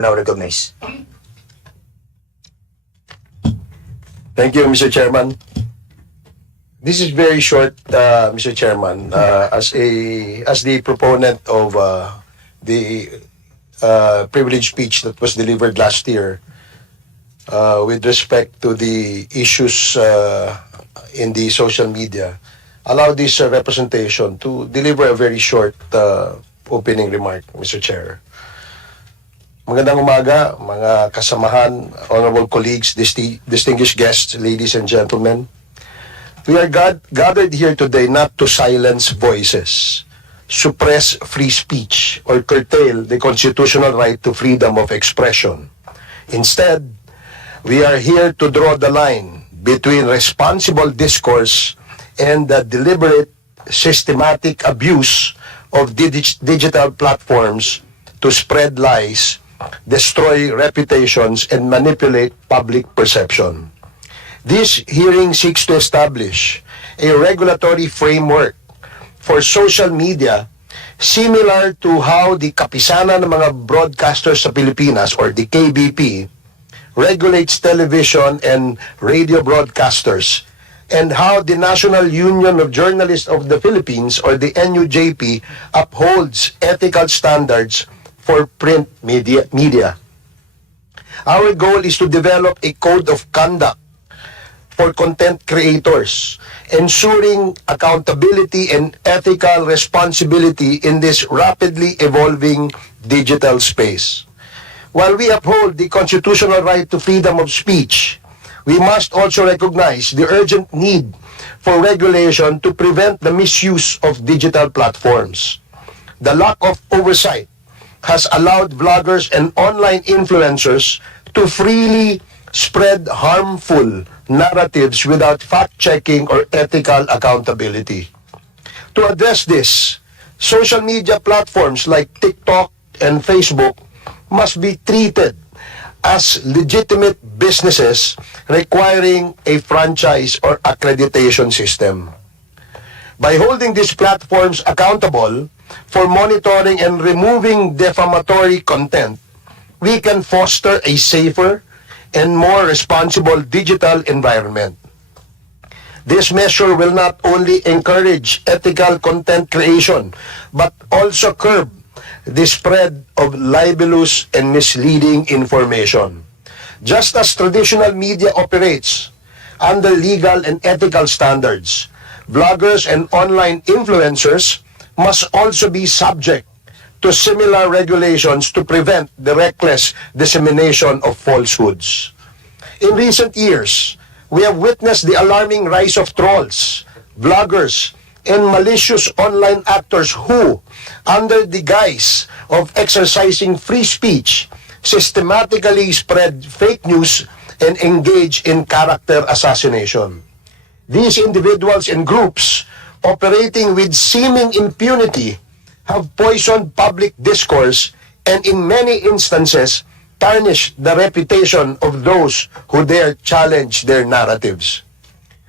Now recognize. Thank you, Mr. Chairman. This is very short, Mr. Chairman. As the proponent of the privileged speech that was delivered last year with respect to the issues in the social media, allow this representation to deliver a very short opening remark, Mr. Chair. Magandang umaga, mga kasamahan, honorable colleagues, distinguished guests, ladies and gentlemen. We are gathered here today not to silence voices, suppress free speech, or curtail the constitutional right to freedom of expression. Instead, we are here to draw the line between responsible discourse and the deliberate, systematic abuse of digital platforms to spread lies, destroy reputations, and manipulate public perception. This hearing seeks to establish a regulatory framework for social media similar to how the kapisanan ng mga broadcasters sa Pilipinas or the KBP regulates television and radio broadcasters, and how the National Union of Journalists of the Philippines or the NUJP upholds ethical standards for print media. Our goal is to develop a code of conduct for content creators, ensuring accountability and ethical responsibility in this rapidly evolving digital space. While we uphold the constitutional right to freedom of speech, we must also recognize the urgent need for regulation to prevent the misuse of digital platforms. The lack of oversight has allowed vloggers and online influencers to freely spread harmful narratives without fact-checking or ethical accountability. To address this, social media platforms like TikTok and Facebook must be treated as legitimate businesses requiring a franchise or accreditation system. By holding these platforms accountable for monitoring and removing defamatory content, we can foster a safer and more responsible digital environment. This measure will not only encourage ethical content creation, but also curb the spread of libelous and misleading information. Just as traditional media operates under legal and ethical standards, bloggers and online influencers must also be subject to similar regulations to prevent the reckless dissemination of falsehoods. In recent years, we have witnessed the alarming rise of trolls, vloggers, and malicious online actors who, under the guise of exercising free speech, systematically spread fake news and engage in character assassination. These individuals and groups, operating with seeming impunity, have poisoned public discourse and in many instances tarnished the reputation of those who dare challenge their narratives.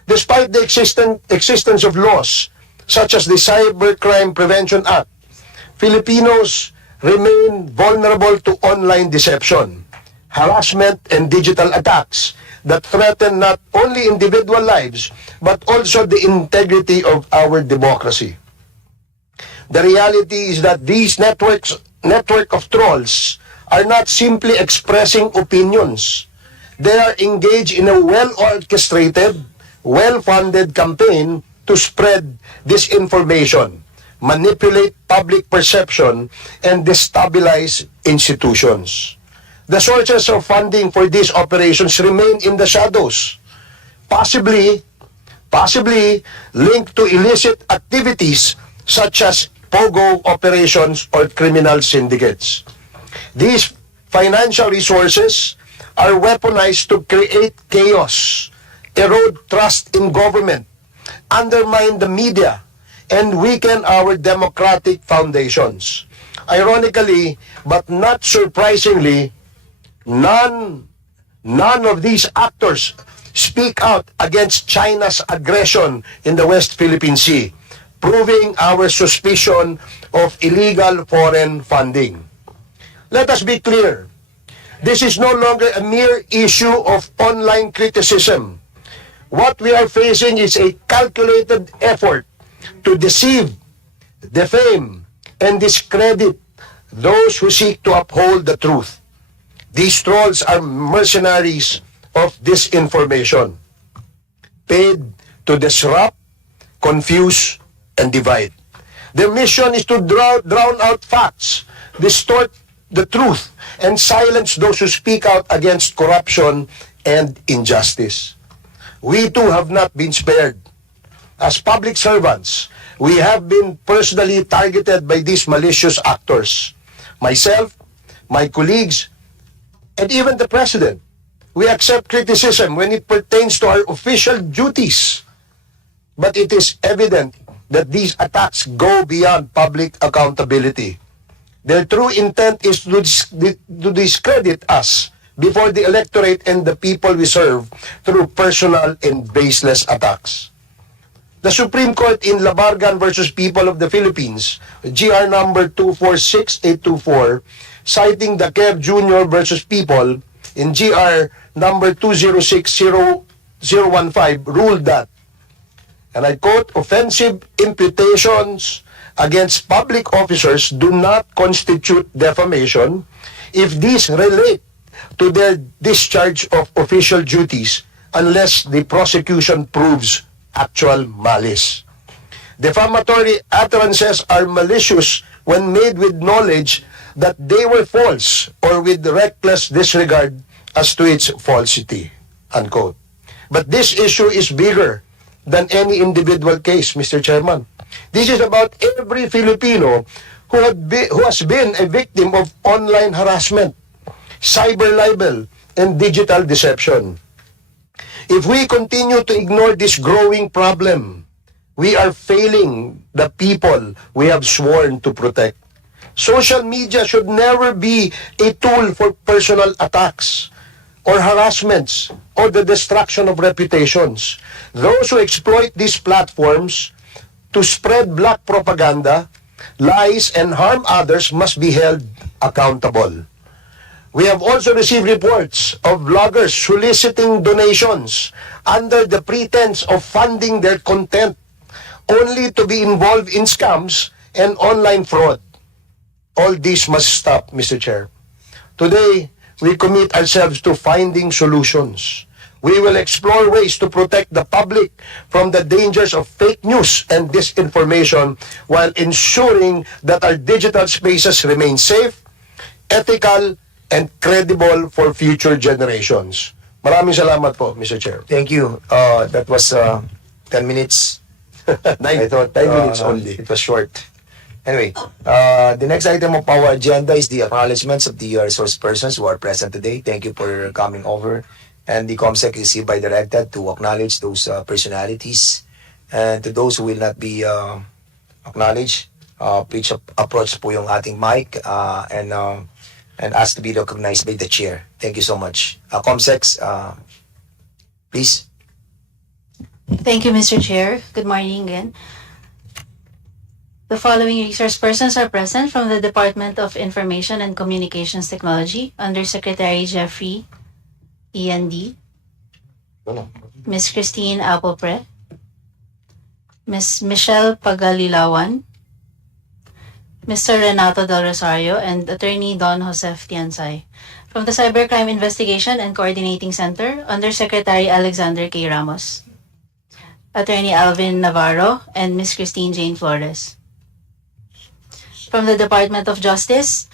Despite the existence of laws such as the Cybercrime Prevention Act, Filipinos remain vulnerable to online deception, harassment, and digital attacks that threaten not only individual lives but also the integrity of our democracy. The reality is that these network of trolls are not simply expressing opinions. They are engaged in a well-orchestrated, well-funded campaign to spread disinformation, manipulate public perception, and destabilize institutions. The sources of funding for these operations remain in the shadows, possibly linked to illicit activities such as pogo operations or criminal syndicates. These financial resources are weaponized to create chaos, erode trust in government, undermine the media, and weaken our democratic foundations. Ironically, but not surprisingly, none of these actors speak out against China's aggression in the West Philippine Sea, proving our suspicion of illegal foreign funding. Let us be clear, This is no longer a mere issue of online criticism. What we are facing is a calculated effort to deceive, defame, and discredit those who seek to uphold the truth. These trolls are mercenaries of disinformation, paid to disrupt, confuse, and divide. Their mission is to drown out facts, distort the truth, and silence those who speak out against corruption and injustice. We too have not been spared. As public servants, we have been personally targeted by these malicious actors. Myself, my colleagues, and even the President. We accept criticism when it pertains to our official duties. But it is evident that these attacks go beyond public accountability. Their true intent is to discredit us before the electorate and the people we serve through personal and baseless attacks. The Supreme Court in Labargan versus People of the Philippines, GR number 246824, citing the Kev Jr. versus People in GR number 206015, ruled that, and I quote, offensive imputations against public officers do not constitute defamation if these relate to their discharge of official duties unless the prosecution proves actual malice. Defamatory utterances are malicious when made with knowledge that they were false or with reckless disregard as to its falsity, unquote. But this issue is bigger than any individual case, Mr. Chairman. This is about every Filipino who has been a victim of online harassment, cyber libel, and digital deception. If we continue to ignore this growing problem, we are failing the people we have sworn to protect. Social media should never be a tool for personal attacks or harassments or the destruction of reputations. Those who exploit these platforms to spread black propaganda, lies, and harm others must be held accountable. We have also received reports of bloggers soliciting donations under the pretense of funding their content, only to be involved in scams and online fraud. All this must stop, Mr. Chair. Today, we commit ourselves to finding solutions. We will explore ways to protect the public from the dangers of fake news and disinformation while ensuring that our digital spaces remain safe, ethical, and credible for future generations. Maraming salamat po, Mr. Chair. Thank you. That was 10 minutes. I thought 9 minutes only. It was short. Anyway, the next item of our agenda is the acknowledgements of the resource persons who are present today. Thank you for coming over. And the COMSEC is hereby directed to acknowledge those personalities. And to those who will not be acknowledged, please approach po yung ating mic and ask to be recognized by the chair. Thank you so much. COMSEC, please. Thank you, Mr. Chair. Good morning again. The following resource persons are present from the Department of Information and Communications Technology, Undersecretary Jeffrey E.N.D., Ms. Christine Applepre, Ms. Michelle Pagalilawan, Mr. Renato Del Rosario, and Attorney Don Josef Tiansay. From the Cybercrime Investigation and Coordinating Center, Undersecretary Alexander K. Ramos, Attorney Alvin Navarro, and Ms. Christine Jane Flores. From the Department of Justice,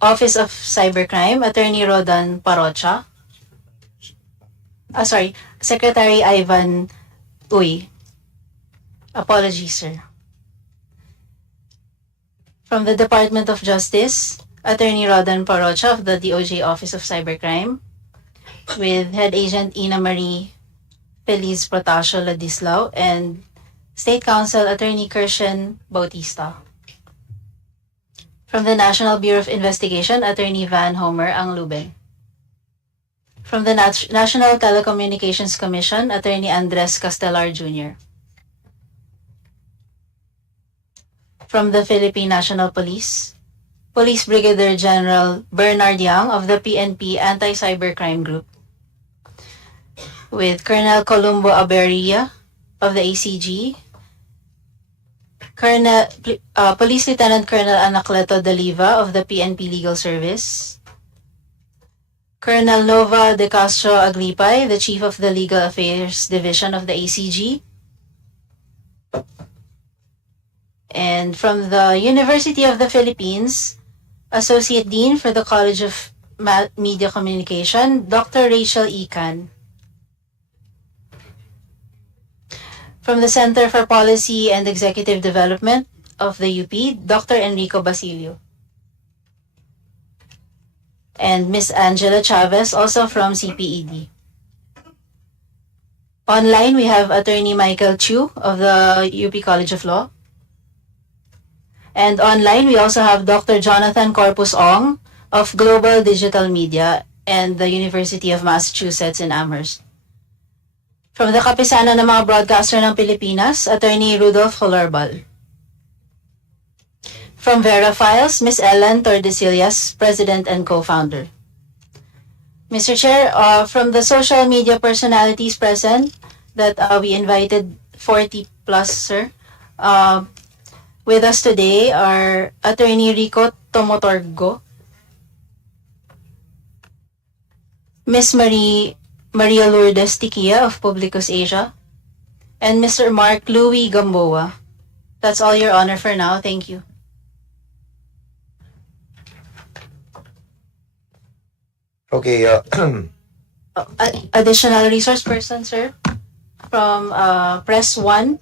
Office of Cybercrime, Attorney Rodan Parocha. Secretary Ivan Uy. Apologies, sir. From the Department of Justice, Attorney Rodan Parocha of the DOJ Office of Cybercrime, with Head Agent Ina Marie Feliz Protasio Ladislao and State Counsel Attorney Kirshen Bautista. From the National Bureau of Investigation, Attorney Van Homer Anglubeng. From the National Telecommunications Commission, Attorney Andres Castelar Jr. From the Philippine National Police, Police Brigadier General Bernard Young of the PNP Anti-Cybercrime Group, with Colonel Columbo Aberia of the ACG, Police Lieutenant Colonel Anacleto Daliva of the PNP Legal Service, Colonel Nova de Castro Aglipay, the Chief of the Legal Affairs Division of the ACG, and from the University of the Philippines, Associate Dean for the College of Media Communication, Dr. Rachel Ican. From the Center for Policy and Executive Development of the UP, Dr. Enrico Basilio. And Ms. Angela Chavez, also from CPED. Online, we have Attorney Michael Chu of the UP College of Law. And online, we also have Dr. Jonathan Corpus Ong of Global Digital Media and the University of Massachusetts in Amherst. From the Kapisanan ng mga Broadcaster ng Pilipinas, Attorney Rudolph Holarbal. From Vera Files, Ms. Ellen Tordesillas, President and Co-Founder. Mr. Chair, from the social media personalities present that we invited 40 plus, sir, with us today are Attorney Rico Tomotorgo, Ms. Maria Lourdes Tiquia of Publicus Asia, and Mr. Mark Louis Gamboa. That's all, Your Honor, for now. Thank you. Okay, Additional resource person, sir, from Press 1,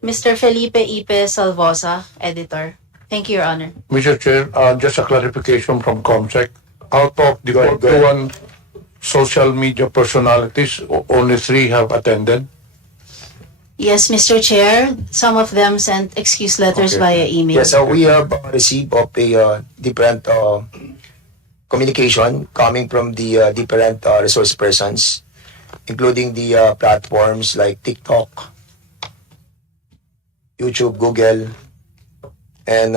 Mr. Felipe Ipe Salvosa, Editor. Thank you, Your Honor. Mr. Chair, just a clarification from COMSEC. Out of the Go ahead. 41 social media personalities, only 3 have attended. Yes, Mr. Chair, some of them sent excuse letters Okay. via email. yes, we have received of a different communication coming from the different resource persons, including the platforms like TikTok, YouTube, Google, and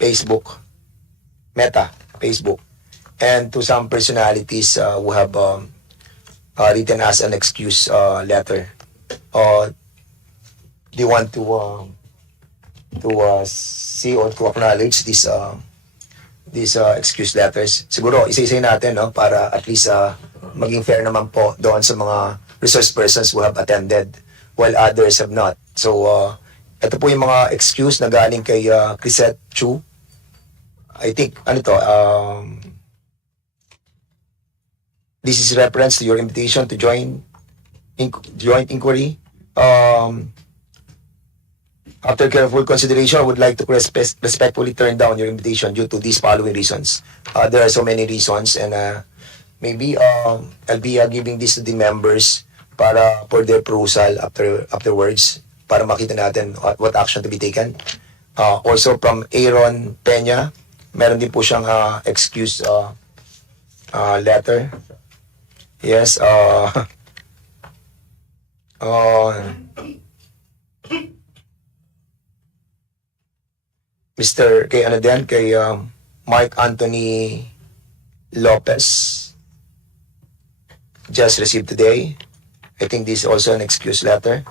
Facebook, Meta, Facebook, and to some personalities who have written us an excuse letter. They want to see or to acknowledge these excuse letters. Siguro isa-isay natin, no, para at least maging fair naman po doon sa mga resource persons who have attended while others have not. So ito po yung mga excuse na galing kay Krizette Chu. I think this is reference to your invitation to joint inquiry. After careful consideration, I would like to respectfully turn down your invitation due to these following reasons. There are so many reasons, and maybe I'll be giving this to the members for their perusal afterwards para makita natin what action to be taken. Also from Aaron Peña, meron din po siyang excuse letter. Yes, kay Mark Anthony Lopez, just received today. I think this is also an excuse letter.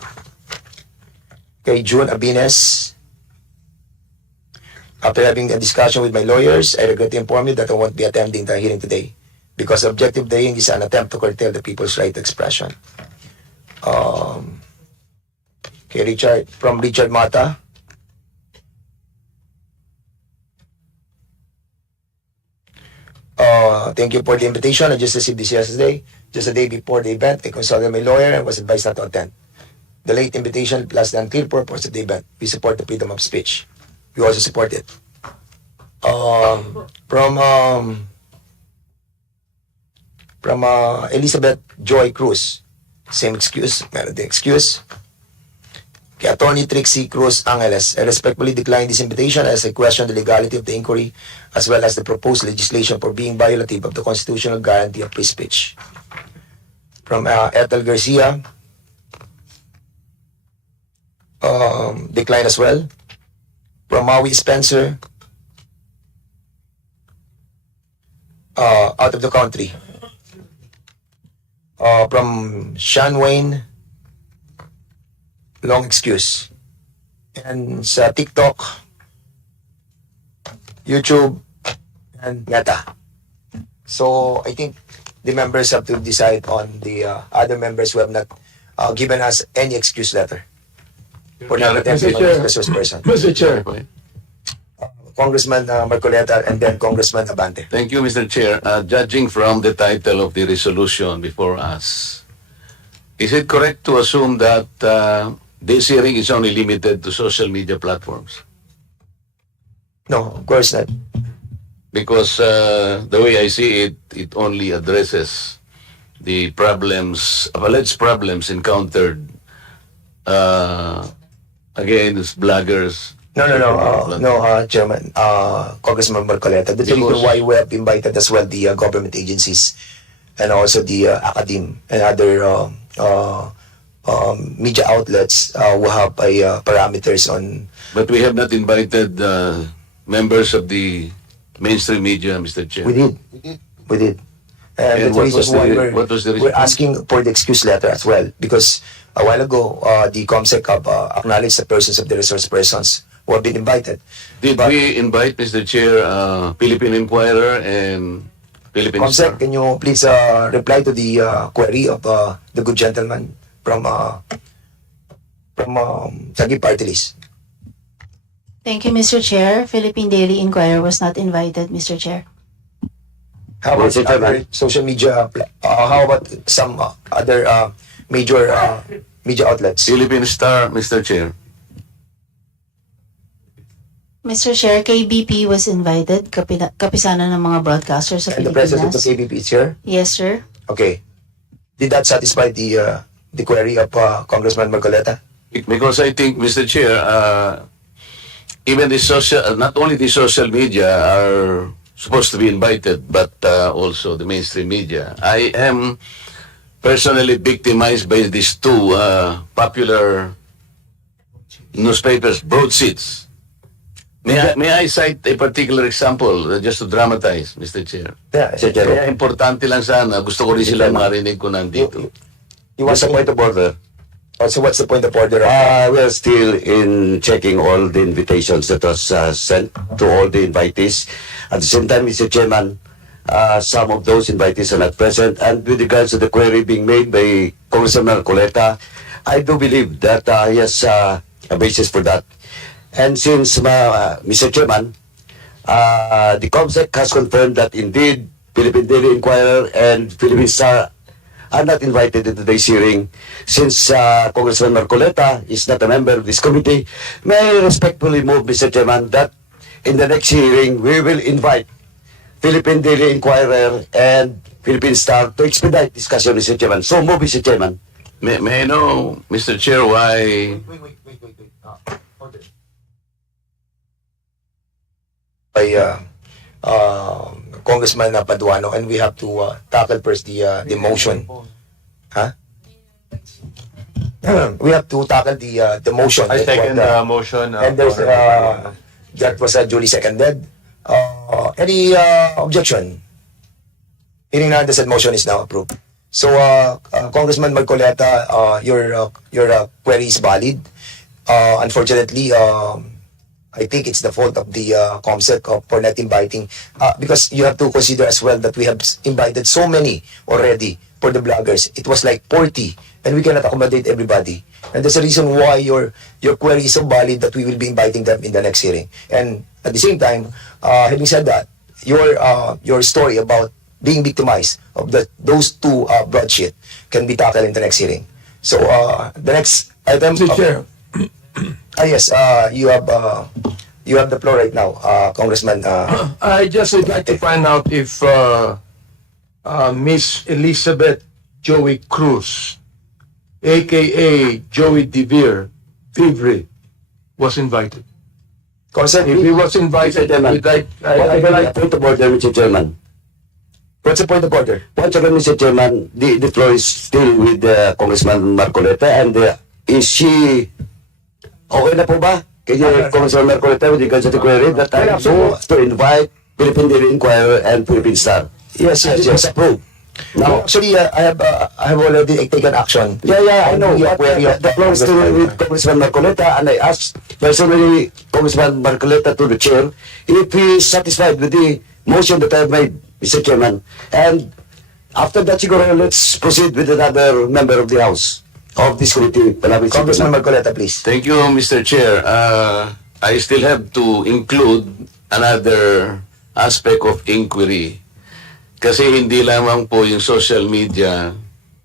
Kay June Abines, after having a discussion with my lawyers, I regret to inform you that I won't be attending the hearing today because objective hearing is an attempt to curtail the people's right to expression. From Richard Mata, thank you for the invitation. I just received this yesterday. Just a day before the event, I consulted my lawyer and was advised not to attend. The late invitation plus the unclear purpose of the event. We support the freedom of speech. We also support it. From Elizabeth Joie Cruz, same excuse, meron din excuse. Kay Attorney Trixie Cruz Angeles, I respectfully decline this invitation as I question the legality of the inquiry as well as the proposed legislation for being violative of the constitutional guarantee of free speech. From Ethel Garcia, decline as well. from Maui Spencer, out of the country. From Sean Wayne, long excuse. And sa TikTok, YouTube, and Meta. So I think the members have to decide on the other members who have not given us any excuse letter for not attending on this resource person. Mr. Chair. Congressman Marcoleta and then Congressman Abante. Thank you, Mr. Chair. Judging from the title of the resolution before us, is it correct to assume that this hearing is only limited to social media platforms? No, of course not. Because the way I see it, it only addresses the problems, alleged problems encountered against bloggers. No, Chairman, Congressman Marcoleta. That's the reason why we have invited as well the government agencies and also the academe and other media outlets who have parameters on. But we have not invited members of the mainstream media, Mr. Chair. We did. And what that's the reason why what was the we're response? asking for the excuse letter as well because a while ago the COMSEC have acknowledged the persons of the resource persons who have been invited. Did we invite, Mr. Chair, Philippine Inquirer and Philippine Star? COMSEC, can you please reply to the query of the good gentleman from Sagi Party List? Thank you, Mr. Chair. Philippine Daily Inquirer was not invited, Mr. Chair. How about other social media? How about some other major media outlets? Philippine Star, Mr. Chair. Mr. Chair, KBP was invited, kapisanan ng mga broadcasters sa And the president of Pilipinas. KBP is here? Yes, sir. Okay. Did that satisfy the query of Congressman Marcoleta? Because I think, Mr. Chair, even the social, not only the social media are supposed to be invited, but also the mainstream media. I am personally victimized by these two popular newspapers, broadsheets. May I cite a particular example just to dramatize, Mr. Chair? Yeah, Kaya importante lang sana, gusto ko rin sila marinig ko nandito. What's the point of order? So what's the point of order? We are still in checking all the invitations that was sent to all the invitees. At the same time, Mr. Chairman, some of those invitees are not present. And with regards to the query being made by Congressman Marcoleta, I do believe that he has a basis for that. And since, Mr. Chairman, the COMSEC has confirmed that indeed Philippine Daily Inquirer and Philippine Star are not invited to today's hearing. Since Congressman Marcoleta is not a member of this committee, may I respectfully move, Mr. Chairman, that in the next hearing, we will invite Philippine Daily Inquirer and Philippine Star to expedite discussion, Mr. Chairman. So move, Mr. Chairman. May I know, Mr. Chair, why... Order. By Congressman Paduano, and we have to tackle first the motion. Huh? We have to tackle the motion. I second the motion. And there's that was duly seconded. Any objection? Hearing none, the said motion is now approved. So, Congressman Marcoleta, your query is valid. Unfortunately, I think it's the fault of the COMSEC for not inviting, because you have to consider as well that we have invited so many already for the bloggers. It was like 40, and we cannot accommodate everybody. And that's the reason why your query is so valid that we will be inviting them in the next hearing. And at the same time, having said that, your story about being victimized of those two broadsheet can be tackled in the next hearing. So the next item. Mr. Chair. Yes, you have the floor right now, Congressman. I just would like to find out if Miss Elizabeth Joie Cruz, aka Joie Vivre, was invited. Congressman, If he was invited, Mr. Chairman, I'd like point of order, Mr. Chairman. what's the point of order? Once again, Mr. Chairman, the floor is still with Congressman Marcoleta, and is she okay na po ba? Congressman Marcoleta, with regards to the query, that I move to invite Philippine Daily Inquirer and Philippine Star. Yes, And yes, it was yes. approved. Now, Actually, I have already taken action. yeah, I know. On the But query of the floor is still with Congressman Marcoleta, and I asked personally Congressman Marcoleta to the chair if he is satisfied with the motion that I have made, Mr. Chairman. And after that, siguro, let's proceed with another member of the House of this committee. Congressman Marcoleta, please. Thank you, Mr. Chair. I still have to include another aspect of inquiry. Kasi hindi lamang po yung social media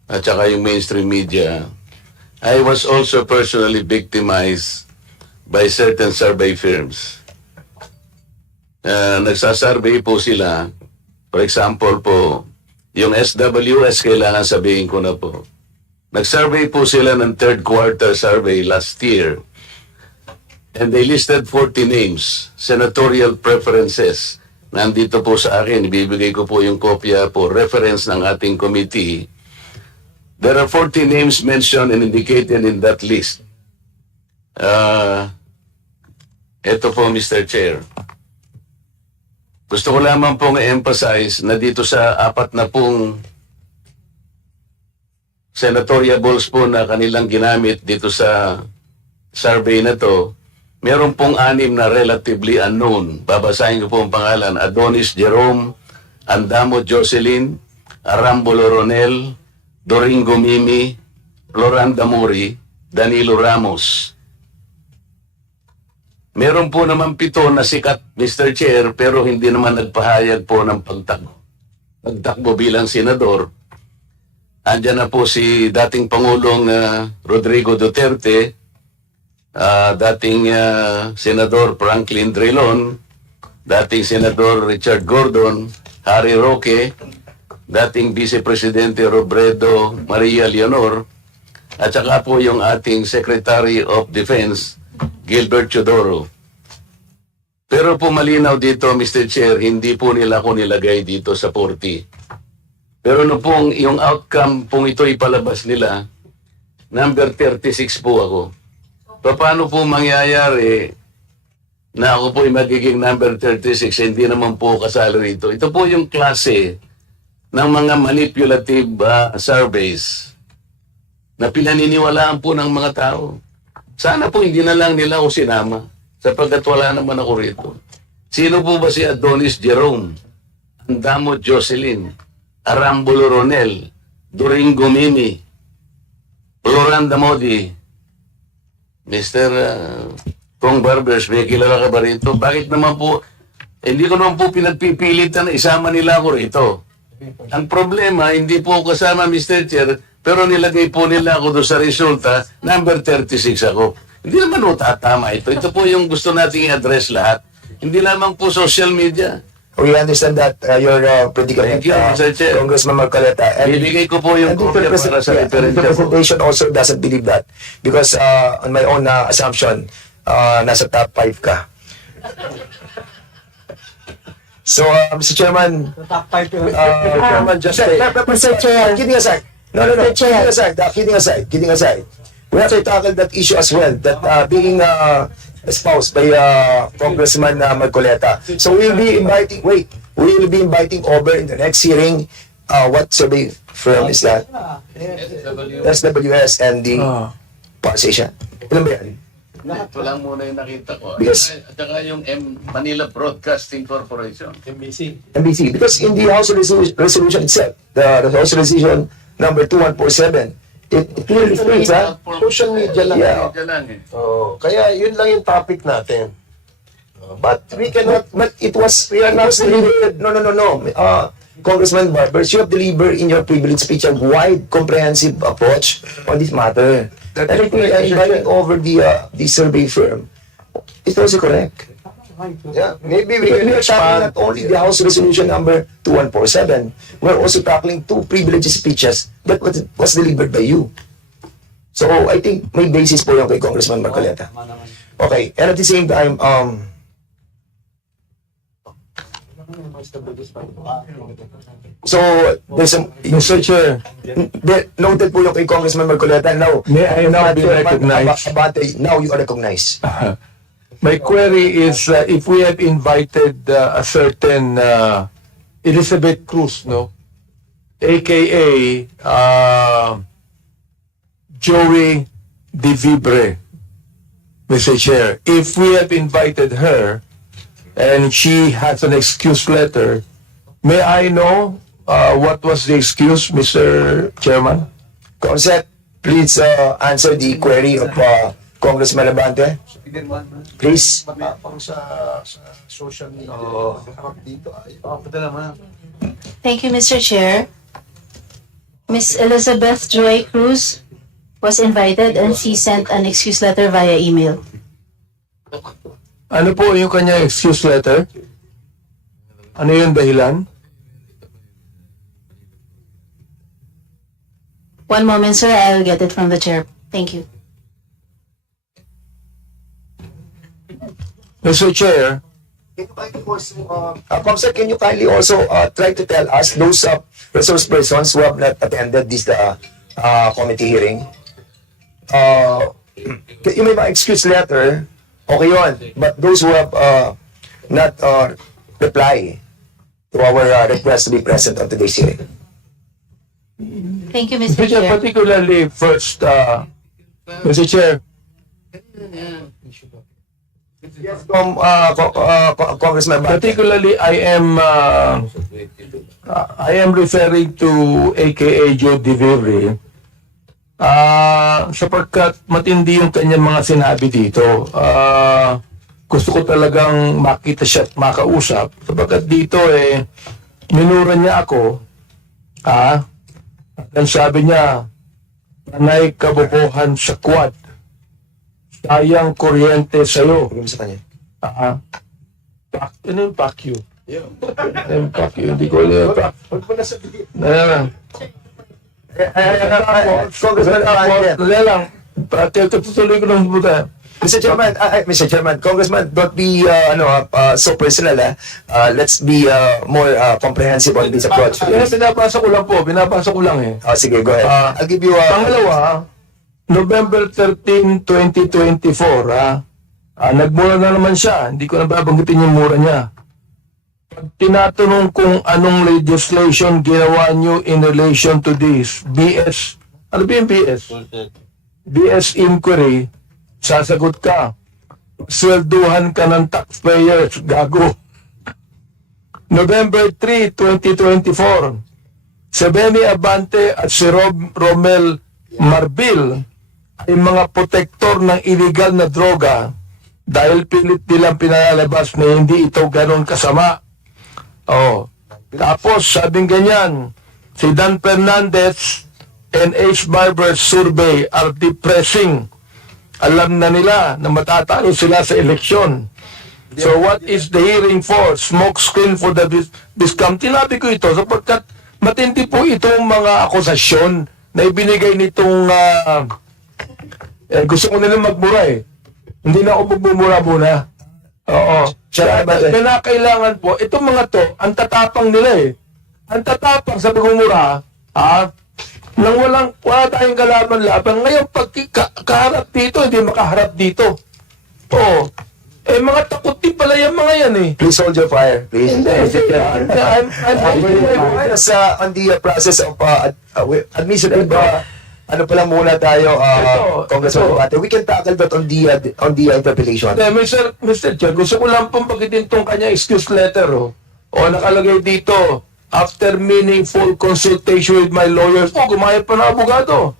at saka yung mainstream media. I was also personally victimized by certain survey firms. Nagsasurvey po sila. For example po, yung SWS, kailangan sabihin ko na po. Nag-survey po sila ng third quarter survey last year. And they listed 40 names, senatorial preferences. Nandito po sa akin, ibibigay ko po yung kopya po, reference ng ating committee. There are 40 names mentioned and indicated in that list. Ito po, Mr. Chair. Gusto ko lamang pong i-emphasize na dito sa 4 na pong senatorial balls po na kanilang ginamit dito sa survey na to, meron pong 6 na relatively unknown. Babasahin ko po ang pangalan. Adonis Jerome, Andamo Jocelyn, Arambolo Ronel, Doringo Mimi, Floranda Mori, Danilo Ramos. Meron po naman 7 na sikat, Mr. Chair, pero hindi naman nagpahayag po ng pagtakbo bilang senador. Andyan na po si dating Pangulong Rodrigo Duterte, dating Senador Franklin Drilon, dating Senador Richard Gordon, Harry Roque, dating Vice Presidente Robredo Maria Leonor, at saka po yung ating Secretary of Defense, Gilbert Chodoro. Pero po malinaw dito, Mr. Chair, hindi po nila ako nilagay dito sa 40. Pero no pong yung outcome pong ito ipalabas nila, number 36 po ako. Paano po mangyayari na ako po ay magiging number 36, hindi naman po kasali rito. Ito po yung klase ng mga manipulative surveys na pinaniniwalaan po ng mga tao. Sana po hindi na lang nila ako sinama sapagkat wala naman ako rito. Sino po ba si Adonis Jerome, Andamo Jocelyn, Arambolo Ronel, Doringo Mimi, Floranda Modi, Mr. Kong Barbers, may kilala ka ba rito? Bakit naman po, hindi ko naman po pinagpipilitan na isama nila ako rito. Ang problema, hindi po ako kasama, Mr. Chair, pero nilagay po nila ako doon sa resulta, number 36 ako. Hindi naman po tatama ito. Ito po yung gusto nating i-address lahat. Hindi lamang po social media. We understand that your predicament, Thank you, Mr. Chair. Congressman Marcoleta. And Bibigay ko po yung the kopya para sa the referensya po. representation also doesn't believe that because on my own assumption, nasa top 5 ka. So, Mr. Chairman, Chairman, just say, Mr. Chair, kidding aside. No. Kidding aside. We have to tackle that issue as well, that being espoused by Congressman Marcoleta. So we will be inviting over in the next hearing, what survey firm is that? SWS and the Parsation. Ilan ba yan? Ito lang muna yung nakita ko. Yes. At saka yung Manila Broadcasting Corporation. NBC. Because in the House resolution itself, the House resolution number 2147, it clearly states, social media lang. Yeah. Diyan lang eh. Oh, kaya yun lang yung topic natin. But we cannot, But it was, we are not delivered. No. Congressman Barbers, you have delivered in your privilege speech a wide, comprehensive approach on this matter. That And I is think correct, inviting over the survey firm is also correct. yeah, maybe we We can are tackling expand. not only the House Resolution number 2147, we're also tackling 2 privileged speeches that was delivered by you. So I think may basis po yung kay Congressman Marcoleta. Okay, and at the same time, so there's a, Mr. Chair, noted po yung kay Congressman Marcoleta. Now, May I now be recognized? Abante, now you are recognized. My query is if we have invited a certain Elizabeth Cruz, no? AKA Joie de Vivre, Mr. Chair. If we have invited her and she has an excuse letter, may I know what was the excuse, Mr. Chairman? Comsec, please answer the query of Congressman Abante. Please. Sa social media. Dito ay. Thank you, Mr. Chair. Miss Elizabeth Joy Cruz was invited and she sent an excuse letter via email. Ano po yung kanya excuse letter? Ano yung dahilan? One moment, sir. I'll get it from the chair. Thank you. Mr. Chair, Comsec, can you kindly also try to tell us those resource persons who have not attended this committee hearing? Yung may mga excuse letter, okay yun. But those who have not reply to our request to be present on today's hearing. Thank you, Mr. Mr. Chair, Chair. particularly first, Mr. Chair, Congressman Abante. particularly I am referring to AKA Joie de Vivre sapagkat matindi yung kanyang mga sinabi dito. Gusto ko talagang makita siya at makausap sapagkat dito minura niya ako at ang sabi niya, panay kabobohan sa quad. Sayang kuryente sa'yo. Bigyan mo sa kanya. Ano yung pack you? Yung pack you. Hindi ko alam yung pack. Huwag mo na sabihin. Congressman Abante. Dali lang. Tutuloy ko lang buta. Mr. Chairman, Congressman, don't be so personal. Let's be more comprehensive on this approach. Kaya binabasa ko lang po. Binabasa ko lang Sige, go ahead. I'll give you Pangalawa, November 13, 2024, nagmura na naman siya. Hindi ko na babanggitin yung mura niya. Pag tinatanong kung anong legislation ginawa niyo in relation to this, BS, ano ba yung BS? BS inquiry, sasagot ka. Swelduhan ka ng taxpayers, gago. November 3, 2024, si Benny Abante at si Romel Marbil ay mga protektor ng illegal na droga dahil pilit nilang pinalalabas na hindi ito ganon kasama. Tapos sabing ganyan, si Dan Fernandez and H. Barber's survey are depressing. Alam na nila na matatalo sila sa eleksyon. So what is the hearing for? Smoke screen for the discount. Tinabi ko ito sapagkat matindi po itong mga akusasyon na ibinigay nitong gusto ko nilang magmura Hindi na ako magmumura muna. Oo. Kailangan po, itong mga to, ang tatapang nila Ang tatapang sa pagmumura, nang wala tayong kalaban-laban. Ngayon, pag kaharap dito, hindi makaharap dito. Oo. Mga takot din pala yung mga yan Please hold your fire, please. Hindi. Just on the process of administrative, ano pa lang muna tayo, Congressman Abante. We can tackle that on the interpellation. Mr. Chair, gusto ko lang pong bagitin tong kanya excuse letter. Nakalagay dito, after meaningful consultation with my lawyers, gumayad pa na abogado.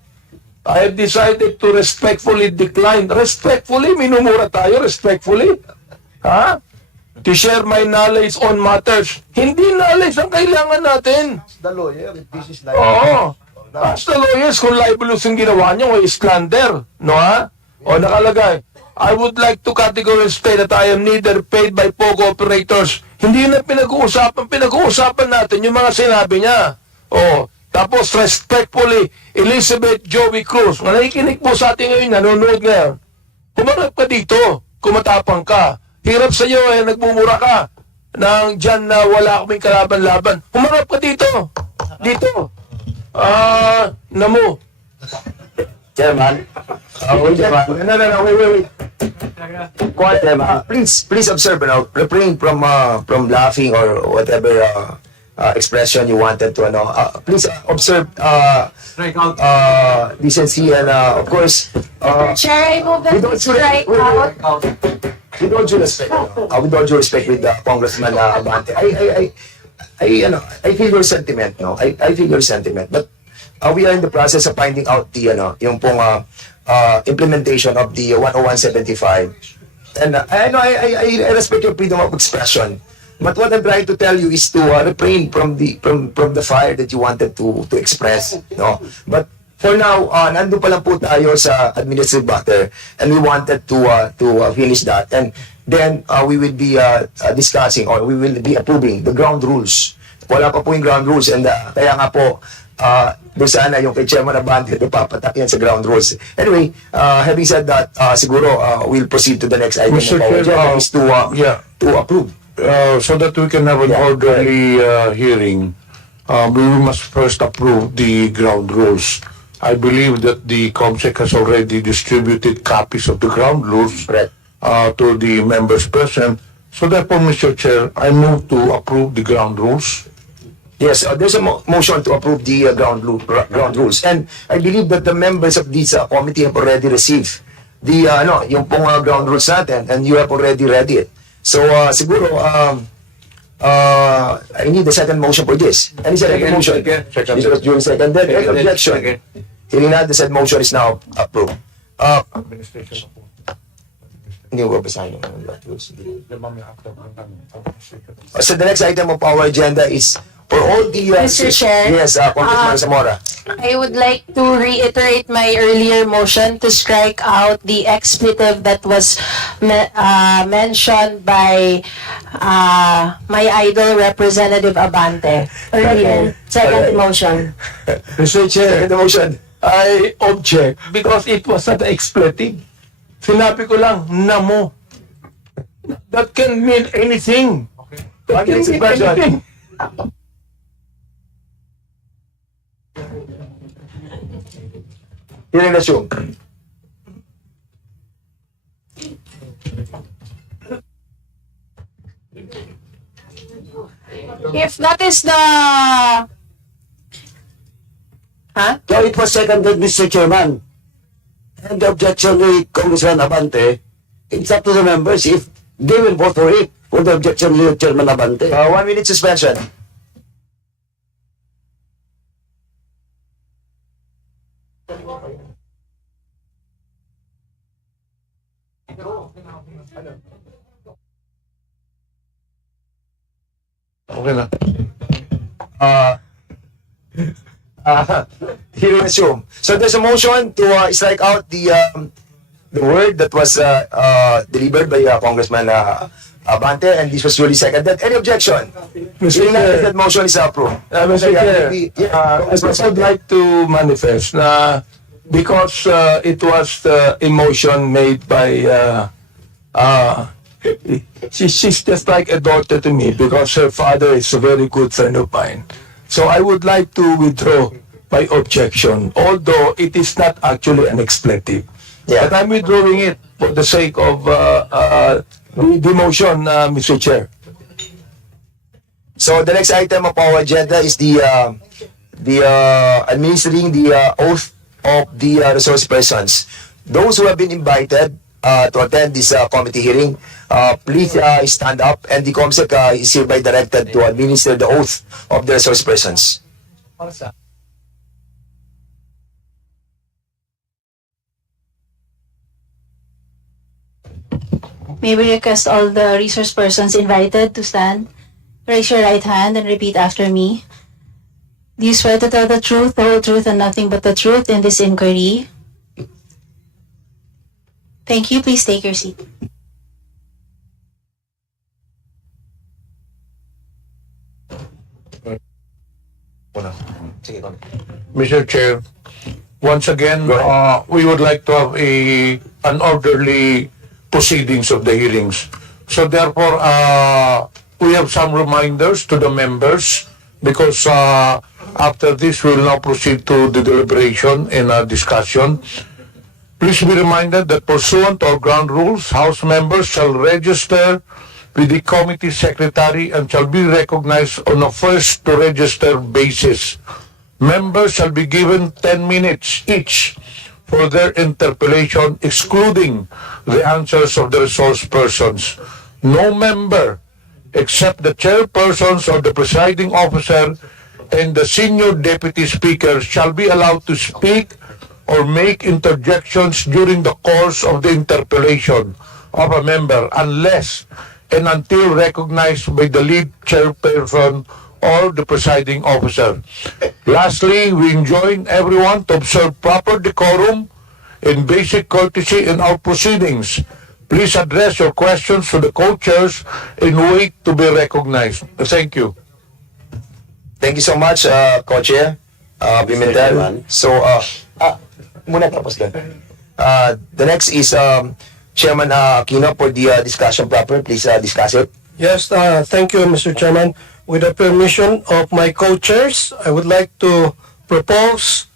I have decided to respectfully decline. Respectfully? Minumura tayo, respectfully? To share my knowledge on matters. Hindi knowledge ang kailangan natin. The lawyer, this is like... Oo. Ask the lawyers kung libelous yung ginawa niyo o slander. No, nakalagay. I would like to categorically state that I am neither paid by POGO operators. Hindi na pinag-uusapan. Pinag-uusapan natin yung mga sinabi niya. Tapos respectfully, Elizabeth Joie Cruz. Nakikinig po sa atin ngayon, nanonood ngayon. Kumarap ka dito, kumatapang ka. Hirap sa iyo, nagmumura ka. Nang dyan na wala kaming kalaban-laban. Kumarap ka dito. Dito. Namo. Chairman. No, wait. Quiet, Chairman. Please observe, refrain from laughing or whatever expression you wanted to, please observe decency and, of course, Chair, I move that with we all due strike out. with all due respect, with all due respect with Congressman Abante, I feel your sentiment, I feel your sentiment, but we are in the process of finding out the, yung pong implementation of the 10175. And I respect your freedom of expression. But what I'm trying to tell you is to refrain from the fire that you wanted to express, no? But for now, nandun pa lang po tayo sa administrative matter, and we wanted to finish that, and then we will be discussing, or we will be approving the ground rules. Wala pa po yung ground rules, and kaya nga po doon sana yung kay Chairman Abante papatak yan sa ground rules. Anyway, having said that, siguro we'll proceed to the next item. Mr. Chair, is to approve. So that we can have an orderly hearing, we must first approve the ground rules. I believe that the COMSEC has already distributed copies of the ground rules Correct. to the members present. So therefore, Mr. Chair, I move to approve the ground rules. Yes, there's a motion to approve the ground rules, and I believe that the members of this committee have already received the yung pong ground rules natin, and you have already read it. So siguro I need a second motion for this. Any second motion? Second. This was duly seconded. Any objection? Hearing none, the said motion is now approved. Hindi ko basahin yung rules. So the next item of our agenda is for all the Mr. Chair, yes, Congressman Zamora. I would like to reiterate my earlier motion to strike out the expletive that was mentioned by my idol, Representative Abante. Second motion. Mr. Chair, Second motion. I object because it was not expletive. Sinabi ko lang, namo. That can mean anything. That can mean anything. Hearing resume. If that is the... Huh? So it was seconded, Mr. Chairman. And the objection with Congressman Abante, it's up to the members if they will vote for it, for the objection with Chairman Abante. 1 minute suspension. Okay na. Hearing resume. So there's a motion to strike out the word that was delivered by Congressman Abante, and this was duly seconded. Any objection? Hearing none, that motion is approved. Mr. Chair, I Yeah, would like to manifest na because it was a motion made by she's just like a daughter to me because her father is a very good friend of mine. So I would like to withdraw my objection, although it is not actually an expletive. Yeah. But I'm withdrawing it for the sake of the motion, Mr. Chair. So the next item of our agenda is the administering the oath of the resource persons. Those who have been invited to attend this committee hearing, please stand up, and the COMSEC is hereby directed to administer the oath of the resource persons. May we request all the resource persons invited to stand? Raise your right hand and repeat after me. Do you swear to tell the truth, the whole truth, and nothing but the truth in this inquiry? Thank you. Please take your seat. Mr. Chair, once again, we would like to have an orderly proceedings of the hearings. So therefore, we have some reminders to the members because After this, we will now proceed to the deliberation and discussion. Please be reminded that pursuant to our ground rules, House members shall register with the committee secretary and shall be recognized on a first-to-register basis. Members shall be given 10 minutes each for their interpellation, excluding the answers of the resource persons. No member, except the chairpersons or the presiding officer and the senior deputy speaker, shall be allowed to speak or make interjections during the course of the interpellation of a member unless and until recognized by the lead chairperson or the presiding officer. Lastly, we enjoin everyone to observe proper decorum and basic courtesy in our proceedings. Please address your questions to the co-chairs and wait to be recognized. Thank you. Thank you so much, Co-Chair Pimentel. So, muna tapos doon. The next is Chairman Aquino for the discussion proper. Please discuss it. Yes, thank you, Mr. Chairman. With the permission of my co-chairs, I would like to propose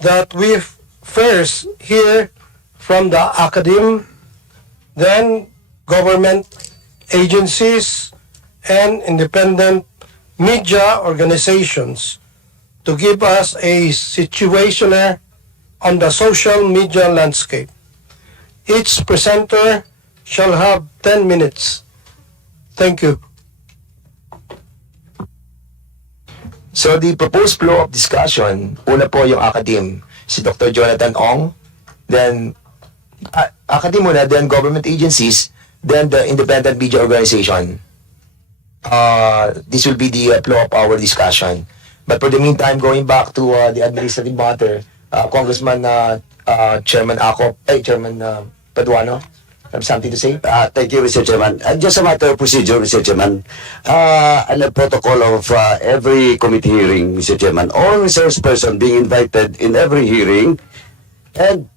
that we first hear from the academe, then government agencies and independent media organizations to give us a situationer on the social media landscape. Each presenter shall have 10 minutes. Thank you. So the proposed flow of discussion, una po yung academe, si Dr. Jonathan Ong, then academe muna, then government agencies, then the independent media organization. This will be the flow of our discussion. But for the meantime, going back to the administrative matter, Congressman Chairman Chairman Paduano, have something to say? Thank you, Mr. Chairman. Just a matter of procedure, Mr. Chairman. And the protocol of every committee hearing, Mr. Chairman, all resource person being invited in every hearing and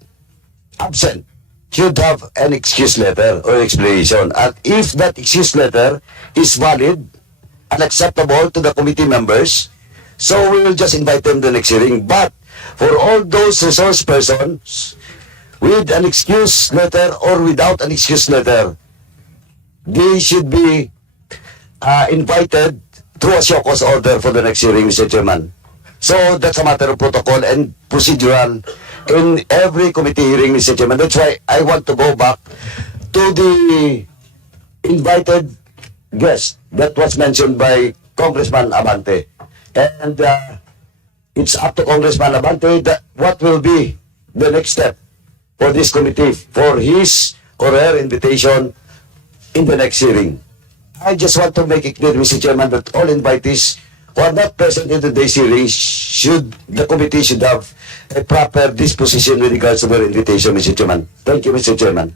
absent should have an excuse letter or explanation. And if that excuse letter is valid and acceptable to the committee members, so we will just invite them to the next hearing. But for all those resource persons with an excuse letter or without an excuse letter, they should be invited through a show cause order for the next hearing, Mr. Chairman. So that's a matter of protocol and procedural in every committee hearing, Mr. Chairman. That's why I want to go back to the invited guest that was mentioned by Congressman Abante. And it's up to Congressman Abante that what will be the next step for this committee for his or her invitation in the next hearing. I just want to make it clear, Mr. Chairman, that all invitees who are not present in today's hearing the committee should have a proper disposition with regards to their invitation, Mr. Chairman. Thank you, Mr. Chairman.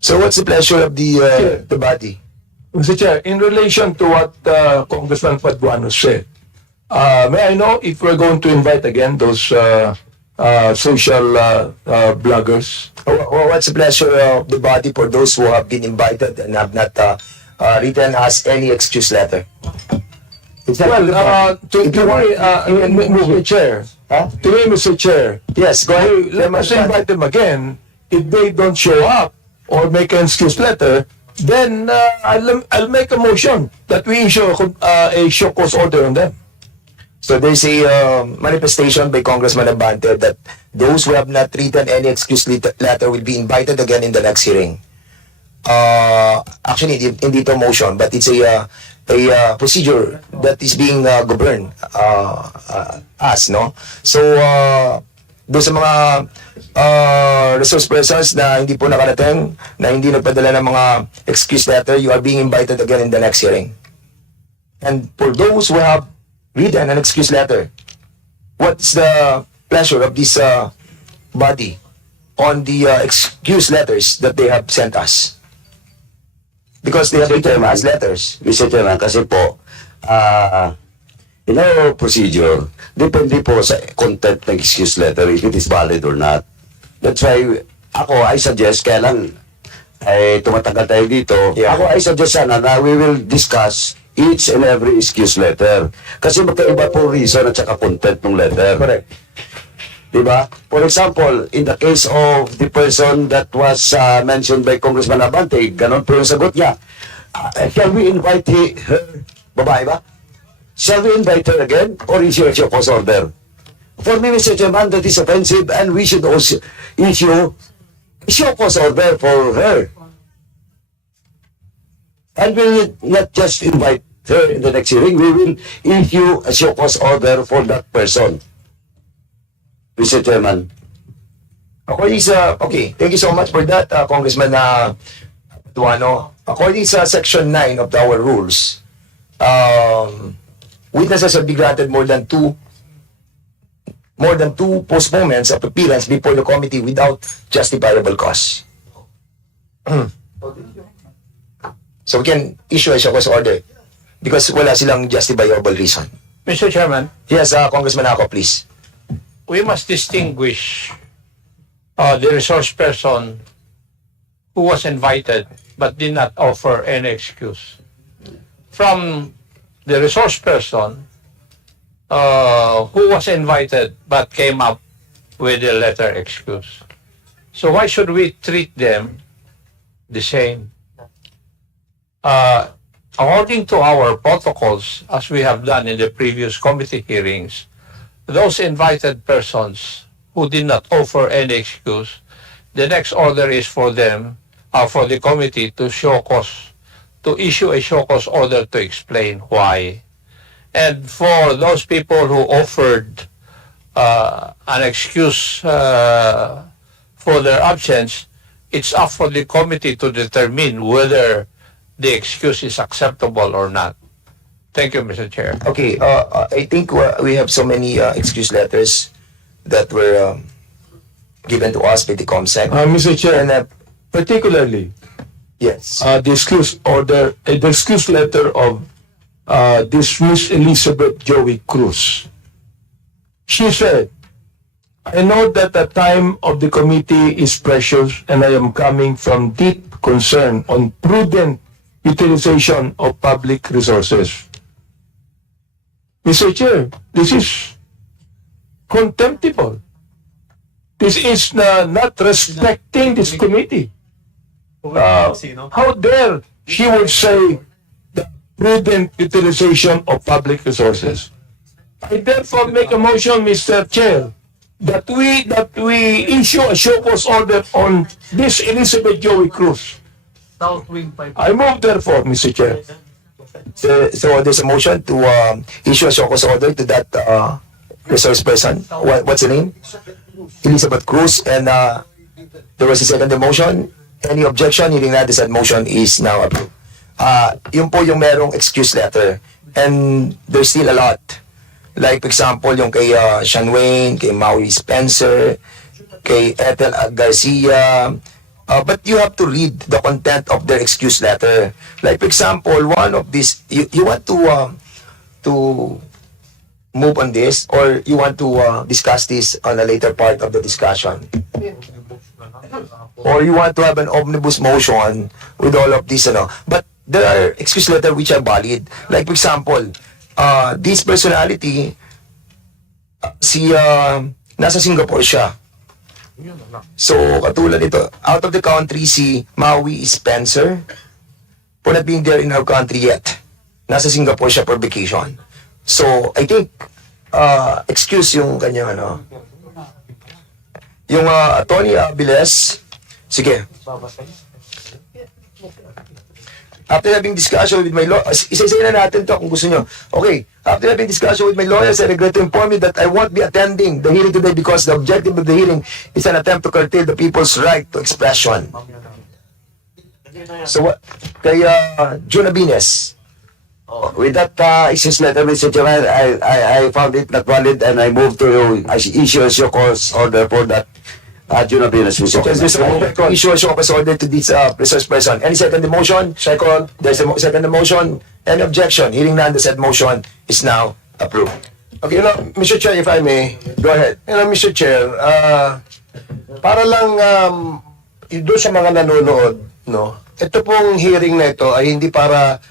So what's the pleasure of the body? Mr. Chair, in relation to what Congressman Paduano said, may I know if we're going to invite again those social bloggers? What's the pleasure of the body for those who have been invited and have not written us any excuse letter? Well, to me, Mr. Chair, to me, Mr. Chair, Yes, go ahead. let us invite them again. If they don't show up or make an excuse letter, then I'll make a motion that we issue a show cause order on them. So there's a manifestation by Congressman Abante that those who have not written any excuse letter will be invited again in the next hearing. Actually, hindi ito motion, but it's a procedure that is being governed as, no? So, doon sa mga resource persons na hindi po nakarating, na hindi nagpadala ng mga excuse letter, you are being invited again in the next hearing. And for those who have written an excuse letter, what's the pleasure of this body on the excuse letters that they have sent us? Because they have written as letters. Mr. Chairman, kasi po, in our procedure, depende po sa content ng excuse letter if it is valid or not. That's why, I suggest, kaya lang, tumatagal tayo dito, Yeah. I suggest sana na we will discuss each and every excuse letter. Kasi magkaiba po reason at saka content ng letter. Correct. Diba? For example, in the case of the person that was mentioned by Congressman Abante, ganon po yung sagot niya. Shall we invite her? Babae ba? Shall we invite her again or issue a show cause order? For me, Mr. Chairman, that is offensive and we should also issue a show cause order for her. And we will not just invite her in the next hearing, we will issue a show cause order for that person. Mr. Chairman. According sa, okay, thank you so much for that, Congressman Tuano. According sa Section 9 of our rules, witnesses shall be granted more than two postponements of appearance before the committee without justifiable cause. So we can issue a show cause order because wala silang justifiable reason. Mr. Chairman, Yes, Congressman Ako, please. we must distinguish the resource person who was invited but did not offer any excuse from the resource person who was invited but came up with a letter excuse. So why should we treat them the same? According to our protocols, as we have done in the previous committee hearings, those invited persons who did not offer any excuse, the next order is for them, for the committee to issue a show cause order to explain why. And for those people who offered an excuse for their absence, it's up for the committee to determine whether the excuse is acceptable or not. Thank you, Mr. Chair. Okay, I think we have so many excuse letters that were given to us by the COMSEC. Mr. Chair, And particularly, yes, the excuse order, the excuse letter of this Miss Elizabeth Joie Cruz. She said, I know that the time of the committee is precious and I am coming from deep concern on prudent utilization of public resources. Mr. Chair, this is contemptible. This is not respecting this committee. How dare she would say the prudent utilization of public resources? I therefore make a motion, Mr. Chair, that we issue a show cause order on this Elizabeth Joie Cruz. I move therefore, Mr. Chair. so there's a motion to issue a show cause order to that resource person. What's the name? Elizabeth Cruz. And there was a second motion. Any objection? Hearing that, the said motion is now approved. Yun po yung merong excuse letter. And there's still a lot. Like, for example, yung kay Sean Wayne, kay Maui Spencer, kay Ethel Garcia. But you have to read the content of their excuse letter. Like, for example, one of these, you want to move on this, or you want to discuss this on a later part of the discussion? Or you want to have an omnibus motion with all of this, But there are excuse letter which are valid. Like, for example, this personality, nasa Singapore siya. So, katulad ito, out of the country, si Maui Spencer, for not being there in our country yet. Nasa Singapore siya for vacation. So, I think, excuse yung kanyang, yung Tony Abiles, sige. After having discussion with my lawyer, isa-isa na natin to kung gusto nyo. Okay, after having discussion with my lawyers, I regret to inform you that I won't be attending the hearing today because the objective of the hearing is an attempt to curtail the people's right to expression. So, kay June Abines. With that excuse letter, Mr. Chairman, I found it not valid and I moved to issue a show cause order for that June Abinas, Mr. Because there's a Chairman. motion to issue a show cause order to this resource person. Any second the motion? Second. There's a second the motion. Any objection? Hearing none, the said motion is now approved. Okay, Mr. Chair, if I may, Go ahead. Mr. Chair, para lang doon sa mga nanonood, ito pong hearing na ito ay hindi para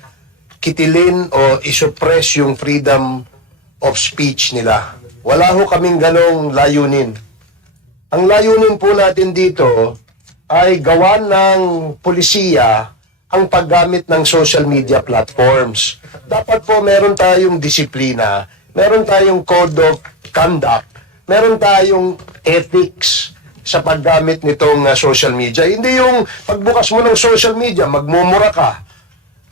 kitilin o isuppress yung freedom of speech nila. Wala ho kaming ganong layunin. Ang layunin po natin dito ay gawa ng pulisiya ang paggamit ng social media platforms. Dapat po meron tayong disiplina, meron tayong code of conduct, meron tayong ethics sa paggamit nitong social media. Hindi yung pagbukas mo ng social media, magmumura ka.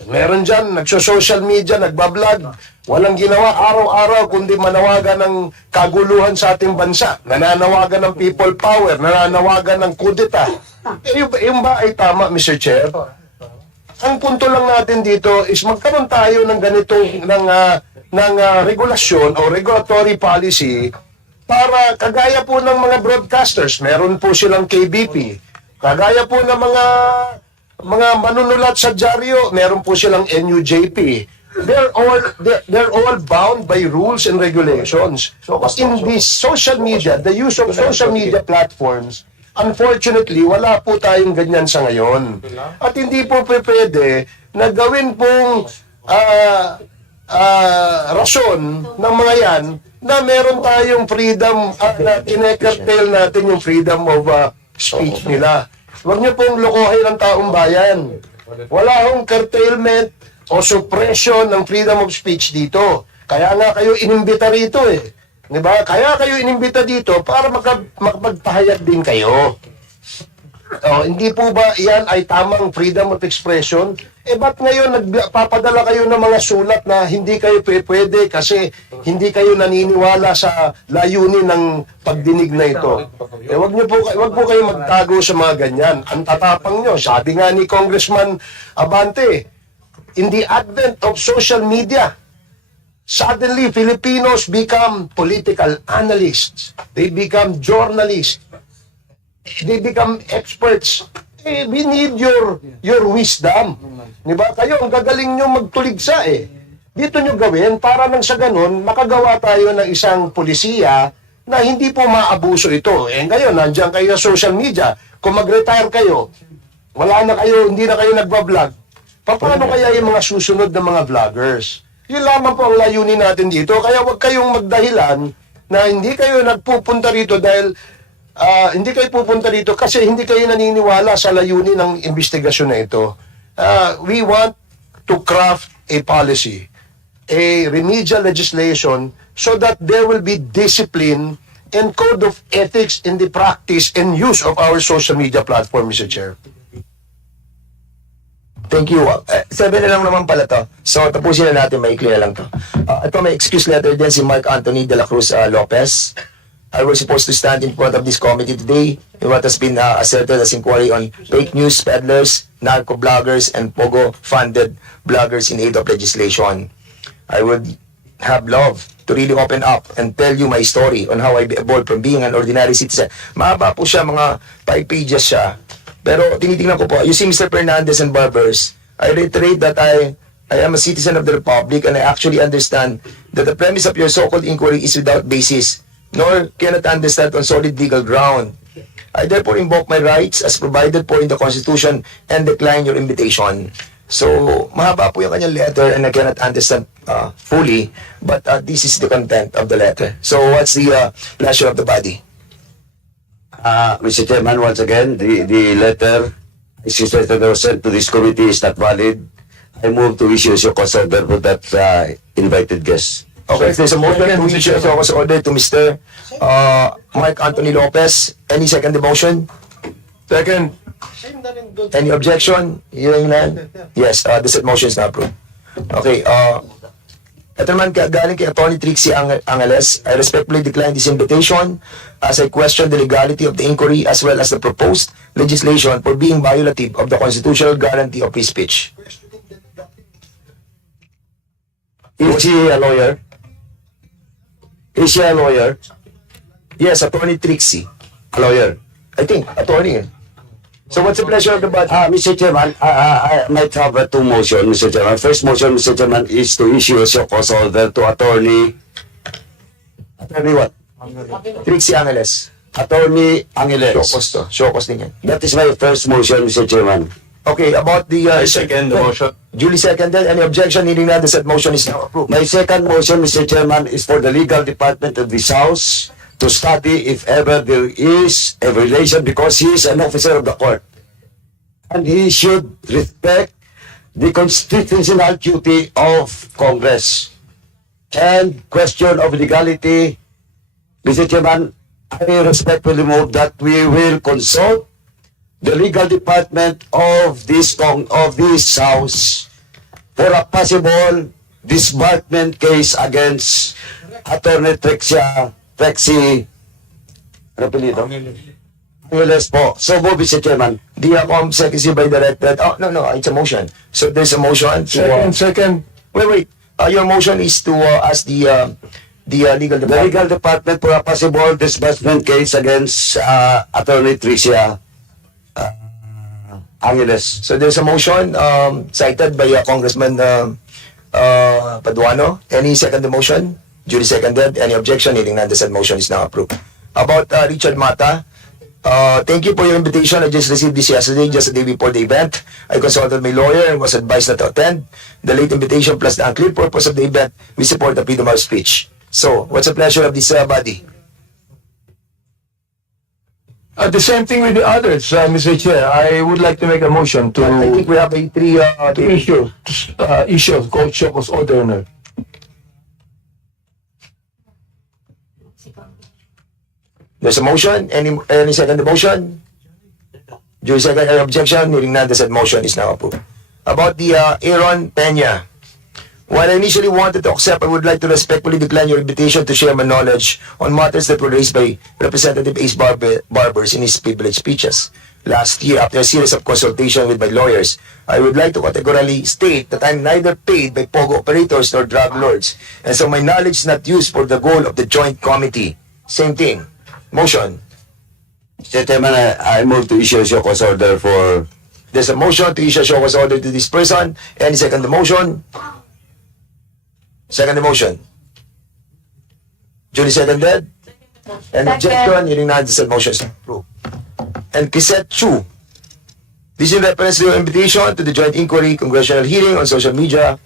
Meron dyan, nagso-social media, nagbablog, walang ginawa araw-araw kundi manawagan ng kaguluhan sa ating bansa, nananawagan ng people power, nananawagan ng kudeta. Yung ba ay tama, Mr. Chair? Ang punto lang natin dito is magkaroon tayo ng ganitong regulasyon o regulatory policy para kagaya po ng mga broadcasters, meron po silang KBP. Kagaya po ng mga manunulat sa dyaryo, meron po silang NUJP. They're all bound by rules and regulations. So in this social media, the use of social media platforms, unfortunately, wala po tayong ganyan sa ngayon. At hindi po pwede na gawin pong rason ng mga yan na meron tayong freedom na kine-curtail natin yung freedom of speech nila. Huwag niyo pong lokohin ang taong bayan. Wala hong curtailment o suppression ng freedom of speech dito. Kaya nga kayo inimbita rito eh. Diba? Kaya kayo inimbita dito para makapagpahayag din kayo. Hindi po ba yan ay tamang freedom of expression? Ba't ngayon nagpapadala kayo ng mga sulat na hindi kayo pwede kasi hindi kayo naniniwala sa layunin ng pagdinig na ito? Wag po kayo magtago sa mga ganyan. Ang tatapang nyo, sabi nga ni Congressman Abante, in the advent of social media, suddenly Filipinos become political analysts. They become journalists. They become experts. We need your wisdom. Diba? Kayo, ang gagaling nyo magtuligsa eh. Dito nyo gawin para nang sa ganun, makagawa tayo ng isang pulisiya na hindi po maabuso ito. Ngayon, nandiyan kayo sa social media. Kung mag-retire kayo, wala na kayo, hindi na kayo nagbablog. Paano kaya yung mga susunod na mga vloggers? Yun lamang po ang layunin natin dito. Kaya huwag kayong magdahilan na hindi kayo nagpupunta rito dahil hindi kayo pupunta dito kasi hindi kayo naniniwala sa layunin ng investigasyon na ito. We want to craft a policy, a remedial legislation so that there will be discipline and code of ethics in the practice and use of our social media platform, Mr. Chair. Thank you. 7 na lang naman pala to. So, tapusin na natin. Maikli na lang to. Ito may excuse letter din si Mark Anthony de la Cruz Lopez. I was supposed to stand in front of this committee today in what has been asserted as inquiry on fake news peddlers, narco-bloggers, and Pogo-funded bloggers in aid of legislation. I would have loved to really open up and tell you my story on how I evolved from being an ordinary citizen. Mahaba po siya, mga 5 pages siya. Pero tinitingnan ko po, you see Mr. Fernandez and Barbers, I reiterate that I am a citizen of the Republic and I actually understand that the premise of your so-called inquiry is without basis, nor cannot understand on solid legal ground. I therefore invoke my rights as provided for in the Constitution and decline your invitation. So, mahaba po yung kanyang letter and I cannot understand fully, but this is the content of the letter. So, what's the pleasure of the body? Mr. Chairman, once again, the letter that was sent to this committee is not valid. I move to issue a cause order for that invited guest. Okay, if there's a motion to issue a cause order to Mr. Mark Anthony Lopez, any second the motion? Second. Any objection? Hearing none? Yes, the said motion is now approved. Okay, ito naman galing kay Atty. Trixie Angeles. I respectfully decline this invitation as I question the legality of the inquiry as well as the proposed legislation for being violative of the constitutional guarantee of free speech. Is she a lawyer? Is she a lawyer? Yes, Atty. Trixie. A lawyer. I think, attorney. So what's the pleasure of the body? Mr. Chairman, I might have two motions, Mr. Chairman. First motion, Mr. Chairman, is to issue a cause order to Attorney what? Trixie Angeles. Attorney Angeles. Shokos to. Shokos din yan. That is my first motion, Mr. Chairman. Okay, about the... Second the motion. Duly seconded. Any objection? Hearing none, the said motion is now approved. My second motion, Mr. Chairman, is for the legal department of this House to study if ever there is a violation because he is an officer of the court. And he should respect the constitutional duty of Congress. And question of legality, Mr. Chairman, I respectfully move that we will consult the legal department of this House for a possible disbarment case against Attorney Trexie, ano apelyido? Angeles po. So move, Mr. Chairman. The COMSEC is hereby directed... Oh, no, it's a motion. So there's a motion to... Second. Wait. Your motion is to ask the legal The department. legal department for a possible disbursement case against Attorney Tricia Angeles. So there's a motion cited by Congressman Paduano. Any second the motion? Duly seconded. Any objection? Hearing none, the said motion is now approved. About Richard Mata, thank you for your invitation. I just received this yesterday, just a day before the event. I consulted my lawyer and was advised not to attend. The late invitation plus the unclear purpose of the event, we support the freedom of speech. So, what's the pleasure of this body? The same thing with the others, Mr. Chair. I would like to make a motion to I think we have a three... issue court shows order. There's a motion. Any second the motion? Duly second. Any objection? Hearing none, the said motion is now approved. About the Aaron Peña. While I initially wanted to accept, I would like to respectfully decline your invitation to share my knowledge on matters that were raised by Representative Ace Barbers in his privileged speeches. Last year, after a series of consultation with my lawyers, I would like to categorically state that I'm neither paid by POGO operators nor drug lords, and so my knowledge is not used for the goal of the joint committee. Same thing. Motion. Mr. Chairman, I move to issue a show cause order for... There's a motion to issue a show cause order to this person. Any second the motion? Second the motion. Duly seconded. And objection, hearing none, the said motion is approved. And Krizette Chu. This is in reference to your invitation to the joint inquiry congressional hearing on social media.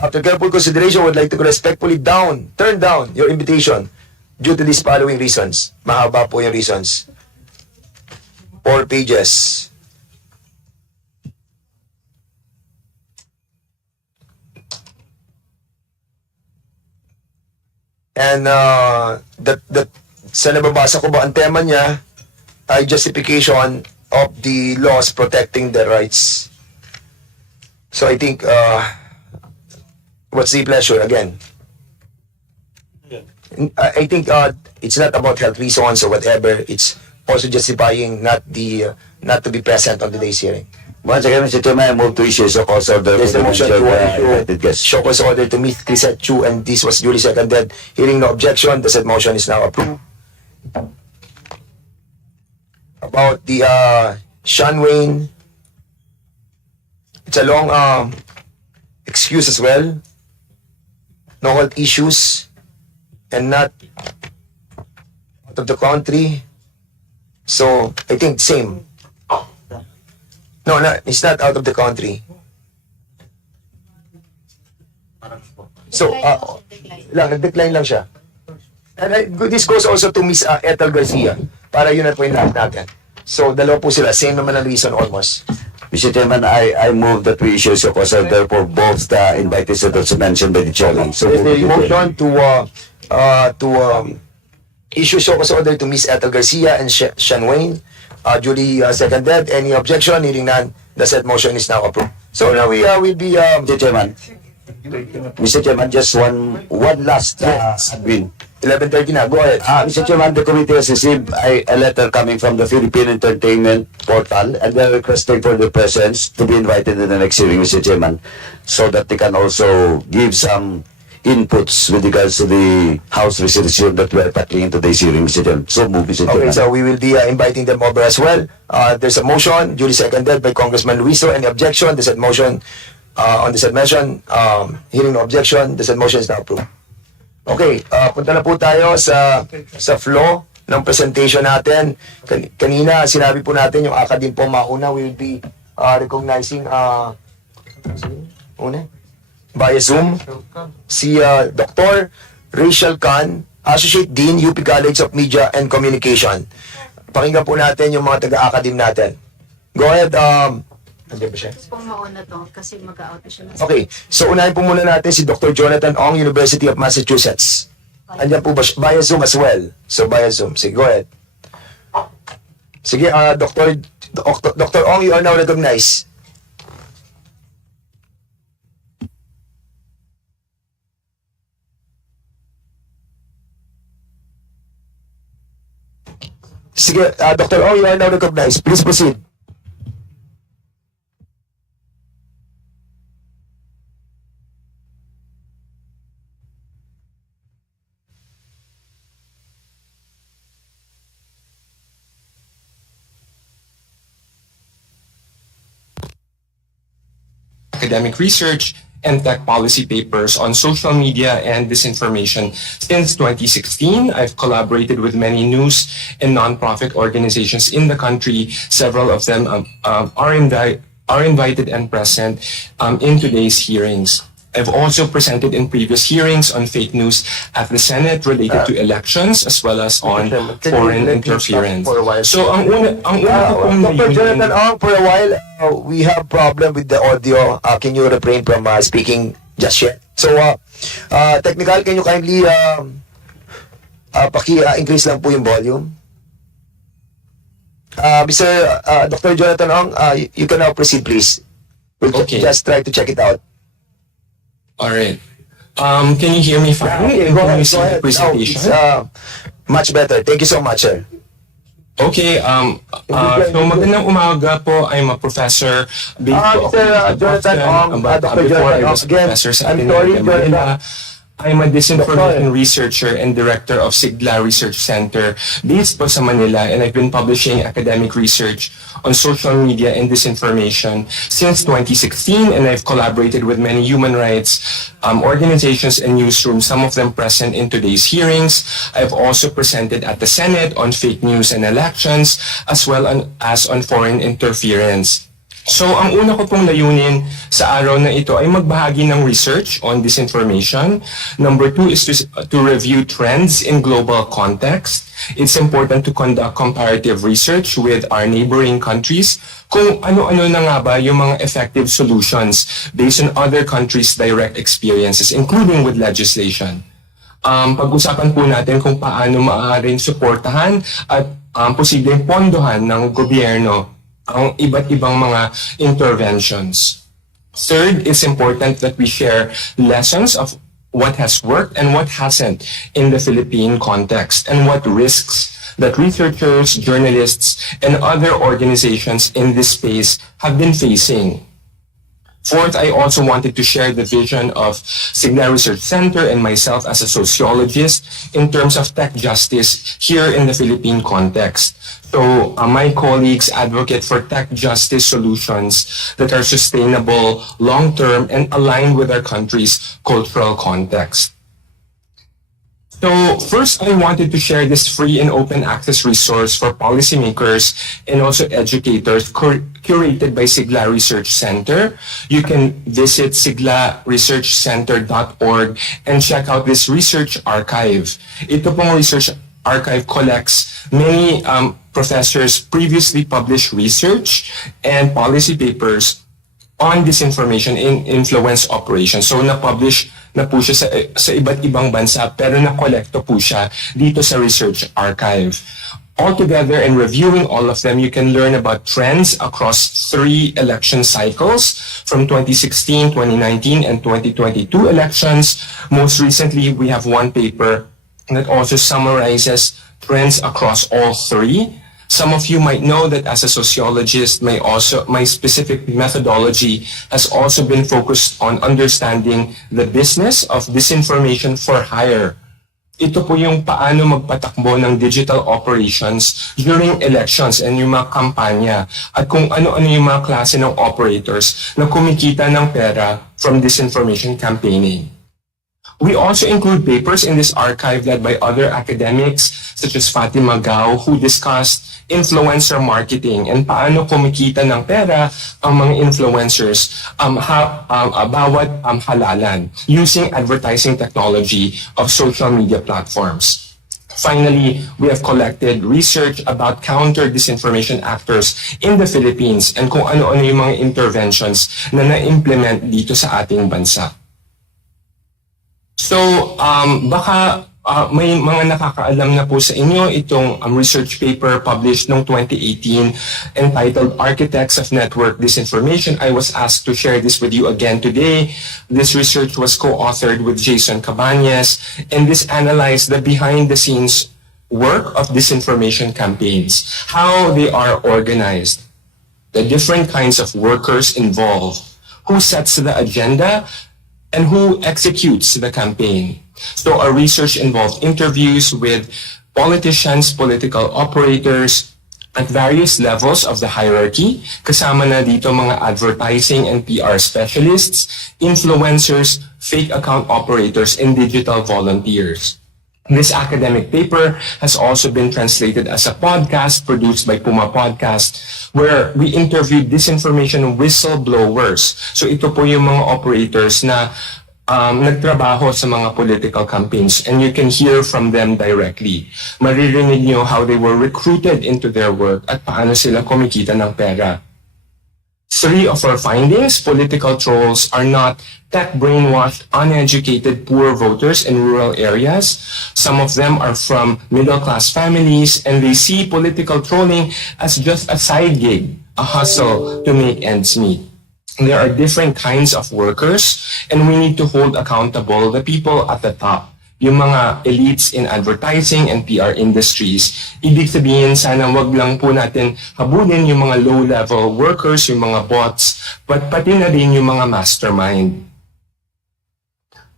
After careful consideration, I would like to respectfully turn down your invitation due to these following reasons. Mahaba po yung reasons. 4 pages. And sa nababasa ko ba, ang tema niya ay justification of the laws protecting the rights. So I think, what's the pleasure again? I think it's not about health reasons or whatever. It's also justifying not to be present on today's hearing. Once again, Mr. Chairman, I move to issue a show cause order There's for the the motion mentioned to invited guests. show cause order to meet Krizette Chu, and this was duly seconded. Hearing no objection, the said motion is now approved. About the Sean Wayne, it's a long excuse as well. No health issues and not out of the country. So I think same. No, it's not out of the country. So, nag-decline lang siya. And this goes also to Miss Ethel Garcia, para yun na po yung lahat natin. So, dalawa po sila, same naman ang reason almost. Mr. Chairman, I move that we issue a show cause order for both the invitees that also mentioned by the chairman. So, There's the motion to issue show cause order to Miss Ethel Garcia and Sean Wayne. Duly seconded. Any objection? Hearing none, the said motion is now approved. So now we will be... Mr. Chairman, just one last admin. 11:30 na. Go ahead. Mr. Chairman, the committee has received a letter coming from the Philippine Entertainment Portal, and they're requesting for the presence to be invited in the next hearing, Mr. Chairman, so that they can also give some inputs with regards to the House resolution that we're tackling in today's hearing, Mr. Chairman. So move, Mr. Okay, Chairman. so we will be inviting them over as well. There's a motion, duly seconded by Congressman Luiso. Any objection? The said motion on the said motion, hearing no objection, the said motion is now approved. Okay, punta na po tayo sa flow ng presentation natin. Kanina, sinabi po natin yung academe po mauna. We will be recognizing via Zoom si Dr. Rachel Khan, Associate Dean, UP College of Media and Communication. Pakinggan po natin yung mga taga-academe natin. Go ahead, nandiyan ba siya? Kung mauna to, kasi mag-out siya. Okay, so unahin po muna natin si Dr. Jonathan Ong, University of Massachusetts. Andiyan po ba siya? Via Zoom as well. So via Zoom. Sige, go ahead. Sige, Dr. Ong, you are now recognized. Sige, Dr. Ong, you are now recognized. Please proceed. Academic research and tech policy papers on social media and disinformation. Since 2016, I've collaborated with many news and nonprofit organizations in the country. Several of them are invited and present in today's hearings. I've also presented in previous hearings on fake news at the Senate related to elections as well as on foreign interference. So ang una ko pong Dr. Jonathan Ong, for a while, we have problem with the audio. Can you refrain from speaking just yet? So, technical, can you kindly paki-increase lang po yung volume? Dr. Jonathan Ong, you can now proceed, please. We'll Okay. just try to check it out. All right. Can you hear me fine? Go Can ahead, you see the presentation? It's much better. Thank you so much, sir. Okay, so magandang umaga po. I'm a professor based po ako Sir sa Jonathan Boston. Ong, But Dr. before I Jonathan was Ong, a again, professor sa I'm Pineda, sorry, Manila. I'm a disinformation Doctor. researcher and director of Sigla Research Center based po sa Manila, and I've been publishing academic research on social media and disinformation since 2016, and I've collaborated with many human rights organizations and newsrooms, some of them present in today's hearings. I've also presented at the Senate on fake news and elections, as well as on foreign interference. So, ang una ko pong layunin sa araw na ito ay magbahagi ng research on disinformation. Number 2 is to review trends in global context. It's important to conduct comparative research with our neighboring countries kung ano-ano na nga ba yung mga effective solutions based on other countries' direct experiences, including with legislation. Pag-usapan po natin kung paano maaaring suportahan at posibleng pondohan ng gobyerno ang iba't ibang mga interventions. Third, it's important that we share lessons of what has worked and what hasn't in the Philippine context, and what risks that researchers, journalists, and other organizations in this space have been facing. Fourth, I also wanted to share the vision of Sigla Research Center and myself as a sociologist in terms of tech justice here in the Philippine context. So, my colleagues advocate for tech justice solutions that are sustainable, long-term, and aligned with our country's cultural context. So, first, I wanted to share this free and open access resource for policymakers and also educators curated by Sigla Research Center. You can visit siglaresearchcenter.org and check out this research archive. Ito pong research archive collects many professors' previously published research and policy papers on disinformation in influence operations. So, na-publish na po siya sa iba't ibang bansa, pero na-kolekto po siya dito sa research archive. Altogether, and reviewing all of them, you can learn about trends across 3 election cycles from 2016, 2019, and 2022 elections. Most recently, we have one paper that also summarizes trends across all 3. Some of you might know that as a sociologist, my specific methodology has also been focused on understanding the business of disinformation for hire. Ito po yung paano magpatakbo ng digital operations during elections and yung mga kampanya, at kung ano-ano yung mga klase ng operators na kumikita ng pera from disinformation campaigning. We also include papers in this archive led by other academics such as Fatima Gao who discussed influencer marketing and paano kumikita ng pera ang mga influencers bawat halalan using advertising technology of social media platforms. Finally, we have collected research about counter-disinformation actors in the Philippines and kung ano-ano yung mga interventions na na-implement dito sa ating bansa. So, baka may mga nakakaalam na po sa inyo itong research paper published noong 2018 entitled Architects of Network Disinformation. I was asked to share this with you again today. This research was co-authored with Jason Cabañas, and this analyzed the behind-the-scenes work of disinformation campaigns, how they are organized, the different kinds of workers involved, who sets the agenda, and who executes the campaign. So our research involved interviews with politicians, political operators at various levels of the hierarchy. Kasama na dito mga advertising and PR specialists, influencers, fake account operators, and digital volunteers. This academic paper has also been translated as a podcast produced by Puma Podcast, where we interviewed disinformation whistleblowers. So ito po yung mga operators na nagtrabaho sa mga political campaigns, and you can hear from them directly. Maririnig nyo how they were recruited into their work at paano sila kumikita ng pera. 3 of our findings: political trolls are not tech-brainwashed, uneducated, poor voters in rural areas. Some of them are from middle-class families, and they see political trolling as just a side gig, a hustle to make ends meet. There are different kinds of workers, and we need to hold accountable the people at the top, yung mga elites in advertising and PR industries. Ibig sabihin, sana wag lang po natin habulin yung mga low-level workers, yung mga bots, but pati na rin yung mga mastermind.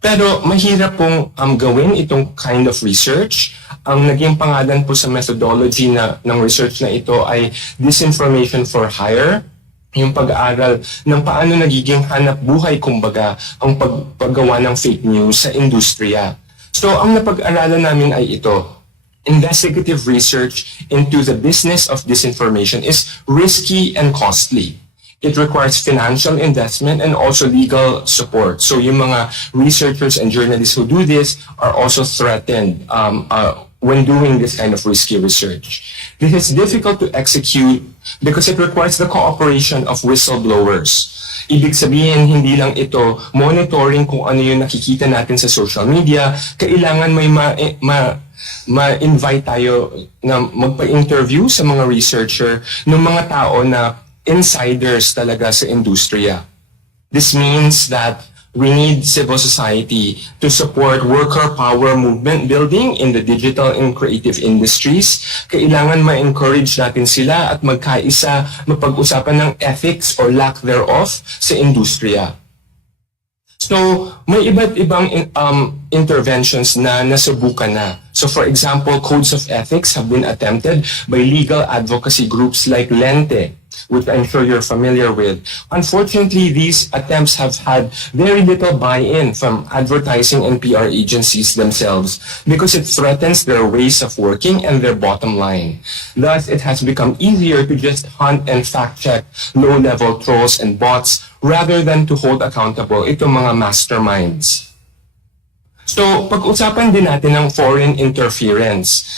Pero mahirap pong gawin itong kind of research. Ang naging pangalan po sa methodology ng research na ito ay Disinformation for Hire, yung pag-aaral ng paano nagiging hanap buhay kumbaga ang paggawa ng fake news sa industriya. So ang napag-aralan namin ay ito. Investigative research into the business of disinformation is risky and costly. It requires financial investment and also legal support. So yung mga researchers and journalists who do this are also threatened when doing this kind of risky research. This is difficult to execute because it requires the cooperation of whistleblowers. Ibig sabihin, hindi lang ito monitoring kung ano yung nakikita natin sa social media. Kailangan may ma-invite tayo na magpa-interview sa mga researcher ng mga tao na insiders talaga sa industriya. This means that we need civil society to support worker power movement building in the digital and creative industries. Kailangan ma-encourage natin sila at magkaisa mapag-usapan ng ethics or lack thereof sa industriya. So, may iba't ibang interventions na nasubukan na. So for example, codes of ethics have been attempted by legal advocacy groups like Lente, which I'm sure you're familiar with. Unfortunately, these attempts have had very little buy-in from advertising and PR agencies themselves because it threatens their ways of working and their bottom line. Thus, it has become easier to just hunt and fact-check low-level trolls and bots rather than to hold accountable itong mga masterminds. So, pag-usapan din natin ng foreign interference.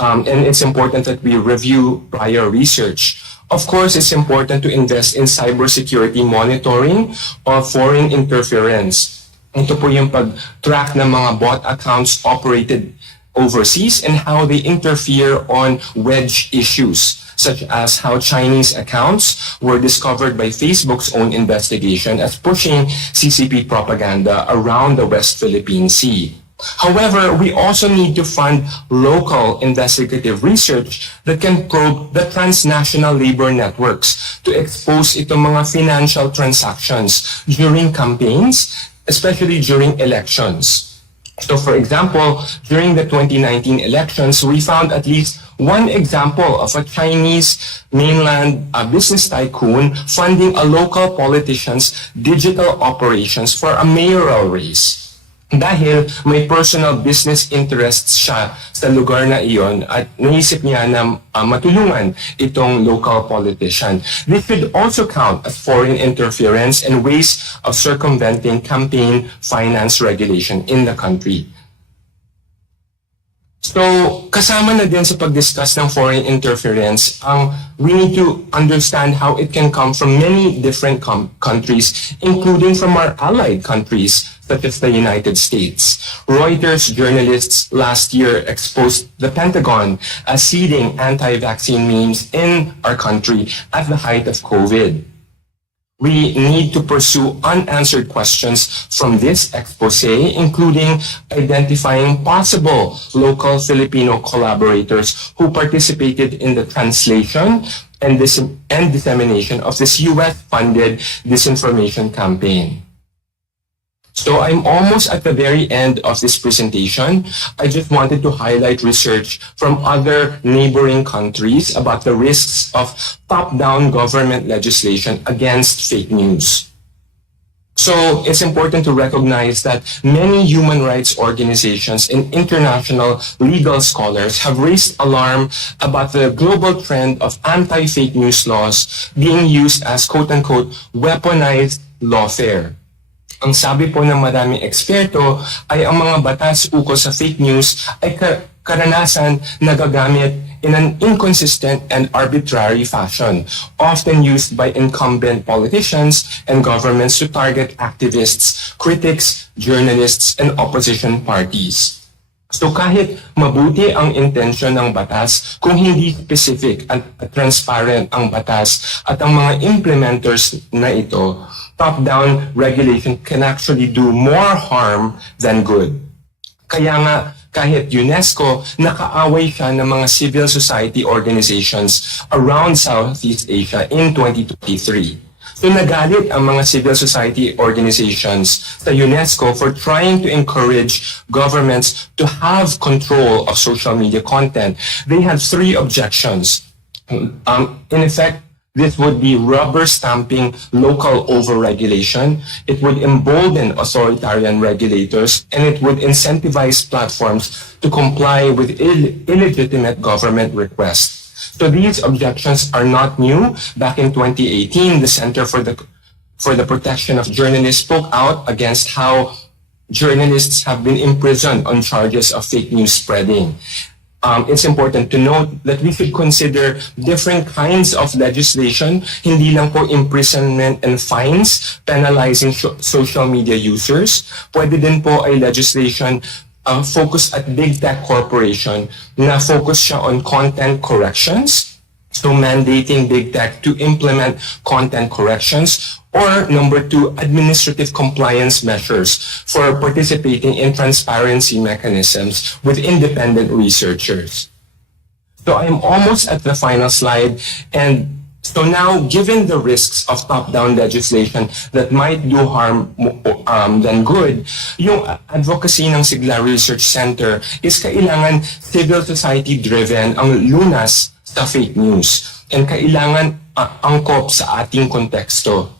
And it's important that we review prior research. Of course, it's important to invest in cybersecurity monitoring of foreign interference. Ito po yung pag-track ng mga bot accounts operated overseas and how they interfere on wedge issues, such as how Chinese accounts were discovered by Facebook's own investigation as pushing CCP propaganda around the West Philippine Sea. However, we also need to fund local investigative research that can probe the transnational labor networks to expose itong mga financial transactions during campaigns, especially during elections. So for example, during the 2019 elections, we found at least one example of a Chinese mainland business tycoon funding a local politician's digital operations for a mayoral race. dahil may personal business interests siya sa lugar na iyon at naisip niya na matulungan itong local politician. This should also count as foreign interference and ways of circumventing campaign finance regulation in the country. So, kasama na din sa pag-discuss ng foreign interference, we need to understand how it can come from many different countries, including from our allied countries, such as the United States. Reuters journalists last year exposed the Pentagon as seeding anti-vaccine memes in our country at the height of COVID. We need to pursue unanswered questions from this expose, including identifying possible local Filipino collaborators who participated in the translation and dissemination of this US-funded disinformation campaign. So I'm almost at the very end of this presentation. I just wanted to highlight research from other neighboring countries about the risks of top-down government legislation against fake news. So it's important to recognize that many human rights organizations and international legal scholars have raised alarm about the global trend of anti-fake news laws being used as quote-unquote weaponized lawfare. Ang sabi po ng maraming eksperto ay ang mga batas ukol sa fake news ay karanasan nagagamit in an inconsistent and arbitrary fashion, often used by incumbent politicians and governments to target activists, critics, journalists, and opposition parties. So kahit mabuti ang intensyon ng batas, kung hindi specific at transparent ang batas at ang mga implementers na ito, top-down regulation can actually do more harm than good. Kaya nga, kahit UNESCO, nakaaway siya ng mga civil society organizations around Southeast Asia in 2023. So nagalit ang mga civil society organizations sa UNESCO for trying to encourage governments to have control of social media content. They had 3 objections. In effect, this would be rubber stamping local overregulation. It would embolden authoritarian regulators, and it would incentivize platforms to comply with illegitimate government requests. So these objections are not new. Back in 2018, the Center for the Protection of Journalists spoke out against how journalists have been imprisoned on charges of fake news spreading. It's important to note that we should consider different kinds of legislation, hindi lang po imprisonment and fines penalizing social media users. Pwede din po ay legislation focused at big tech corporation na focus siya on content corrections, so mandating big tech to implement content corrections, or number 2, administrative compliance measures for participating in transparency mechanisms with independent researchers. So I'm almost at the final slide, and so now, given the risks of top-down legislation that might do harm than good, yung advocacy ng Sigla Research Center is kailangan civil society-driven ang lunas sa fake news, and kailangan angkop sa ating konteksto.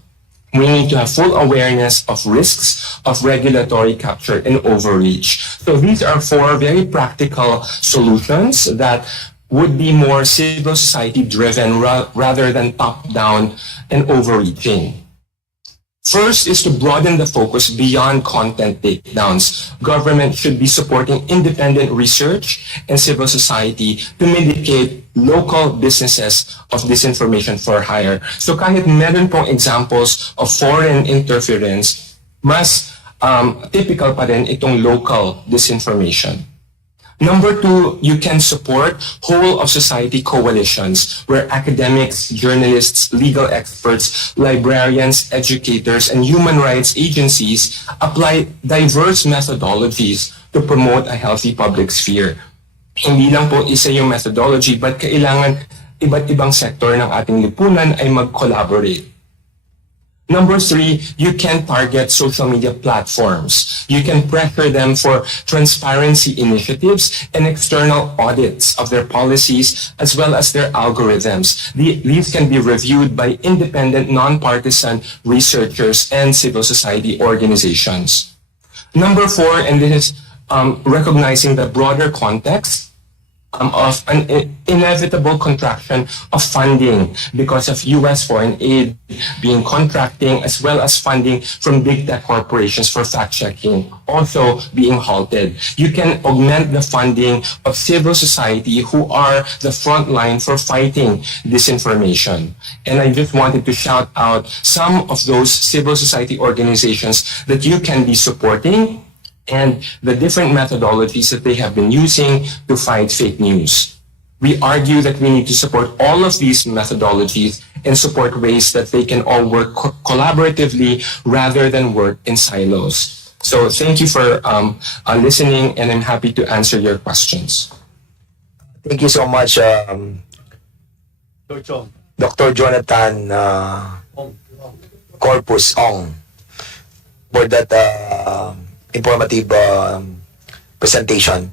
We need to have full awareness of risks of regulatory capture and overreach. So these are 4 very practical solutions that would be more civil society driven rather than top-down and overreaching. First is to broaden the focus beyond content takedowns. Government should be supporting independent research and civil society to mitigate local businesses of disinformation for hire. So kahit meron pong examples of foreign interference, mas typical pa rin itong local disinformation. Number 2, you can support whole of society coalitions where academics, journalists, legal experts, librarians, educators, and human rights agencies apply diverse methodologies to promote a healthy public sphere. Hindi lang po isa yung methodology, but kailangan iba't ibang sektor ng ating lipunan ay mag-collaborate. Number 3, you can target social media platforms. You can pressure them for transparency initiatives and external audits of their policies as well as their algorithms. These can be reviewed by independent, non-partisan researchers and civil society organizations. Number four, and this is recognizing the broader context of an inevitable contraction of funding because of U.S. foreign aid being contracting, as well as funding from big tech corporations for fact-checking also being halted. You can augment the funding of civil society who are the front line for fighting disinformation. And I just wanted to shout out some of those civil society organizations that you can be supporting and the different methodologies that they have been using to fight fake news. We argue that we need to support all of these methodologies and support ways that they can all work collaboratively rather than work in silos. So thank you for listening, and I'm happy to answer your questions. Thank you so much, Dr. Jonathan Corpus Ong, for that informative presentation.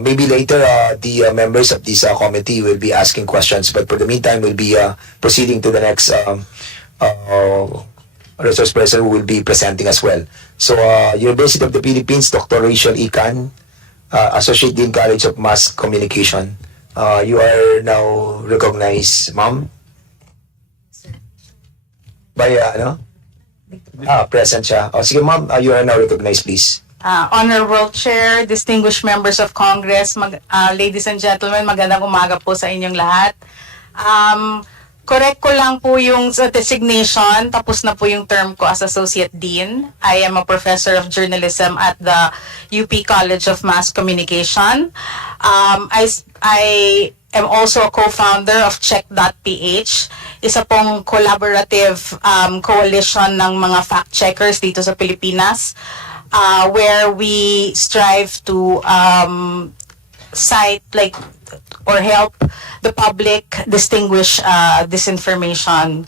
Maybe later, the members of this committee will be asking questions, but for the meantime, we'll be proceeding to the next resource person who will be presenting as well. So, University of the Philippines, Dr. Rachel Ican, Associate Dean College of Mass Communication. You are now recognized, ma'am? By, present siya. O, sige, ma'am, you are now recognized, please. Honorable Chair, distinguished members of Congress, ladies and gentlemen, magandang umaga po sa inyong lahat. Correct ko lang po yung designation, tapos na po yung term ko as Associate Dean. I am a Professor of Journalism at the UP College of Mass Communication. I am also a co-founder of Check.ph, isa pong collaborative coalition ng mga fact-checkers dito sa Pilipinas, where we strive to cite or help the public distinguish disinformation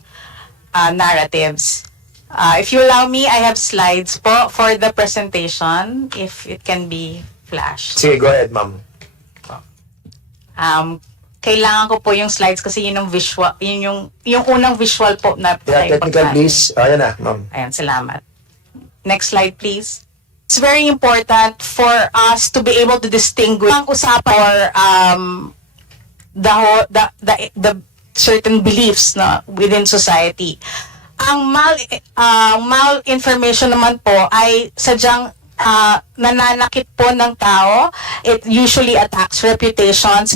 narratives. If you allow me, I have slides po for the presentation, if it can be flashed. Sige, go ahead, ma'am. Kailangan ko po yung slides kasi yun yung visual, yung unang visual po na Yeah, technical, please. Ayan na, ma'am. Ayan, salamat. Next slide, please. It's very important for us to be able to distinguish ang usapan or the certain beliefs na within society. Ang mal-information naman po ay sadyang nananakit po ng tao. It usually attacks reputations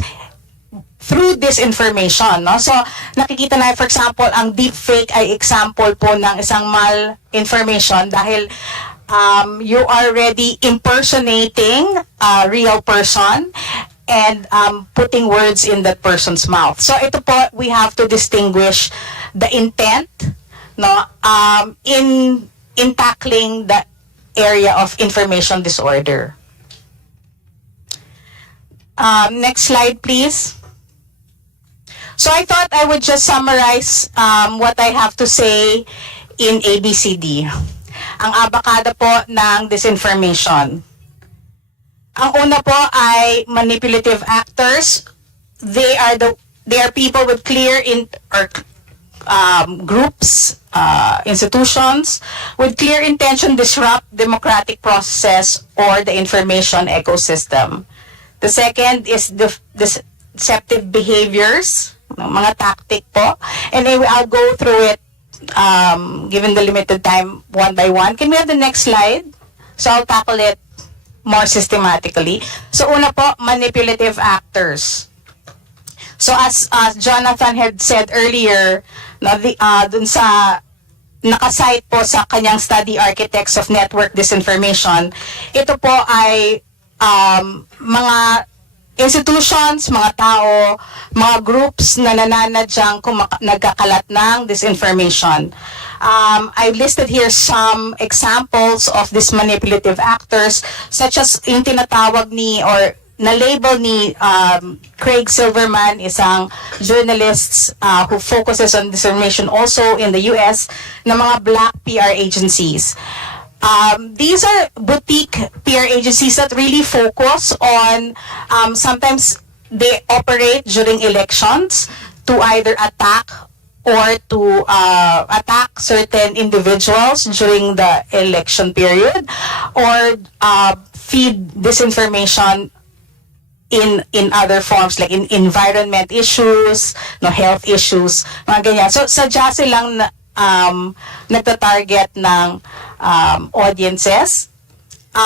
through disinformation, no? So, nakikita na, for example, ang deepfake ay example po ng isang mal-information dahil you are already impersonating a real person and putting words in that person's mouth. So, ito po, we have to distinguish the intent, no, in tackling the area of information disorder. Next slide, please. So I thought I would just summarize what I have to say in ABCD. Ang abakada po ng disinformation. Ang una po ay manipulative actors. They are people with clear groups, institutions with clear intention to disrupt democratic process or the information ecosystem. The second is the deceptive behaviors, mga tactic po. And I'll go through it given the limited time one by one. Can we have the next slide? So I'll tackle it more systematically. So una po, manipulative actors. So as Jonathan had said earlier, dun sa nakasite po sa kanyang study Architects of Network Disinformation, ito po ay mga institutions, mga tao, mga groups na nananadyang nagkakalat ng disinformation. I've listed here some examples of these manipulative actors, such as yung tinatawag or na-label ni Craig Silverman, isang journalist who focuses on disinformation also in the US, na mga black PR agencies. These are boutique PR agencies that really focus on, sometimes they operate during elections to either attack or to attack certain individuals during the election period, or feed disinformation in other forms, like in environment issues, no, health issues, mga ganyan. So sadya silang nagta-target ng audiences.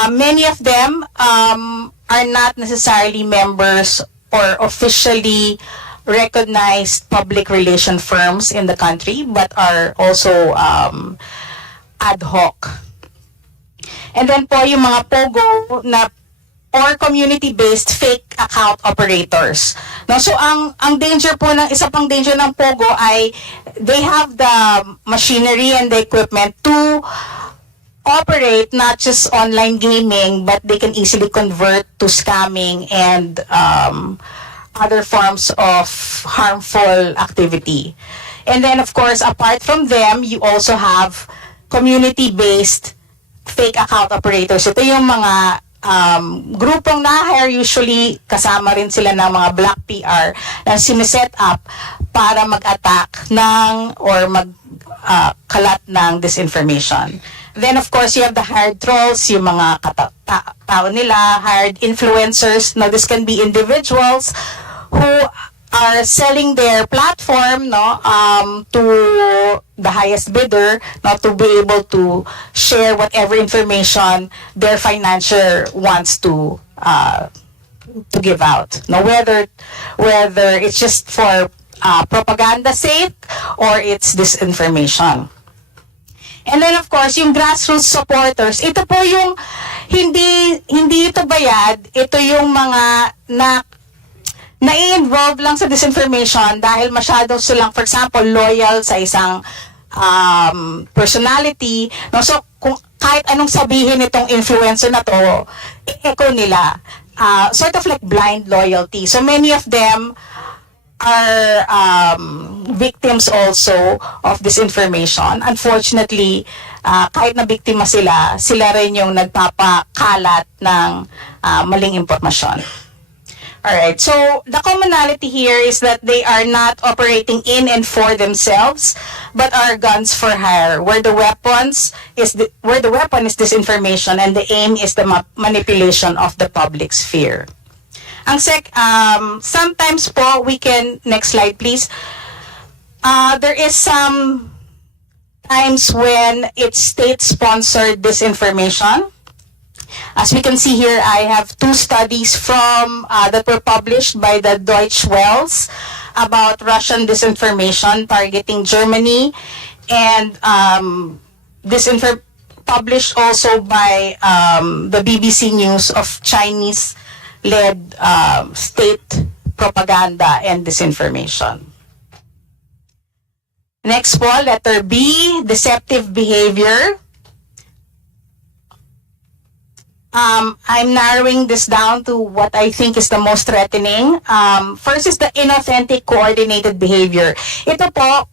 Many of them are not necessarily members or officially recognized public relation firms in the country, but are also ad hoc. And then po yung mga POGO na or community-based fake account operators. No, so ang danger po ng isa pang danger ng POGO ay they have the machinery and the equipment to operate not just online gaming, but they can easily convert to scamming and other forms of harmful activity. And then, of course, apart from them, you also have community-based fake account operators. Ito yung mga grupong na-hire, usually kasama rin sila ng mga black PR na siniset up para mag-attack ng or mag-kalat ng disinformation. Then, of course, you have the hired trolls, yung mga tao nila, hired influencers. Now, this can be individuals who are selling their platform, no, to the highest bidder, not to be able to share whatever information their financier wants to give out. No, whether it's just for propaganda sake or it's disinformation. And then, of course, yung grassroots supporters, ito po yung hindi ito bayad, ito yung mga na-involve lang sa disinformation dahil masyado silang, for example, loyal sa isang personality. No? So, kung kahit anong sabihin itong influencer na to, i-echo nila. Sort of like blind loyalty. So, many of them are victims also of disinformation. Unfortunately, kahit na biktima sila rin yung nagpapakalat ng maling impormasyon. Alright, so the commonality here is that they are not operating in and for themselves, but are guns for hire, where the weapon is disinformation and the aim is the manipulation of the public sphere. Sometimes po we can, next slide please, there is some times when it's state-sponsored disinformation. As we can see here, I have 2 studies from that were published by the Deutsche Welles about Russian disinformation targeting Germany, and published also by the BBC News of Chinese-led state propaganda and disinformation. Next po, letter B, deceptive behavior. I'm narrowing this down to what I think is the most threatening. First is the inauthentic coordinated behavior. Ito po,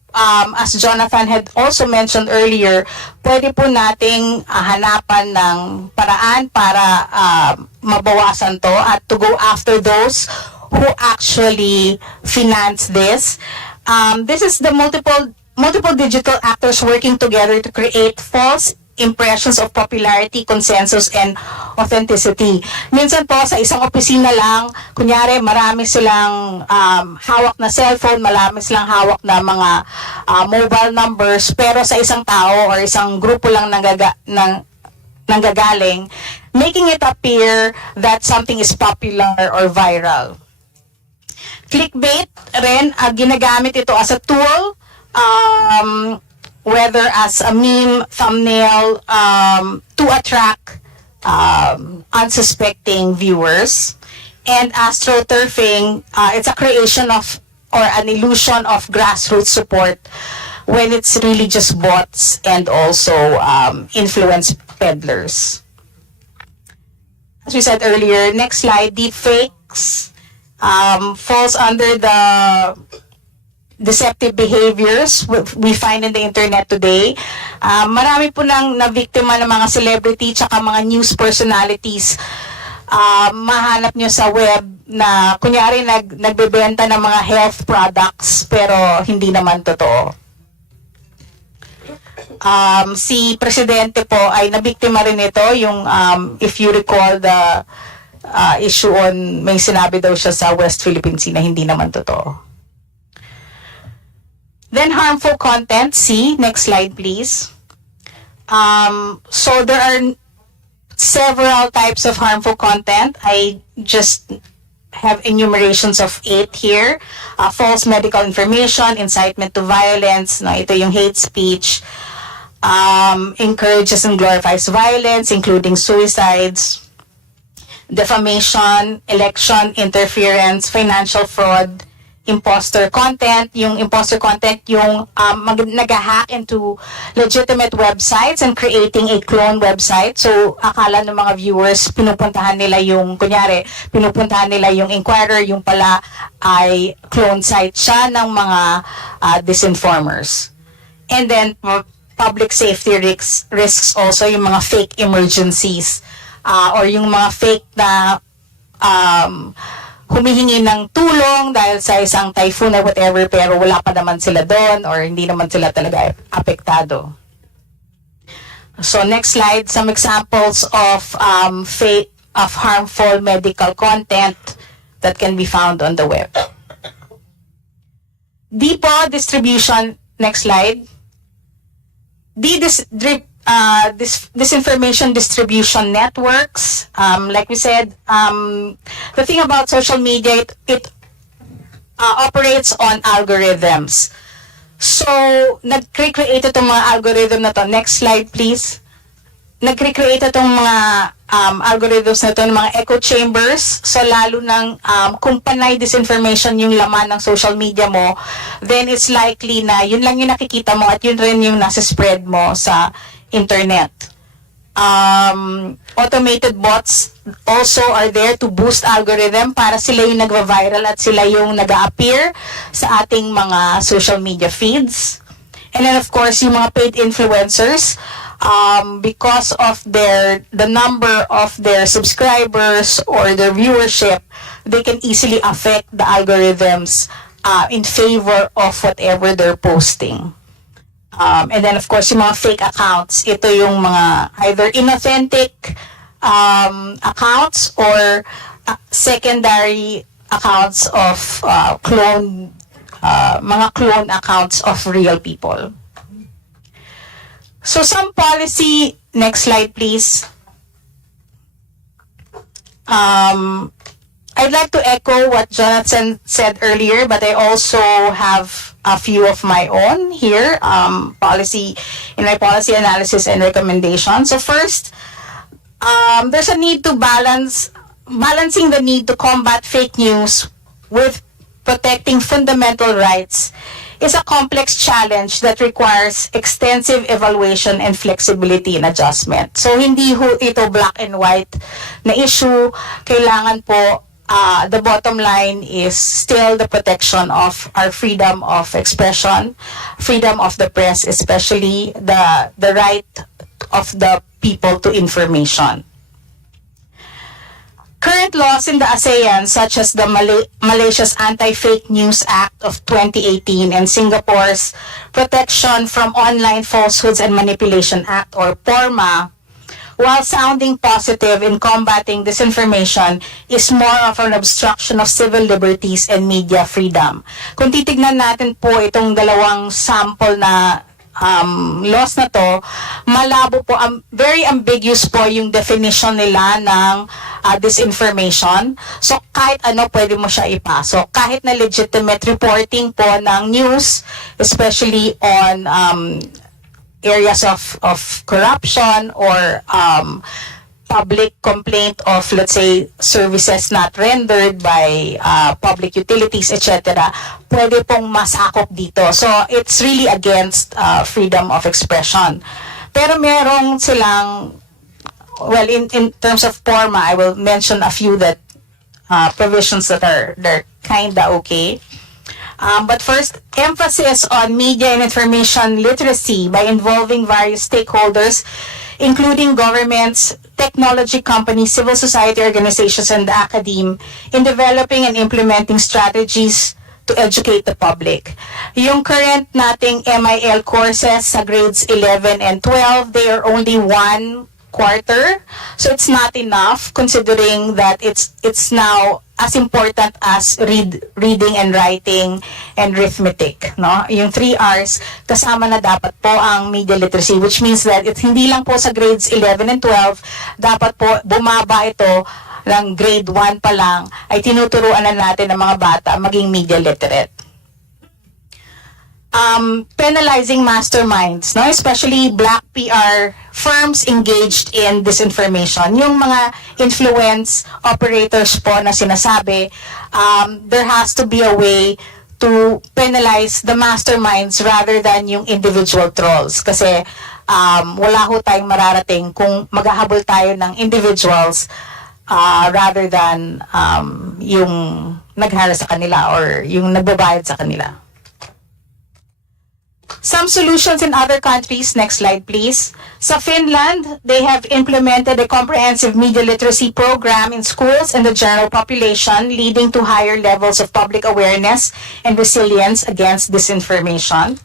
as Jonathan had also mentioned earlier, pwede po nating hanapan ng paraan para mabawasan to at to go after those who actually finance this. This is the multiple digital actors working together to create false impressions of popularity, consensus, and authenticity. Minsan po, sa isang opisina lang, kunyari, marami silang hawak na cellphone, marami silang hawak na mga mobile numbers, pero sa isang tao or isang grupo lang nanggagaling, making it appear that something is popular or viral. Clickbait rin, ginagamit ito as a tool, whether as a meme, thumbnail, to attract unsuspecting viewers. And astroturfing, it's a creation of or an illusion of grassroots support when it's really just bots and also influence peddlers. As we said earlier, next slide, deepfakes falls under the deceptive behaviors we find in the internet today. Marami po nang nabiktima ng mga celebrity tsaka mga news personalities mahanap nyo sa web na kunyari nagbebenta ng mga health products pero hindi naman totoo. Si Presidente po ay nabiktima rin ito, yung if you recall the issue on, may sinabi daw siya sa West Philippine Sea na hindi naman totoo. Then harmful content, C, next slide please. So there are several types of harmful content. I just have enumerations of 8 here. False medical information, incitement to violence, no, ito yung hate speech, encourages and glorifies violence, including suicides, defamation, election interference, financial fraud, imposter content. Yung imposter content, yung nag-hack into legitimate websites and creating a clone website. So, akala ng mga viewers, pinupuntahan nila yung, kunyari, pinupuntahan nila yung Inquirer, yung pala ay clone site siya ng mga disinformers. And then, public safety risks also, yung mga fake emergencies, or yung mga fake na humihingi ng tulong dahil sa isang typhoon or whatever, pero wala pa naman sila doon or hindi naman sila talaga apektado. So next slide, some examples of fake, of harmful medical content that can be found on the web. Depo distribution, next slide. Disinformation distribution networks. Like we said, the thing about social media, it operates on algorithms. So, nag-create itong mga algorithm na to. Next slide, please. Nag-create itong mga algorithms na to, ng mga echo chambers. So, lalo ng kung panay disinformation yung laman ng social media mo, then it's likely na yun lang yung nakikita mo at yun rin yung nasa spread mo sa internet. Automated bots also are there to boost algorithm para sila yung nagva-viral at sila yung nag-a-appear sa ating mga social media feeds. And then of course, yung mga paid influencers, because of the number of their subscribers or their viewership, they can easily affect the algorithms in favor of whatever they're posting. And then of course, yung mga fake accounts, ito yung mga either inauthentic accounts or secondary accounts of mga clone accounts of real people. So some policy, next slide please. I'd like to echo what Jonathan said earlier, but I also have a few of my own here, in my policy analysis and recommendations. So first, there's a need to balancing the need to combat fake news with protecting fundamental rights is a complex challenge that requires extensive evaluation and flexibility in adjustment. So hindi ito black and white na issue. Kailangan po the bottom line is still the protection of our freedom of expression, freedom of the press, especially the right of the people to information. Current laws in the ASEAN, such as the Malaysia's Anti-Fake News Act of 2018 and Singapore's Protection from Online Falsehoods and Manipulation Act, or PORMA, while sounding positive in combating disinformation, is more of an obstruction of civil liberties and media freedom. Kung titignan natin po itong dalawang sample na laws na to, malabo po, very ambiguous po yung definition nila ng disinformation. So kahit ano pwede mo siya ipasok. Kahit na legitimate reporting po ng news, especially on areas of corruption or public complaint of, let's say, services not rendered by public utilities, etc., pwede pong masakop dito. So, it's really against freedom of expression. Pero merong silang, well, in terms of PORMA, I will mention a few that provisions that they're kinda okay. But first, emphasis on media and information literacy by involving various stakeholders including governments, technology companies, civil society organizations, and the academe in developing and implementing strategies to educate the public. Yung current nating MIL courses sa grades 11 and 12, they are only one quarter. So it's not enough considering that it's now as important as reading and writing and arithmetic, no? Yung 3 R's kasama na dapat po ang media literacy, which means that it's hindi lang po sa grades 11 and 12, dapat po bumaba ito ng grade 1 pa lang ay tinuturuan na natin ng mga bata maging media literate. Penalizing masterminds, no? Especially black PR firms engaged in disinformation. Yung mga influence operators po na sinasabi, there has to be a way to penalize the masterminds rather than yung individual trolls. Kasi wala ho tayong mararating kung maghahabol tayo ng individuals rather than yung naghara sa kanila or yung nagbabayad sa kanila. Some solutions in other countries. Next slide, please. Sa Finland, they have implemented a comprehensive media literacy program in schools and the general population, leading to higher levels of public awareness and resilience against disinformation.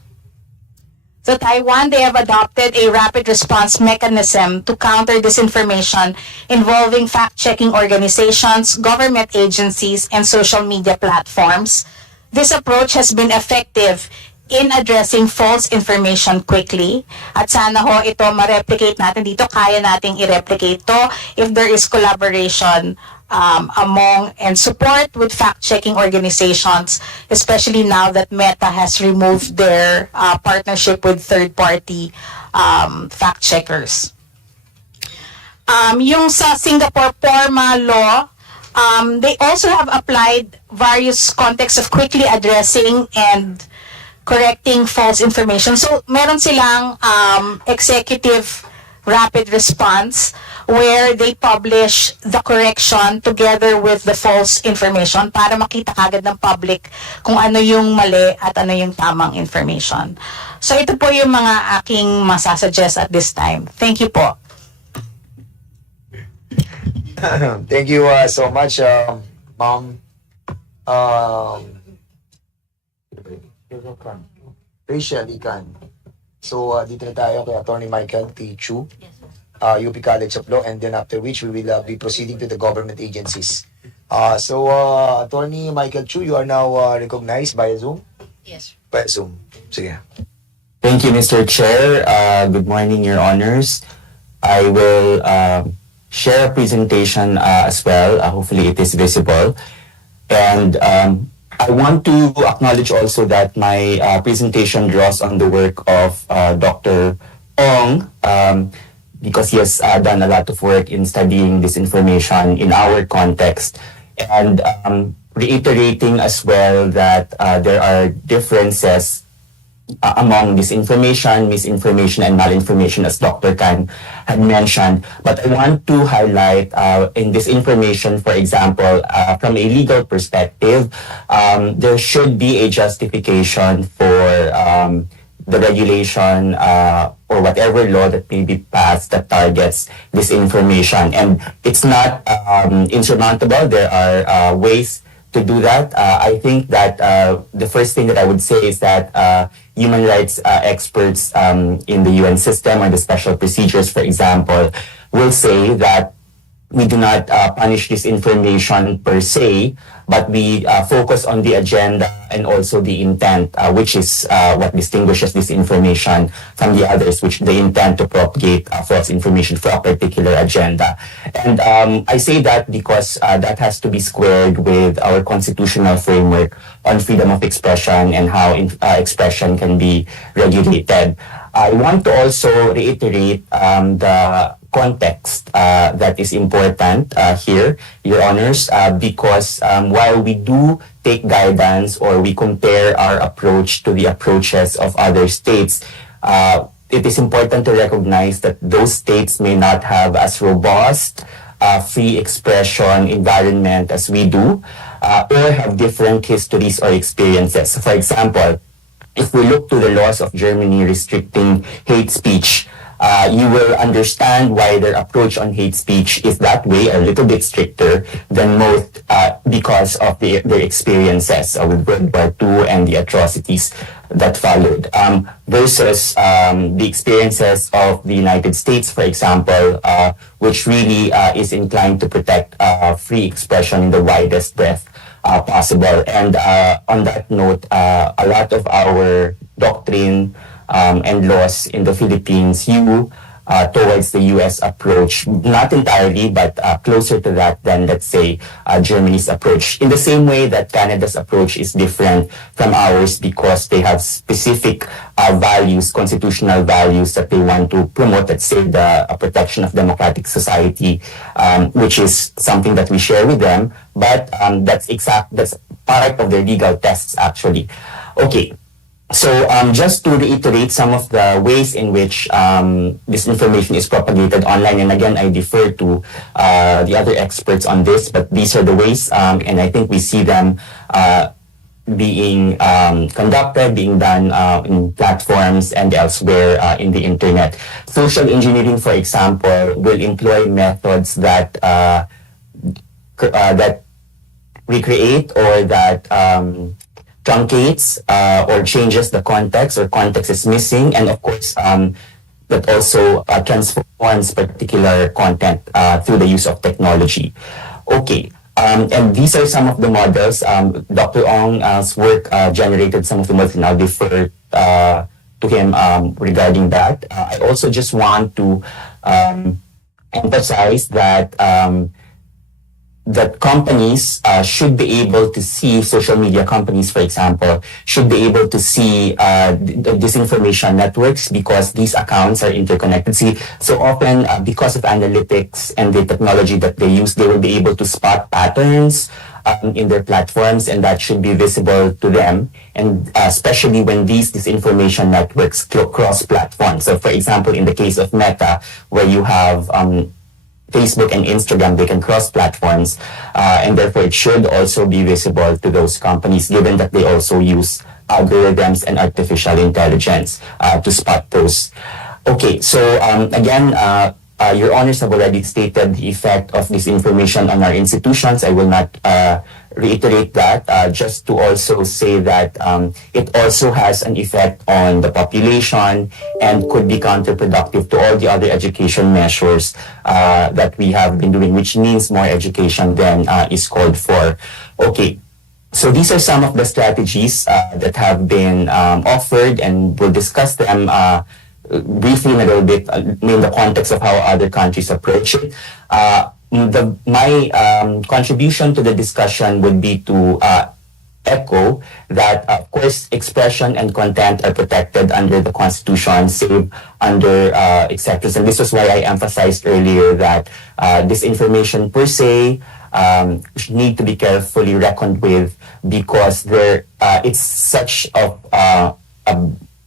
Sa Taiwan, they have adopted a rapid response mechanism to counter disinformation involving fact-checking organizations, government agencies, and social media platforms. This approach has been effective in addressing false information quickly. At sana ho ito ma-replicate natin dito. Kaya nating i-replicate to if there is collaboration among and support with fact-checking organizations, especially now that Meta has removed their partnership with third-party fact-checkers. Yung sa Singapore PORMA law, they also have applied various contexts of quickly addressing and correcting false information. So, meron silang executive rapid response where they publish the correction together with the false information para makita kagad ng public kung ano yung mali at ano yung tamang information. So, ito po yung mga aking masasuggest at this time. Thank you po. Thank you so much, Ma'am. Rachel Ican. So, dito na tayo kay Attorney Michael T. Chu, UP College of Law, and then after which we will be proceeding to the government agencies. Attorney Michael Chu, you are now recognized by Zoom? Yes. By Zoom. Sige. Thank you, Mr. Chair. Good morning, Your Honors. I will share a presentation as well. Hopefully, it is visible. And I want to acknowledge also that my presentation draws on the work of Dr. Chong because he has done a lot of work in studying this information in our context and reiterating as well that there are differences among disinformation, misinformation, and malinformation, as Dr. Khan had mentioned. But I want to highlight in this information, for example, from a legal perspective, there should be a justification for the regulation or whatever law that may be passed that targets this information. And it's not insurmountable. There are ways to do that. I think that the first thing that I would say is that human rights experts in the UN system or the special procedures, for example, will say that we do not punish disinformation per se, but we focus on the agenda and also the intent, which is what distinguishes this information from the others, which they intend to propagate false information for a particular agenda. And I say that because that has to be squared with our constitutional framework on freedom of expression and how expression can be regulated. I want to also reiterate the context that is important here, Your Honors, because while we do take guidance or we compare our approach to the approaches of other states, it is important to recognize that those states may not have as robust free expression environment as we do, or have different histories or experiences. For example, if we look to the laws of Germany restricting hate speech, you will understand why their approach on hate speech is that way, a little bit stricter than most, because of their experiences with World War II and the atrocities that followed, versus the experiences of the United States, for example, which really is inclined to protect free expression in the widest breadth possible. And on that note, a lot of our doctrine and laws in the Philippines hew towards the U.S. approach, not entirely, but closer to that than, let's say, Germany's approach. In the same way that Canada's approach is different from ours because they have specific values, constitutional values that they want to promote, let's say, the protection of democratic society, which is something that we share with them, but that's part of their legal tests, actually. Okay. So just to reiterate some of the ways in which this information is propagated online, and again, I defer to the other experts on this, but these are the ways, and I think we see them being conducted, being done in platforms and elsewhere in the internet. Social engineering, for example, will employ methods that that recreate or that truncates or changes the context, or context is missing, and of course that also transforms particular content through the use of technology. Okay, and these are some of the models. Dr. Ong's work generated some of the models, and I'll defer to him regarding that. I also just want to emphasize that that companies should be able to see, social media companies, for example, should be able to see the disinformation networks, because these accounts are interconnected. See, so often, because of analytics and the technology that they use, they will be able to spot patterns in their platforms, and that should be visible to them, and especially when these disinformation networks cross platforms. So, for example, in the case of Meta, where you have Facebook and Instagram, they can cross platforms, and therefore it should also be visible to those companies, given that they also use algorithms and artificial intelligence to spot those. Okay, so again, your honors have already stated the effect of this information on our institutions. I will not reiterate that, just to also say that it also has an effect on the population and could be counterproductive to all the other education measures that we have been doing, which means more education than is called for. Okay. So these are some of the strategies that have been offered, and we'll discuss them briefly in a little bit in the context of how other countries approach it. My contribution to the discussion would be to echo that, of course, expression and content are protected under the Constitution, save under exceptions. And this is why I emphasized earlier that disinformation per se should need to be carefully reckoned with, because it's such a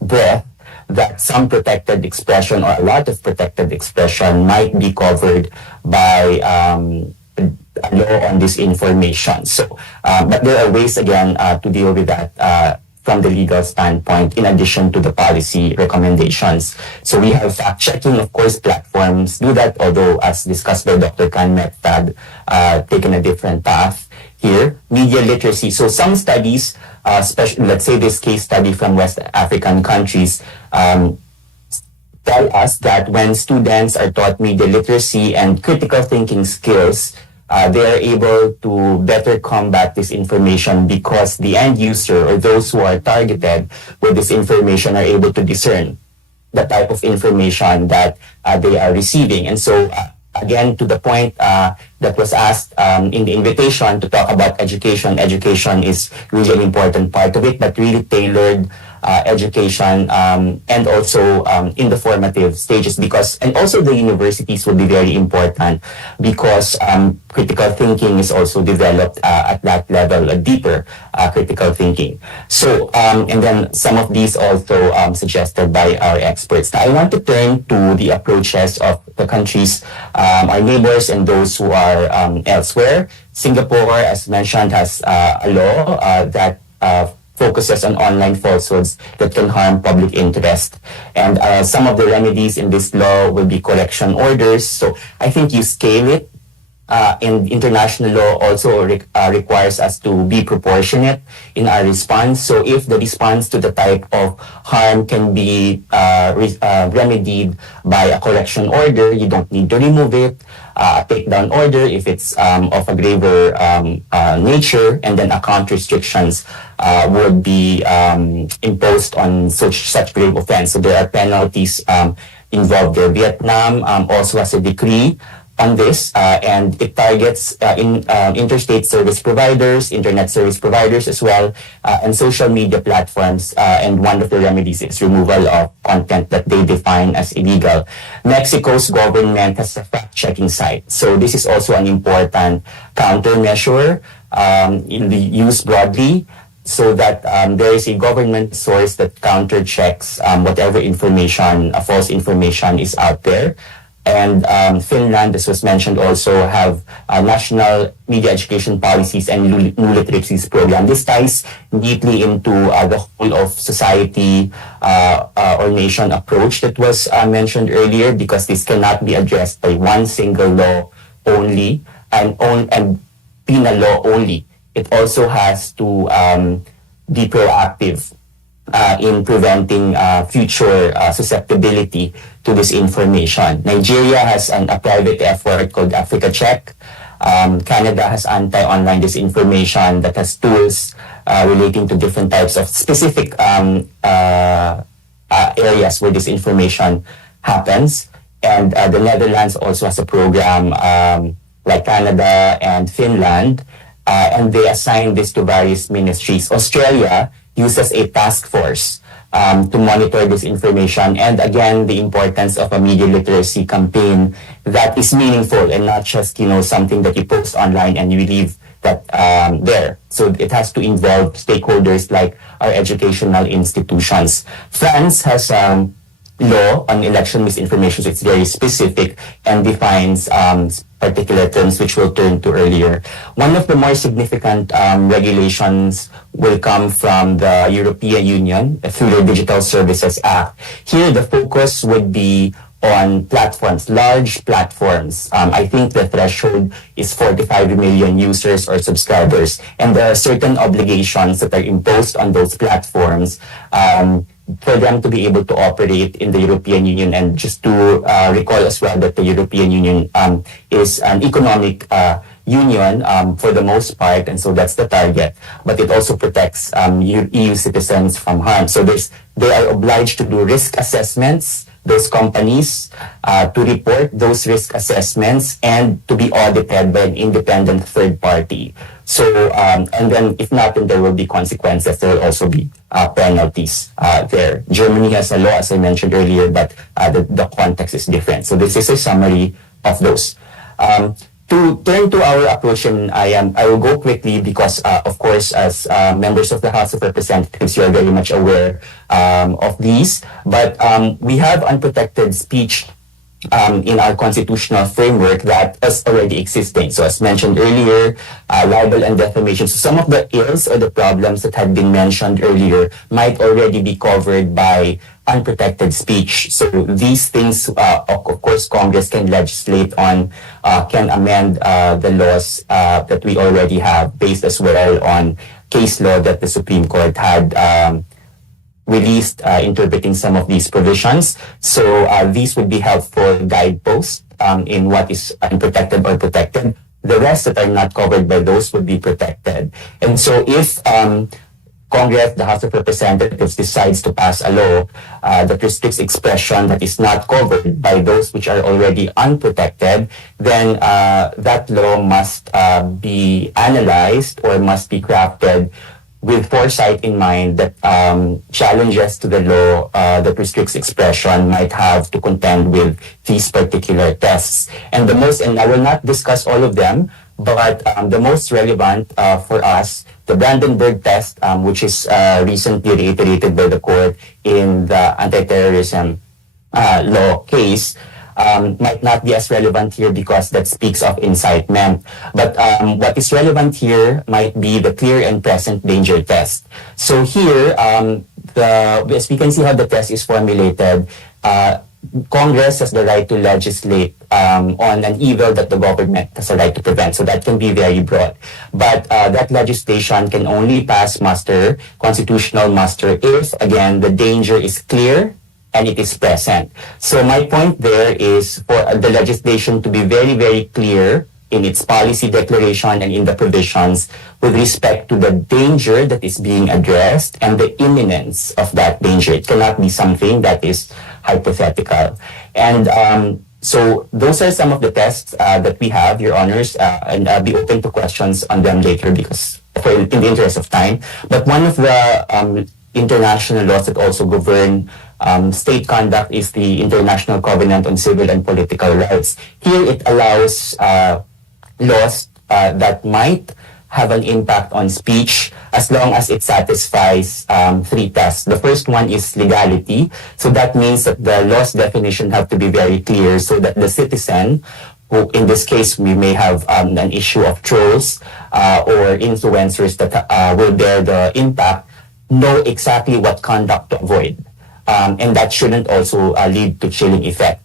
breadth that some protected expression, or a lot of protected expression, might be covered by a law on disinformation. So, but there are ways, again, to deal with that from the legal standpoint, in addition to the policy recommendations. So we have fact-checking, of course, platforms do that, although, as discussed by Dr. Khan, had taken a different path here. Media literacy. So some studies, especially, let's say this case study from West African countries, tell us that when students are taught media literacy and critical thinking skills, they are able to better combat this information, because the end user, or those who are targeted with this information, are able to discern the type of information that they are receiving. And so, again, to the point that was asked in the invitation to talk about education, education is really an important part of it, but really tailored education, and also in the formative stages, and also the universities will be very important, because critical thinking is also developed at that level, a deeper critical thinking. So, and then some of these also suggested by our experts. Now, I want to turn to the approaches of the countries, our neighbors, and those who are elsewhere. Singapore, as mentioned, has a law that focuses on online falsehoods that can harm public interest. And some of the remedies in this law will be collection orders. So I think you scale it. And international law also requires us to be proportionate in our response. So if the response to the type of harm can be remedied by a collection order, you don't need to remove it. A takedown order if it's of a graver nature, and then account restrictions would be imposed on such grave offense. So there are penalties involved there. Vietnam also has a decree on this, and it targets interstate service providers, internet service providers as well, and social media platforms. And one of the remedies is removal of content that they define as illegal. Mexico's government has a fact-checking site. So this is also an important countermeasure used broadly, so that there is a government source that counter-checks whatever information, false information is out there. And Finland, this was mentioned, also have national media education policies and new literacies program. This ties deeply into the whole of society or nation approach that was mentioned earlier, because this cannot be addressed by one single law only and penal law only. It also has to be proactive in preventing future susceptibility to this information. Nigeria has a private effort called Africa Check. Canada has anti-online disinformation that has tools relating to different types of specific areas where disinformation happens. And the Netherlands also has a program like Canada and Finland, and they assign this to various ministries. Australia uses a task force to monitor this information, and again, the importance of a media literacy campaign that is meaningful and not just something that you post online and you leave that there. So it has to involve stakeholders like our educational institutions. France has law on election misinformation, so it's very specific and defines particular terms, which we'll turn to earlier. One of the more significant regulations will come from the European Union through the Digital Services Act. Here, the focus would be on platforms, large platforms. I think the threshold is 45 million users or subscribers, and there are certain obligations that are imposed on those platforms for them to be able to operate in the European Union. And just to recall as well that the European Union is an economic union for the most part, and so that's the target. But it also protects EU citizens from harm. So they are obliged to do risk assessments, those companies, to report those risk assessments and to be audited by an independent third party. So, and then if not, then there will be consequences. There will also be penalties there. Germany has a law, as I mentioned earlier, but the context is different. So this is a summary of those. To turn to our approach, and I will go quickly because, of course, as members of the House of Representatives, you are very much aware of these. But we have unprotected speech in our constitutional framework that is already existing. So as mentioned earlier, libel and defamation. So some of the ills or the problems that had been mentioned earlier might already be covered by unprotected speech. So these things, of course, Congress can legislate on, can amend the laws that we already have, based as well on case law that the Supreme Court had released interpreting some of these provisions. So these would be helpful guideposts in what is unprotected or protected. The rest that are not covered by those would be protected. And so if Congress, the House of Representatives, decides to pass a law that restricts expression that is not covered by those which are already unprotected, then that law must be analyzed or must be crafted with foresight in mind that challenges to the law that restricts expression might have to contend with these particular tests. And I will not discuss all of them, but the most relevant for us, the Brandenburg test, which is recently reiterated by the court in the anti-terrorism law case, might not be as relevant here because that speaks of incitement. But what is relevant here might be the clear and present danger test. So here, as we can see how the test is formulated, Congress has the right to legislate on an evil that the government has a right to prevent. So that can be very broad. But that legislation can only pass muster, constitutional muster, if, again, the danger is clear and it is present. So my point there is for the legislation to be very, very clear in its policy declaration and in the provisions with respect to the danger that is being addressed and the imminence of that danger. It cannot be something that is hypothetical. And so those are some of the tests that we have, Your Honors, and I'll be open to questions on them later because in the interest of time. But one of the international laws that also govern state conduct is the International Covenant on Civil and Political Rights. Here it allows laws that might have an impact on speech as long as it satisfies three tests. The first one is legality. So that means that the law's definition have to be very clear so that the citizen, who in this case we may have an issue of trolls or influencers that will bear the impact, know exactly what conduct to avoid. And that shouldn't also lead to chilling effect.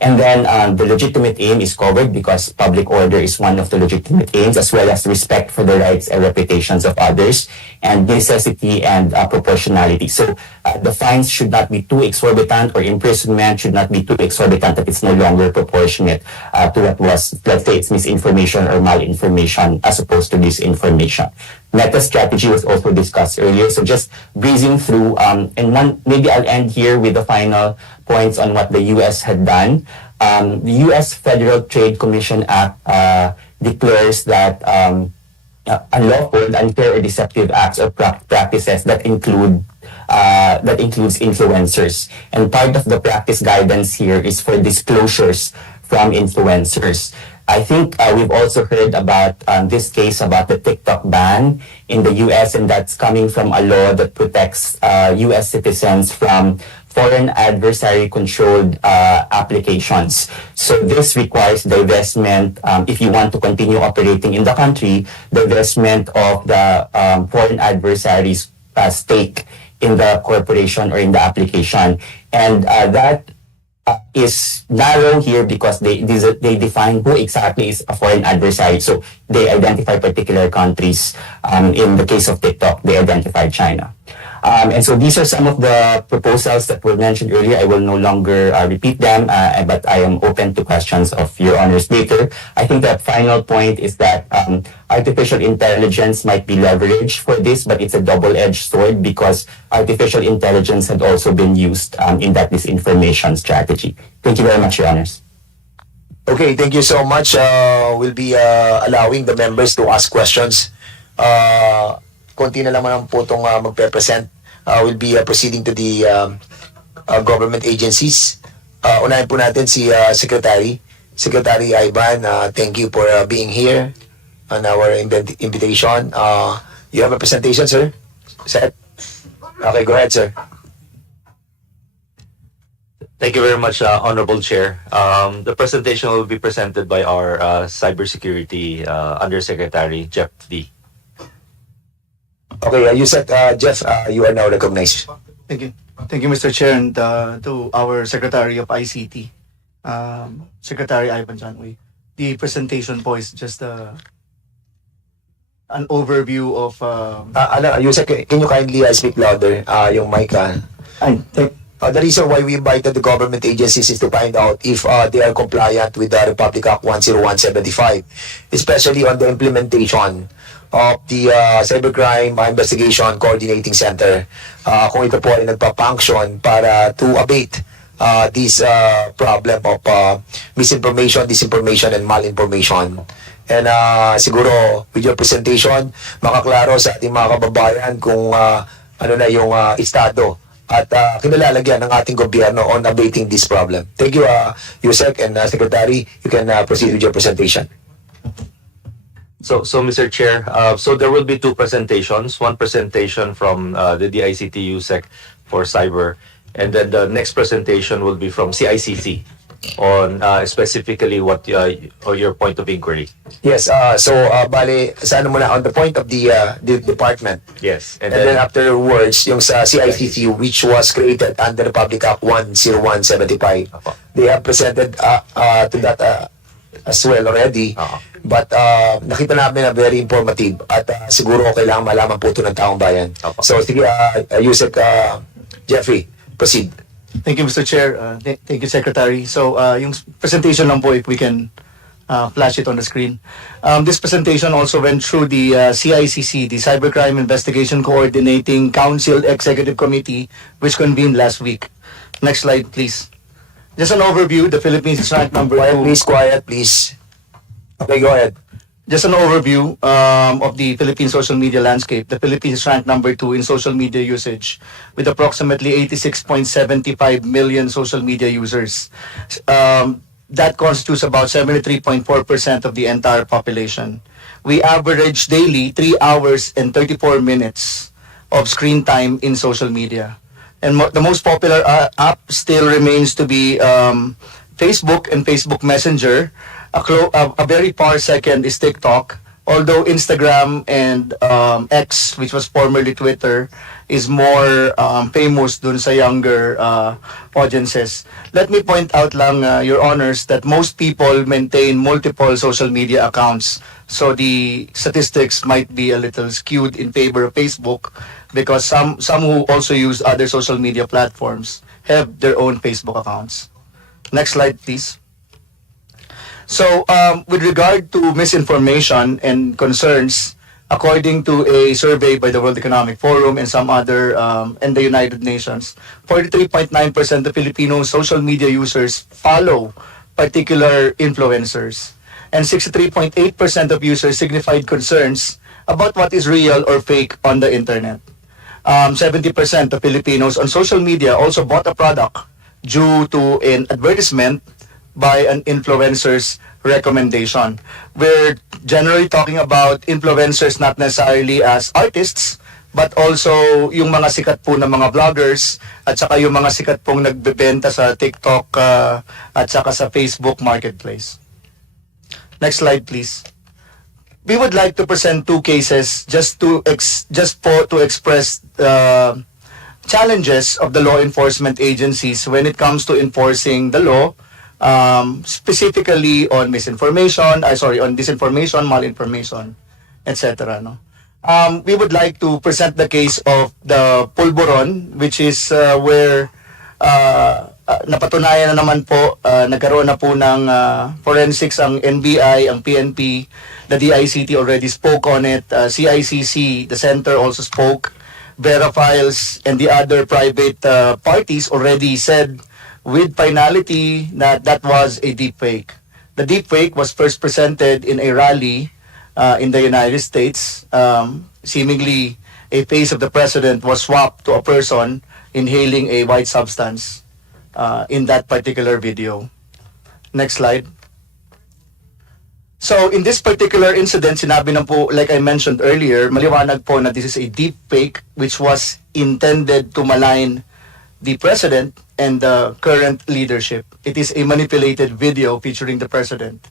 And then the legitimate aim is covered because public order is one of the legitimate aims, as well as respect for the rights and reputations of others, and necessity and proportionality. So the fines should not be too exorbitant, or imprisonment should not be too exorbitant that it's no longer proportionate to what was, let's say, it's misinformation or malinformation as opposed to disinformation. Meta strategy was also discussed earlier. So just breezing through, and maybe I'll end here with the final points on what the U.S. had done. The U.S. Federal Trade Commission Act declares that unlawful, unfair, or deceptive acts or practices that includes influencers. And part of the practice guidance here is for disclosures from influencers. I think we've also heard about this case about the TikTok ban in the U.S., and that's coming from a law that protects U.S. citizens from foreign adversary-controlled applications. So this requires divestment, if you want to continue operating in the country, divestment of the foreign adversary's stake in the corporation or in the application. And that is narrow here because they define who exactly is a foreign adversary. So they identify particular countries. In the case of TikTok, they identify China. And so these are some of the proposals that were mentioned earlier. I will no longer repeat them, but I am open to questions of Your Honors later. I think the final point is that artificial intelligence might be leveraged for this, but it's a double-edged sword because artificial intelligence had also been used in that disinformation strategy. Thank you very much, Your Honors. Okay, thank you so much. We'll be allowing the members to ask questions. Konti na naman po itong magpe-present. We'll be proceeding to the government agencies. Unahin po natin si Secretary Ivan. Thank you for being here on our invitation. You have a presentation, sir? Set? Okay, go ahead, sir. Thank you very much, Honorable Chair. The presentation will be presented by our Cybersecurity Undersecretary, Jeff D. Okay, you said, Jeff, you are now recognized. Thank you. Thank you, Mr. Chair, and to our Secretary of ICT, Secretary Ivan Janway. The presentation po is just an overview of... Can you kindly speak louder? Yung mic. The reason why we invited the government agencies is to find out if they are compliant with the Republic Act 10175, especially on the implementation of the Cybercrime Investigation Coordinating Center. Kung ito po ay nagpa-function para to abate this problem of misinformation, disinformation, and malinformation. And siguro with your presentation, makaklaro sa ating mga kababayan kung ano na yung estado at kinalalagyan ng ating gobyerno on abating this problem. Thank you, Yusek and Secretary. You can proceed with your presentation. So Mr. Chair, so there will be two presentations. One presentation from the DICT USEC for cyber, and then the next presentation will be from CICC on specifically what or your point of inquiry. Yes, bali, sa ano muna, on the point of the department. Yes, And then afterwards, yung sa CICC, which was created under the Public Act 10175, they have presented to that as well already. But nakita namin na very informative at siguro kailangan malaman po ito ng taong bayan. So sige, Yusek Jeffrey, proceed. Thank you, Mr. Chair. Thank you, Secretary. So, yung presentation lang po, if we can flash it on the screen. This presentation also went through the CICC, the Cybercrime Investigation Coordinating Council Executive Committee, which convened last week. Next slide, please. Just an overview, the Philippines is ranked number 2. Quiet, please. Okay, go ahead. Just an overview of the Philippine social media landscape. The Philippines ranked number 2 in social media usage with approximately 86.75 million social media users. That constitutes about 73.4% of the entire population. We average daily 3 hours and 34 minutes of screen time in social media. And the most popular app still remains to be Facebook and Facebook Messenger. A very far second is TikTok, although Instagram and X, which was formerly Twitter, is more famous dun sa younger audiences. Let me point out lang, Your Honors, that most people maintain multiple social media accounts. So the statistics might be a little skewed in favor of Facebook because some who also use other social media platforms have their own Facebook accounts. Next slide, please. So, with regard to misinformation and concerns, according to a survey by the World Economic Forum and some other, and the United Nations, 43.9% of Filipino social media users follow particular influencers. And 63.8% of users signified concerns about what is real or fake on the internet. 70% of Filipinos on social media also bought a product due to an advertisement by an influencer's recommendation. We're generally talking about influencers not necessarily as artists, but also yung mga sikat po na mga vloggers at saka yung mga sikat pong nagbebenta sa TikTok at saka sa Facebook Marketplace. Next slide, please. We would like to present 2 cases just to express challenges of the law enforcement agencies when it comes to enforcing the law, specifically on on disinformation, malinformation, etc. No? We would like to present the case of the Pulburon, which is where napatunayan na naman po, nagkaroon na po ng forensics ang NBI, ang PNP, the DICT already spoke on it, CICC, the center also spoke, Vera Files, and the other private parties already said with finality that was a deepfake. The deepfake was first presented in a rally in the United States. Seemingly, a face of the president was swapped to a person inhaling a white substance in that particular video. Next slide. So, in this particular incident, sinabi na po, like I mentioned earlier, maliwanag po na this is a deepfake which was intended to malign the president and the current leadership. It is a manipulated video featuring the president.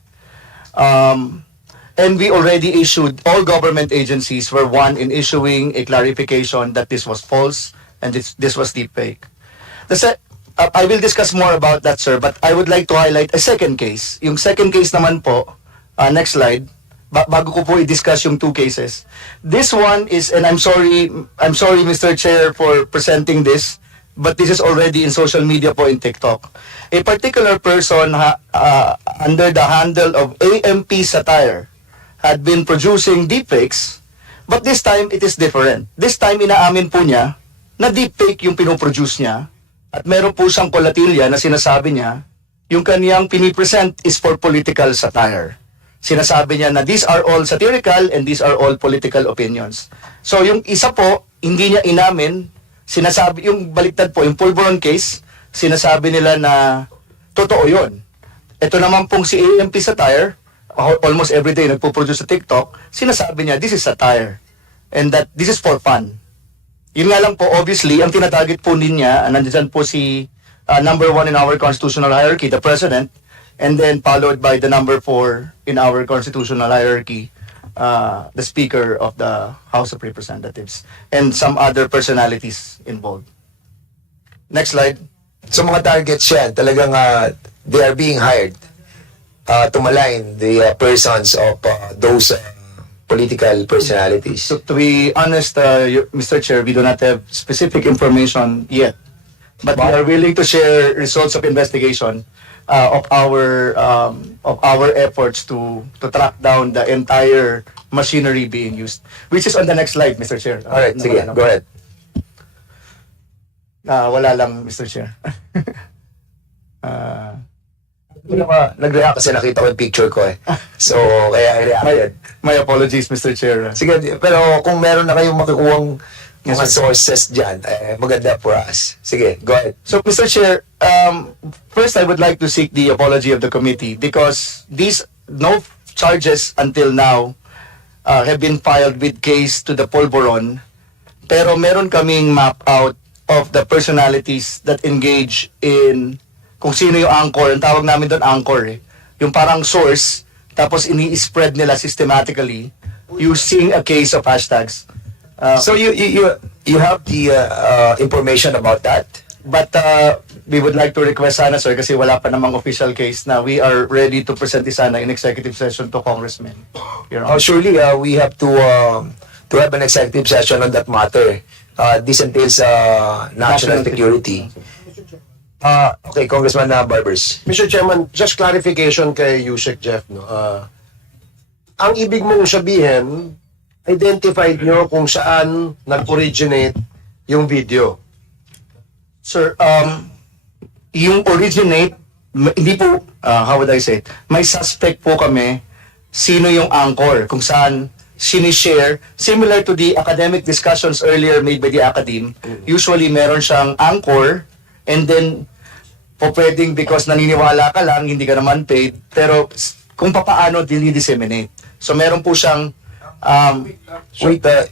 And we already issued, all government agencies were one in issuing a clarification that this was false and this was deepfake. I will discuss more about that, sir, but I would like to highlight a second case. Yung second case naman po, next slide, bago ko po i-discuss yung 2 cases. This one is, and I'm sorry, Mr. Chair, for presenting this, but this is already in social media po in TikTok. A particular person under the handle of AMP Satire had been producing deepfakes, but this time it is different. This time inaamin po niya na deepfake yung pinoproduce niya at meron po siyang kolatilya na sinasabi niya yung kaniyang pinipresent is for political satire. Sinasabi niya na these are all satirical and these are all political opinions. So yung isa po, hindi niya inamin, sinasabi, yung baliktad po, yung Pulburon case, sinasabi nila na totoo yun. Ito naman pong si AMP Satire, almost every day nagpo-produce sa TikTok, sinasabi niya, this is satire. And that this is for fun. Yun nga lang po, obviously, ang tinatarget po niya, nandiyan po si number 1 in our constitutional hierarchy, the president, and then followed by the number 4 in our constitutional hierarchy, the Speaker of the House of Representatives, and some other personalities involved. Next slide. So mga targets yan, talagang they are being hired to malign the persons of those political personalities. So to be honest, Mr. Chair, we do not have specific information yet, but we are willing to share results of investigation of our efforts to track down the entire machinery being used, which is on the next slide, Mr. Chair. All right, sige, go ahead. Wala lang, Mr. Chair. Nag-react kasi nakita ko yung picture ko eh. So, kaya I reacted. My apologies, Mr. Chair. Sige, pero kung meron na kayong makukuhang mga sources dyan, maganda for us. Sige, go ahead. So, Mr. Chair, first I would like to seek the apology of the committee because no charges until now have been filed with case to the Polvoron, pero meron kaming map out of the personalities that engage in kung sino yung anchor. Ang tawag namin doon anchor eh. Yung parang source, tapos ini-spread nila systematically using a case of hashtags. So you have the information about that? But we would like to request sana, sir, kasi wala pa namang official case na we are ready to present this sana in executive session to Congressmen. Your Honor. Surely we have to have an executive session on that matter. This entails national security. Okay, Congressman Barbers. Mr. Chairman, just clarification kay Yusek Jeff, no? Ang ibig mong sabihin, identified nyo kung saan nag-originate yung video. Sir, yung originate, hindi po, how would I say it? May suspect po kami sino yung anchor, kung saan sinishare, similar to the academic discussions earlier made by the academe. Usually meron siyang anchor, and then po pwedeng because naniniwala ka lang, hindi ka naman paid, pero kung papaano disseminate. So meron po siyang with the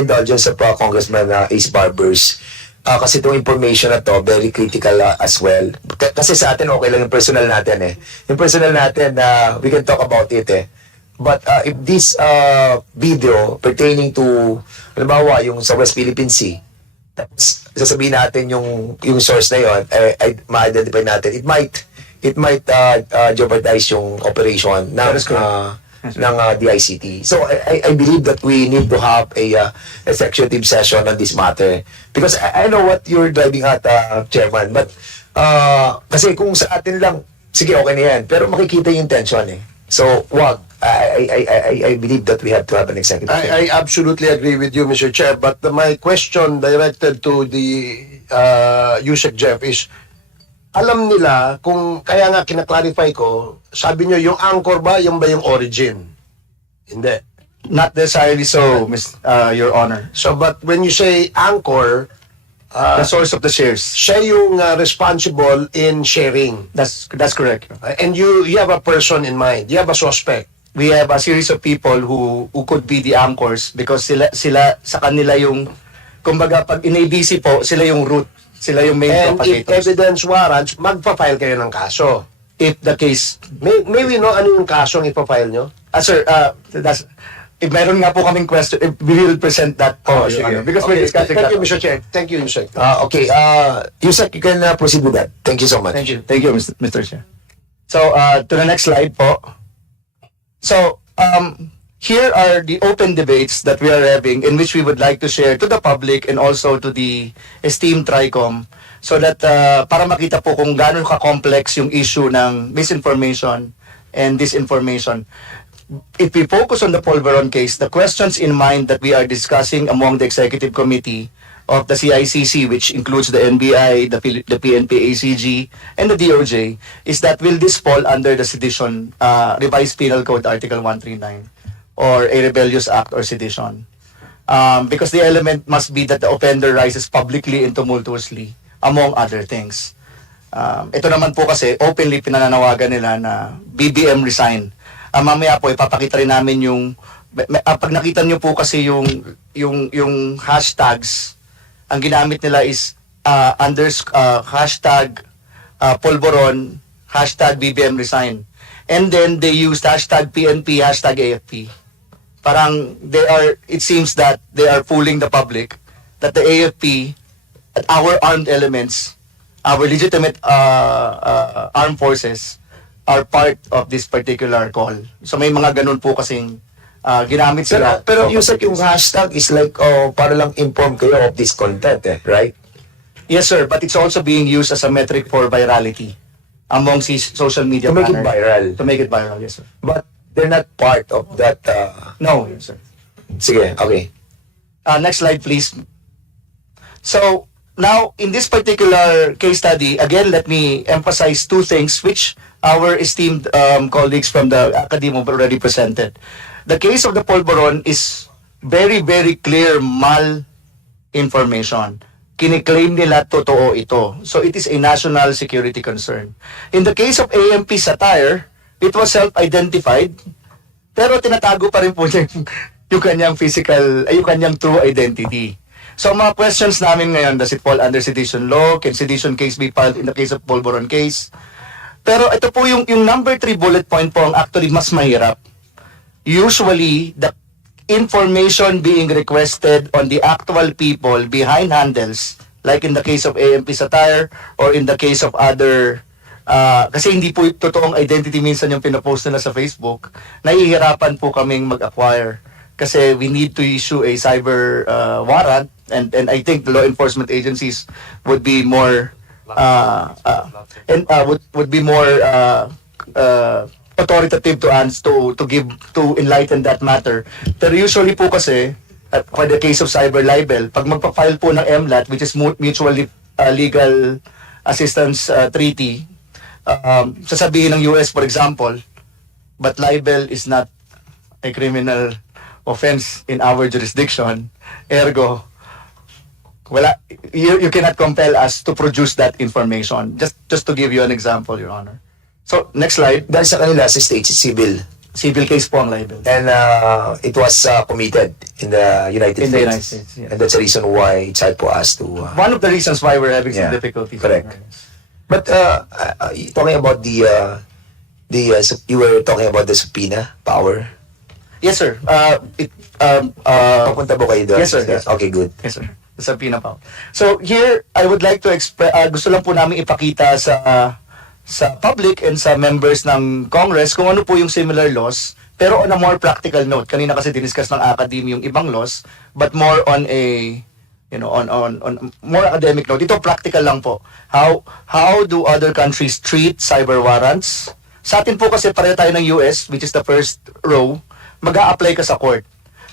indulgence of Congressman Ace Barbers, kasi itong information na to, very critical as well. Kasi sa atin, okay lang yung personal natin eh. Yung personal natin, we can talk about it eh. But if this video pertaining to, halimbawa, yung sa West Philippine Sea, tapos sasabihin natin yung source na yun, ma-identify natin, it might jeopardize yung operation ng DICT. So I believe that we need to have a executive session on this matter. Because I know what you're driving at, Chairman, but kasi kung sa atin lang, sige, okay na yan, pero makikita yung intention eh. So, wag. I believe that we have to have an executive session. I absolutely agree with you, Mr. Chair, but my question directed to the Yusek Jeff is, alam nila kung, kaya nga kinaklarify ko, sabi nyo, yung anchor ba, yung origin? Hindi. not necessarily so, Your Honor. So, but when you say anchor, The source of the shares. siya yung responsible in sharing. That's correct. And you have a person in mind. You have a suspect. We have a series of people who could be the anchors because sila sa kanila yung, kumbaga pag in ABC po, sila yung root, sila yung main And if propagators. evidence warrants, magpa-file kayo ng kaso. If the case, May we know ano yung kasong ipafile nyo? sir, if meron nga po kaming question, we will present that po, Your Honor, because we're discussing Thank that. you, Mr. Chair. Thank you, Mr. Okay, Yusek, you can proceed with that. Thank you so much. Thank you, Mr. Chair. So, to the next slide po. So, here are the open debates that we are having in which we would like to share to the public and also to the esteemed TRICOM so that para makita po kung gaano ka-complex yung issue ng misinformation and disinformation. If we focus on the Polveron case, the questions in mind that we are discussing among the executive committee of the CICC, which includes the NBI, the PNP-ACG, and the DOJ, is that will this fall under the sedition, revised penal code article 139, or a rebellious act or sedition? Because the element must be that the offender rises publicly and tumultuously, among other things. Ito naman po kasi, openly pinananawagan nila na BBM resign. Mamaya po, ipapakita rin namin yung, pag nakita nyo po kasi yung hashtags, ang ginamit nila is hashtag Polvoron, hashtag BBM resign. And then they used hashtag PNP, hashtag AFP. Parang it seems that they are fooling the public that the AFP, at our armed elements, our legitimate armed forces, are part of this particular call. So may mga ganun po kasing ginamit sila. Pero yung hashtag is like, para lang inform kayo of this content, right? Yes, sir, but it's also being used as a metric for virality among social media To make it banners. viral. To make it viral, yes, sir. But they're not part of that. No, yes, sir. Sige, okay. Next slide, please. So, now, in this particular case study, again, let me emphasize two things which our esteemed colleagues from the academy have already presented. The case of the Polvoron is very, very clear mal-information. Kiniklaim nila totoo ito. So, it is a national security concern. In the case of AMP satire, it was self-identified, pero tinatago pa rin po niya yung kanyang yung kanyang true identity. So, mga questions namin ngayon, does it fall under sedition law? Can sedition case be filed in the case of Polvoron case? Pero ito po yung number 3 bullet point po ang actually mas mahirap. Usually, the information being requested on the actual people behind handles, like in the case of AMP satire or in the case of other, kasi hindi po totoong identity minsan yung pinapost nila sa Facebook, nahihirapan po kaming mag-acquire kasi we need to issue a cyber warrant, and I think the law enforcement agencies would be more would be more authoritative to enlighten that matter. Pero usually po kasi for the case of cyber libel, pag magpa-file po ng MLAT, which is mutually legal assistance treaty, sasabihin ng US, for example, but libel is not a criminal offense in our jurisdiction, ergo wala, you cannot compel us to produce that information. Just to give you an example, Your Honor. So, next slide. Dahil sa kanila, sa state, civil. Civil case po ang libel. And it was committed in the United States. United States, yes. And that's the reason why it's hard for us to... One of the reasons why we're having some Yeah, difficulties. correct. But talking about you were talking about the subpoena power. Yes, sir. Papunta po kayo doon? Yes, sir. Yes. Okay, good. Yes, sir. Sa PINAPAW. So, here, I would like to gusto lang po namin ipakita sa public and sa members ng Congress kung ano po yung similar laws, pero on a more practical note. Kanina kasi diniscuss ng academy yung ibang laws, but more on a, on more academic note. Ito practical lang po. How do other countries treat cyber warrants? Sa atin po kasi pareho tayo ng US, which is the first row, mag-a-apply ka sa court.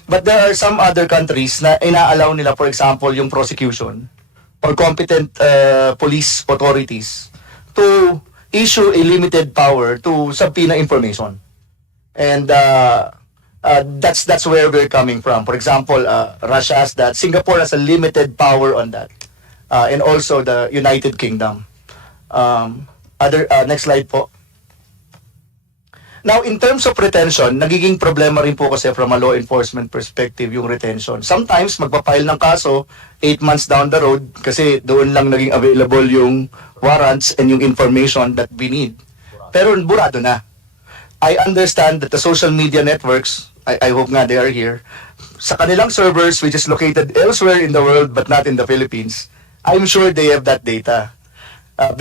But there are some other countries na ina-allow nila, for example, yung prosecution or competent police authorities to issue a limited power to subpoena information. And that's where we're coming from. For example, Russia has that. Singapore has a limited power on that. And also the United Kingdom. Next slide po. Now, in terms of retention, nagiging problema rin po kasi from a law enforcement perspective yung retention. Sometimes, magpa-file ng kaso 8 months down the road kasi doon lang naging available yung warrants and yung information that we need. Pero burado na. I understand that the social media networks, I hope nga they are here, sa kanilang servers which is located elsewhere in the world but not in the Philippines, I'm sure they have that data.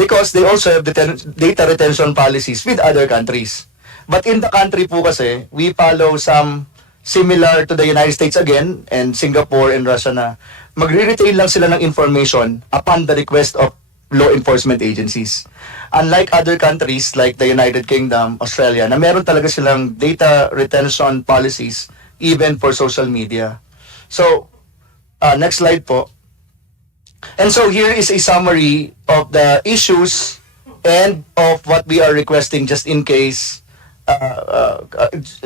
Because they also have data retention policies with other countries. But in the country po kasi, we follow some similar to the United States again, and Singapore and Russia na magre-retain lang sila ng information upon the request of law enforcement agencies. Unlike other countries like the United Kingdom, Australia, na meron talaga silang data retention policies even for social media. So, next slide po. And so here is a summary of the issues and of what we are requesting just in case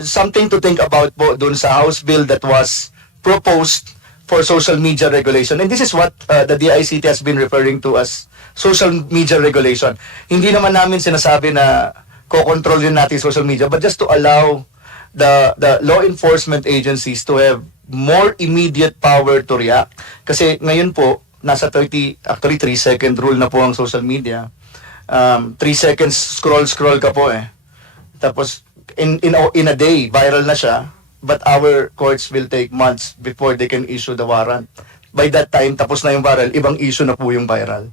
something to think about po dun sa House bill that was proposed for social media regulation. And this is what the DICT has been referring to as social media regulation. Hindi naman namin sinasabi na kokontrolin natin social media, but just to allow the law enforcement agencies to have more immediate power to react. Kasi ngayon po, nasa 3-second rule na po ang social media. 3 seconds scroll ka po eh. Tapos in a day viral na siya, but our courts will take months before they can issue the warrant. By that time, tapos na yung viral, ibang issue na po yung viral.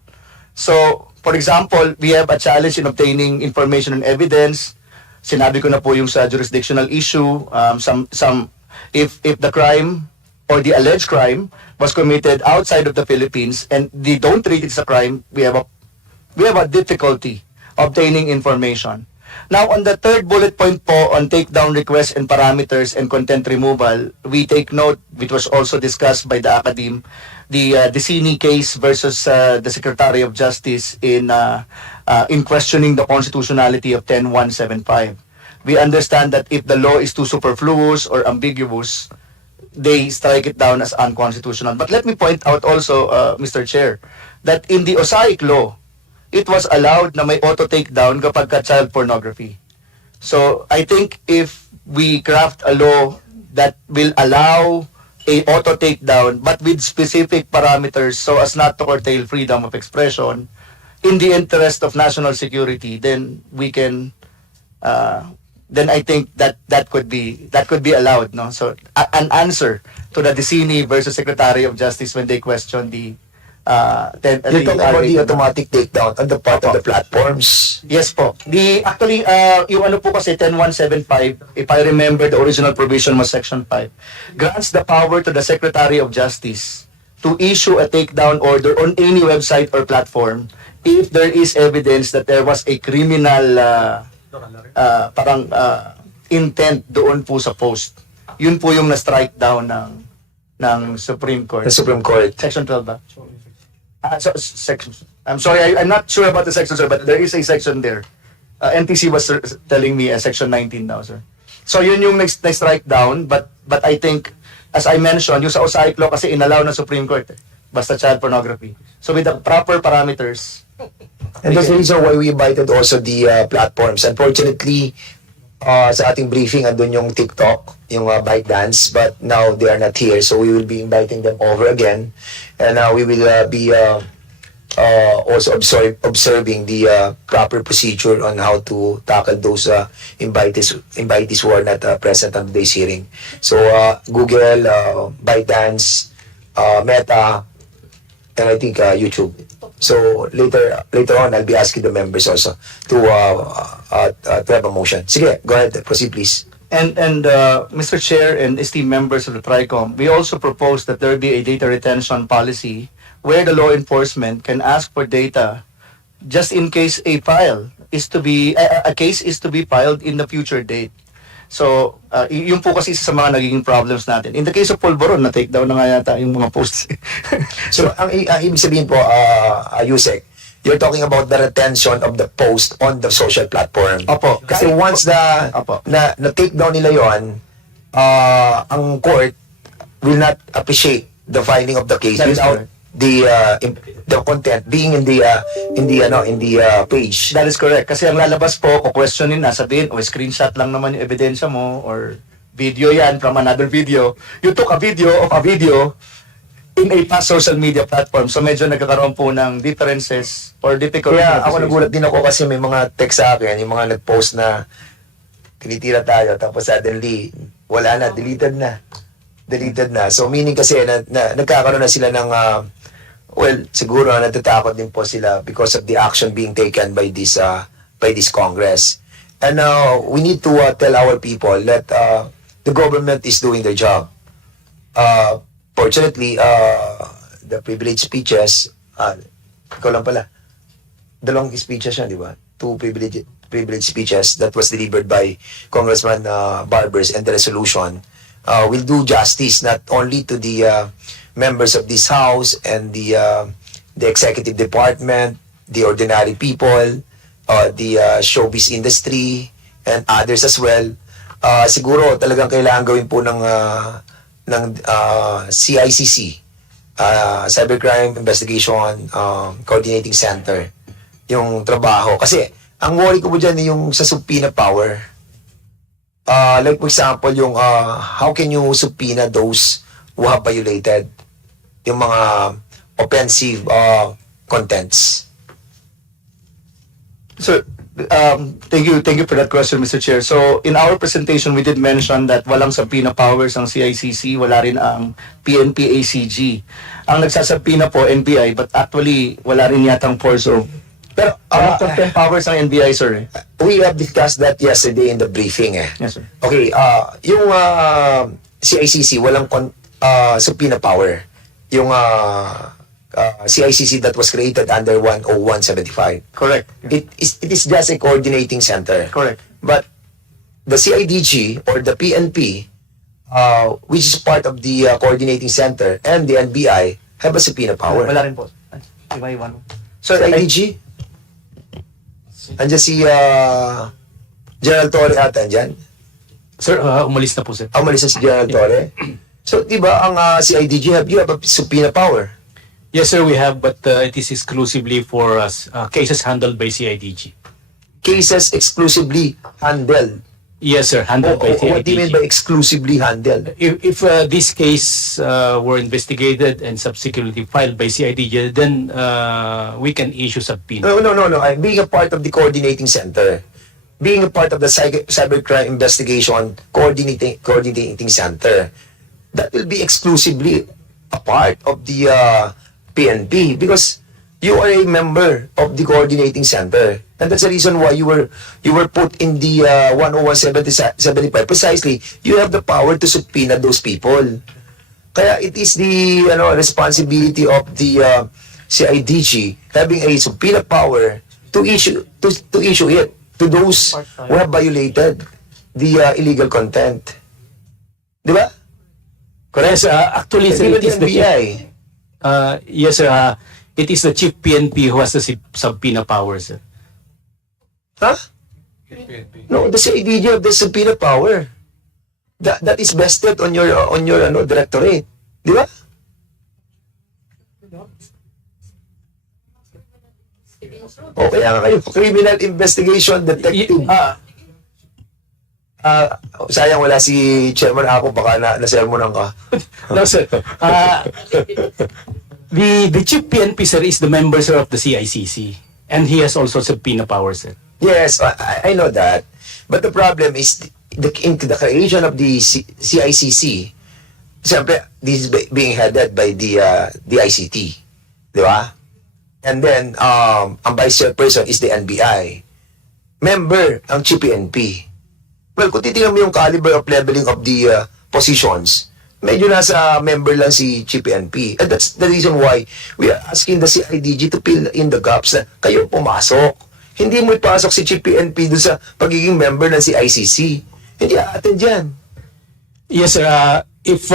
So, for example, we have a challenge in obtaining information and evidence. Sinabi ko na po yung sa jurisdictional issue. If the crime or the alleged crime was committed outside of the Philippines and they don't treat it as a crime, we have a difficulty obtaining information. Now, on the third bullet point po on takedown requests and parameters and content removal, we take note, which was also discussed by the academe, the Decini case versus the Secretary of Justice in questioning the constitutionality of 10175. We understand that if the law is too superfluous or ambiguous, they strike it down as unconstitutional. But let me point out also, Mr. Chair, that in the OSAIC law, it was allowed na may auto-takedown kapag ka child pornography. So, I think if we craft a law that will allow a auto-takedown but with specific parameters so as not to curtail freedom of expression in the interest of national security, then we can then I think that could be allowed, no? So an answer to the Decini versus Secretary of Justice when they question the You're talking about the automatic takedown on the part of the platforms. Yes po. Actually, yung ano po kasi 10175, if I remember, the original provision was Section 5, grants the power to the Secretary of Justice to issue a takedown order on any website or platform if there is evidence that there was a criminal intent doon po sa post. Yun po yung na-strike down ng Supreme Court. The Supreme Court. Section 12 ba? I'm sorry, I'm not sure about the section, sir, but there is a section there. NTC was telling me section 19 now, sir. So yun yung next strike down, but I think, as I mentioned, yung sa OSAIC law kasi inallow ng Supreme Court, basta child pornography. So with the proper parameters. And that's the reason why we invited also the platforms. Unfortunately, sa ating briefing, andun yung TikTok, yung ByteDance, but now they are not here, so we will be inviting them over again. And we will be also observing the proper procedure on how to tackle those invitees who are not present on today's hearing. So Google, ByteDance, Meta, and I think YouTube. So later on, I'll be asking the members also to have a motion. Sige, go ahead, proceed please. And Mr. Chair and esteemed members of the TRICOM, we also propose that there be a data retention policy where the law enforcement can ask for data just in case a case is to be filed in the future date. So, yung po kasi isa sa mga nagiging problems natin. In the case of Polvoron, na-take down na nga yata yung mga posts. So, ang ibig sabihin po, Yusek, you're talking about the retention of the post on the social platform. Opo. Kasi once na-take down nila yon, ang court will not appreciate the filing of the case without the content being in the page. That is correct. Kasi ang lalabas po, questionin na, sabihin, screenshot lang naman yung ebidensya mo, or video yan from another video. You took a video of a video in a past social media platform. So medyo nagkakaroon po ng differences or difficulties. Kaya ako nagulat din ako kasi may mga text sa akin, yung mga nag-post na tinitira tayo, tapos suddenly, wala na, deleted na. So meaning kasi nagkakaroon na sila ng siguro natatakot din po sila because of the action being taken by this Congress. And we need to tell our people that the government is doing their job. Fortunately, the privileged speeches, ikaw lang pala, dalawang speeches yan, di ba? Two privileged speeches that was delivered by Congressman Barbers, and the resolution will do justice not only to the members of this house and the executive department, the ordinary people, the showbiz industry, and others as well. Siguro talagang kailangan gawin po ng CICC, Cybercrime Investigation Coordinating Center, yung trabaho. Kasi ang worry ko po dyan yung sa subpoena power. Like for example, yung how can you subpoena those who have violated yung mga offensive contents. So, thank you for that question, Mr. Chair. So, in our presentation, we did mention that walang subpoena powers ang CICC, wala rin ang PNP ACG. Ang nagsasubpoena po, NBI, but actually, wala rin yatang force of... Pero content powers ang NBI, sir. we have discussed that yesterday in the briefing eh. Yes, sir. Okay, yung CICC walang subpoena power. Yung CICC that was created under 10175. Correct. It is just a coordinating center. Correct. But the CIDG or the PNP, which is part of the coordinating center, and the NBI have a subpoena power. Wala rin po. Iba-iwan. So, CIDG? Andiyan si General Torre ata, andyan? Sir, umalis na po, sir. Umalis na si General Torre. So, di ba ang CIDG you have a subpoena power? Yes, sir, we have, but it is exclusively for cases handled by CIDG. Cases exclusively handled. Yes, sir, handled by CIDG. What do you mean by exclusively handled? If this case were investigated and subsequently filed by CIDG, then we can issue subpoena. No. I'm being a part of the coordinating center. Being a part of the cybercrime investigation coordinating center. That will be exclusively a part of the PNP because you are a member of the coordinating center. And that's the reason why you were put in the 10175. Precisely, you have the power to subpoena those people. Kaya it is the responsibility of the CIDG having a subpoena power to issue it to those who have violated the illegal content. Di ba? Yes, actually, sir, it is the NBI. yes, sir, it is the chief PNP who has the subpoena power, sir. Huh? No, the CIDG have the subpoena power. That is vested on your directorate. Di ba? O kaya nga kayo, criminal investigation detective. Sayang wala si Chairman ako, baka na-sermonan ka. No, sir. The chief PNP, sir, is the member, sir, of the CICC. And he has also subpoena power, sir. Yes, I know that. But the problem is in the creation of the CICC, siyempre, this is being headed by the ICT. Di ba? And then, ang vice chairperson is the NBI. Member, ang chief PNP. Well, kung titingnan mo yung caliber of leveling of the positions, medyo nasa member lang si chief PNP. And that's the reason why we are asking the CIDG to fill in the gaps na kayo pumasok. Hindi mo ipasok si chief PNP doon sa pagiging member ng CICC. Hindi aatin dyan. Yes, sir. If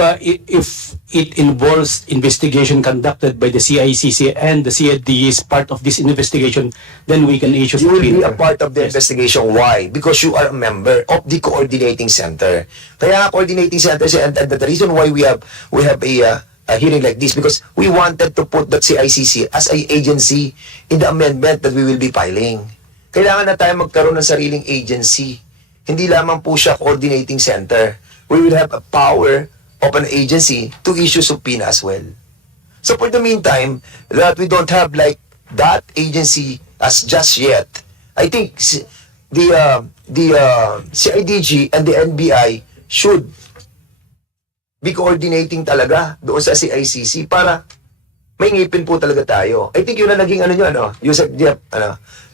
it involves investigation conducted by the CICC and the CIDG is part of this investigation, then we can issue You will be a subpoena. part of the investigation. Why? Because you are a member of the coordinating center. Kaya coordinating center siya, and the reason why we have a hearing like this because we wanted to put that CICC as a agency in the amendment that we will be filing. Kailangan na tayo magkaroon ng sariling agency. Hindi lamang po siya coordinating center. We will have a power of an agency to issue subpoena as well. So for the meantime, that we don't have like that agency as just yet, I think the CIDG and the NBI should be coordinating talaga doon sa CICC para may ngipin po talaga tayo. I think yun na naging Yusek Jeff,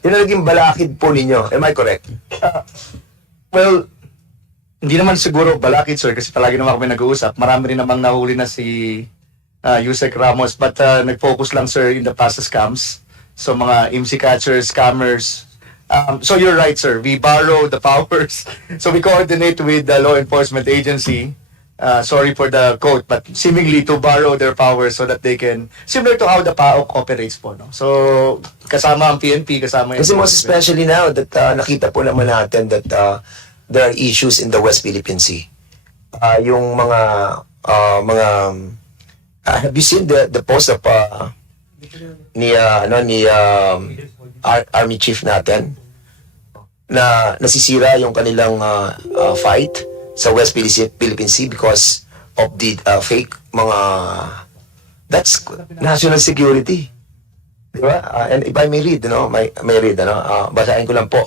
yun na naging balakid po ninyo. Am I correct? Well, hindi naman siguro balakid, sir, kasi palagi naman kami nag-uusap. Marami rin namang nahuli na si Yusek Ramos, but nag-focus lang, sir, in the past scams. So, mga MC catchers, scammers. So, you're right, sir. We borrow the powers. So, we coordinate with the law enforcement agency. Sorry for the quote, but seemingly to borrow their powers so that they can, similar to how the PAOK operates po, no? So, kasama ang PNP, kasama yung... Kasi most especially now that nakita po naman natin that there are issues in the West Philippine Sea. Yung mga have you seen the post of ni Army Chief natin na nasisira yung kanilang fight sa West Philippine Sea because of the fake mga That's national security. Di ba? And if I may read, may read, basahin ko lang po.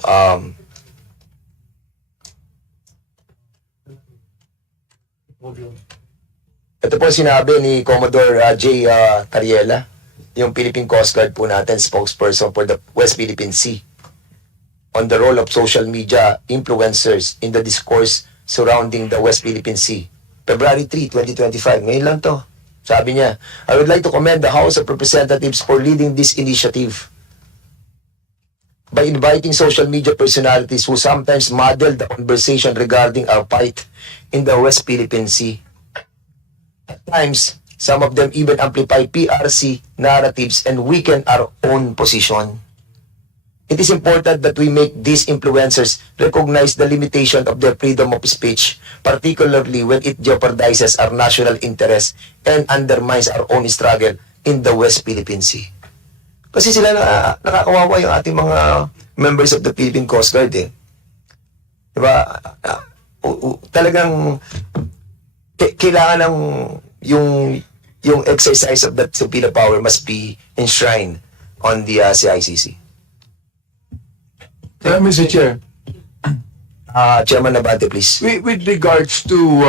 Ito po sinabi ni Commodore J. Tariela, yung Philippine Coast Guard po natin, spokesperson for the West Philippine Sea, on the role of social media influencers in the discourse surrounding the West Philippine Sea. February 3, 2025. Ngayon lang to. Sabi niya, I would like to commend the House of Representatives for leading this initiative by inviting social media personalities who sometimes model the conversation regarding our fight in the West Philippine Sea. At times, some of them even amplify PRC narratives and weaken our own position. It is important that we make these influencers recognize the limitation of their freedom of speech, particularly when it jeopardizes our national interest and undermines our own struggle in the West Philippine Sea. Kasi sila nakakawawa yung ating mga members of the Philippine Coast Guard eh. Diba? Talagang kailangan ng yung exercise of that subpoena power must be enshrined on the CICC. Mr. Chair, Chairman Nabante, please. with regards to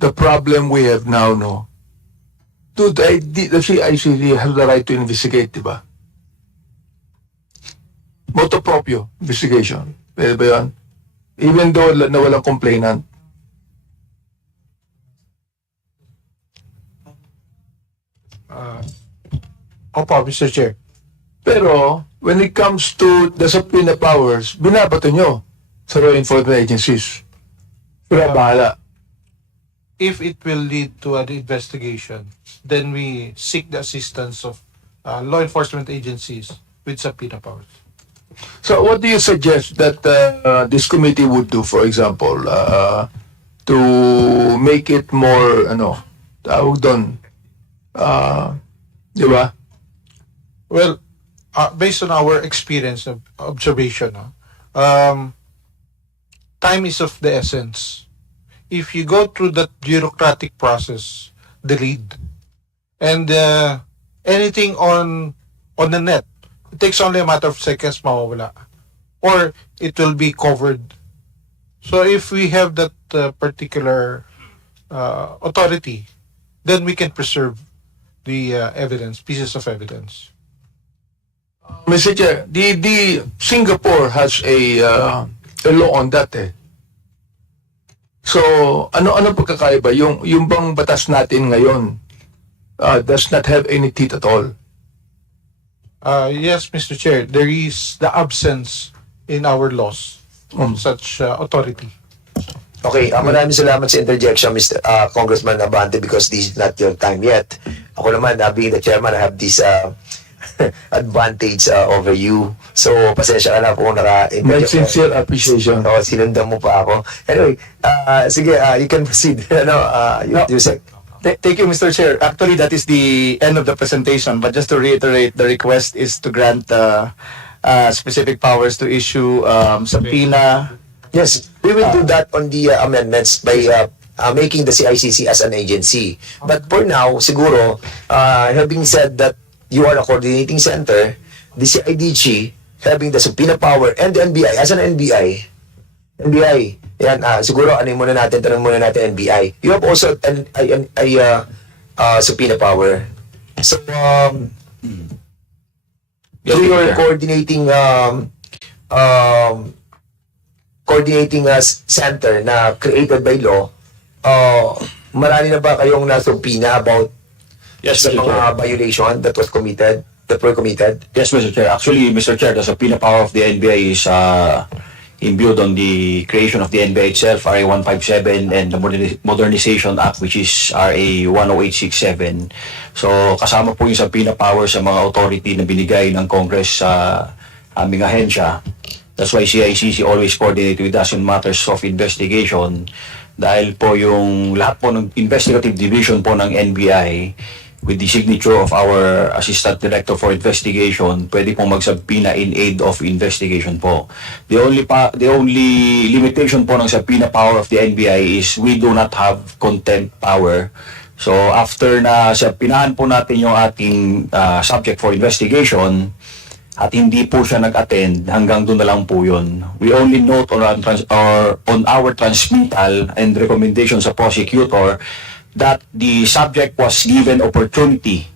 the problem we have now, the CICC has the right to investigate, di ba? Motu proprio investigation. Pwede ba yan? Even though na walang complainant. Opo, Mr. Chair. Pero, when it comes to the subpoena powers, binabato nyo sa law enforcement agencies. Pero bahala. If it will lead to an investigation, then we seek the assistance of law enforcement agencies with subpoena powers. So what do you suggest that this committee would do, for example, to make it more, tawag doon, di ba? Well, based on our experience of observation, time is of the essence. If you go through that bureaucratic process, delayed, and anything on the net, it takes only a matter of seconds mawawala, or it will be covered. So if we have that particular authority, then we can preserve the evidence, pieces of evidence. Mr. Chair, the Singapore has a law on that eh. So, ano pagkakaiba? Yung bang batas natin ngayon does not have any teeth at all. Yes, Mr. Chair, there is the absence in our laws of such authority. Okay, maraming salamat sa interjection, Mr. Congressman Abante, because this is not your time yet. Ako naman, being the chairman, I have this advantage over you. So, pasensya ka na po My sincere appreciation. Oo, sinundan mo pa ako. Anyway, sige, you can proceed. Yusek. Thank you, Mr. Chair. Actually, that is the end of the presentation. But just to reiterate, the request is to grant specific powers to issue subpoena. Yes, we will do that on the amendments by making the CICC as an agency. But for now, siguro, having said that you are a coordinating center, the CIDG having the subpoena power and the NBI as an NBI, yan, siguro tanong muna natin NBI. You have also a subpoena power. So, you are coordinating center na created by law. Marami na ba kayong nasubpina about Yes, sa Mr. Chair. mga violation that were committed? Yes, Mr. Chair. Actually, Mr. Chair, the subpoena power of the NBI is imbued on the creation of the NBI itself, RA 157, and the Modernization Act, which is RA 10867. So, kasama po yung subpoena power sa mga authority na binigay ng Congress sa aming ahensya. That's why CICC always coordinate with us in matters of investigation, dahil po yung lahat po ng investigative division po ng NBI with the signature of our Assistant Director for Investigation, pwede pong magsubpoena in aid of investigation po. The only limitation po ng subpoena power of the NBI is we do not have contempt power So after na pinahan po natin yung ating subject for investigation at hindi po siya nag-attend, hanggang doon na lang po yun. We only note on our transmittal and recommendation sa prosecutor that the subject was given opportunity,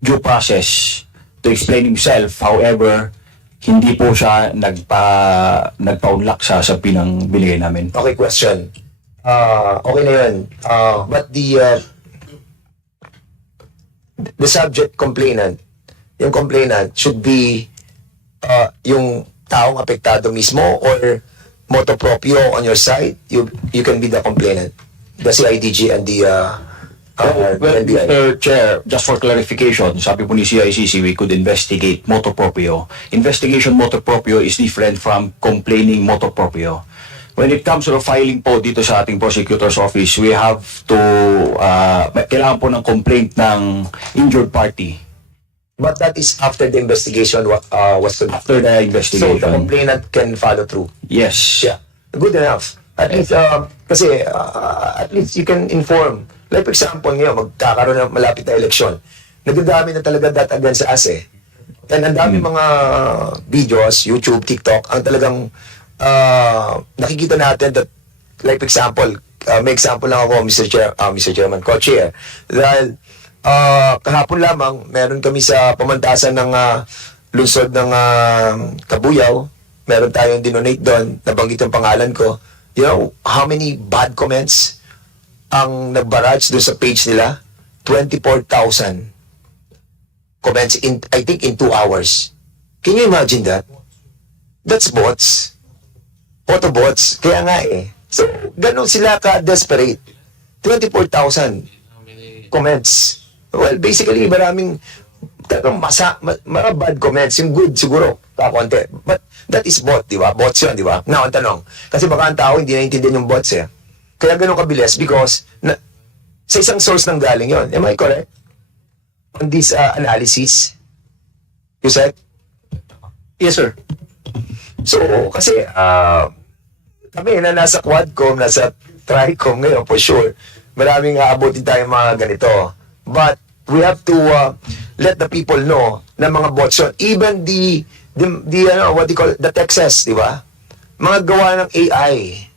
due process, to explain himself. However, hindi po siya nagpa-unlock sa pinang binigay namin. Okay, question. Okay na yun. But the subject complainant, yung complainant should be yung taong apektado mismo or motu proprio on your side. You can be the complainant. The CIDG and the Well, NBI. Mr. Chair, just for clarification, sabi po ni CICC, we could investigate motu proprio. Investigation motu proprio is different from complaining motu proprio. When it comes to the filing po dito sa ating prosecutor's office, we have to, kailangan po ng complaint ng injured party. But that is after the investigation was done. After the So investigation. the complainant can follow through. Yes. Yeah, good enough. At least, kasi at least you can inform. Like for example, ngayon, magkakaroon ng malapit na eleksyon. Nagdadami na talaga that against us eh. And ang dami mga videos, YouTube, TikTok, ang talagang nakikita natin that, like for example, may example lang ako, Mr. Chairman, Co-Chair. Dahil kahapon lamang, meron kami sa pamantasan ng lungsod ng Kabuyaw. Meron tayong dinonate doon, nabanggit yung pangalan ko. You know how many bad comments ang nagbarrage doon sa page nila? 24,000 comments in, I think, in 2 hours. Can you imagine that? That's bots. Photo bots. Kaya nga eh. So, ganun sila ka-desperate. 24,000 comments. Well, basically, maraming mga bad comments. Yung good, siguro, kakonti. But that is bot, di ba? Bots yun, di ba? Now, ang tanong. Kasi baka ang tao hindi naiintindihan yung bots eh. Kaya ganun kabilis because sa isang source nang galing yon. Am I correct? On this analysis? You said? Yes, sir. So, kasi kami na nasa Quadcom, nasa Tricom ngayon, for sure, maraming aabutin tayong mga ganito. But we have to let the people know na mga bots yun. Even the what do you call it, the Texas, di ba? Mga gawa ng AI.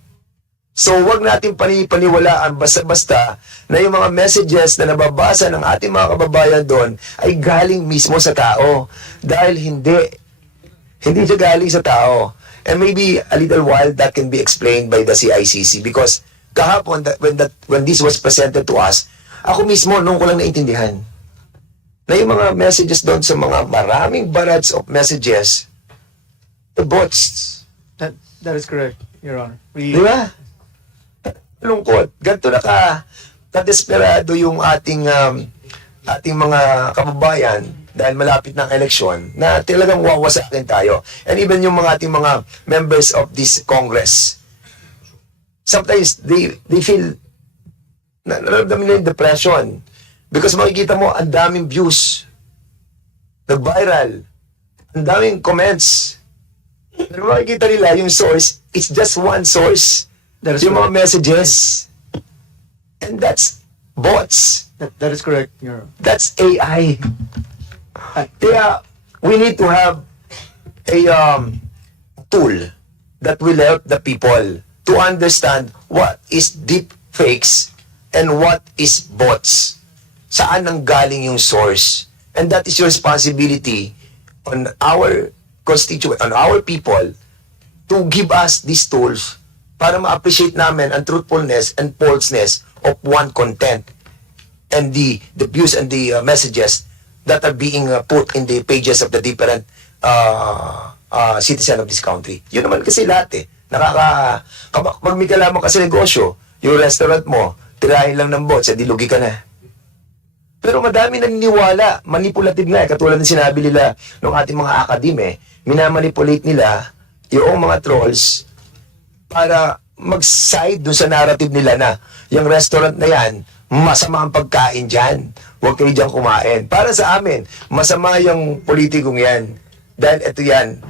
So, wag natin paniwalaan basta-basta na yung mga messages na nababasa ng ating mga kababayan doon ay galing mismo sa tao. Dahil hindi siya galing sa tao. And maybe a little while that can be explained by the CICC because kahapon when this was presented to us, ako mismo nung ko lang naintindihan na yung mga messages doon sa mga maraming barrage of messages, the bots. That is correct, Your Honor. Di ba? Lungkot. Ganito na ka-desperado yung ating mga kababayan dahil malapit ng eleksyon na talagang wawasakin tayo. And even yung mga ating mga members of this Congress, sometimes they feel nararamdaman nila yung depression because makikita mo ang daming views, nag-viral, ang daming comments. Pero makikita nila yung source, it's just one source. Yung mga messages. And that's bots. That is correct, Your Honor. That's AI. Kaya, we need to have a tool that will help the people to understand what is deep fakes and what is bots. Saan nang galing yung source. And that is your responsibility on our on our people to give us these tools para ma-appreciate namin ang truthfulness and falseness of one content and the views and the messages that are being put in the pages of the different citizen of this country. Yun naman kasi lahat eh. Pag may kalaman kasi negosyo, yung restaurant mo, tirahin lang ng bots, di lugi ka na. Pero madami naniniwala, manipulative nga eh. Katulad ng sinabi nila ng ating mga akademe, minamanipulate nila yung mga trolls para mag-side dun sa narrative nila na yung restaurant na yan, masama ang pagkain dyan. Huwag kayo dyan kumain. Para sa amin, masama yung politikong yan. Dahil ito yan,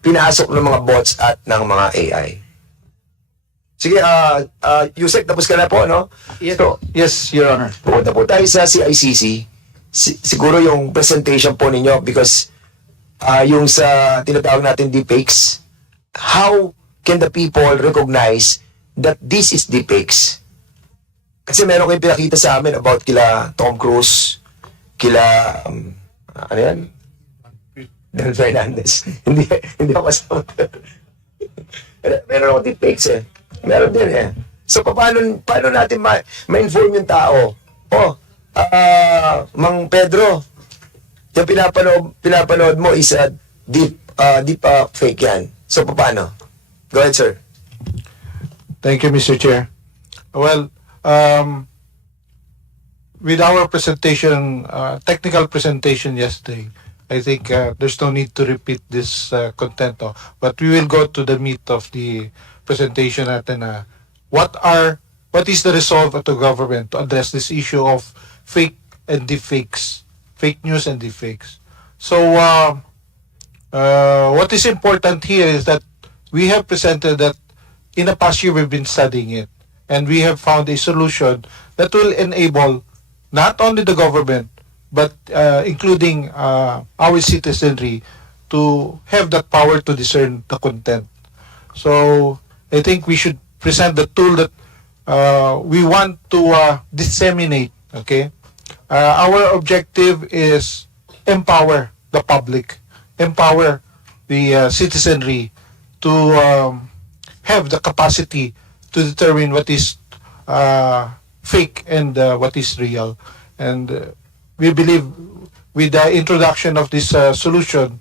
pinasok ng mga bots at ng mga AI. Sige, Yusek, tapos ka na po, no? Yes, Your Honor. Pupunta po tayo sa CICC. Siguro yung presentation po ninyo because yung sa tinatawag natin deepfakes, how can the people recognize that this is deepfakes? Kasi meron kayong pinakita sa amin about kila Tom Cruise, kila, ano yan? Del Fernandez. hindi ako kasama. Meron ako deepfakes eh. Meron din eh. So, paano natin ma-inform yung tao? Oh, Mang Pedro, yung pinapanood mo is a deep fake yan. So, paano? Go ahead, sir. Thank you, Mr. Chair. Well, with our presentation, technical presentation yesterday, I think there's no need to repeat this content. But we will go to the meat of the presentation natin. What is the resolve of the government to address this issue of fake and deepfakes, fake news and deepfakes? So, what is important here is that we have presented that in the past year we've been studying it, and we have found a solution that will enable not only the government but including our citizenry to have that power to discern the content. So I think we should present the tool that we want to disseminate. Okay, our objective is empower the public, empower the citizenry to have the capacity to determine what is fake and what is real. And we believe with the introduction of this solution,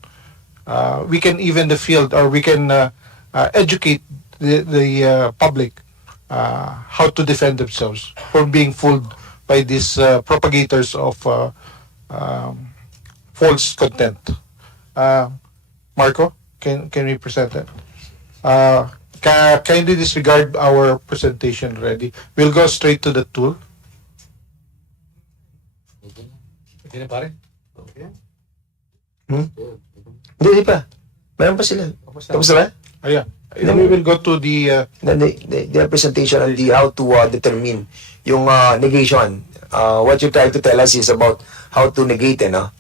we can even the field, or we can educate the public how to defend themselves from being fooled by these propagators of false content. Marco, can we present that? Kindly disregard our presentation already. We'll go straight to the tool. Hindi pa. Meron pa sila. Tapos na ba? Ayan. Then we will go to the their presentation on the how to determine yung negation. What you try to tell us is about how to negate, no?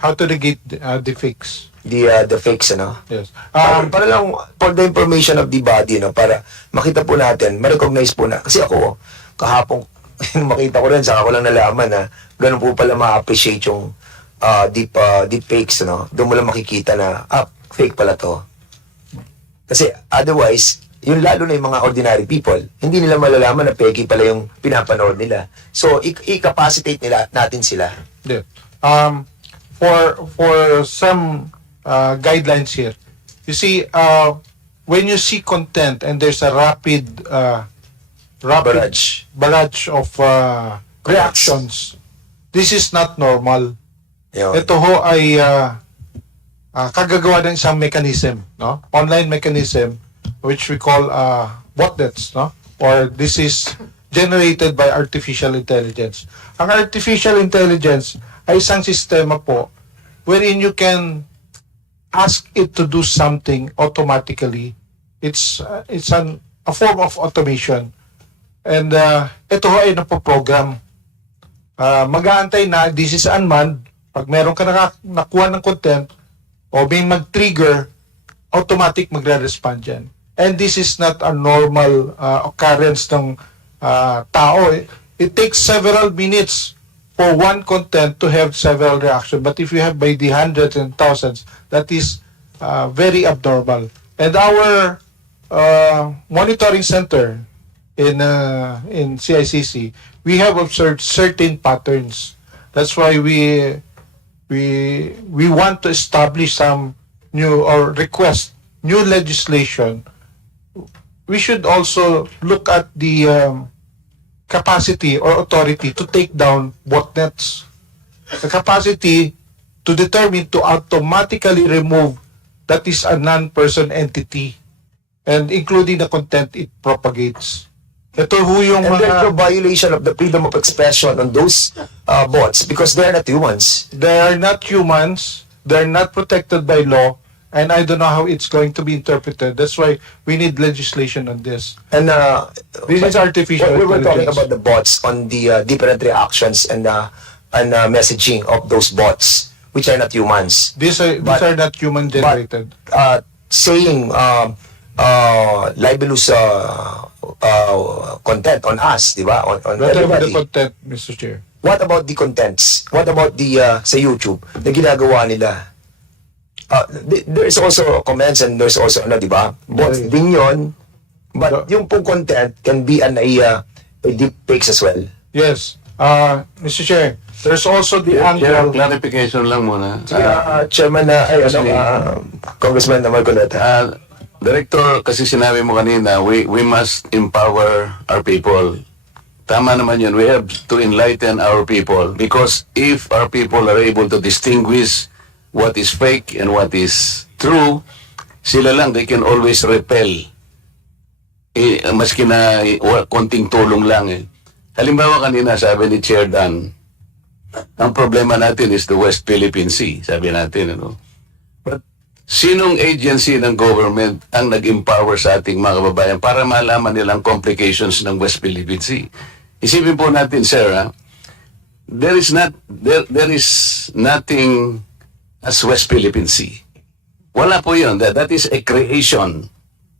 How to negate the fakes. The fakes, no? Yes. Para lang for the information of the body, no? Para makita po natin, ma-recognize po na. Kasi ako, kahapon, makita ko rin, saka ko lang nalaman na ganun po pala ma-appreciate yung deep fakes, no? Doon mo lang makikita na, fake pala to. Kasi otherwise, yung lalo na yung mga ordinary people, hindi nila malalaman na fake pala yung pinapanood nila. So, i-capacitate natin sila. Yeah. For some guidelines here, you see, when you see content and there's a rapid barrage of reactions, this is not normal. Ito ho ay kagagawa ng isang mechanism, no? Online mechanism, which we call botnets, no? Or this is generated by artificial intelligence. Ang artificial intelligence ay isang sistema po wherein you can ask it to do something automatically. It's a form of automation. And ito ho ay napoprogram. Mag-aantay na this is unmanned. Pag meron ka nakuha ng content o may mag-trigger, automatic magre-respond yan. And this is not a normal occurrence ng tao. It takes several minutes for one content to have several reactions. But if you have by the hundreds and thousands, that is very abnormal. And our monitoring center in CICC, we have observed certain patterns. That's why we want to establish some new or request new legislation. We should also look at the capacity or authority to take down botnets. The capacity to determine to automatically remove that is a non-person entity and including the content it propagates. Ito ho yung and there's no violation of the freedom of expression on those bots because they are not humans. They are not humans. They are not protected by law. And I don't know how it's going to be interpreted. That's why we need legislation on this. And This is artificial we were talking intelligence. about the bots on the different reactions and messaging of those bots, which are not humans. These are not human generated. Saying libelous content on us, di ba? On What about everybody. the content, Mr. Chair? What about the contents? What about the sa YouTube na ginagawa nila? There's also comments and there's also di ba? Bots din yun. But yung pong content can be a deep fakes as well. Yes. Mr. Chair, there's also the Chair, angle. clarification lang muna. Chairman Congressman Marcoleta. Director, kasi sinabi mo kanina, we must empower our people. Tama naman yun. We have to enlighten our people because if our people are able to distinguish what is fake and what is true, sila lang, they can always repel. Maski na konting tulong lang eh. Halimbawa kanina, sabi ni Chair Dan, ang problema natin is the West Philippine Sea, sabi natin, ano? But sinong agency ng government ang nag-empower sa ating mga kababayan para malaman nilang complications ng West Philippine Sea? Isipin po natin, sir, there is nothing as West Philippine Sea. Wala po yun. That is a creation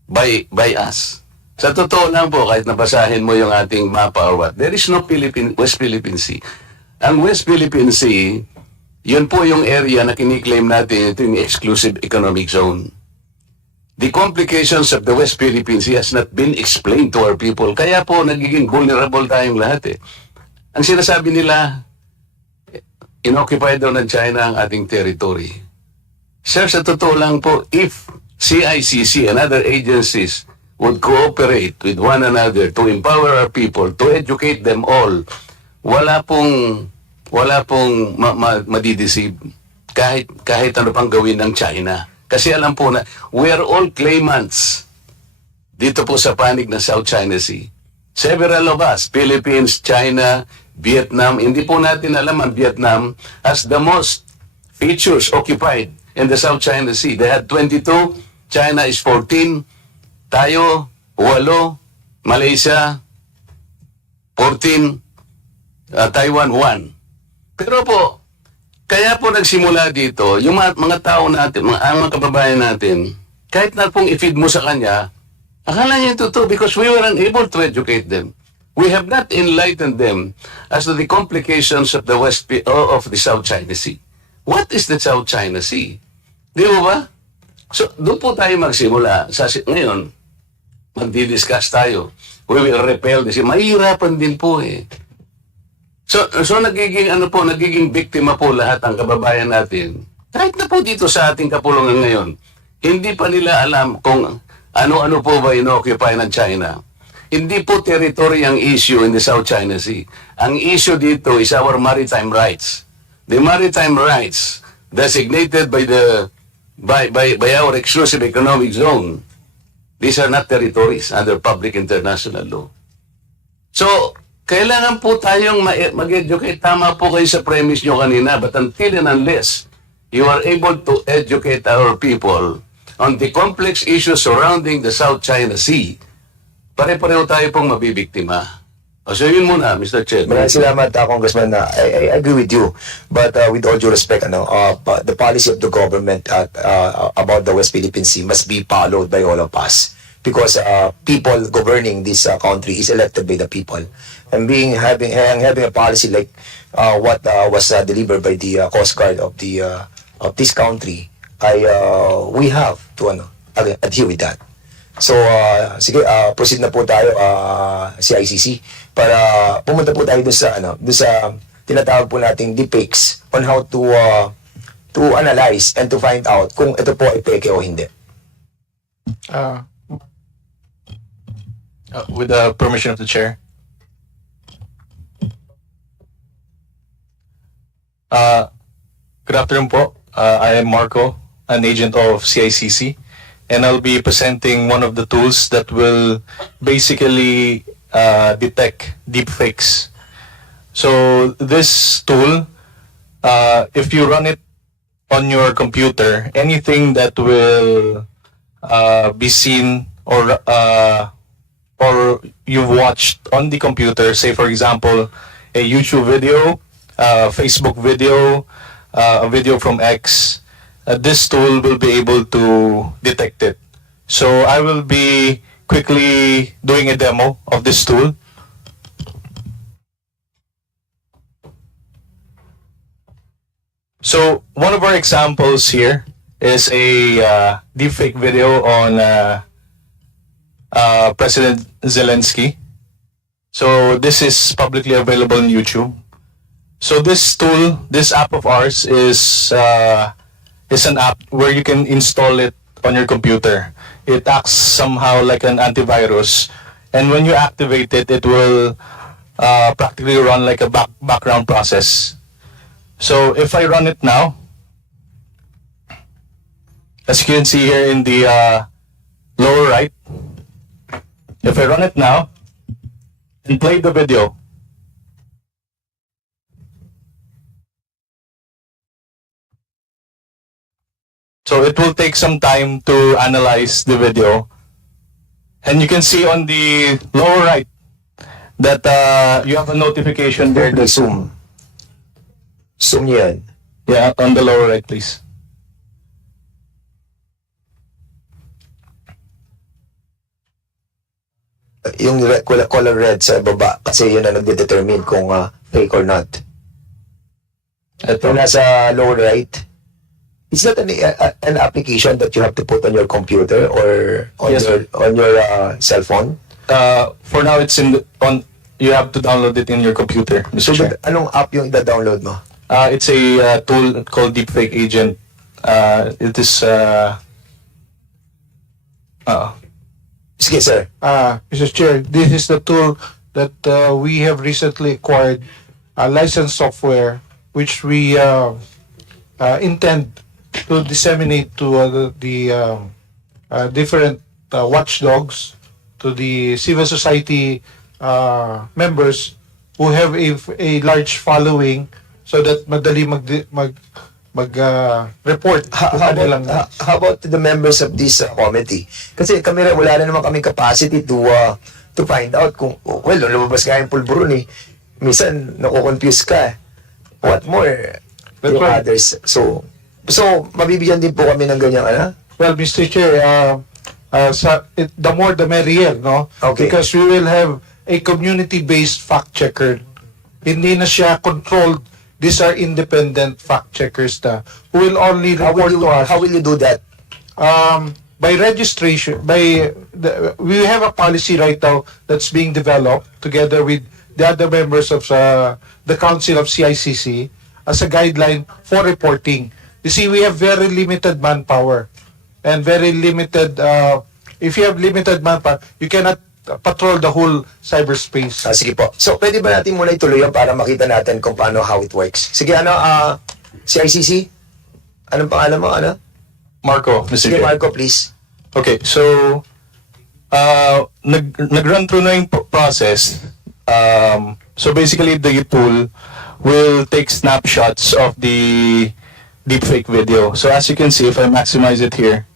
by us. Sa totoo lang po, kahit nabasahin mo yung ating mapa or what, there is no West Philippine Sea. Ang West Philippine Sea, yun po yung area na kiniklaim natin, ito yung exclusive economic zone. The complications of the West Philippine Sea has not been explained to our people. Kaya po, nagiging vulnerable tayong lahat eh. Ang sinasabi nila, inoccupy daw ng China ang ating territory. Sir, sa totoo lang po, if CICC and other agencies would cooperate with one another to empower our people, to educate them all, wala pong madideceive kahit ano pang gawin ng China. Kasi alam po na, we are all claimants dito po sa panig ng South China Sea. Several of us, Philippines, China, Vietnam, hindi po natin alam ang Vietnam as the most features occupied in the South China Sea. They had 22, China is 14, tayo, 8, Malaysia, 14, Taiwan, 1. Pero po, kaya po nagsimula dito, yung mga tao natin, mga kababayan natin, kahit na pong i-feed mo sa kanya, akala niya ito because we were unable to educate them. We have not enlightened them as to the complications of the South China Sea. What is the South China Sea? Di mo ba? So, doon po tayo magsimula. Ngayon, magdi-discuss tayo. We will repel this. Mahirapan din po eh. So nagiging biktima po lahat ang kababayan natin. Kahit na po dito sa ating kapulungan ngayon, hindi pa nila alam kung ano-ano po ba ino-occupy ng China. Hindi po territory ang issue in the South China Sea. Ang issue dito is our maritime rights. The maritime rights designated by our exclusive economic zone. These are not territories under public international law. So, kailangan po tayong mag-educate. Tama po kayo sa premise nyo kanina, but until and unless you are able to educate our people on the complex issues surrounding the South China Sea, pare-pareho tayo pong mabibiktima. So yun muna, Mr. Chair. Maraming salamat, Congressman. I agree with you. But with all due respect, the policy of the government about the West Philippine Sea must be followed by all of us. Because people governing this country is elected by the people. And having a policy like what was delivered by the Coast Guard of this country, we have to adhere with that. So, sige, proceed na po tayo CICC para pumunta po tayo doon sa tinatawag po nating deepfakes on how to analyze and to find out kung ito po ay peke o hindi. With the permission of the chair. Good afternoon po. I am Marco, an agent of CICC. And I'll be presenting one of the tools that will basically detect deepfakes. So this tool, if you run it on your computer anything that will be seen or you've watched on the computer, say for example, a YouTube video, Facebook video, a video from X, this tool will be able to detect it. So I will be quickly doing a demo of this tool. So one of our examples here is a deepfake video on President Zelensky. So this is publicly available on YouTube. So this tool, this app of ours is an app where you can install it on your computer. It acts somehow like an antivirus, and when you activate it, it will practically run like a background process. So if I run it now, as you can see here in the lower right, if I run it now and play the video, so it will take some time to analyze the video. And you can see on the lower right that you have a notification there. The zoom. Zoom yan. Yeah, on the lower right, please. Yung color red sa baba kasi yun ang nagde-determine kung fake or not. Ito. Yung nasa lower right, it's not an application that you have to put on your computer or on Yes, your cell phone. For now, it's you have to download it in your computer, Mr. Chair. Anong app yung ida-download mo? It's a tool called Deepfake Agent. It is Sige, sir. Mr. Chair, this is the tool that we have recently acquired, licensed software, which we intend to disseminate to the different watchdogs, to the civil society members who have a large following, so that madali mag-report. How about the members of this committee? Kasi kami rin, wala na naman kaming capacity to find out kung, well, lumabas nga yung pulburon eh. Minsan, nakukonfuse ka. What more? That's Yung right. others. So, mabibigyan din po kami ng ganyang, Well, Mr. Chair, the more the merrier, no? Okay. Because we will have a community-based fact checker. Hindi na siya controlled. These are independent fact checkers na who will only report to us. How will you do that? By registration, we have a policy right now that's being developed together with the other members of the Council of CICC as a guideline for reporting. You see, we have very limited manpower and very limited. If you have limited manpower, you cannot patrol the whole cyberspace. Sige po. So, pwede ba natin muna ituloy yan para makita natin kung paano, how it works? Sige, CICC? Anong pangalan mo, Marco, Mr. Sige, Chair. Marco, please. Okay, so nag-run through na yung process. So basically, the tool will take snapshots of the deepfake video. So as you can see, if I maximize it here,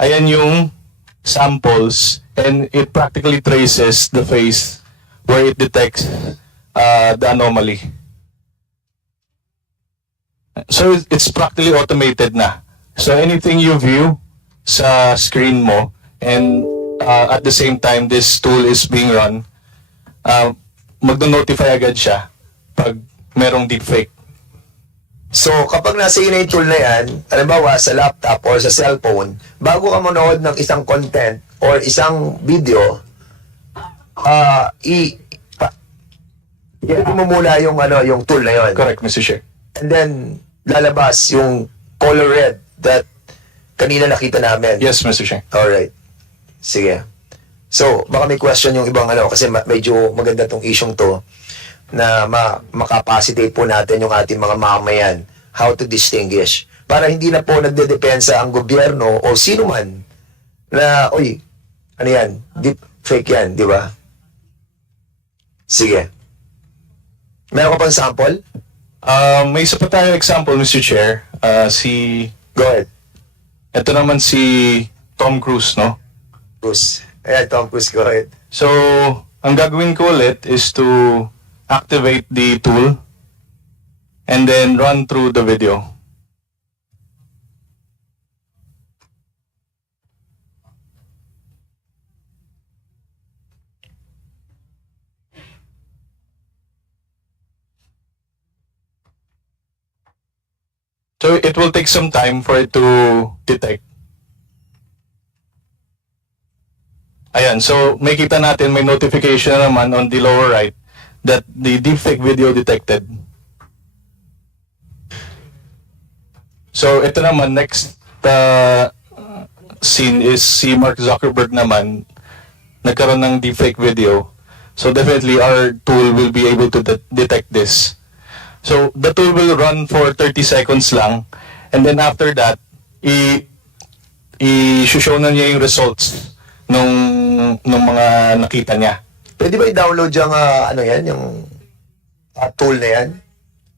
ayan yung samples, and it practically traces the face where it detects the anomaly. So it's practically automated na. So anything you view sa screen mo, and at the same time this tool is being run, magno-notify agad siya pag merong deepfake. So, kapag nasa iyo na yung tool na yan, halimbawa sa laptop or sa cellphone, bago ka manood ng isang content or isang video, mo muna yung, yung tool na yun. Correct, Mr. Chair. And then, lalabas yung color red that kanina nakita namin. Yes, Mr. Chair. Alright. Sige. So, baka may question yung ibang kasi medyo maganda tong isyong to na makapacitate po natin yung ating mga mamayan how to distinguish. Para hindi na po nagdedepensa ang gobyerno o sino man na, uy, ano yan? Deep fake yan, di ba? Sige. Meron ka pang sample? May isa pa tayo example, Mr. Chair. Go ahead. Ito naman si Tom Cruise, no? Cruz. Ayan, Tom Cruise, go ahead. So, ang gagawin ko ulit is to activate the tool and then run through the video. So it will take some time for it to detect. Ayan, so makita natin may notification na naman on the lower right that the deepfake video detected. So ito naman, next scene is si Mark Zuckerberg naman nagkaroon ng deepfake video. So definitely our tool will be able to detect this. So the tool will run for 30 seconds lang, and then after that, i-show na niya yung results nung mga nakita niya. Pwede ba i-download yung ano yan, yung tool na yan?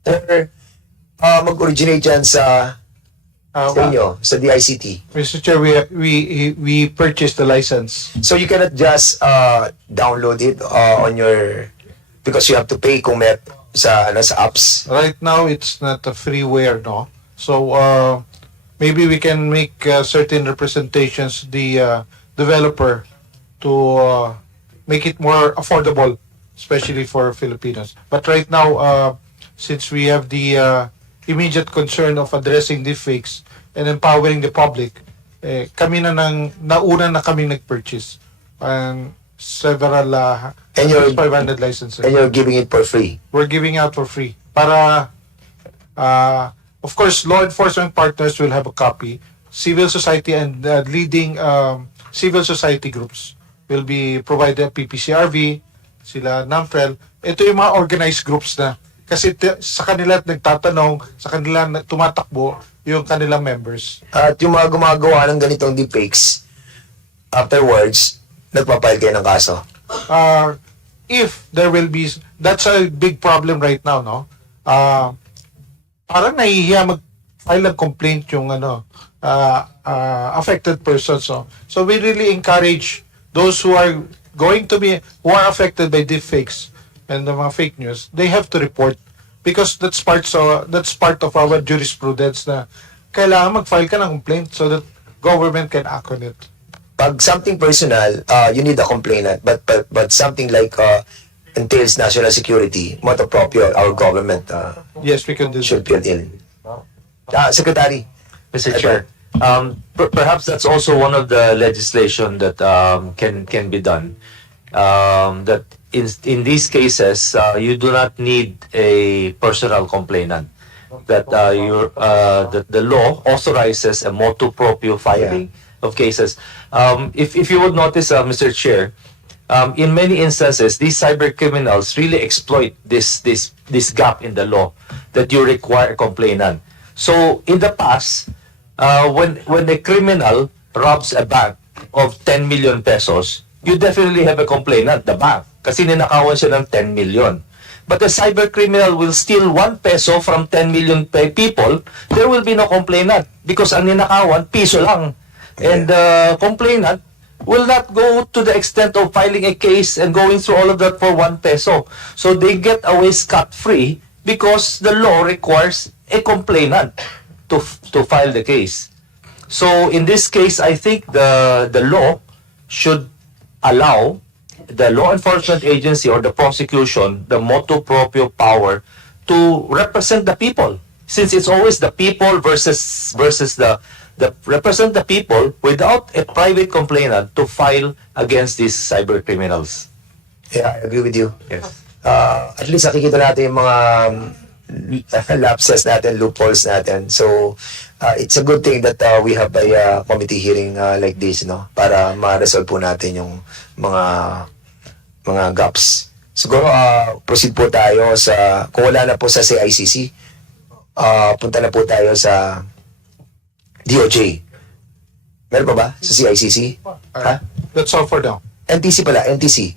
Or mag-originate yan sa inyo, sa DICT? Mr. Chair, we purchased the license. So you cannot just download it on your, because you have to pay kung may sa apps. Right now, it's not a freeware, no? So, maybe we can make certain representations the developer to make it more affordable, especially for Filipinos. But right now, since we have the immediate concern of addressing deepfakes and empowering the public, kami nauna na kaming nag-purchase. And several and you're 500 licenses. And you're giving it for free. We're giving out for free. Para, of course, law enforcement partners will have a copy. Civil society and leading civil society groups will be provided PPCRV, sila NAMFREL. Ito yung mga organized groups na. Kasi sa kanila nagtatanong, sa kanila tumatakbo yung kanilang members. At yung mga gumagawa ng ganitong deepfakes, afterwards, nagpapile kayo ng kaso? If there will be, that's a big problem right now, no? Parang nahihiya mag-file ng complaint yung affected persons, no? So we really encourage those who are who are affected by deepfakes and the mga fake news, they have to report because that's part of our jurisprudence na kailangan mag-file ka ng complaint so that government can act on it. Pag something personal, you need a complainant. But something like entails national security, motu proprio, our government yes, we can do should fill in. Secretary. Mr. Chair, perhaps that's also one of the legislation that can be done. That in these cases, you do not need a personal complainant. That the law authorizes a motu proprio filing of cases. If you would notice, Mr. Chair, in many instances, these cyber criminals really exploit this gap in the law that you require a complainant. So in the past, when a criminal robs a bank of 10 million pesos, you definitely have a complainant, the bank, kasi ninakawan siya ng 10 million. But the cyber criminal will steal 1 peso from 10 million people, there will be no complainant because ang ninakawan, piso lang. And the complainant will not go to the extent of filing a case and going through all of that for 1 peso. So they get away scot-free because the law requires a complainant to file the case. So in this case, I think the law should allow the law enforcement agency or the prosecution the motu proprio power to represent the people. Since it's always the people versus the represent the people without a private complainant to file against these cyber criminals. Yeah, I agree with you. Yes. At least nakikita natin yung mga lapses natin, loopholes natin. So, it's a good thing that we have a committee hearing like this, no? Para ma-resolve po natin yung mga gaps. Siguro, proceed po tayo sa, kung wala na po sa CICC, punta na po tayo sa DOJ. Meron pa ba sa CICC? Ha? That's all for now. NTC pala, NTC.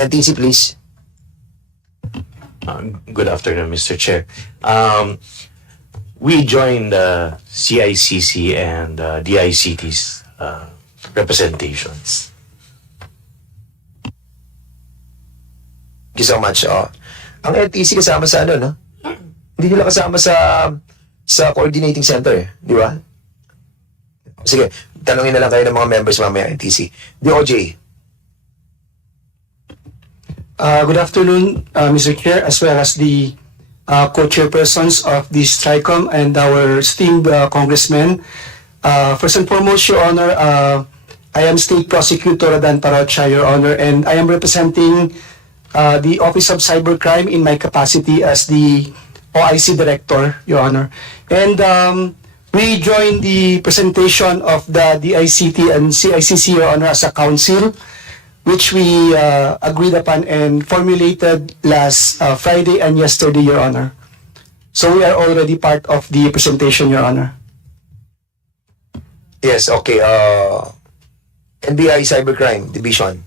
NTC please. Good afternoon, Mr. Chair. We joined CICC and DICT's representations. Thank you so much. Ang LTC kasama sa ano, no? Hindi nila kasama sa coordinating center, di ba? Sige, tanungin na lang kayo ng mga members mamaya LTC. DOJ. Good afternoon, Mr. Chair, as well as the co-chairpersons of this TRICOM and our esteemed congressmen. First and foremost, Your Honor, I am State Prosecutor Adan Parocha, Your Honor, and I am representing the Office of Cybercrime in my capacity as the OIC Director, Your Honor. And we joined the presentation of the DICT and CICC, Your Honor, as a council, which we agreed upon and formulated last Friday and yesterday, Your Honor. So we are already part of the presentation, Your Honor. Yes, okay. NBI Cybercrime Division.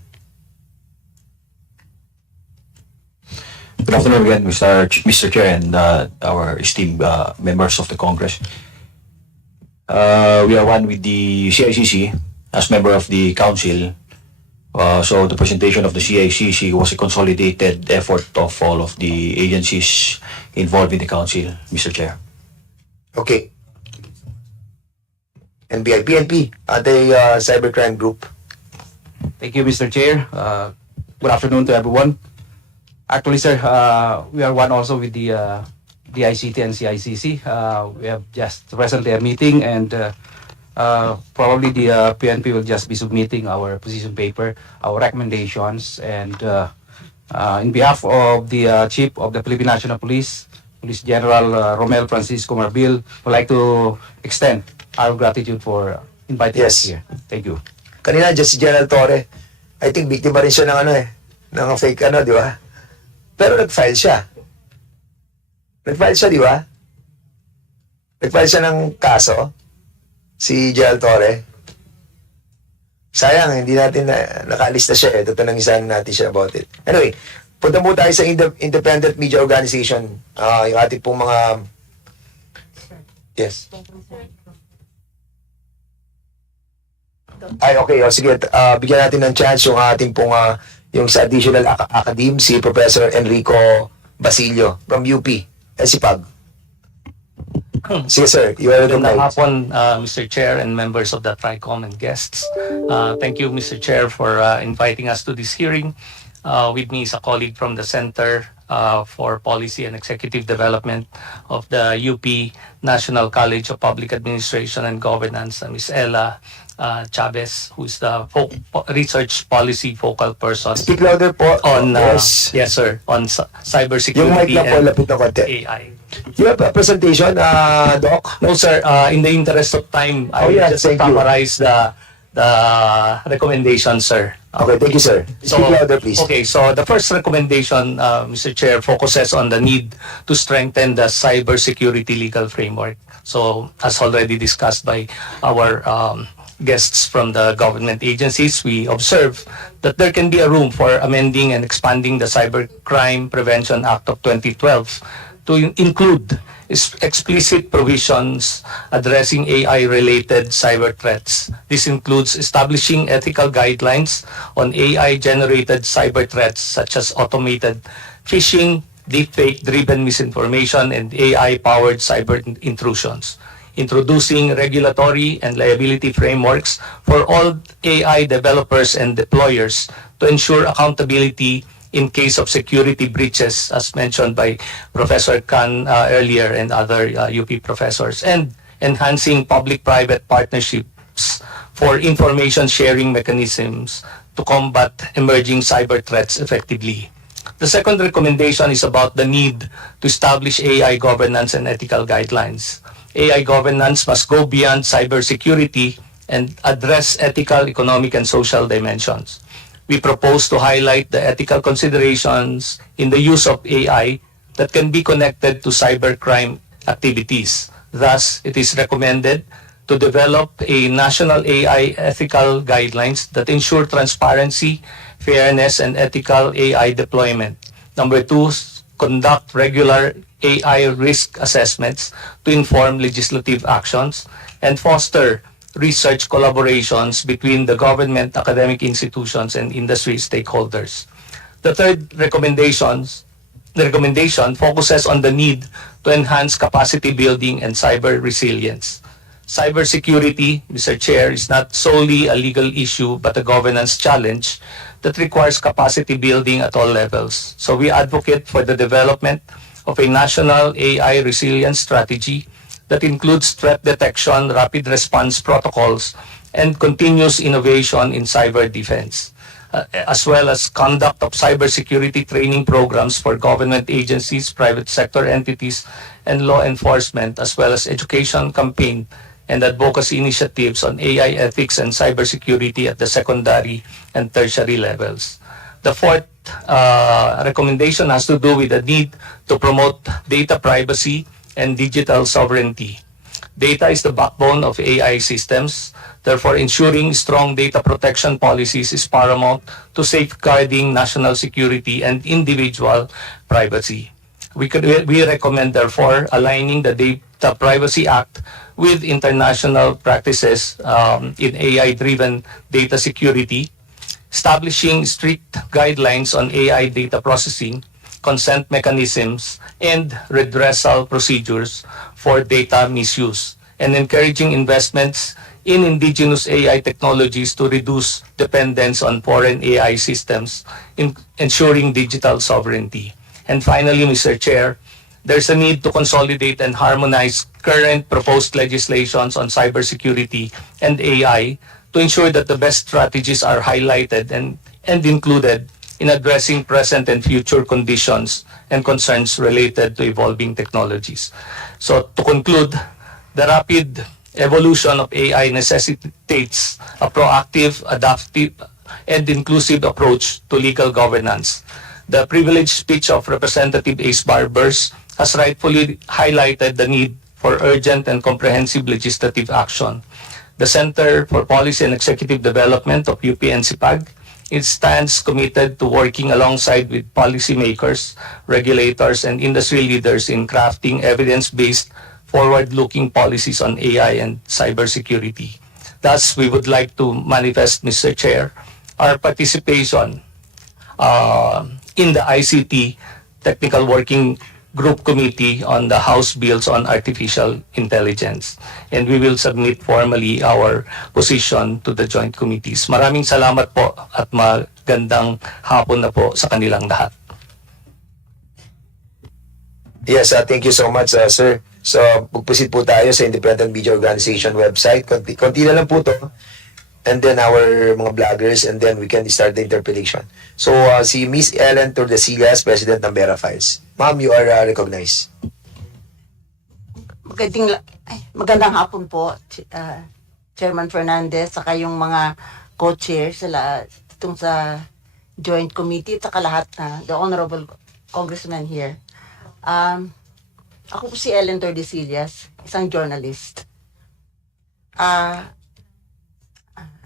Good afternoon again, Mr. Chair and our esteemed members of the Congress. We are one with the CICC as member of the Council. So the presentation of the CICC was a consolidated effort of all of the agencies involved in the Council, Mr. Chair. Okay. NBI, PNP, the Cybercrime Group. Thank you, Mr. Chair. Good afternoon to everyone. Actually, sir, we are one also with the ICT and CICC. We have just recently a meeting and probably the PNP will just be submitting our position paper, our recommendations, and in behalf of the Chief of the Philippine National Police, Police General Romel Francisco Marbil, would like to extend our gratitude for inviting us here. Thank you. Kanina, just si General Torre, I think biktima rin siya ng ano ng fake ano, di ba? Pero nag-file siya. Nag-file siya, di ba? Nag-file siya ng kaso, si General Torre. Sayang, hindi natin nakalista siya eh. Tatanangisan natin siya about it. Anyway, punta mo tayo sa Independent Media Organization. Yung ating pong mga... Yes. Ay, okay. O, sige, bigyan natin ng chance yung ating pong yung sa additional academe, si Professor Enrico Basilio from UP, SIPAG. Sige, sir. You are Magandang hapon, Mr. Chair and members of the TRICOM and guests. Thank you, Mr. Chair, for inviting us to this hearing. With me is a colleague from the Center for Policy and Executive Development of the UP National College of Public Administration and Governance, Ms. Ella Chavez, who is the research policy focal person. Speak louder po. On, yes. Yes, sir. On cybersecurity Yung mic na po, and lapit na konti. AI. You have a presentation, Doc? No, sir. In the interest of time, I will just summarize the recommendations, sir. Okay, thank you, sir. Speak louder, please. Okay, so the first recommendation, Mr. Chair, focuses on the need to strengthen the cybersecurity legal framework. So, as already discussed by our guests from the government agencies, we observe that there can be a room for amending and expanding the Cybercrime Prevention Act of 2012 to include explicit provisions addressing AI-related cyber threats. This includes establishing ethical guidelines on AI-generated cyber threats such as automated phishing, deepfake-driven misinformation, and AI-powered cyber intrusions. Introducing regulatory and liability frameworks for all AI developers and deployers to ensure accountability in case of security breaches, as mentioned by Professor Khan earlier and other UP professors, and enhancing public-private partnerships for information sharing mechanisms to combat emerging cyber threats effectively. The second recommendation is about the need to establish AI governance and ethical guidelines. AI governance must go beyond cybersecurity and address ethical, economic, and social dimensions. We propose to highlight the ethical considerations in the use of AI that can be connected to cybercrime activities. Thus, it is recommended to develop a national AI ethical guidelines that ensure transparency, fairness, and ethical AI deployment. Number two, conduct regular AI risk assessments to inform legislative actions, and foster research collaborations between the government, academic institutions, and industry stakeholders. The third recommendation focuses on the need to enhance capacity building and cyber resilience. Cybersecurity, Mr. Chair, is not solely a legal issue but a governance challenge that requires capacity building at all levels. So we advocate for the development of a national AI resilience strategy that includes threat detection, rapid response protocols, and continuous innovation in cyber defense, as well as conduct of cybersecurity training programs for government agencies, private sector entities, and law enforcement, as well as education campaign and advocacy initiatives on AI ethics and cybersecurity at the secondary and tertiary levels. The fourth recommendation has to do with the need to promote data privacy and digital sovereignty. Data is the backbone of AI systems. Therefore, ensuring strong data protection policies is paramount to safeguarding national security and individual privacy. We recommend, therefore, aligning the Data Privacy Act with international practices in AI-driven data security, establishing strict guidelines on AI data processing, consent mechanisms, and redressal procedures for data misuse, and encouraging investments in indigenous AI technologies to reduce dependence on foreign AI systems, in ensuring digital sovereignty. And finally, Mr. Chair, there's a need to consolidate and harmonize current proposed legislations on cybersecurity and AI to ensure that the best strategies are highlighted and included in addressing present and future conditions and concerns related to evolving technologies. So to conclude, the rapid evolution of AI necessitates a proactive, adaptive, and inclusive approach to legal governance. The privileged speech of Representative Ace Barbers has rightfully highlighted the need for urgent and comprehensive legislative action. The Center for Policy and Executive Development of UP-NCPAG, it stands committed to working alongside with policymakers, regulators, and industry leaders in crafting evidence-based, forward-looking policies on AI and cybersecurity. Thus, we would like to manifest, Mr. Chair, our participation in the ICT Technical Working Group Committee on the House Bills on Artificial Intelligence. And we will submit formally our position to the joint committees. Maraming salamat po at magandang hapon na po sa kanilang lahat. Yes, thank you so much, sir. So, pag-proceed po tayo sa Independent Media Organization website. Konti na lang po to. And then our mga vloggers, and then we can start the interpellation. So, si Miss Ellen Tordesillas, President ng Vera Files. Ma'am, you are recognized. Magandang hapon po, Chairman Fernandez, saka yung mga co-chairs itong sa Joint Committee, at saka lahat na, the Honorable Congressman here. Ako po si Ellen Tordesillas, isang journalist.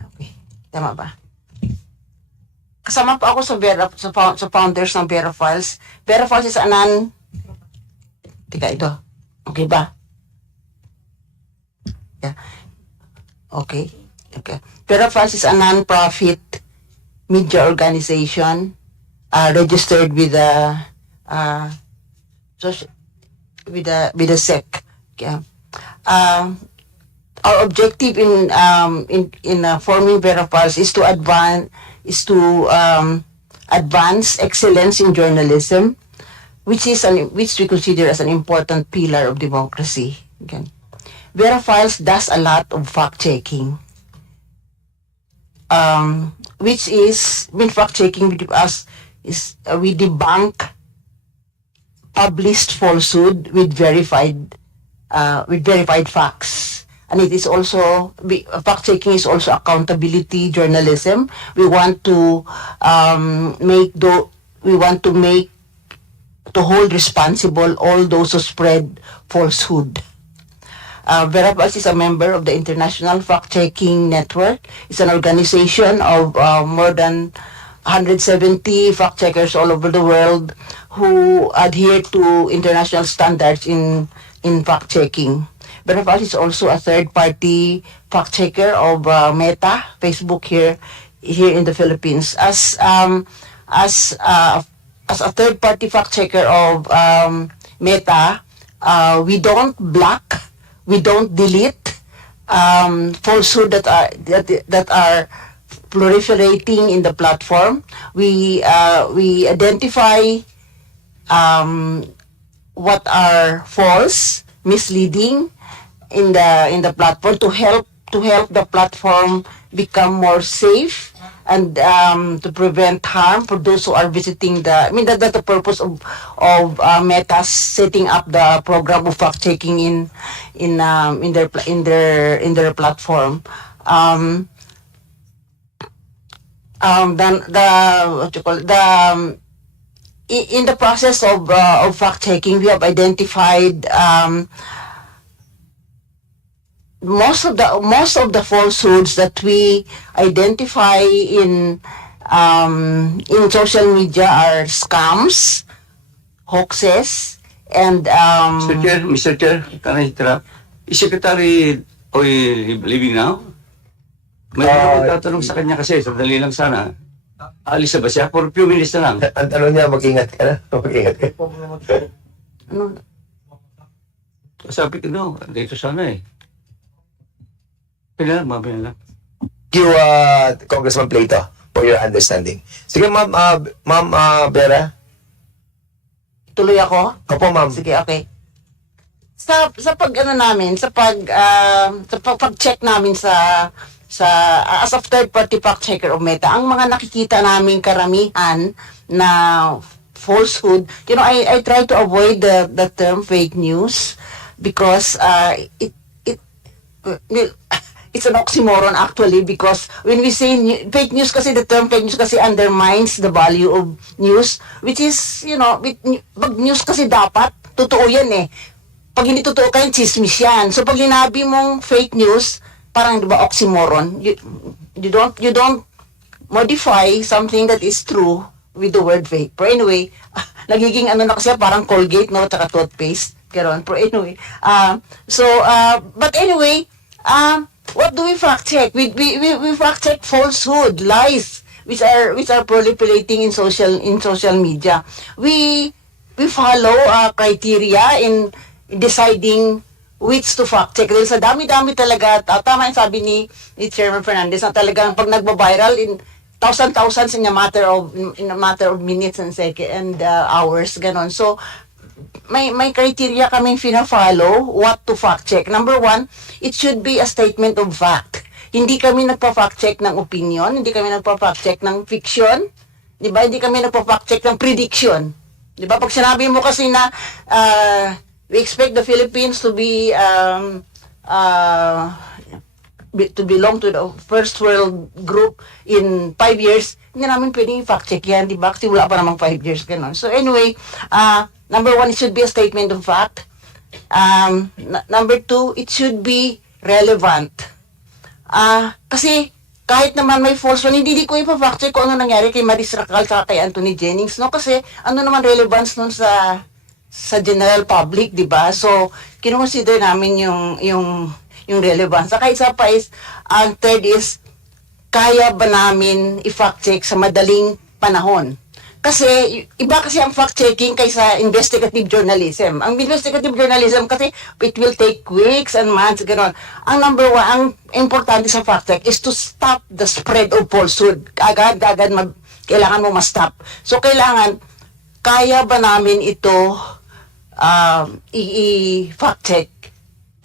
Okay, tama ba? Kasama po ako sa founders ng Vera Files. Vera Files is Teka, ito. Okay ba? Yeah. Okay. Vera Files is a non-profit media organization registered with the SEC. Yeah. Our objective in forming Vera Files is to advance excellence in journalism, which we consider as an important pillar of democracy. Again, Vera Files does a lot of fact-checking, fact-checking with us is we debunk published falsehood with verified facts. And it is also, fact-checking is also accountability journalism. We want to hold responsible all those who spread falsehood. Vera Files is a member of the International Fact-Checking Network. It's an organization of more than 170 fact-checkers all over the world who adhere to international standards in fact checking. Badoy-Partosa is also a third-party fact checker of Meta, Facebook here in the Philippines. As a third-party fact checker of Meta, we don't block, we don't delete falsehood that are proliferating in the platform. We identify what are false, misleading in the platform to help the platform become more safe and to prevent harm for those who are visiting that's the purpose of Meta setting up the program of fact checking in their platform. Then in the process of fact checking, we have identified most of the falsehoods that we identify in social media are scams, hoaxes, and Mr. Chair, can I interrupt? Is Secretary Oy living now? May tatanong sa kanya kasi, sandali lang sana. Alis na ba siya? For a few minutes na lang. Ang tanong niya, mag-ingat ka na. Mag-ingat ka. Ano? Sabi ko, no, dito sana eh. Kailan, mamaya lang. Thank you, Congressman Plato, for your understanding. Sige, Ma'am Vera. tuloy ako. Opo, ma'am. Sige, okay. Sa pag-check namin as a third party fact checker of Meta, ang mga nakikita namin karamihan na falsehood, I try to avoid the term fake news because it's an oxymoron actually, because when we say fake news kasi, the term fake news kasi undermines the value of news, which is, pag news kasi dapat totoo yan eh. Pag hindi totoo kayo, chismis yan. So pag linabi mong fake news, parang diba oxymoron, you don't modify something that is true with the word fake. Pero anyway, nagiging na kasi parang Colgate, no, tsaka toothpaste. Pero anyway, but anyway, what do we fact check? We fact check falsehood, lies, which are proliferating in social media. We follow criteria in deciding which to fact check. Dahil sa dami-dami talaga, tama yung sabi ni Chairman Fernandez, na talagang pag nagba-viral in thousands in a matter of minutes and hours, ganon. So may criteria kaming fina-follow what to fact check. Number one, it should be a statement of fact. Hindi kami nagpa-fact check ng opinion, hindi kami nagpa-fact check ng fiction, di ba? Hindi kami nagpa-fact check ng prediction. Di ba? Pag sinabi mo kasi na we expect the Philippines to be to belong to the first world group in 5 years, hindi namin pwedeng fact check yan, di ba? Kasi wala pa namang 5 years, gano'n. So anyway, number one, it should be a statement of fact. Number two, it should be relevant. Kasi kahit naman may false one, hindi ko ipa-fact check kung ano nangyari kay Maris Racal at kay Anthony Jennings, no? Kasi ano naman relevance nun sa general public, di ba? So kino-consider namin yung relevance. Saka isa pa is, ang third is, kaya ba namin i-fact check sa madaling panahon? Kasi, iba kasi ang fact-checking kaysa investigative journalism. Ang investigative journalism kasi, it will take weeks and months, gano'n. Ang number one, ang importante sa fact-check is to stop the spread of falsehood. Agad, kailangan mo ma-stop. So, kailangan, kaya ba namin ito i-fact-check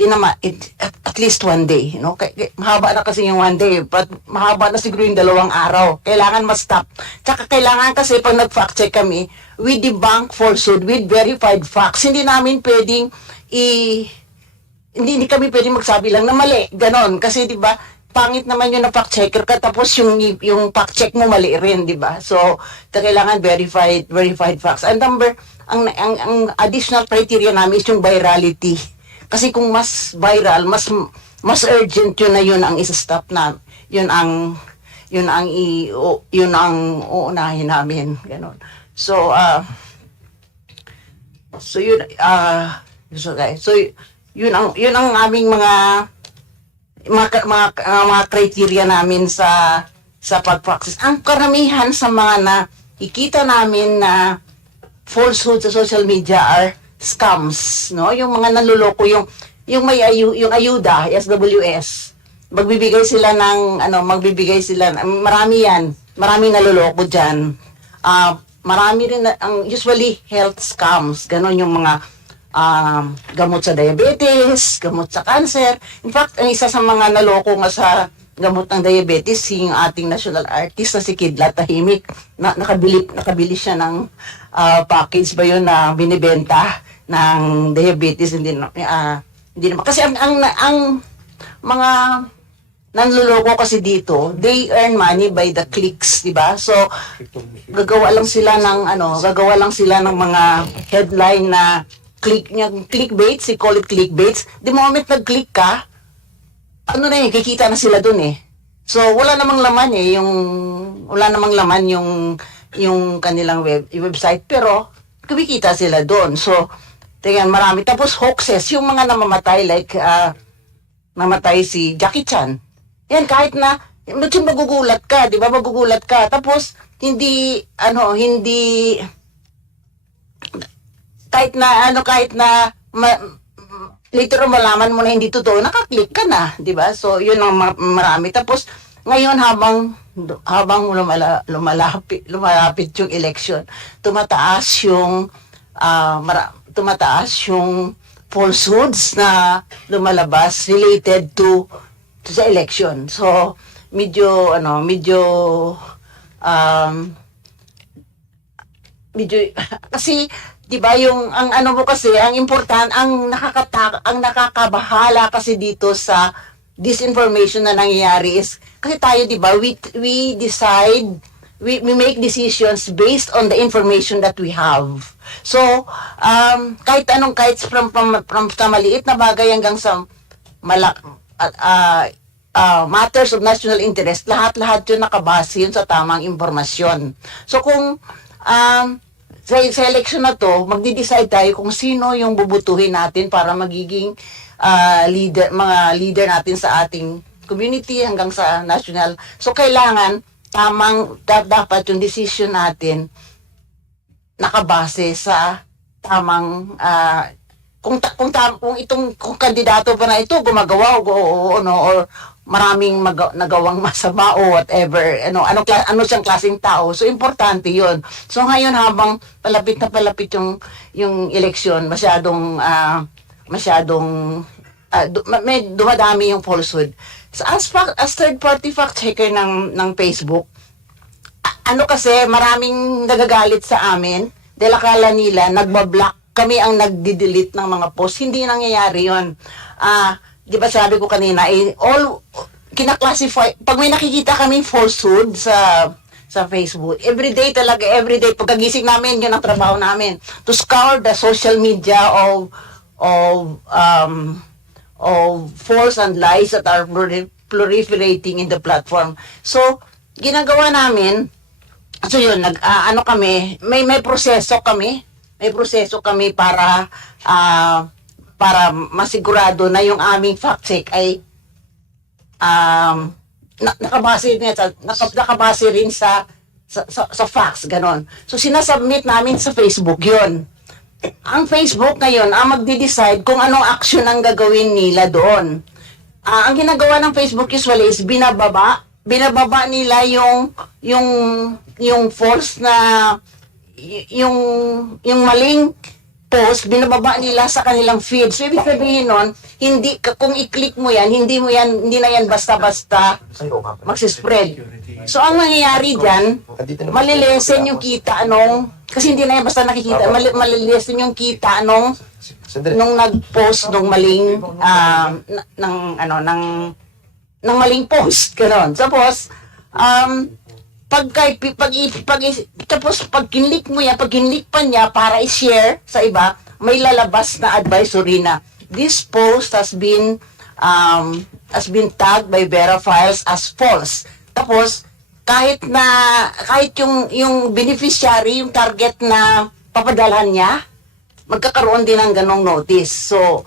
at least one day, no? Mahaba na kasi yung one day, but mahaba na siguro yung 2 araw. Kailangan ma-stop. Tsaka kailangan kasi pag nag-fact check kami, we debunk falsehood with verified facts. Hindi namin pwedeng hindi kami pwedeng magsabi lang na mali, ganon. Kasi 'di ba, pangit naman yung na-fact checker ka tapos yung fact check mo mali rin, 'di ba? So, kailangan verified facts. And ang additional criteria namin is yung virality. Kasi kung mas viral, mas urgent yun ang isa-stop na, yun ang uunahin namin, ganon. So, So yun yun ang aming mga criteria namin sa pag-practice. Ang karamihan sa mga nakikita namin na falsehood sa social media are scams, no? Yung mga naluloko, yung ayuda, SWS. Marami yan. Maraming naluloko diyan. Marami rin ang usually health scams, ganon yung mga gamot sa diabetes, gamot sa cancer. In fact, ang isa sa mga naloko nga sa gamot ng diabetes, yung ating national artist na si Kidlat Tahimik, nakabili siya ng package ba yun na binibenta ng diabetes, hindi naman. Kasi ang mga nanluloko kasi dito, they earn money by the clicks, di ba? So, gagawa lang sila ng mga headline na clickbait, we call it clickbaits. The moment nag-click ka, kikita na sila dun eh. So, wala namang laman yung kanilang website, pero kumikita sila dun. So, tingnan, marami. Tapos hoaxes, yung mga namamatay, like, namatay si Jackie Chan. Yan, kahit na, magugulat ka, di ba? Magugulat ka. Tapos, kahit na later malaman mo na hindi totoo, nakaklik ka na, di ba? So, yun ang marami. Tapos, ngayon habang lumalapit yung election, tumataas yung falsehoods na lumalabas related to sa election. So, medyo kasi 'di ba yung ang nakakabahala kasi dito sa disinformation na nangyayari is kasi tayo 'di ba we make decisions based on the information that we have. So kahit from sa maliit na bagay hanggang sa matters of national interest, lahat yun nakabase yun sa tamang impormasyon. So kung sa election na to, magdi-decide tayo kung sino yung bubutuhin natin para magiging mga leader natin sa ating community hanggang sa national. So kailangan dapat yung decision natin nakabase sa tamang kung kandidato pa na ito gumagawa or maraming nagawang masama o whatever, ano siyang klaseng tao. So, importante yun. So, ngayon habang palapit yung eleksyon, may dumadami yung falsehood. So, as third-party fact-checker ng Facebook, kasi maraming nagagalit sa amin dahil akala nila nagbablock kami ang nagdi-delete ng mga post. Hindi nangyayari yun. Di ba sabi ko kanina, kinaklasify, pag may nakikita kaming falsehood sa Facebook, everyday, pagkagising namin, yun ang trabaho namin, to scour the social media of false and lies that are proliferating in the platform. So, ginagawa namin, so yun, may proseso kami para masigurado na yung aming fact check ay nakabase rin sa facts, ganon. So sinasubmit namin sa Facebook yun. Ang Facebook ngayon ang magde-decide kung anong action ang gagawin nila doon. Ang ginagawa ng Facebook usually is binababa nila yung false na yung maling post, binababa nila sa kanilang feed. So, ibig sabihin nun, kung i-click mo yan, hindi na yan basta-basta magsispread. So, ang nangyayari dyan, malilesen yung kita kasi hindi na yan basta nakikita, malilesen yung kita nung nag-post nung maling, ng maling post. Ganon. Tapos, tapos pag kinlik mo yan, pag kinlik pa niya para i-share sa iba, may lalabas na advisory na this post has been tagged by Vera Files as false. Tapos kahit yung beneficiary, yung target na papadalhan niya, magkakaroon din ng ganong notice. So,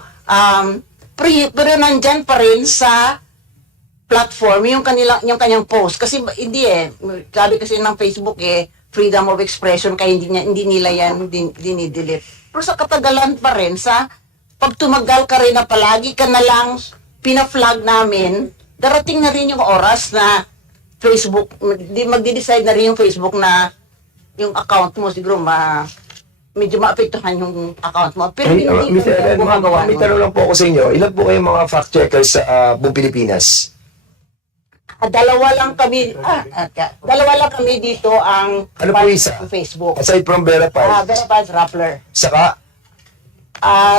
pero nandyan pa rin sa platform yung kanyang post. Kasi hindi sabi kasi ng Facebook freedom of expression, kaya hindi nila yan dinidelete. Pero sa katagalan pa rin, pag tumagal ka rin na palagi ka na lang pina-flag namin, darating na rin yung oras na Facebook, magde-decide na rin yung Facebook na yung account mo siguro medyo maapektuhan yung account mo. Pero hindi Mr. Allan, may tanong lang po ako sa inyo. Ilan po kayong mga fact-checkers sa buong Pilipinas? Dalawa lang kami dito ang Ano po isa? Facebook. Aside from Verified. Verified Rappler. Saka?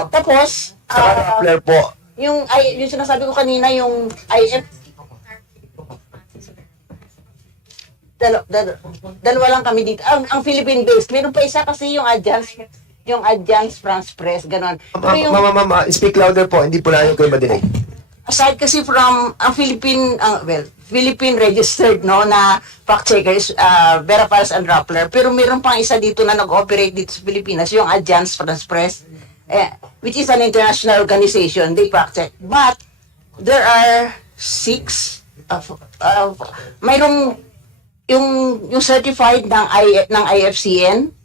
Tapos, Saka Rappler po. yung sinasabi ko kanina, yung dalawa lang kami dito. Ang Philippine-based. Meron pa isa kasi yung Agence France Press, ganon. Mama, speak louder po. Hindi po na kayo madinig. Aside kasi from ang Philippine registered na fact checkers, Verifiers and Rappler, pero meron pang isa dito na nag-operate dito sa Pilipinas, yung Agence France Press, which is an international organization. They fact check. But there are 6 mayroong yung certified ng IFCN,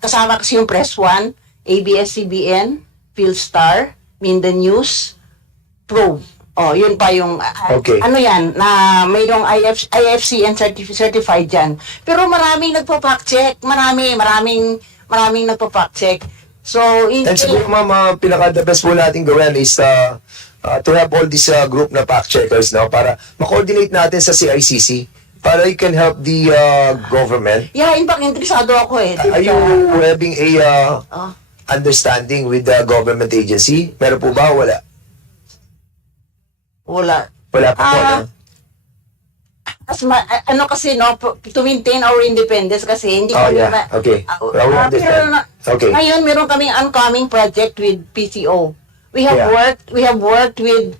kasama kasi yung Press 1, ABS-CBN, Philstar, Mindan News, Probe. Yun pa yung, Okay. ano yan, na mayroong IFCN certified dyan. Pero maraming nagpa-fact check, maraming nagpa-fact check. So, And siguro ma'am, pinaka-the best po natin gawin is to have all this group na fact-checkers, no? Para ma-coordinate natin sa CICC para you can help the government. Yeah, in fact, interesado ako Are you having a understanding with the government agency? Meron po ba? Wala? Wala. Wala pa po, no? Kasi, to maintain our independence kasi hindi Oh, kami yeah. Okay. I will understand. Okay. Ngayon, meron kaming oncoming project with PCO. We have worked with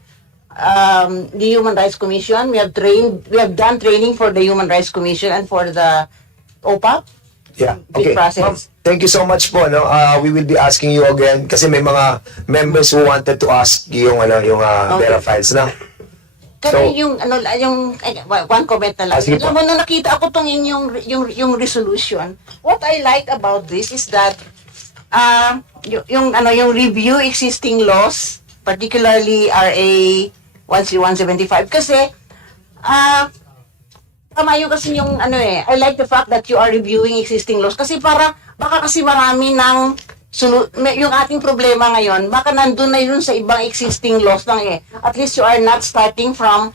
the Human Rights Commission. We have done training for the Human Rights Commission and for the OPAP. Yeah. Big Okay. process. Ma'am, thank you so much po, no? We will be asking you again kasi may mga members who wanted to ask yung verifieds na. Kasi one comment na lang. Sige po. Alam mo, nung nakita ako tong yung resolution, what I like about this is that yung review existing laws, particularly RA 13175, kasi tama yun kasi yung I like the fact that you are reviewing existing laws kasi baka kasi marami ng yung ating problema ngayon, baka nandun na yun sa ibang existing laws lang At least you are not starting from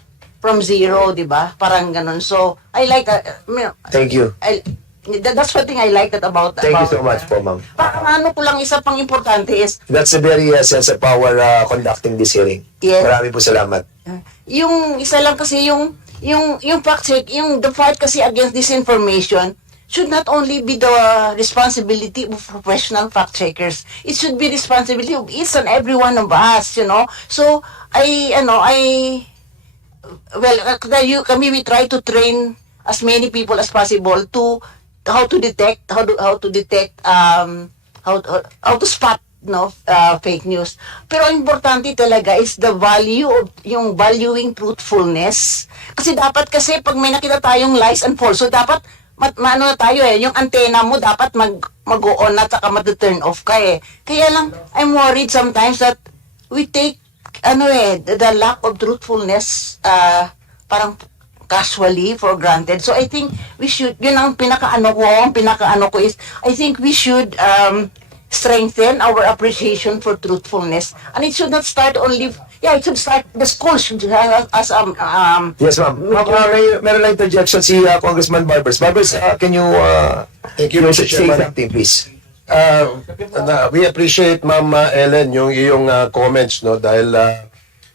zero, di ba? Parang ganun. So, I like that. Thank you. That's one thing I like that about. Thank you so much po, ma'am. Parang ko lang isa pang importante is, That's the very essence of our conducting this hearing. Yes. Marami po salamat. yung isa lang kasi yung fact check, the fight kasi against disinformation should not only be the responsibility of professional fact checkers. It should be responsibility of each and every one of us, So, we try to train as many people as possible to how to spot fake news. Pero ang importante talaga is the value of yung valuing truthfulness. Kasi dapat pag may nakita tayong lies and false, so dapat yung antena mo dapat mag-on at saka mag-turn off ka Kaya lang, I'm worried sometimes that we take, the lack of truthfulness, parang casually for granted. So I think we should, yun ang pinaka-ano ko is, I think we should strengthen our appreciation for truthfulness. And it should not start only, it should start, the school should have as Yes, ma'am. Meron lang interjection si Congressman Barbers. Barbers, can you Thank you, Mr. say Chairman. something, please? We appreciate Ma'am Ellen yung iyong comments, no, dahil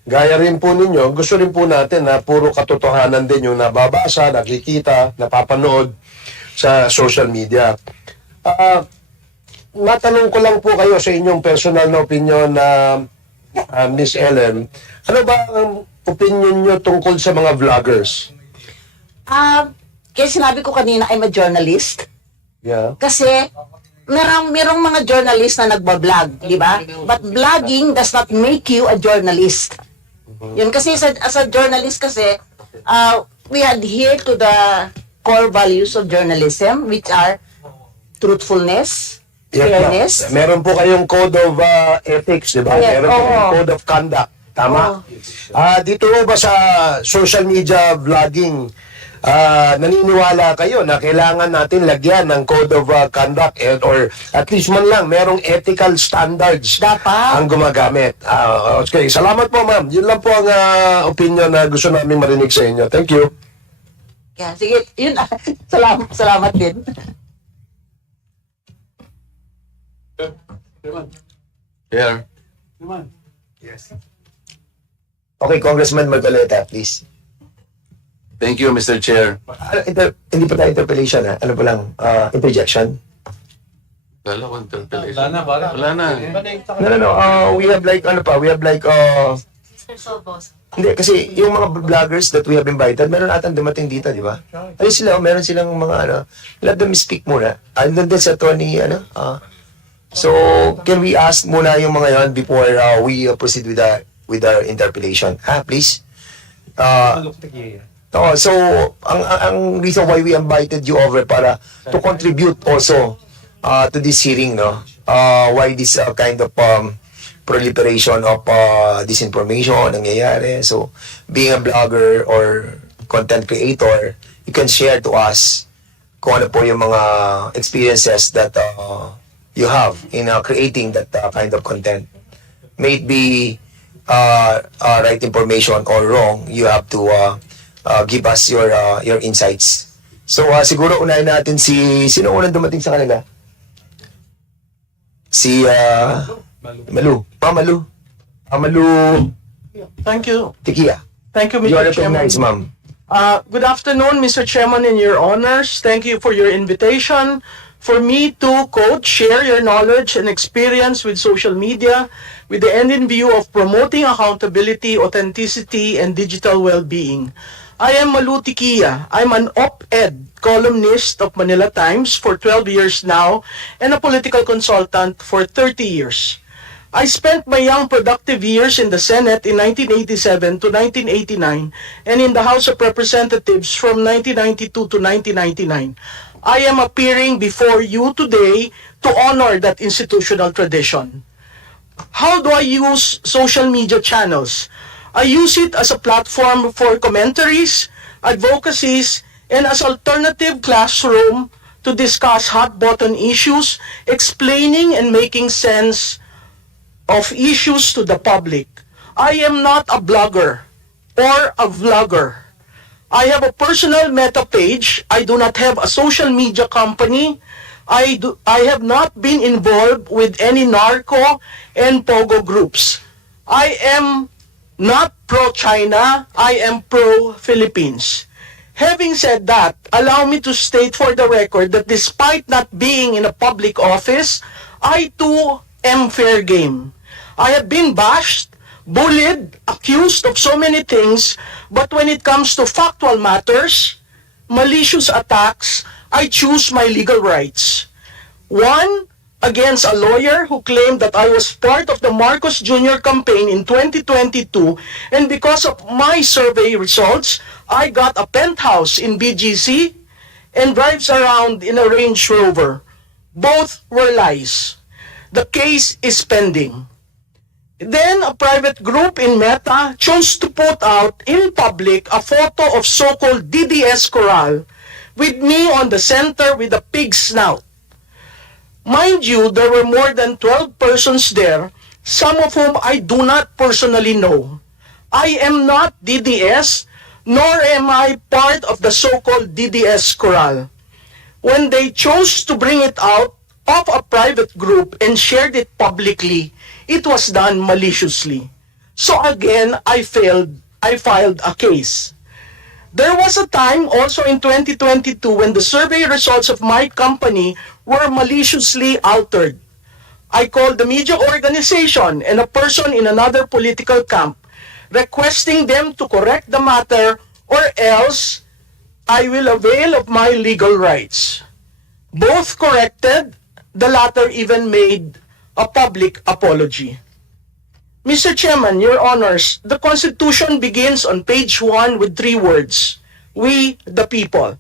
gaya rin po ninyo, gusto rin po natin na puro katotohanan din yung nababasa, nakikita, napapanood sa social media. Matanong ko lang po kayo sa inyong personal na opinion na Miss Ellen, ano ba ang opinion nyo tungkol sa mga vloggers? Kaya sinabi ko kanina, I'm a journalist. Yeah. Kasi merong mga journalist na nagbablog, di ba? But blogging does not make you a journalist. Yun kasi as a journalist kasi, we adhere to the core values of journalism, which are truthfulness, fairness. Meron po kayong code of ethics, di ba? Yes, Meron po oo. kayong code of conduct. Tama? Dito ba sa social media vlogging, naniniwala kayo na kailangan natin lagyan ng code of conduct or at least man lang merong ethical standards Dapat. ang gumagamit. Okay, salamat po ma'am. Yun lang po ang opinion na gusto namin marinig sa inyo. Thank you. Yeah, sige, yun. Salamat din. Chair. Okay, Congressman Marcoleta, please. Thank you, Mr. Chair. Hindi pa tayo interpellation, ha? Ano pa lang, interjection? Wala ko interpellation. Wala na. No. We have like, hindi, kasi yung mga vloggers that we have invited, meron atang dumating dito, di ba? Ayun sila, meron silang mga, let them speak muna. Andun din sa attorney, so, can we ask muna yung mga yon before we proceed with our interpellation? Please? So, ang reason why we invited you over para to contribute also to this hearing, no? Why this kind of proliferation of disinformation nangyayari. So, being a blogger or content creator, you can share to us kung ano po yung mga experiences that you have in creating that kind of content. May it be right information or wrong, you have to give us your insights. So, siguro unahin natin sino unang dumating sa kanila? Si Malou. Malou. Malou. Thank you. Tiquia. Thank you, You are Mr. Chairman. recognized, ma'am. Good afternoon, Mr. Chairman and your honors. Thank you for your invitation for me to, quote, share your knowledge and experience with social media with the end in view of promoting accountability, authenticity, and digital well-being. I am Malou Tiquia. I'm an op-ed columnist of Manila Times for 12 years now and a political consultant for 30 years. I spent my young productive years in the Senate in 1987 to 1989 and in the House of Representatives from 1992 to 1999. I am appearing before you today to honor that institutional tradition. How do I use social media channels? I use it as a platform for commentaries, advocacies, and as alternative classroom to discuss hot-button issues, explaining and making sense of issues to the public. I am not a blogger or a vlogger. I have a personal meta page. I do not have a social media company. I have not been involved with any narco and pogo groups. I am not pro-China. I am pro-Philippines. Having said that, allow me to state for the record that despite not being in a public office, I too am fair game. I have been bashed, bullied, accused of so many things, but when it comes to factual matters, malicious attacks, I choose my legal rights. One, against a lawyer who claimed that I was part of the Marcos Jr. campaign in 2022, and because of my survey results, I got a penthouse in BGC and drives around in a Range Rover. Both were lies. The case is pending. Then a private group in Meta chose to put out in public a photo of so-called DDS Coral with me on the center with a pig snout. Mind you, there were more than 12 persons there, some of whom I do not personally know. I am not DDS, nor am I part of the so-called DDS Coral. When they chose to bring it out of a private group and shared it publicly, it was done maliciously. So again, I filed a case. There was a time also in 2022 when the survey results of my company were maliciously altered. I called the media organization and a person in another political camp, requesting them to correct the matter or else I will avail of my legal rights. Both corrected, the latter even made a public apology. Mr. Chairman, Your Honors, the Constitution begins on page 1 with 3 words, "We the people."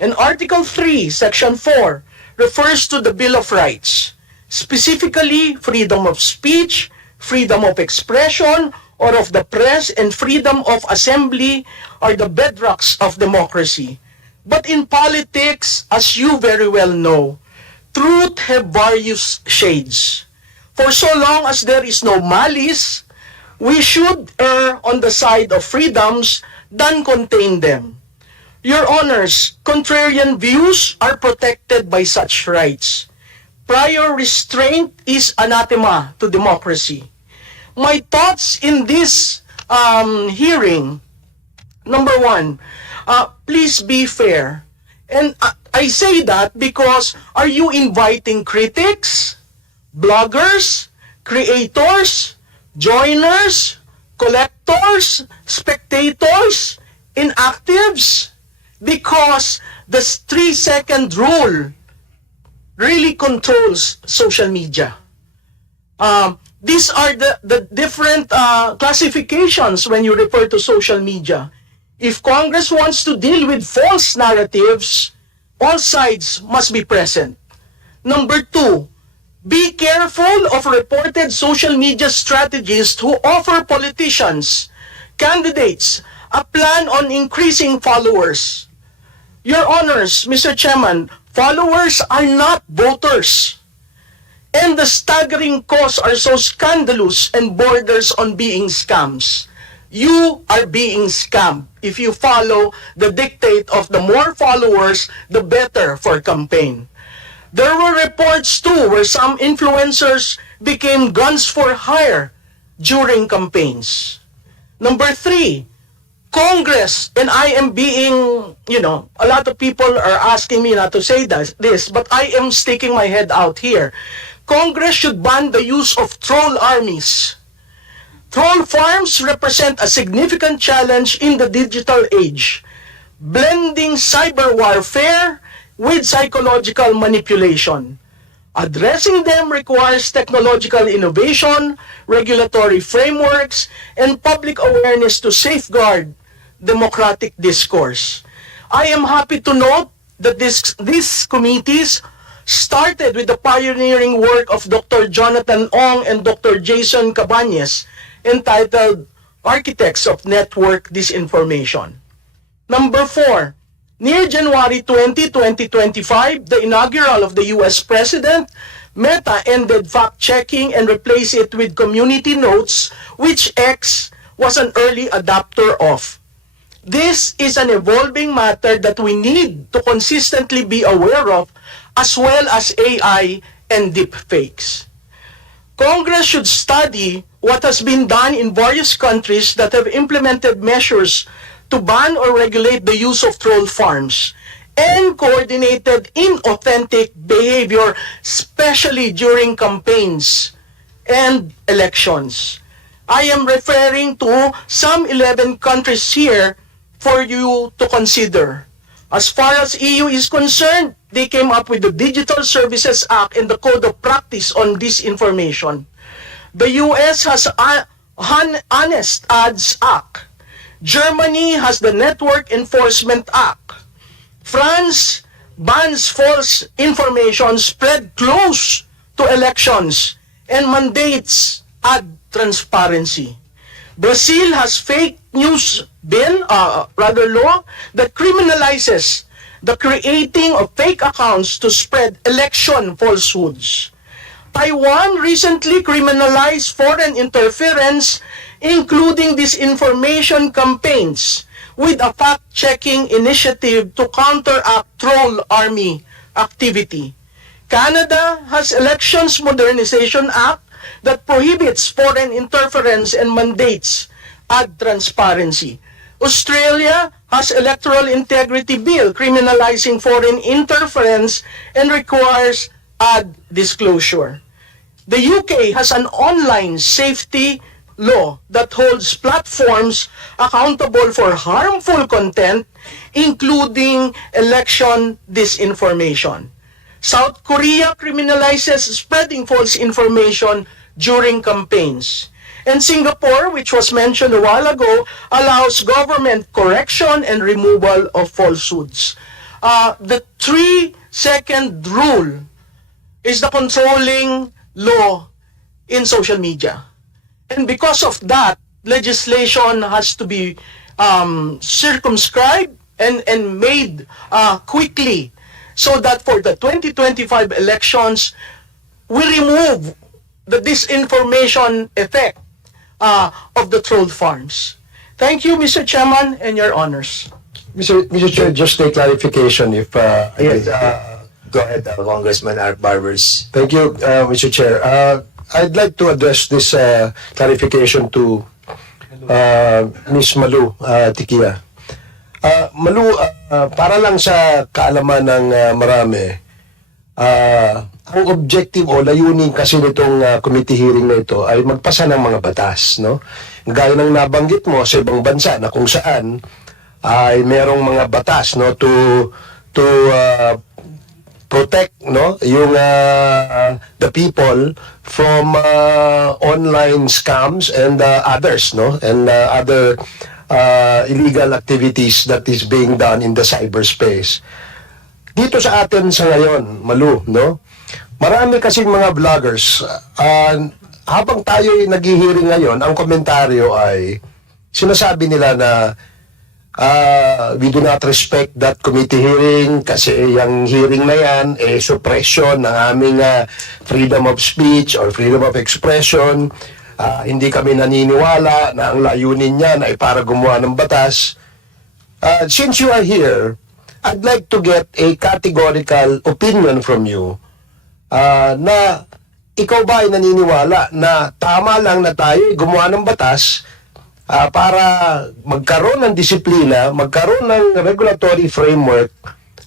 And Article 3, Section 4, refers to the Bill of Rights, specifically freedom of speech, freedom of expression or of the press, and freedom of assembly are the bedrocks of democracy. But in politics, as you very well know, truth have various shades. For so long as there is no malice, we should err on the side of freedoms than contain them. Your Honors, contrarian views are protected by such rights. Prior restraint is anathema to democracy. My thoughts in this hearing, number one, please be fair. And I say that because are you inviting critics, bloggers, creators, joiners, collectors, spectators, inactives? Because the 3-second rule really controls social media. These are the different classifications when you refer to social media. If Congress wants to deal with false narratives, all sides must be present. Number 2, be careful of reported social media strategists who offer politicians, candidates, a plan on increasing followers. Your Honors, Mr. Chairman, followers are not voters. And the staggering costs are so scandalous and borders on being scams. You are being scammed if you follow the dictate of the more followers, the better for campaign. There were reports too where some influencers became guns for hire during campaigns. Number 3, Congress, and I am being, a lot of people are asking me not to say this, but I am sticking my head out here. Congress should ban the use of troll armies. Troll farms represent a significant challenge in the digital age, blending cyber warfare with psychological manipulation. Addressing them requires technological innovation, regulatory frameworks, and public awareness to safeguard democratic discourse. I am happy to note that these committees started with the pioneering work of Dr. Jonathan Ong and Dr. Jason Cabañez, entitled Architects of Network Disinformation. Number 4, near January 20, 2025, the inaugural of the U.S. President, Meta ended fact-checking and replaced it with community notes, which X was an early adopter of. This is an evolving matter that we need to consistently be aware of, as well as AI and deepfakes. Congress should study what has been done in various countries that have implemented measures to ban or regulate the use of troll farms and coordinated inauthentic behavior, especially during campaigns and elections. I am referring to some 11 countries here for you to consider. As far as EU is concerned, they came up with the Digital Services Act and the Code of Practice on Disinformation. The US has Honest Ads Act. Germany has the Network Enforcement Act. France bans false information spread close to elections and mandates ad transparency. Brazil has fake news law that criminalizes the creating of fake accounts to spread election falsehoods. Taiwan recently criminalized foreign interference, including disinformation campaigns, with a fact-checking initiative to counteract troll army activity. Canada has Elections Modernization Act that prohibits foreign interference and mandates ad transparency. Australia has Electoral Integrity Bill criminalizing foreign interference and requires ad disclosure. The UK has an online safety law that holds platforms accountable for harmful content, including election disinformation. South Korea criminalizes spreading false information during campaigns. And Singapore, which was mentioned a while ago, allows government correction and removal of falsehoods. The 3-second rule is the controlling law in social media. And because of that, legislation has to be circumscribed and made quickly, so that for the 2025 elections, we remove the disinformation effect of the troll farms. Thank you, Mr. Chairman, and your honors. Mr. Chair, just a clarification if Yes, go ahead, Congressman Art Barbers. Thank you, Mr. Chair. I'd like to address this clarification to Ms. Malou, Tiquia. Malou, para lang sa kaalaman ng marami, ang objective o layunin kasi nitong committee hearing na ito ay magpasa ng mga batas, no? Gaya ng nabanggit mo sa ibang bansa na kung saan ay merong mga batas, no, to protect, no, yung the people from online scams and others, no, and other illegal activities that is being done in the cyberspace. Dito sa atin sa ngayon, Malou, no, marami kasing mga vloggers, habang tayo naghihiring ngayon, ang komentaryo ay sinasabi nila na we do not respect that committee hearing kasi yung hearing na yan suppression ng aming freedom of speech or freedom of expression. Hindi kami naniniwala na ang layunin niyan ay para gumawa ng batas. Since you are here, I'd like to get a categorical opinion from you na ikaw ba ay naniniwala na tama lang na tayo gumawa ng batas para magkaroon ng disiplina, magkaroon ng regulatory framework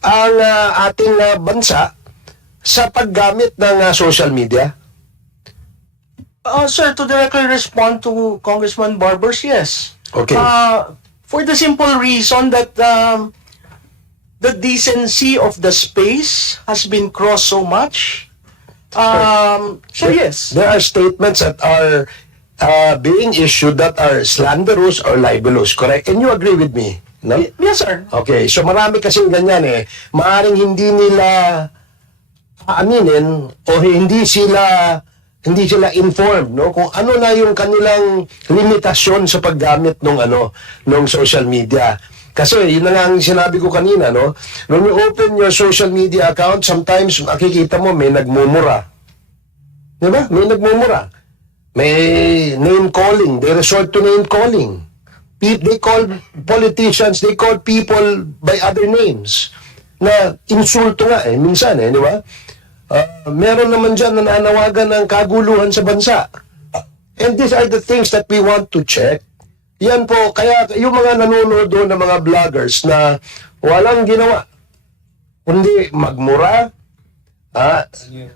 ang ating bansa sa paggamit ng social media? Sir, to directly respond to Congressman Barbers, yes. Okay. For the simple reason that the decency of the space has been crossed so much. So yes. There are statements that are being issued that are slanderous or libelous, correct? And you agree with me, no? Yes, sir. Okay, so marami kasing ganyan Maaring hindi nila aaminin o hindi sila informed, no, kung ano na yung kanilang limitasyon sa paggamit ng social media. Kasi yun na nga ang sinabi ko kanina, no, when you open your social media account, sometimes makikita mo may nagmumura. Diba? May nagmumura. May name calling. They resort to name calling. They call politicians, they call people by other names. Na insulto nga minsan di ba? Meron naman dyan na nananawagan ng kaguluhan sa bansa. And these are the things that we want to check. Yan po, kaya yung mga nanonood doon ng mga vloggers na walang ginawa, kundi magmura,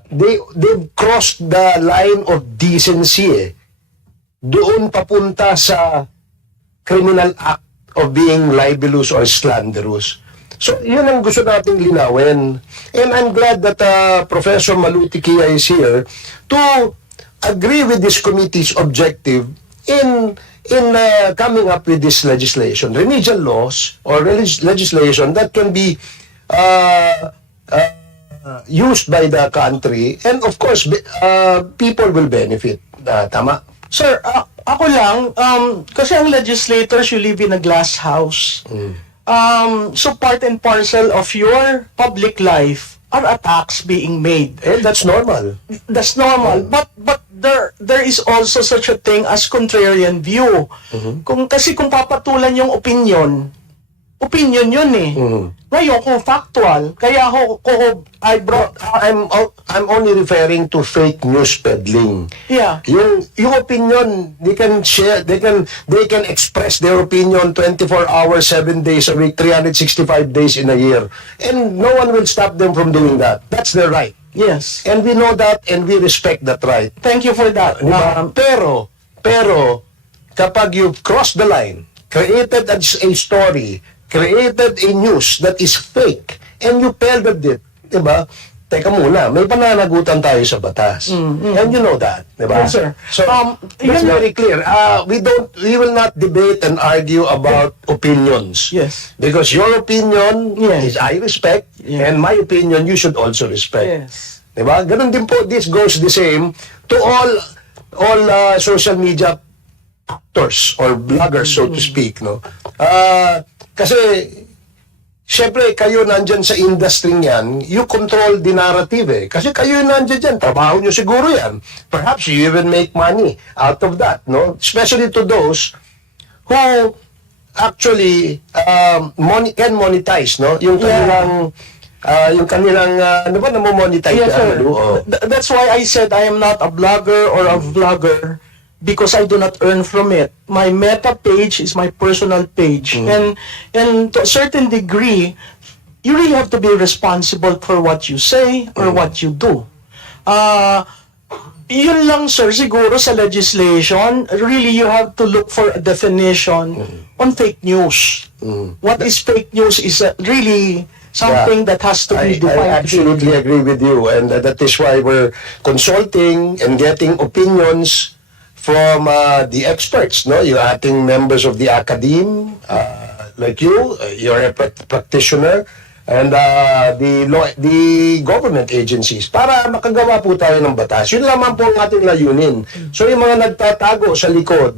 they've crossed the line of decency doon papunta sa criminal act of being libelous or slanderous. So, yun ang gusto nating linawin. And I'm glad that Professor Malou Tiquia is here to agree with this committee's objective in coming up with this legislation, remedial laws or legislation that can be used by the country, and of course, people will benefit. Tama? Sir, ako lang, kasi ang legislators, you live in a glass house. So part and parcel of your public life are attacks being made. And that's normal. That's normal. But there is also such a thing as contrarian view. Kasi kung papatulan yung opinion yun Ngayon, kung factual, kaya I'm only referring to fake news peddling. Yeah. Yung opinion, they can share, they can express their opinion 24 hours, 7 days a week, 365 days in a year. And no one will stop them from doing that. That's their right. Yes. And we know that and we respect that right. Thank you for that. Pero, kapag you've crossed the line, created a story, created a news that is fake, and you peddled it, diba? teka muna, may pananagutan tayo sa batas. And you know that, di ba? Yes, sir. So, that's very clear. We will not debate and argue about opinions. Yes. Because your opinion is Yes. I respect, and my opinion you should also respect. Yes. Diba? Ganun din po, this goes the same to all social media actors or bloggers, so to speak, no? Kasi, syempre, kayo nandyan sa industry niyan, you control the narrative eh. Kasi kayo nandyan dyan, trabaho nyo siguro yan. Perhaps you even make money out of that, no? Especially to those who actually can monetize, no? Yung kanilang, ano ba, namo-monetize Yes, yan, sir. Malou? Oh. That's why I said I am not a blogger or a vlogger because I do not earn from it. My meta page is my personal page. And to a certain degree, you really have to be responsible for what you say or what you do. Yun lang, sir, siguro sa legislation, really you have to look for a definition on fake news. What is fake news is really something that has to be defined. I absolutely agree with you, and that is why we're consulting and getting opinions from the experts, no? Yung ating members of the academe, like you're a practitioner, and the government agencies, para makagawa po tayo ng batas. Yun naman po ang ating layunin. So yung mga nagtatago sa likod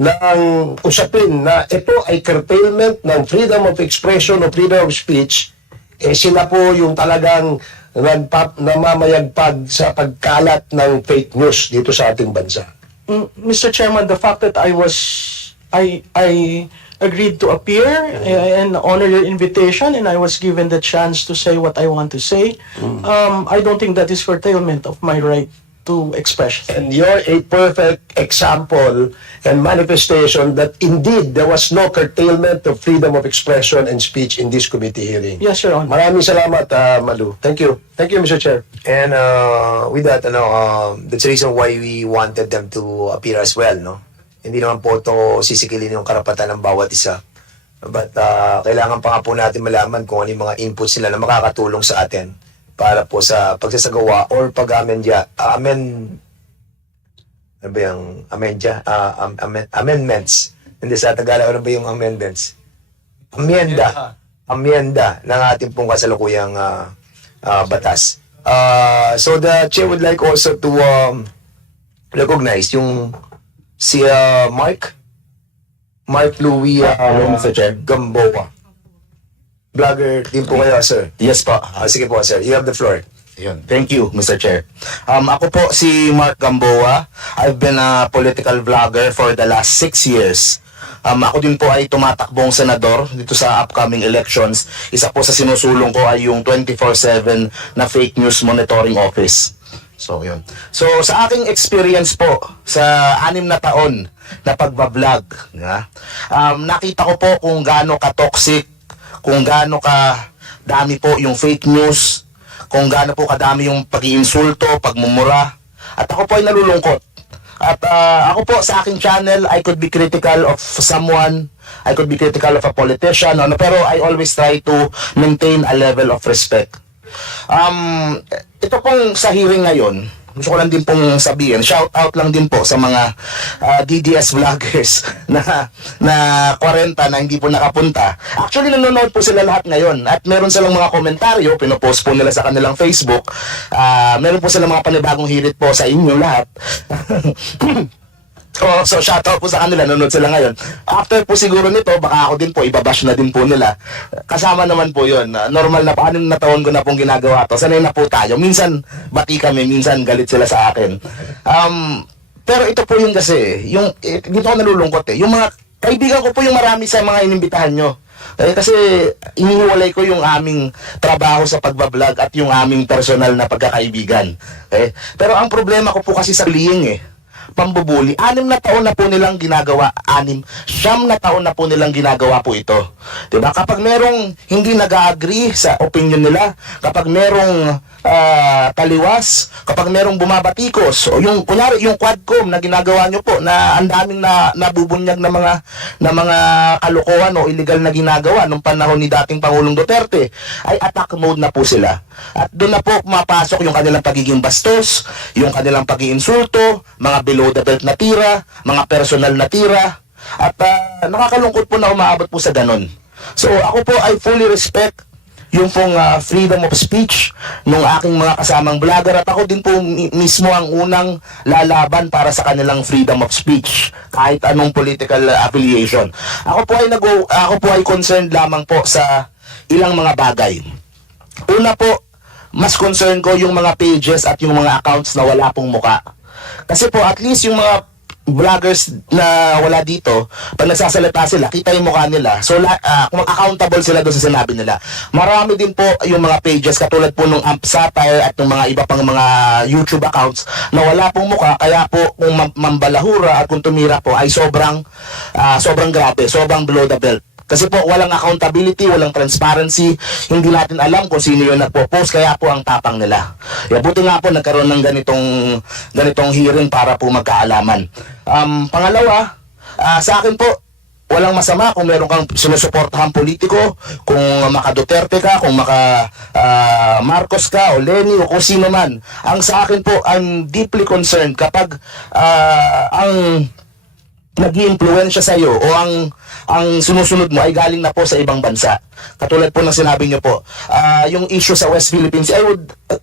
ng usapin na ito ay curtailment ng freedom of expression o freedom of speech, sila po yung talagang namamayagpag sa pagkalat ng fake news dito sa ating bansa. Mr. Chairman, the fact that I agreed to appear and honor your invitation, and I was given the chance to say what I want to say, I don't think that is curtailment of my right to expression. And you're a perfect example and manifestation that indeed there was no curtailment of freedom of expression and speech in this committee hearing. Yes, Your Honor. Maraming salamat, Malou. Thank you. Thank you, Mr. Chair. And with that, that's the reason why we wanted them to appear as well, no? Hindi naman po ito sisikilin yung karapatan ng bawat isa. But kailangan pa nga po natin malaman kung ano yung mga inputs nila na makakatulong sa atin para po sa pagsasagawa or amendments. Hindi sa Tagalog, ano ba yung amendments? Amyenda ng ating pong kasalukuyang batas. So the chair would like also to recognize yung si Mark Louis Mr. Chair. Gamboa. Vlogger din po kayo, sir. Yes po. Sige po, sir. You have the floor. Yun. Thank you, Mr. Chair. Ako po si Mark Gamboa. I've been a political vlogger for the last 6 years. Ako din po ay tumatakbong senador dito sa upcoming elections. Isa po sa sinusulong ko ay yung 24/7 na fake news monitoring office. So, yun. So, sa aking experience po, sa 6 na taon na pagbablog, nakita ko po kung gaano ka-toxic, kung gaano ka dami po yung fake news, kung gaano po kadami yung pag-iinsulto, pagmumura. At ako po ay nalulungkot. At ako po sa aking channel, I could be critical of someone, I could be critical of a politician, pero I always try to maintain a level of respect. Ito pong sa hearing ngayon, gusto ko lang din pong sabihin, shout out lang din po sa mga DDS vloggers na 40 na hindi po nakapunta. Actually, nanonood po sila lahat ngayon at meron silang mga komentaryo, pinopost po nila sa kanilang Facebook. Meron po silang mga panibagong hirit po sa inyo lahat. So shout out po sa kanila, nanonood sila ngayon. After po siguro nito, baka ako din po, ibabash na din po nila. Kasama naman po yun. Normal na po, 6 na taon ko na pong ginagawa to. Sanay na po tayo. Minsan bati kami, minsan galit sila sa akin. Pero ito po yun kasi, dito ako nalulungkot yung mga kaibigan ko po yung marami sa mga inimbitahan nyo. Kasi inihiwalay ko yung aming trabaho sa pagbablog at yung aming personal na pagkakaibigan. Pero ang problema ko po kasi sa bullying pambubuli. 6 na taon na po nilang ginagawa, 9 na taon na po nilang ginagawa po ito. Diba? Kapag merong hindi nag-agree sa opinion nila, kapag merong taliwas, kapag merong bumabatikos, o yung kunyari yung quadcom na ginagawa nyo po na ang daming nabubunyag na mga kalokohan o illegal na ginagawa nung panahon ni dating Pangulong Duterte, ay attack mode na po sila. At doon na po pumapasok yung kanilang pagiging bastos, yung kanilang pag-iinsulto, mga below the belt na tira, mga personal na tira, at nakakalungkot po na umaabot po sa ganon. So ako po I fully respect yung pong freedom of speech ng aking mga kasamang vlogger, at ako din po mismo ang unang lalaban para sa kanilang freedom of speech kahit anong political affiliation. Ako po ay concerned lamang po sa ilang mga bagay. Una po, mas concern ko yung mga pages at yung mga accounts na wala pong muka. Kasi po at least yung mga vloggers na wala dito, pag nagsasalita sila, kita yung mukha nila. So, kung accountable sila doon sa sinabi nila. Marami din po yung mga pages, katulad po nung Amp Satire at ng mga iba pang mga YouTube accounts na wala pong mukha, kaya po kung mambalahura at kung tumira po ay sobrang grabe, sobrang below the belt. Kasi po walang accountability, walang transparency, hindi natin alam kung sino yung nagpo-post, kaya po ang tapang nila. Buti nga po nagkaroon ng ganitong hearing para po magkaalaman. Pangalawa, sa akin po, walang masama kung meron kang sinusuportahan politiko, kung maka Duterte ka, kung maka Marcos ka, o Lenny, o kung sino man. Ang sa akin po, I'm deeply concerned kapag ang nag-i-impluwensya sa iyo o ang sinusunod mo ay galing na po sa ibang bansa. Katulad po ng sinabi niyo po, yung issue sa West Philippines,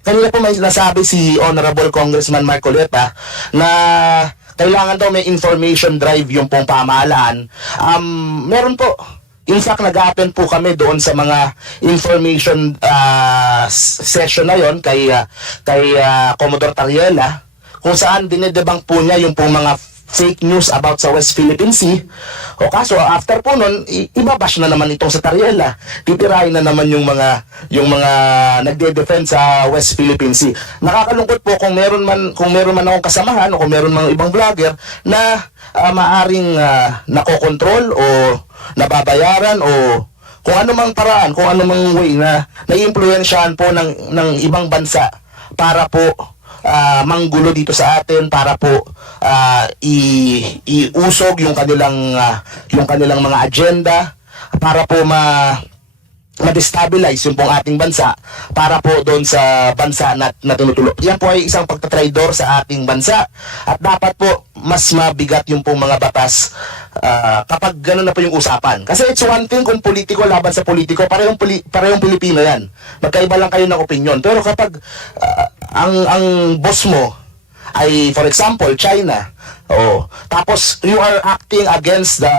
kanina po may nasabi si Honorable Congressman Marcoleta na kailangan daw may information drive yung pong pamahalaan. Meron po. In fact, nag-attend po kami doon sa mga information session na yon kay Commodore Tariela, kung saan dinedebunk po niya yung pong mga fake news about sa West Philippine Sea. O kaso after po nun, ibabash na naman itong sa Tariela. Titirahin na naman yung mga nagde-defend sa West Philippine Sea. Nakakalungkot po kung meron man akong kasamahan o kung meron mga ibang vlogger na maaring nakokontrol o nababayaran o kung anumang paraan, kung anumang way na naiimpluwensyahan po ng ibang bansa para po manggulo dito sa atin, para po iusog yung kanilang mga agenda, para po ma-destabilize yung pong ating bansa, para po doon sa bansa na tinutulog. Yan po ay isang pagtatraidor sa ating bansa, at dapat po mas mabigat yung pong mga batas kapag gano'n na po yung usapan. Kasi it's one thing kung politiko laban sa politiko, parehong Pilipino yan. Magkaiba lang kayo ng opinion. Pero kapag ang boss mo ay, for example, China, tapos you are acting against the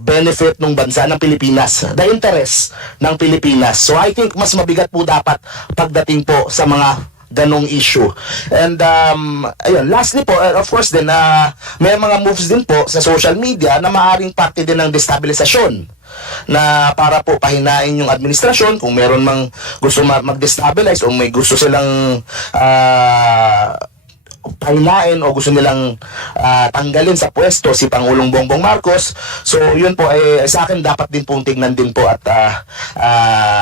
benefit ng bansa ng Pilipinas, the interest ng Pilipinas. So I think mas mabigat po dapat pagdating po sa mga ganong issue. And ayun, lastly po, of course din, may mga moves din po sa social media na maaring parte din ng destabilisasyon, na para po pahinain yung administrasyon kung meron mang gusto mag-destabilize o may gusto silang pahinain o gusto nilang tanggalin sa pwesto si Pangulong Bongbong Marcos. So yun po ay sa akin dapat din pong tignan din po at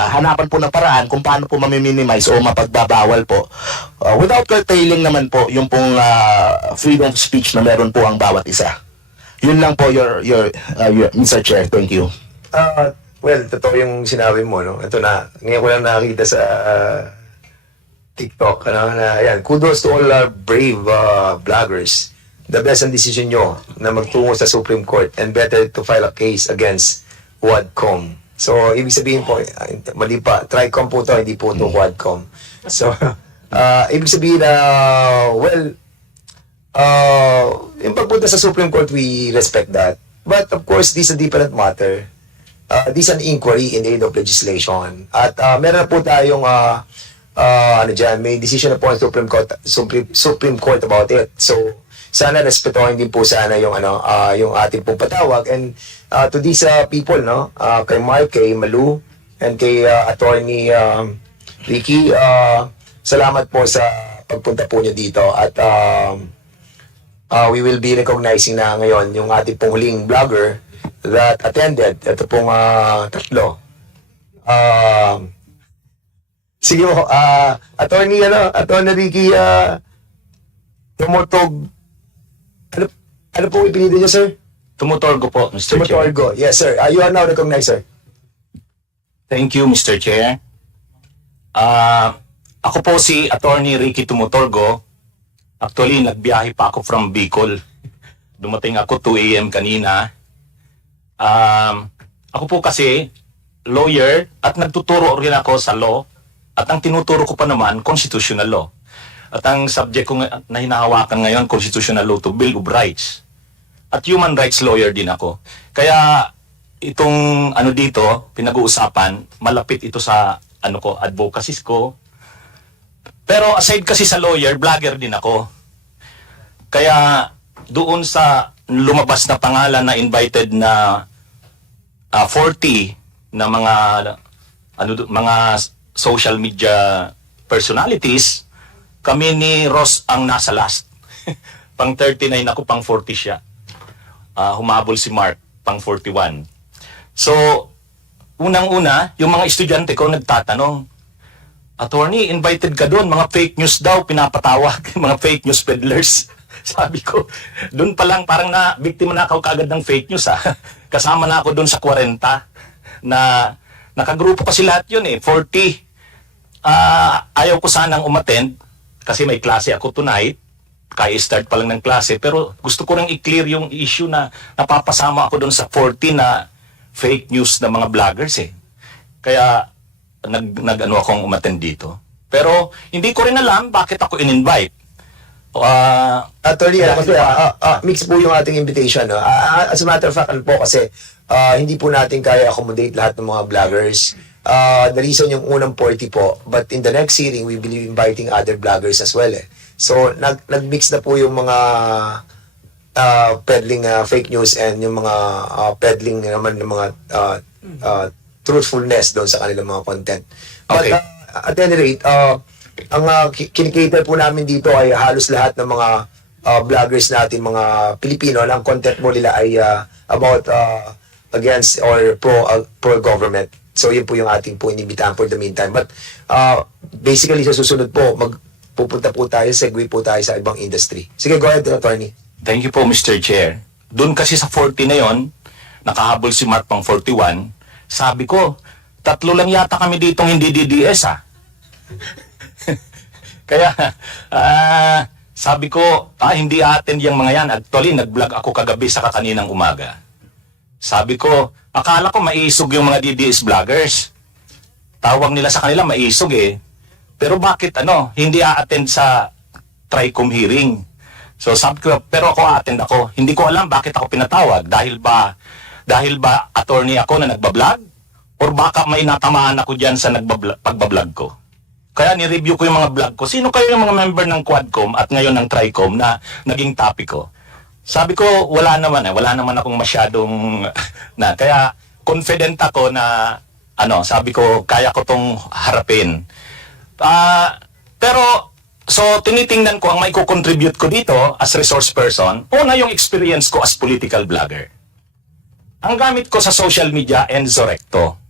hanapan po ng paraan kung paano po mamiminimize o mapagbabawal po without curtailing naman po yung pong freedom of speech na meron po ang bawat isa. Yun lang po your Mr. Chair. Thank you. Well, totoo yung sinabi mo, no? Ito na, ngayon ko lang nakakita sa TikTok, na ayan, kudos to all our brave vloggers. The best ang decision nyo na magtungo sa Supreme Court, and better to file a case against Quadcom. So, ibig sabihin po, mali pa, Tricom po to, hindi po to Quadcom. So, ibig sabihin na, yung pagpunta sa Supreme Court, we respect that. But of course, this is a different matter. This is an inquiry in aid of legislation. At meron na po tayong may decision na po ang Supreme Court about it. So sana respetuhin din po sana yung ating pong patawag, and to these people, no, kay Mark, kay Malou, and kay Attorney Ricky, salamat po sa pagpunta po niyo dito, at we will be recognizing na ngayon yung ating pong huling vlogger that attended. Ito pong tatlo. Sige mo, Attorney Ricky, Tumutog, ano po ipinili niyo, sir? Tumutorgo po, Mr. Chair. Tumutorgo. Yes, sir. You are now recognized, sir. Thank you, Mr. Chair. Ako po si Attorney Ricky Tumutorgo. Actually, nagbiyahe pa ako from Bicol. Dumating ako 2 a.m. kanina. Ako po kasi lawyer at nagtuturo rin ako sa law. At ang tinuturo ko pa naman, constitutional law. At ang subject ko na hinahawakan ngayon, constitutional law to Bill of Rights. At human rights lawyer din ako. Kaya itong dito, pinag-uusapan, malapit ito sa advocacies ko. Pero aside kasi sa lawyer, vlogger din ako. Kaya doon sa lumabas na pangalan na invited na 40 na mga social media personalities, kami ni Ross ang nasa last. Pang 39 ako, pang 40 siya. Humabol si Mark, pang 41. So, unang-una, yung mga estudyante ko nagtatanong, Attorney, invited ka doon, mga fake news daw, pinapatawag, mga fake news peddlers. Sabi ko, doon pa lang parang biktima na ako kagad ng fake news. Kasama na ako doon sa 40 na nakagrupo kasi lahat yun 40. Ayaw ko sanang umattend kasi may klase ako tonight. Kaya start pa lang ng klase, pero gusto ko nang i-clear yung issue na napapasama ako doon sa 40 na fake news na mga vloggers Kaya akong umattend dito. Pero hindi ko rin alam bakit ako in-invite. Attorney, mix po yung ating invitation. As a matter of fact, kasi hindi po natin kaya accommodate lahat ng mga vloggers. The reason yung unang 40 po, but in the next hearing, we will be inviting other vloggers as well So, nag-mix na po yung mga peddling fake news and yung mga peddling naman ng mga truthfulness doon sa kanilang mga content. But Okay. At any rate, ang kinikater po namin dito ay halos lahat ng mga vloggers natin, mga Pilipino, na ang content mo nila ay about against or pro government. So, yun po yung ating po inibitahan for the meantime. But basically, sa susunod po, pupunta po tayo, segue po tayo sa ibang industry. Sige, go ahead, Attorney. Thank you po, Mr. Chair. Doon kasi sa 40 na yon, nakahabol si Mark pang 41, sabi ko, 3 lang yata kami ditong hindi DDS Kaya, sabi ko, hindi attend yung mga yan. Actually, nag-vlog ako kagabi sa kaninang umaga. Sabi ko, akala ko maisog yung mga DDS vloggers. Tawag nila sa kanila maisog Pero bakit hindi a-attend sa TRICOM hearing? So sabi ko, pero ako a-attend ako. Hindi ko alam bakit ako pinatawag. Dahil ba attorney ako na nagbablog? Or baka may natamaan ako dyan sa pagbablog ko? Kaya ni-review ko yung mga vlog ko. Sino kayo yung mga member ng Quadcom at ngayon ng TRICOM na naging topic ko? Sabi ko, wala naman akong masyadong kaya confident ako na sabi ko, kaya ko tong harapin. Pero, so, tinitingnan ko ang may contribute ko dito as resource person. Una yung experience ko as political vlogger. Ang gamit ko sa social media, Enzo Recto.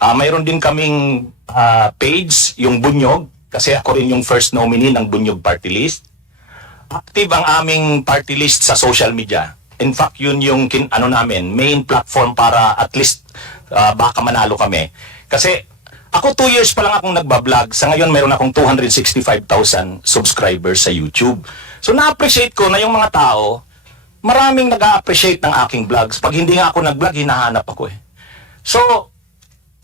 Mayroon din kaming page, yung Bunyog, kasi ako rin yung first nominee ng Bunyog Party List. Active ang aming party list sa social media. In fact, yun yung namin, main platform para at least baka manalo kami. Kasi ako 2 years pa lang akong nagbablog. Sa ngayon, mayroon akong 265,000 subscribers sa YouTube. So, na-appreciate ko na yung mga tao, maraming nag-a-appreciate ng aking vlogs. Pag hindi nga ako nag-vlog, hinahanap ako So,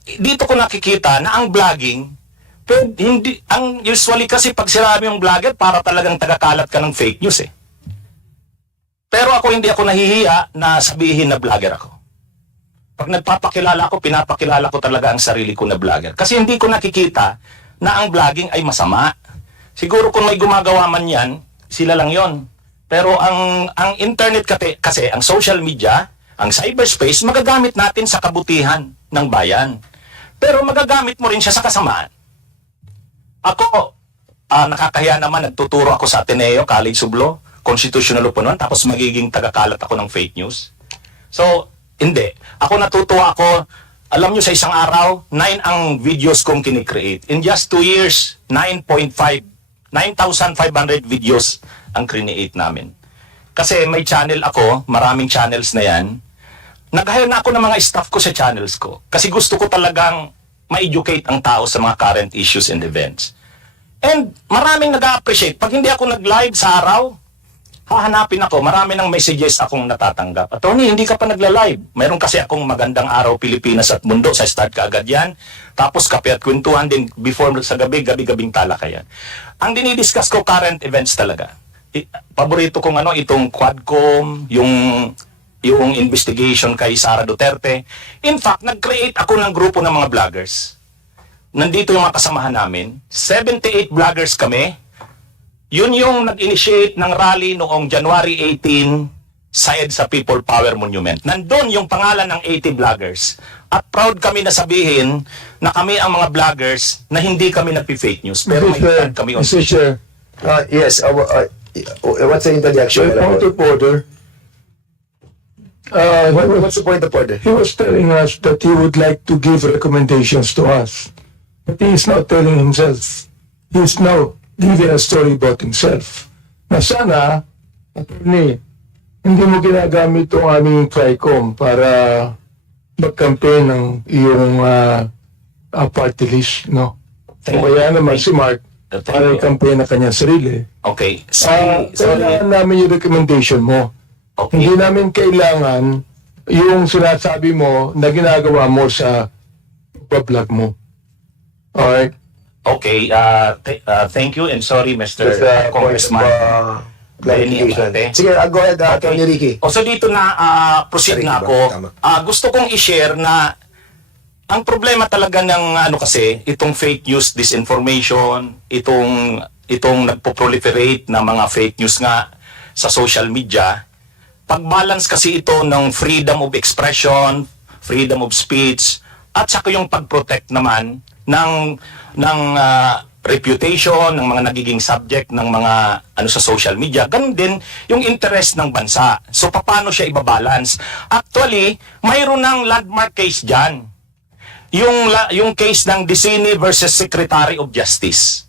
dito ko nakikita na ang vlogging, usually kasi pag sinabi yung vlogger, para talagang tagakalat ka ng fake news Pero hindi ako nahihiya na sabihin na vlogger ako. Pag nagpapakilala ako, pinapakilala ko talaga ang sarili ko na vlogger. Kasi hindi ko nakikita na ang vlogging ay masama. Siguro kung may gumagawa man yan, sila lang yon. Pero ang internet kasi, ang social media, ang cyberspace, magagamit natin sa kabutihan ng bayan. Pero magagamit mo rin siya sa kasamaan. Ako, nakakahiya naman, nagtuturo ako sa Ateneo, College of Law. constitutional opponent tapos magiging tagakalat ako ng fake news? So, hindi. Ako natutuwa ako. Alam nyo, sa isang araw, 9 ang videos kong kinikreate. In just 2 years, 9,500 videos ang create namin. Kasi may channel ako, maraming channels na yan. Nag-hire na ako ng mga staff ko sa channels ko. Kasi gusto ko talagang ma-educate ang tao sa mga current issues and events. And maraming nag-appreciate. Pag hindi ako nag-live sa araw, hahanapin ako. Marami ng messages akong natatanggap. Attorney, hindi ka pa nagla-live. Mayroon kasi akong magandang araw Pilipinas at mundo. Sa start ka agad yan. Tapos kape at kwentuhan din before sa gabi, gabi-gabing talakayan. Ang dinidiscuss ko, current events talaga. Paborito kong itong Quadcom, yung investigation kay Sara Duterte. In fact, nag-create ako ng grupo ng mga vloggers. Nandito yung mga kasamahan namin. 78 vloggers kami. Yun yung nag-initiate ng rally noong January 18 sa EDSA People Power Monument. Nandun yung pangalan ng 80 vloggers. At proud kami na sabihin na kami ang mga vloggers na hindi kami nagpi-fake news. Pero may stand kami on. Mr. Chair, Yes, what's the interjection? point of order. What's the point of order? He was telling us that he would like to give recommendations to us. But he is not telling himself. He is now giving a story about himself. Na sana, attorney, hindi mo ginagamit itong aming TRICOM para mag-campaign ng iyong party list, no? Kaya naman si Mark, para i-campaign na kanyang sarili. Okay. Kailangan namin yung recommendation mo. Okay. Hindi namin kailangan yung sinasabi mo na ginagawa mo sa vlog mo. Alright? Okay, thank you and sorry, Mr. Just a point of Congressman. clarification. Benny. Sige, go ahead, Attorney Ricky. O so dito na proceed Ricky na ba? ako. Tama. Gusto kong i-share na ang problema talaga ng kasi, itong fake news, disinformation, itong nagpo-proliferate na mga fake news nga sa social media, pag-balance kasi ito ng freedom of expression, freedom of speech, at saka yung pag-protect naman ng reputation ng mga nagiging subject ng mga sa social media. Ganun din yung interest ng bansa. So paano siya ibabalance? Actually, mayroon ng landmark case diyan. Yung case ng Dicini versus Secretary of Justice.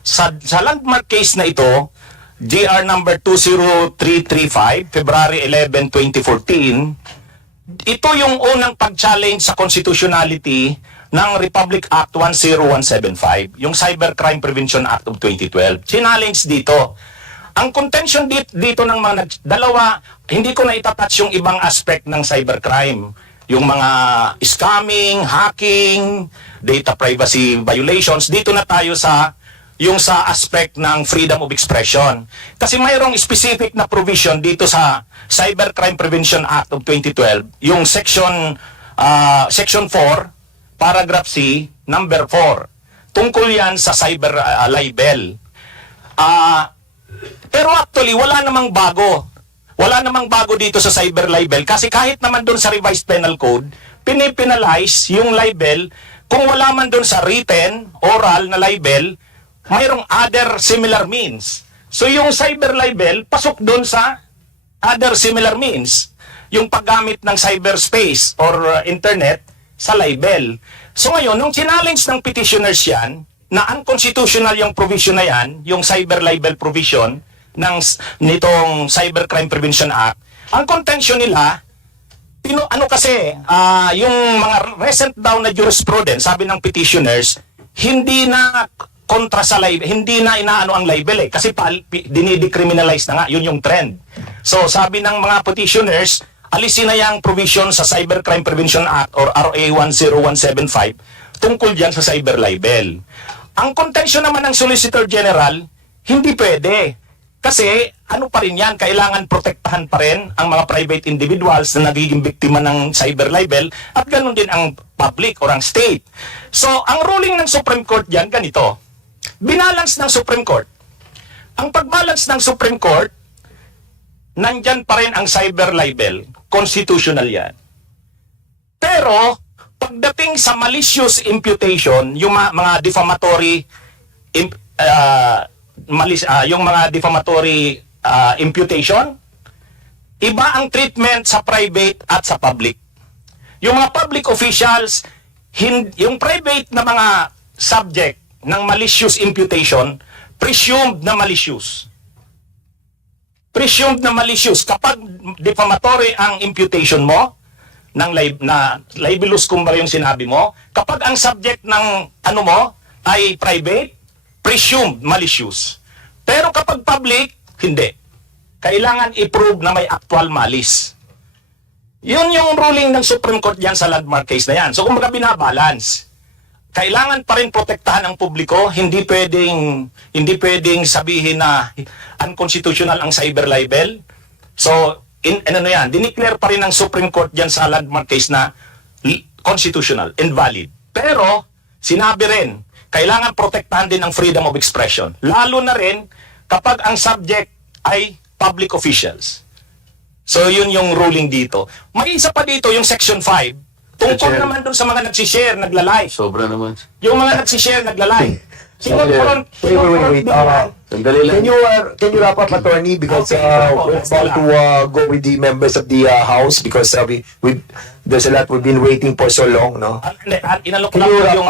Sa landmark case na ito, GR number 20335, February 11, 2014, ito yung unang pag-challenge sa constitutionality ng Republic Act 10175, yung Cybercrime Prevention Act of 2012. Challenge dito. Ang contention dito ng mga dalawa, hindi ko na itatouch yung ibang aspect ng cybercrime. Yung mga scamming, hacking, data privacy violations. Dito na tayo sa aspect ng freedom of expression. Kasi mayroong specific na provision dito sa Cybercrime Prevention Act of 2012, yung section 4, paragraph C, number 4. Tungkol yan sa cyber libel. Pero actually, wala namang bago. Wala namang bago dito sa cyber libel kasi kahit naman doon sa revised penal code, pinipinalize yung libel kung wala man doon sa written, oral na libel, mayroong other similar means. So yung cyber libel, pasok doon sa other similar means. Yung paggamit ng cyberspace or internet sa libel. So ngayon, nung challenge ng petitioners yan, na unconstitutional yung provision na yan, yung cyber libel provision, nitong Cybercrime Prevention Act, ang contention nila, yung mga recent daw na jurisprudence, sabi ng petitioners, hindi na kontra sa libel, hindi na inaano ang libel kasi dinidecriminalize na nga, yun yung trend. So sabi ng mga petitioners, alisin na yung provision sa Cybercrime Prevention Act or RA 10175 tungkol dyan sa cyber libel. Ang contention naman ng Solicitor General, hindi pwede. Kasi pa rin yan, kailangan protektahan pa rin ang mga private individuals na nagiging biktima ng cyber libel at ganun din ang public or ang state. So, ang ruling ng Supreme Court dyan, ganito. Binalance ng Supreme Court. Ang pagbalance ng Supreme Court, nandyan pa rin ang cyber libel. Constitutional yan. Pero, pagdating sa malicious imputation, yung mga defamatory yung mga defamatory imputation. Iba ang treatment sa private at sa public. Yung mga public officials, yung private na mga subject ng malicious imputation, presumed na malicious. Presumed na malicious. Kapag defamatory ang imputation mo, na libelous kumbaga yung sinabi mo, kapag ang subject ng ano mo ay private, presumed malicious. Pero kapag public, hindi. Kailangan i-prove na may actual malice. Yun yung ruling ng Supreme Court yan sa landmark case na yan. So kung binabalance, kailangan pa rin protektahan ang publiko, hindi pwedeng sabihin na unconstitutional ang cyber libel. So, dineclare pa rin ng Supreme Court dyan sa landmark case na constitutional, invalid. Pero, sinabi rin, kailangan protektahan din ang freedom of expression. Lalo na rin kapag ang subject ay public officials. So, yun yung ruling dito. May isa pa dito, yung Section 5, tungkol naman dun sa mga nagsishare, naglalike. Sobra naman. Yung mga nagsishare, naglalike. Wait. Can you wrap up, attorney? Because we're about to go with the members of the House because there's a lot we've been waiting for so long, no? Inalok lang yung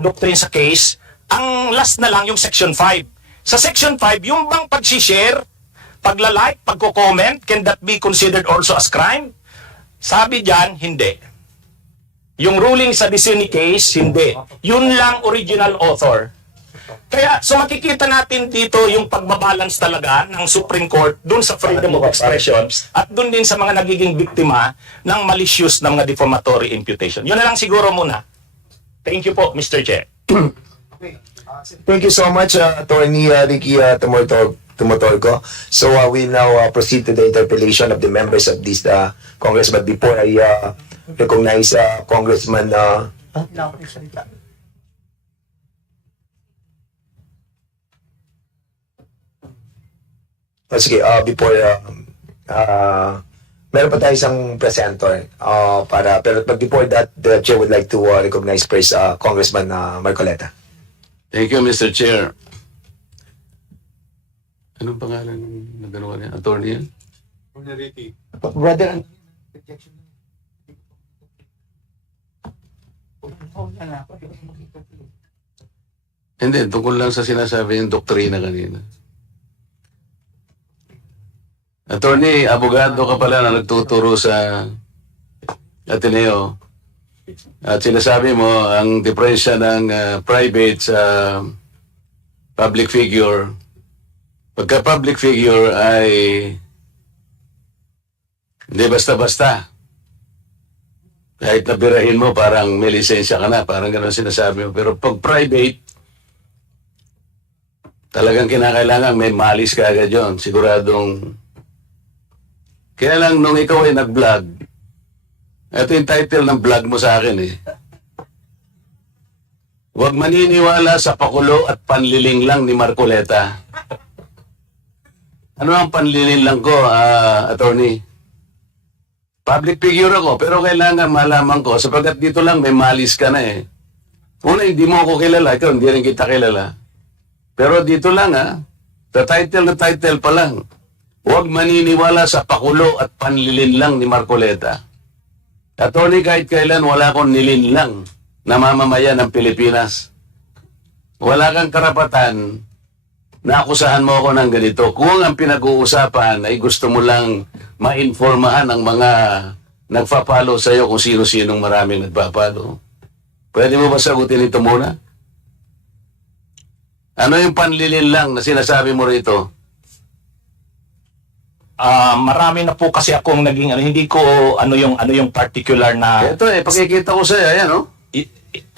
doctrine sa case. Ang last na lang yung Section 5. Sa Section 5, yung bang pag-share, pagla-like, pagko-comment, can that be considered also as crime? Sabi dyan, hindi. Yung ruling sa Disney case, hindi. Yun lang original author. Kaya, so makikita natin dito yung pagbabalance talaga ng Supreme Court dun sa freedom of expression at dun din sa mga nagiging biktima ng malicious na mga defamatory imputation. Yun na lang siguro muna. Thank you po, Mr. Chair. Thank you so much, Attorney Ricky Tumotolco. So we'll now proceed to the interpellation of the members of this Congress. But before I recognize Congressman sige, before meron pa tayo isang presenter but before that, the chair would like to recognize first Congressman Marcoleta. Thank you, Mr. Chair. Anong pangalan ng dalawa niya? Attorney yan? Brother, Hindi, tungkol lang sa sinasabi yung doktrina kanina. Attorney, abogado ka pala na nagtuturo sa Ateneo. At sinasabi mo, ang diferensya ng private sa public figure, pagka public figure ay hindi basta-basta. Kahit nabirahin mo, parang may lisensya ka na, parang gano'n sinasabi mo. Pero pag private, talagang kinakailangan may malis ka agad yun. Siguradong. Kaya lang nung ikaw ay nag-vlog, ito yung title ng vlog mo sa akin eh. Huwag maniniwala sa pakulo at panliling lang ni Marcoleta. Ano ang panliling lang ko, attorney? Public figure ako, pero kailangan malaman ko, sapagkat dito lang may malis ka na eh. Una, hindi mo ako kilala, ikaw hindi rin kita kilala. Pero dito lang the title na title pa lang. Huwag maniniwala sa pakulo at panlilin lang ni Marcoleta. Attorney, kahit kailan wala akong nilinlang na mamamayan ng Pilipinas. Wala kang karapatan na akusahan mo ako ng ganito. Kung ang pinag-uusapan ay gusto mo lang ma-informahan ang mga nagpa-follow sa'yo kung sino-sinong maraming nagpa-follow. Pwede mo ba sagutin ito muna? Ano yung panlilin lang na sinasabi mo rito? Marami na po kasi akong naging hindi ko ano yung particular na. Ito pakikita ko sa iyo, ayan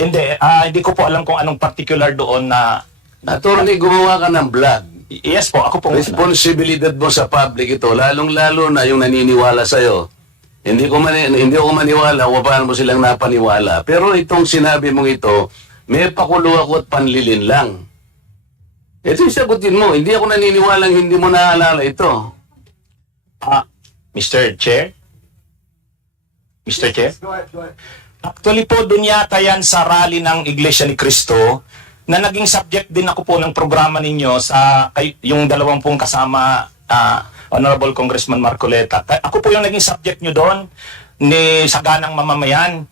hindi ko po alam kung anong particular doon na. Attorney, gumawa ka ng vlog. Yes po, ako po. Responsibilidad mo sa public ito, lalong-lalo na yung naniniwala sa iyo. Hindi ko maniwala kung paano mo silang napaniwala. Pero itong sinabi mong ito, may pakulo ako at panlilin lang. Ito yung sagutin mo. Hindi ako naniniwalang hindi mo naalala ito. Mr. Chair? Actually po, dun yata yan sa rally ng Iglesia ni Cristo na naging subject din ako po ng programa ninyo sa yung dalawang pong kasama, Honorable Congressman Marcoleta. Ako po yung naging subject nyo doon sa ganang mamamayan.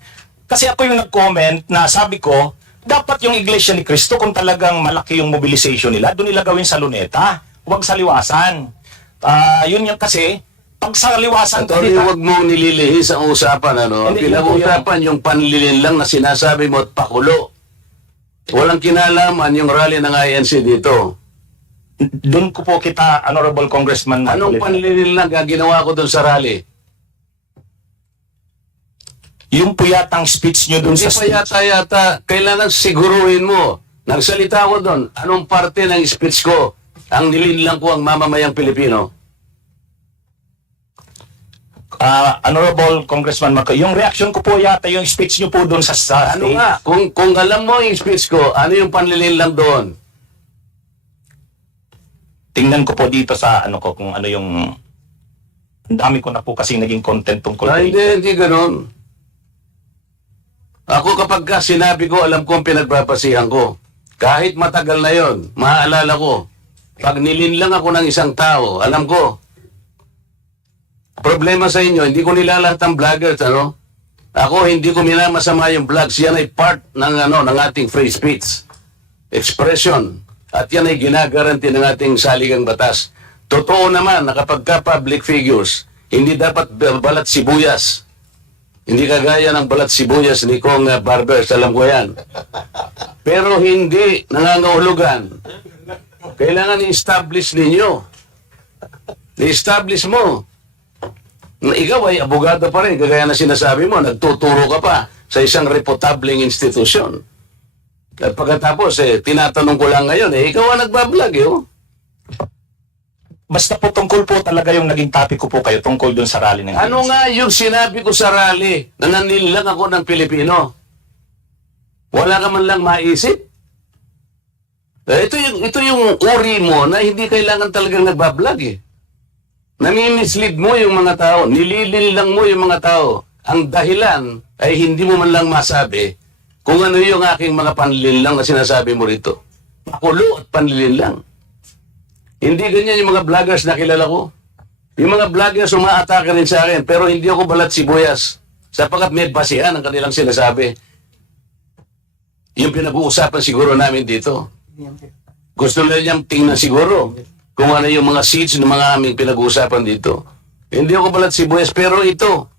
Kasi ako yung nag-comment na sabi ko, dapat yung Iglesia ni Cristo, kung talagang malaki yung mobilization nila, doon nila gawin sa Luneta, huwag sa Liwasan. Yun yung kasi, pag sa Liwasan... Attorney, huwag mong nililihis ang usapan, ano? Ang pinag-uusapan yung panlilin lang na sinasabi mo at pakulo. Walang kinalaman yung rally ng INC dito. Doon ko po kita, Honorable Congressman... Anong panlilin lang ginawa ko doon sa rally? Yung po yatang speech nyo doon sa speech. Hindi pa yata. Kailangan siguruhin mo. Nagsalita ko doon. Anong parte ng speech ko ang nilinlang ko ang mamamayang Pilipino? Honorable Congressman Marco, yung reaction ko po yata yung speech nyo po doon sa ano nga? Kung alam mo yung speech ko, ano yung panlilinlang doon? Tingnan ko po dito sa ko kung ano yung... Ang dami ko na po kasi naging content tungkol. Hindi ganun. Ako kapag sinabi ko, alam ko ang pinagbabasihan ko. Kahit matagal na yon, maaalala ko. Pag nilinlang ako ng isang tao, alam ko. Problema sa inyo, hindi ko nilalahat ang vloggers, ano? Ako, hindi ko minamasama yung vlogs. Yan ay part ng, ng ating free speech. Expression. At yan ay ginagaranti ng ating saligang batas. Totoo naman na kapag ka public figures, hindi dapat balat sibuyas. Hindi kagaya ng balat sibuyas ni Kong Barbers, alam ko yan. Pero hindi nangangahulugan. Kailangan i-establish ninyo. I-establish mo. Ikaw ay abogado pa rin, kagaya na sinasabi mo, nagtuturo ka pa sa isang reputableng institusyon. At pagkatapos, tinatanong ko lang ngayon, ikaw ang nagbablog, oh. Basta po tungkol po talaga yung naging topic ko po kayo tungkol dun sa rally ng Ano nga yung sinabi ko sa rally na nanilang ako ng Pilipino? Wala ka man lang maisip? Ito yung uri mo na hindi kailangan talagang nagbablog eh. Nami-mislead mo yung mga tao, nililin lang mo yung mga tao. Ang dahilan ay hindi mo man lang masabi kung ano yung aking mga panlilin lang na sinasabi mo rito. Pakulo at panlilin lang. Hindi ganyan yung mga vloggers na kilala ko. Yung mga vloggers umaatake rin sa akin, pero hindi ako balat sibuyas. Sapagkat may basihan ang kanilang sinasabi. Yung pinag-uusapan siguro namin dito. Gusto nila niyang tingnan siguro kung ano yung mga seeds ng mga aming pinag-uusapan dito. Hindi ako balat sibuyas, pero ito,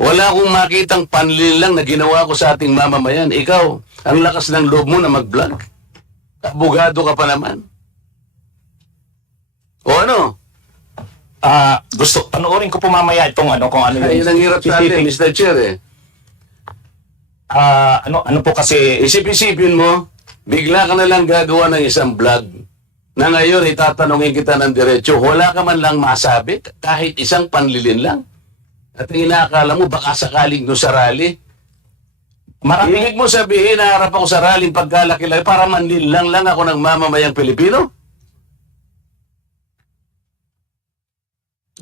wala akong makitang panlilang na ginawa ko sa ating mamamayan. Ikaw, ang lakas ng loob mo na mag-vlog. Abogado ka pa naman. O ano? Gusto, panoorin ko po mamaya itong kung ano yung... Ay, nanghirap sa atin, Mr. Chair eh. Ano po kasi... Isip-isipin mo, bigla ka na lang gagawa ng isang vlog na ngayon itatanungin kita ng diretso, wala ka man lang masabi, kahit isang panlilin lang. At inaakala mo, baka sakaling no sa rally. Ibig mo sabihin, naharap ako sa rally pagkalaki-laki para manlilang lang ako ng mamamayang Pilipino?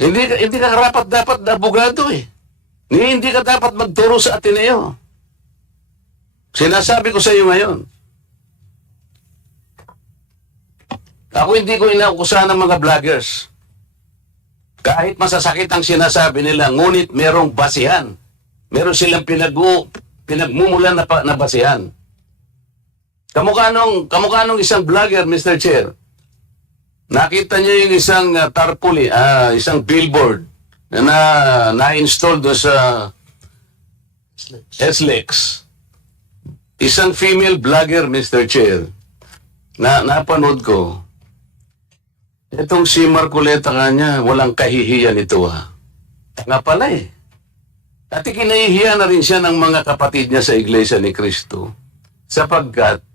Hindi ka dapat na abogado eh. Hindi ka dapat magturo sa Ateneo. Sinasabi ko sa iyo ngayon. Ako hindi ko inaukusahan ng mga vloggers. Kahit masasakit ang sinasabi nila, ngunit merong basihan. Meron silang pinagmumulan na basihan. Kamukha nung isang vlogger, Mr. Chair. Nakita niyo yung isang tarpaulin, isang billboard na na-install doon sa SLEX. Isang female vlogger, Mr. Chair, na napanood ko. Itong si Marcoleta kanya, walang kahihiyan ito Nga pala eh. At kinahihiya na rin siya ng mga kapatid niya sa Iglesia ni Cristo. Sapagkat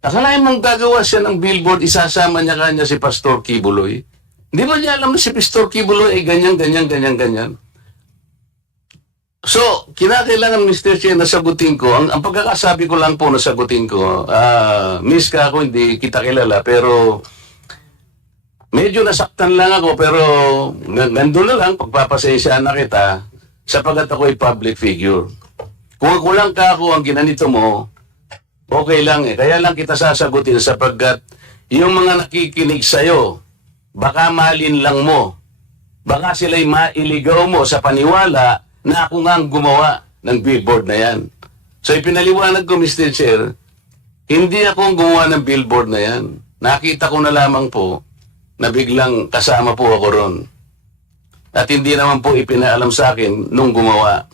akalain mong gagawa siya ng billboard, isasama niya kanya si Pastor Kibuloy. Hindi ba niya alam na si Pastor Kibuloy ay ganyan. So, kinakailangan, Mr. Che, nasagutin ko. Ang pagkakasabi ko lang po, nasagutin ko. Miss ka ako, hindi kita kilala, pero medyo nasaktan lang ako, pero nandun na lang, pagpapasensya na kita, sapagat ako ay public figure. Kung ako lang ka ako ang ginanito mo, okay lang eh. Kaya lang kita sasagutin sapagkat yung mga nakikinig sa'yo, baka malin lang mo. Baka sila'y mailigaw mo sa paniwala na ako nga ang gumawa ng billboard na yan. So ipinaliwanag ko, Mr. Chair, hindi ako ang gumawa ng billboard na yan. Nakita ko na lamang po na biglang kasama po ako ron. At hindi naman po ipinaalam sa akin nung gumawa.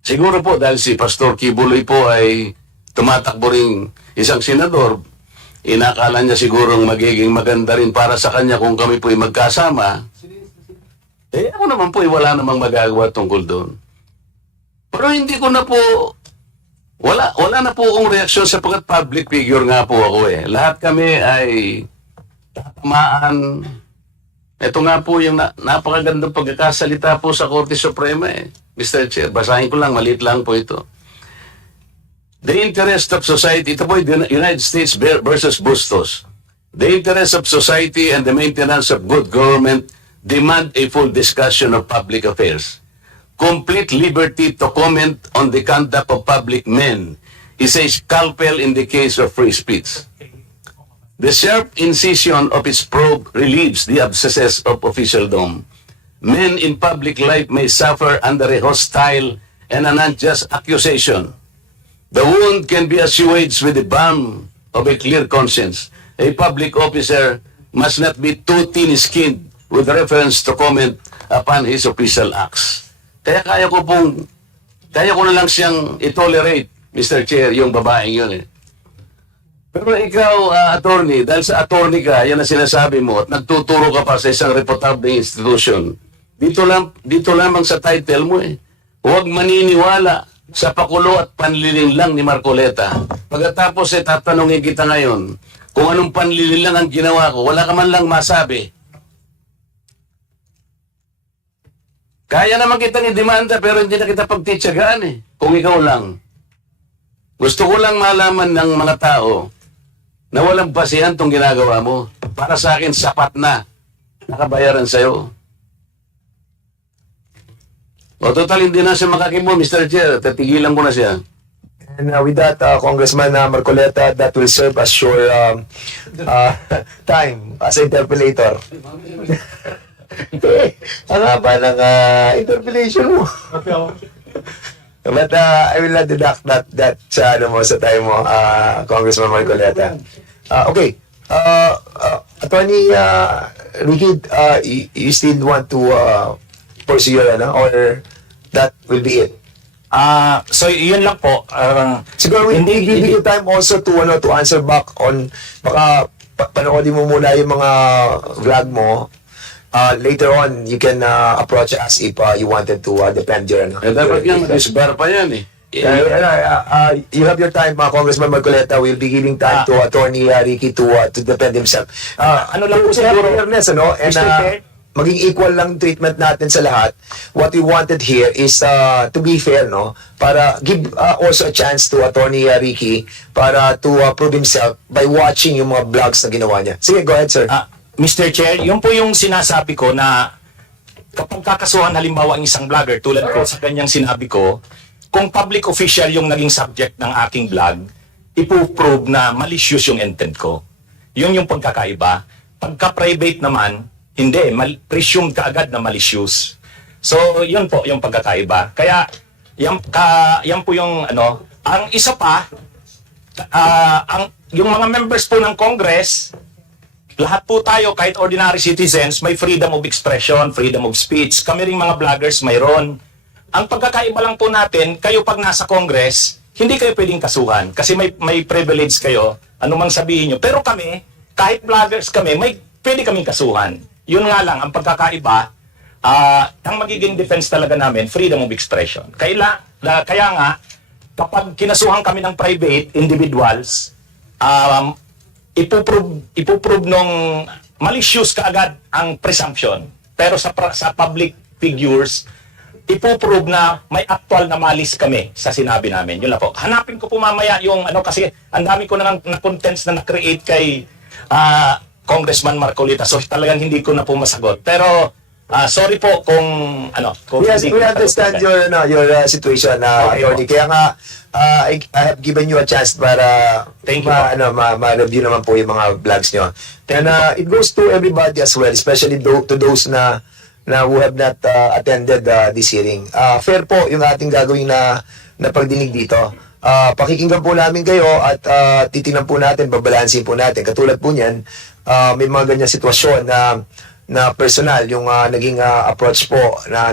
Siguro po dahil si Pastor Kibuloy po ay tumatakbo ring isang senador, inakala niya siguro magiging maganda rin para sa kanya kung kami po ay magkasama. Eh ako naman po ay wala namang magagawa tungkol doon. Pero hindi ko na po, wala na po akong reaksyon sapagkat public figure nga po ako eh. Lahat kami ay tatamaan. Ito nga po yung napakagandang pagkakasalita po sa Korte Suprema eh. Mr. Chair, basahin ko lang, maliit lang po ito. The interest of society, ito po yung United States versus Bustos. The interest of society and the maintenance of good government demand a full discussion of public affairs. Complete liberty to comment on the conduct of public men is a scalpel in the case of free speech. The sharp incision of its probe relieves the abscesses of officialdom. Men in public life may suffer under a hostile and an unjust accusation. The wound can be assuaged with the balm of a clear conscience. A public officer must not be too thin-skinned with reference to comment upon his official acts. Kaya kaya ko na lang siyang i-tolerate, Mr. Chair, yung babaeng yun eh. Pero ikaw, attorney, dahil sa attorney ka, yan ang sinasabi mo, at nagtuturo ka pa sa isang reputable institution, dito lamang sa title mo eh. Huwag maniniwala sa pakulo at panliling lang ni Marcoleta. Pagkatapos tatanungin kita ngayon, kung anong panliling lang ang ginawa ko, wala ka man lang masabi. Kaya naman kitang i-demanda pero hindi na kita pagtitsagaan eh, kung ikaw lang. Gusto ko lang malaman ng mga tao na walang basihan tong ginagawa mo. Para sa akin, sapat na. Nakabayaran sa'yo. O total, hindi na siya makakimo, Mr. Chair. Tatigilan ko na siya. And with that, Congressman Marcoleta, that will serve as your time as interpolator. Ang haba ng interpolation mo. But I will not deduct that sa time mo, Congressman Marcoleta. Okay. Attorney Ricky, you still want to pursue your, or that will be it? So yun lang po. Siguro hindi give you time also to answer back on, baka panoodin mo muna yung mga vlog mo. Later on, you can approach us if you wanted to defend your... dapat nga, mag-isbar pa yan eh. You have your time, Congressman Marcoleta. We'll be giving time to Attorney Ricky to defend himself. Ano lang po siguro, fairness, and maging equal lang treatment natin sa lahat. What we wanted here is to be fair, no? Para give also a chance to Attorney Ricky para to prove himself by watching yung mga vlogs na ginawa niya. Sige, go ahead, sir. Mr. Chair, yun po yung sinasabi ko na kapag kakasuhan halimbawa ang isang vlogger tulad ko sa kanyang sinabi ko, kung public official yung naging subject ng aking vlog, ipo-prove na malicious yung intent ko. Yun yung pagkakaiba. Pagka-private naman, hindi, presumed kaagad na malicious. So, yun po yung pagkakaiba. Kaya, yan po yung ang isa pa, yung mga members po ng Congress, lahat po tayo, kahit ordinary citizens, may freedom of expression, freedom of speech. Kami ring mga vloggers, mayroon. Ang pagkakaiba lang po natin, kayo pag nasa Congress, hindi kayo pwedeng kasuhan kasi may privilege kayo, anumang sabihin nyo. Pero kami, kahit vloggers kami, pwede kaming kasuhan. Yun nga lang, ang pagkakaiba, ang magiging defense talaga namin, freedom of expression. Kaya nga, kapag kinasuhan kami ng private individuals, ipoprove nung malicious kaagad ang presumption. Pero sa public figures, ipoprove na may actual na malis kami sa sinabi namin. Yun lang po. Hanapin ko po mamaya yung kasi ang dami ko na contents na na-create kay Congressman Marcoleta. So talagang hindi ko na po masagot. Pero Sorry po kung kung Yes, hindi we ko understand napapagsasabi. your situation, attorney. Kaya nga, I have given you a chance para Thank you po. ma-review naman po yung mga vlogs nyo. And it goes to everybody as well, especially to those na who have not attended this hearing. Fair po yung ating gagawin na pagdinig dito. Pakikinggan po namin kayo at titingnan po natin, babalansin po natin. Katulad po niyan, may mga ganyan sitwasyon na personal yung naging approach po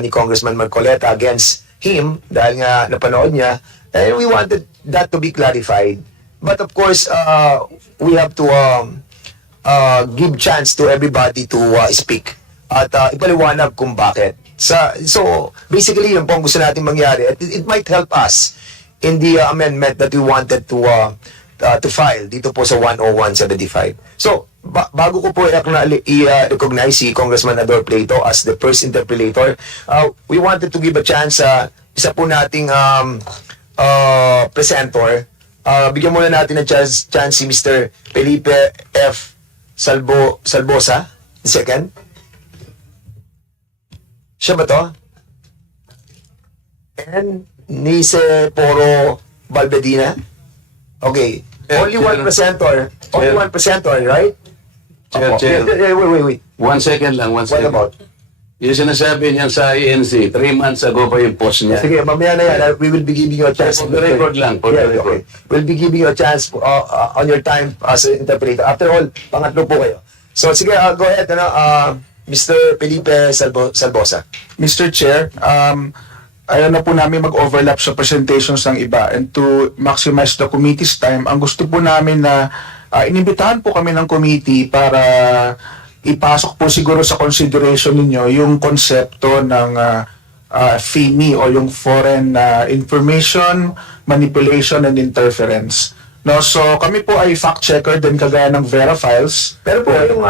ni Congressman Marcoleta against him dahil nga napanood niya, and we wanted that to be clarified. But of course, we have to give chance to everybody to speak at ipaliwanag kung bakit. So basically yun po ang gusto natin mangyari. It might help us in the amendment that we wanted to file dito po sa 10175. So, bago ko po i-recognize si Congressman Ador Plato as the first interpellator, we wanted to give a chance sa isa po nating presenter. Bigyan muna natin ng chance si Mr. Felipe F. Salbosa, second. Siya ba to? And Nice Poro Balbedina. Okay. Only one presenter. Only one presenter, right? Chair. Wait. 1 second lang, 1 What second. about? Yung sinasabi niyan sa INC, 3 months ago pa yung post niya. Sige, mamaya na yan. We will be giving you a chance. For the record lang, for the record. Okay. We'll be giving you a chance on your time as an interpreter. After all, pangatlo po kayo. So, sige, go ahead. Mr. Felipe Salbosa. Mr. Chair, ayaw na po namin mag-overlap sa presentations ng iba, and to maximize the committee's time, ang gusto po namin na inimbitahan po kami ng committee para ipasok po siguro sa consideration ninyo yung konsepto ng FIMI o yung Foreign Information, Manipulation and Interference. No, so kami po ay fact checker din kagaya ng Vera Files. Pero po yung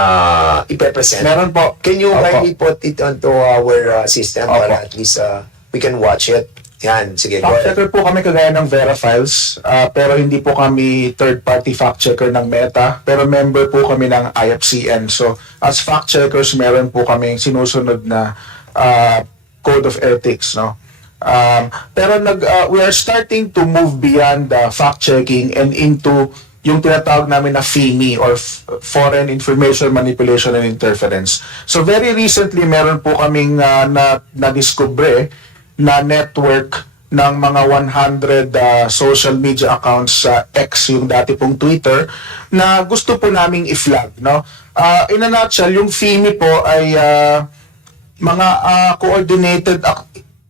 ipe-present. Meron po. Can you Opo. kindly put it onto our system Opo. para at least we can watch it? Yan, sige, go Fact ahead. checker po kami kagaya ng Vera Files, pero hindi po kami third-party fact checker ng Meta, pero member po kami ng IFCN. So, as fact checkers, meron po kami sinusunod na code of ethics, no? Pero we are starting to move beyond the fact checking and into yung tinatawag namin na FIMI or Foreign Information Manipulation and Interference. So very recently meron po kaming na-discover na network ng mga 100 social media accounts sa X, yung dati pong Twitter, na gusto po naming i-flag, no? In a nutshell, yung FIMI po ay mga coordinated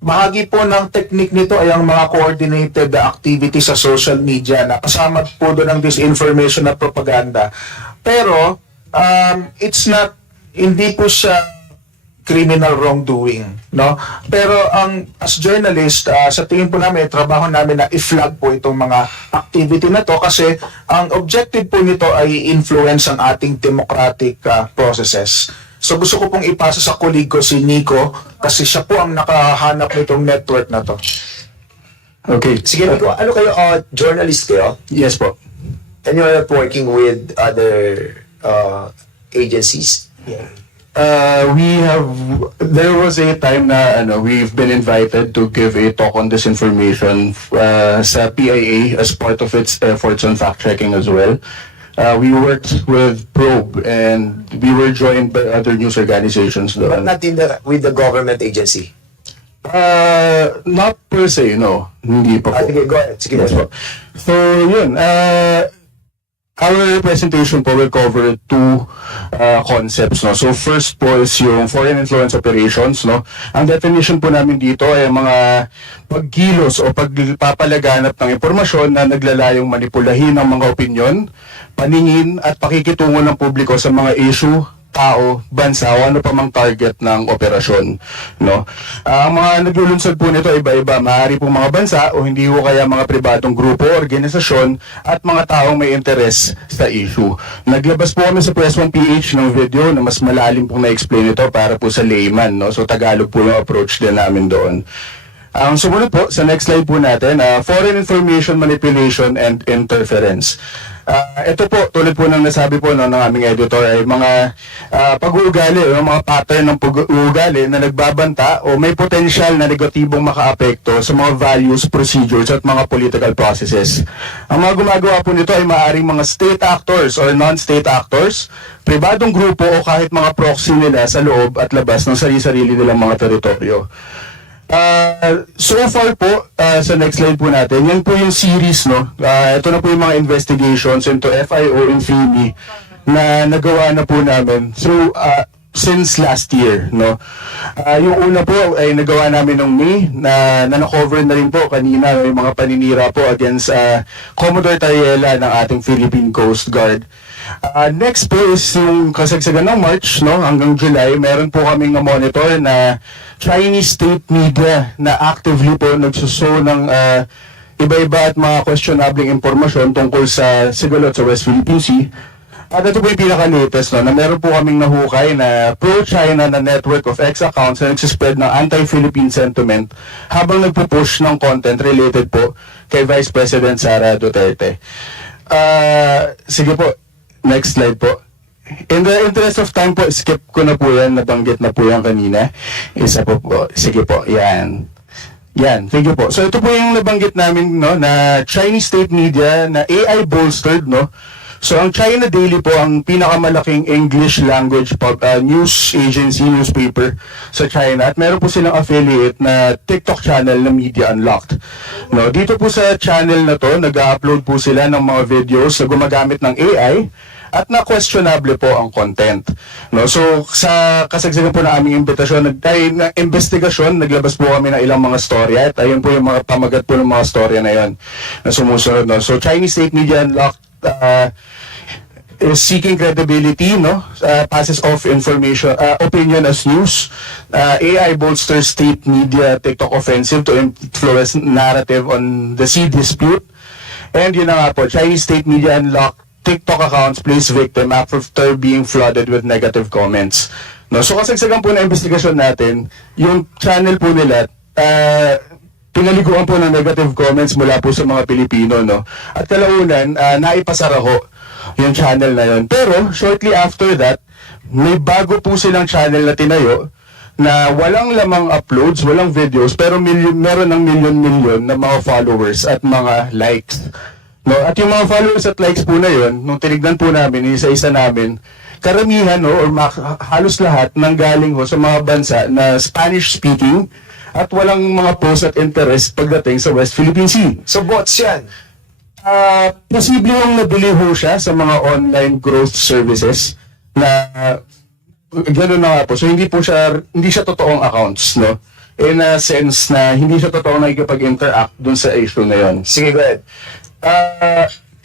bahagi po ng technique nito ay ang mga coordinated activities sa social media na kasama po doon ang disinformation at propaganda. Pero, hindi po siya criminal wrongdoing, no? Pero as journalist, sa tingin po namin, trabaho namin na i-flag po itong mga activity na to kasi ang objective po nito ay influence ang ating democratic processes. So gusto ko pong ipasa sa colleague ko si Nico kasi siya po ang nakahanap nitong network na to. Okay. Sige, Nico, ano kayo, journalist kayo? Yes po. And you are working with other agencies? There was a time na we've been invited to give a talk on disinformation sa PIA as part of its efforts on fact-checking as well. We worked with Probe and we were joined by other news organizations. But not with the government agency? Not per se, no. Hindi pa po. Sige, go ahead. Sige, Yes po. So, yun. Our presentation po will cover two concepts, no. So first po is yung foreign influence operations, no. Ang definition po namin dito ay mga pagkilos o pagpapalaganap ng impormasyon na naglalayong manipulahin ng mga opinyon, paningin at pakikitungo ng publiko sa mga issue, tao, bansa o ano pa mang target ng operasyon, no. Ang mga naglulunsad po nito iba-iba, maaari pong mga bansa o hindi po kaya mga pribadong grupo, organisasyon at mga taong may interes sa issue. Naglabas po kami sa Press 1 PH ng video na mas malalim pong na-explain ito para po sa layman, no. So Tagalog po yung approach din namin doon. Ang sumunod po, sa next slide po natin, Foreign Information Manipulation and Interference. Ito po, tulad po ng nasabi po ng aming editor, ay mga pag-uugali, mga pattern ng pag-uugali na nagbabanta o may potensyal na negatibong makaapekto sa mga values, procedures at mga political processes. Ang mga gumagawa po nito ay maaaring mga state actors or non-state actors, pribadong grupo o kahit mga proxy nila sa loob at labas ng sarili-sarili nilang mga teritoryo. So far po, sa next slide po natin, yan po yung series, no? Ito na po yung mga investigations into FIO and FIMI na nagawa na po namin through, since last year, no? Yung una po ay nagawa namin noong May na na-cover na rin po kanina yung mga paninira po against Commodore Tariela ng ating Philippine Coast Guard. Next po is yung kasagsagan ng March, no, hanggang July, meron po kaming na-monitor na Chinese state media na actively po nagsuso ng iba-iba at mga questionable impormasyon tungkol sa Sigalot sa West Philippine Sea. At ito po yung pinaka-latest, no, na meron po kaming nahukay na pro-China na network of X accounts na nagsispread ng anti-Philippine sentiment habang nagpo-push ng content related po kay Vice President Sara Duterte. Sige po. Next slide po. In the interest of time po, skip ko na po yan, nabanggit na po yan kanina. Isa po po. Sige po, yan. Yan, thank you po. So ito po yung nabanggit namin, no, na Chinese state media na AI bolstered, no. So ang China Daily po ang pinakamalaking English language news agency, newspaper sa China. At meron po silang affiliate na TikTok channel na Media Unlocked. No, dito po sa channel na to, nag-upload po sila ng mga videos na gumagamit ng AI at na-questionable po ang content. No, so sa kasagsagan po na aming imbitasyon, ng investigasyon, naglabas po kami ng ilang mga storya at ayun po yung mga pamagat po ng mga storya na yun na sumusunod. No? So Chinese State Media Unlocked is seeking credibility, no? Passes off information, opinion as news. AI bolsters state media TikTok offensive to influence narrative on the sea dispute. And yun na nga po, Chinese State Media Unlocked TikTok accounts place victim after being flooded with negative comments. No, so kasagsagan po na investigasyon natin, yung channel po nila, pinaliguan po ng negative comments mula po sa mga Pilipino, no? At kalaunan, naipasara ho yung channel na yun. Pero, shortly after that, may bago po silang channel na tinayo na walang lamang uploads, walang videos, pero meron ng milyon-milyon na mga followers at mga likes. No, at yung mga followers at likes po na yun, nung tinignan po namin, isa-isa namin, karamihan, no, or halos lahat nang galing ho sa mga bansa na Spanish-speaking at walang mga post at interest pagdating sa West Philippine Sea. So bots yan? Posible yung nabili ho siya sa mga online growth services na gano'n na nga po. So hindi siya totoong accounts, no? In a sense na hindi siya totoong nakikipag-interact dun sa issue na yun. Sige, go ahead.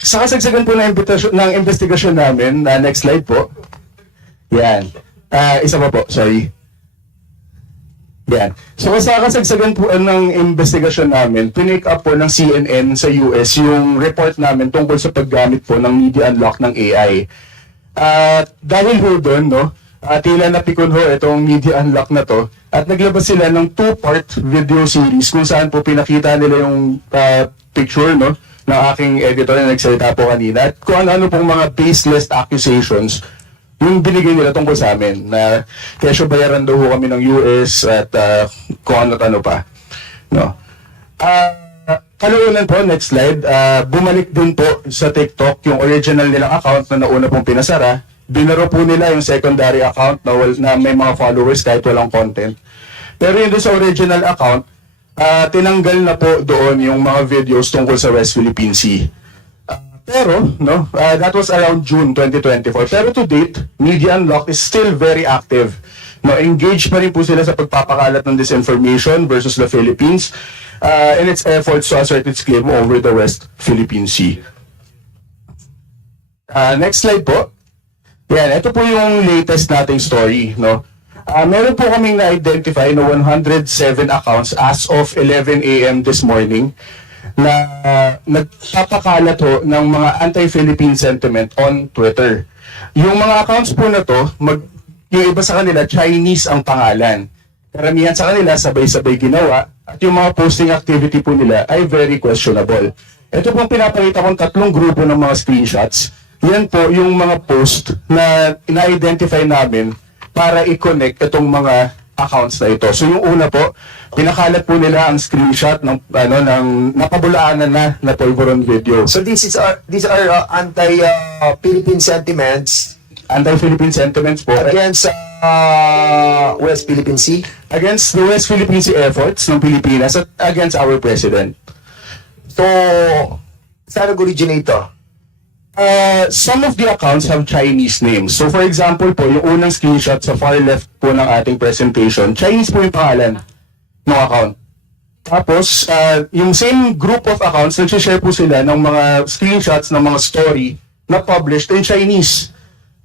Sa kasagsagan po ng investigasyon namin, next slide po. Yan. Isa pa po, sorry. Yan. So sa kasagsagan po ng investigasyon namin, pinick up po ng CNN sa US yung report namin tungkol sa paggamit po ng Media Unlock ng AI. Dahil ho doon, no, tila napikon ho itong Media Unlock na to at naglabas sila ng 2-part video series kung saan po pinakita nila yung picture, no, ng aking editor na nagsalita po kanina at kung ano pong mga baseless accusations yung binigay nila tungkol sa amin na kesyo bayaran daw ho kami ng US at kung ano pa. No? Kalaunan po, next slide, bumalik din po sa TikTok yung original nilang account na nauna pong pinasara. Binaro po nila yung secondary account na may mga followers kahit walang content. Pero yun sa original account, tinanggal na po doon yung mga videos tungkol sa West Philippine Sea. Pero, no, that was around June 2024. Pero to date, Media Unlock is still very active. No, engaged pa rin po sila sa pagpapakalat ng disinformation versus the Philippines in its efforts to assert its claim over the West Philippine Sea. Next slide po. Yan, ito po yung latest nating story, no. Meron po kaming na-identify na 107 accounts as of 11 a.m. this morning na nagpapakalat ho ng mga anti-Philippine sentiment on Twitter. Yung mga accounts po na to, yung iba sa kanila, Chinese ang pangalan. Karamihan sa kanila, sabay-sabay ginawa, at yung mga posting activity po nila ay very questionable. Ito pong pinapakita kong tatlong grupo ng mga screenshots. Yan po yung mga post na ina-identify namin para i-connect itong mga accounts na ito. So yung una po, pinakalat po nila ang screenshot ng napabulaanan na Polvoron video. So these are anti-Philippine sentiments Anti-Philippine sentiments po. against West Philippine Sea. Against the West Philippine Sea efforts ng Pilipinas at against our president. So, saan nag-originate to? Some of the accounts have Chinese names. So for example po, yung unang screenshot sa far left po ng ating presentation, Chinese po yung pangalan ng account. Tapos, yung same group of accounts, nag-share po sila ng mga screenshots ng mga story na published in Chinese.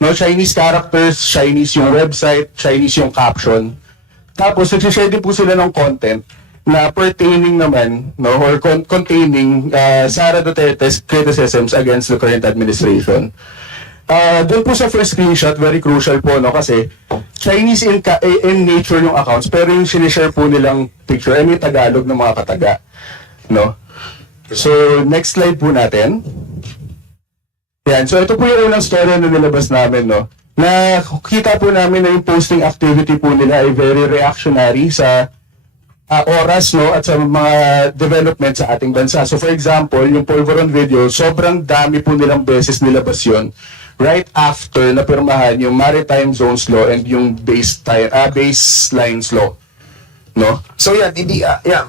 No, Chinese characters, Chinese yung website, Chinese yung caption. Tapos, nag-share din po sila ng content na pertaining naman, no, or containing Sara Duterte's criticisms against the current administration. Doon po sa first screenshot, very crucial po, no, kasi Chinese in nature yung accounts, pero yung sinishare po nilang picture ay may Tagalog ng mga kataga, no. So, next slide po natin. Yan, so ito po yung unang story na nilabas namin, no, na kita po namin na yung posting activity po nila ay very reactionary sa oras, no, at sa mga development sa ating bansa. So for example, yung Polvoron video, sobrang dami po nilang beses nilabas yun right after na pirmahan yung Maritime Zones Law and yung baselines law, no? So yan,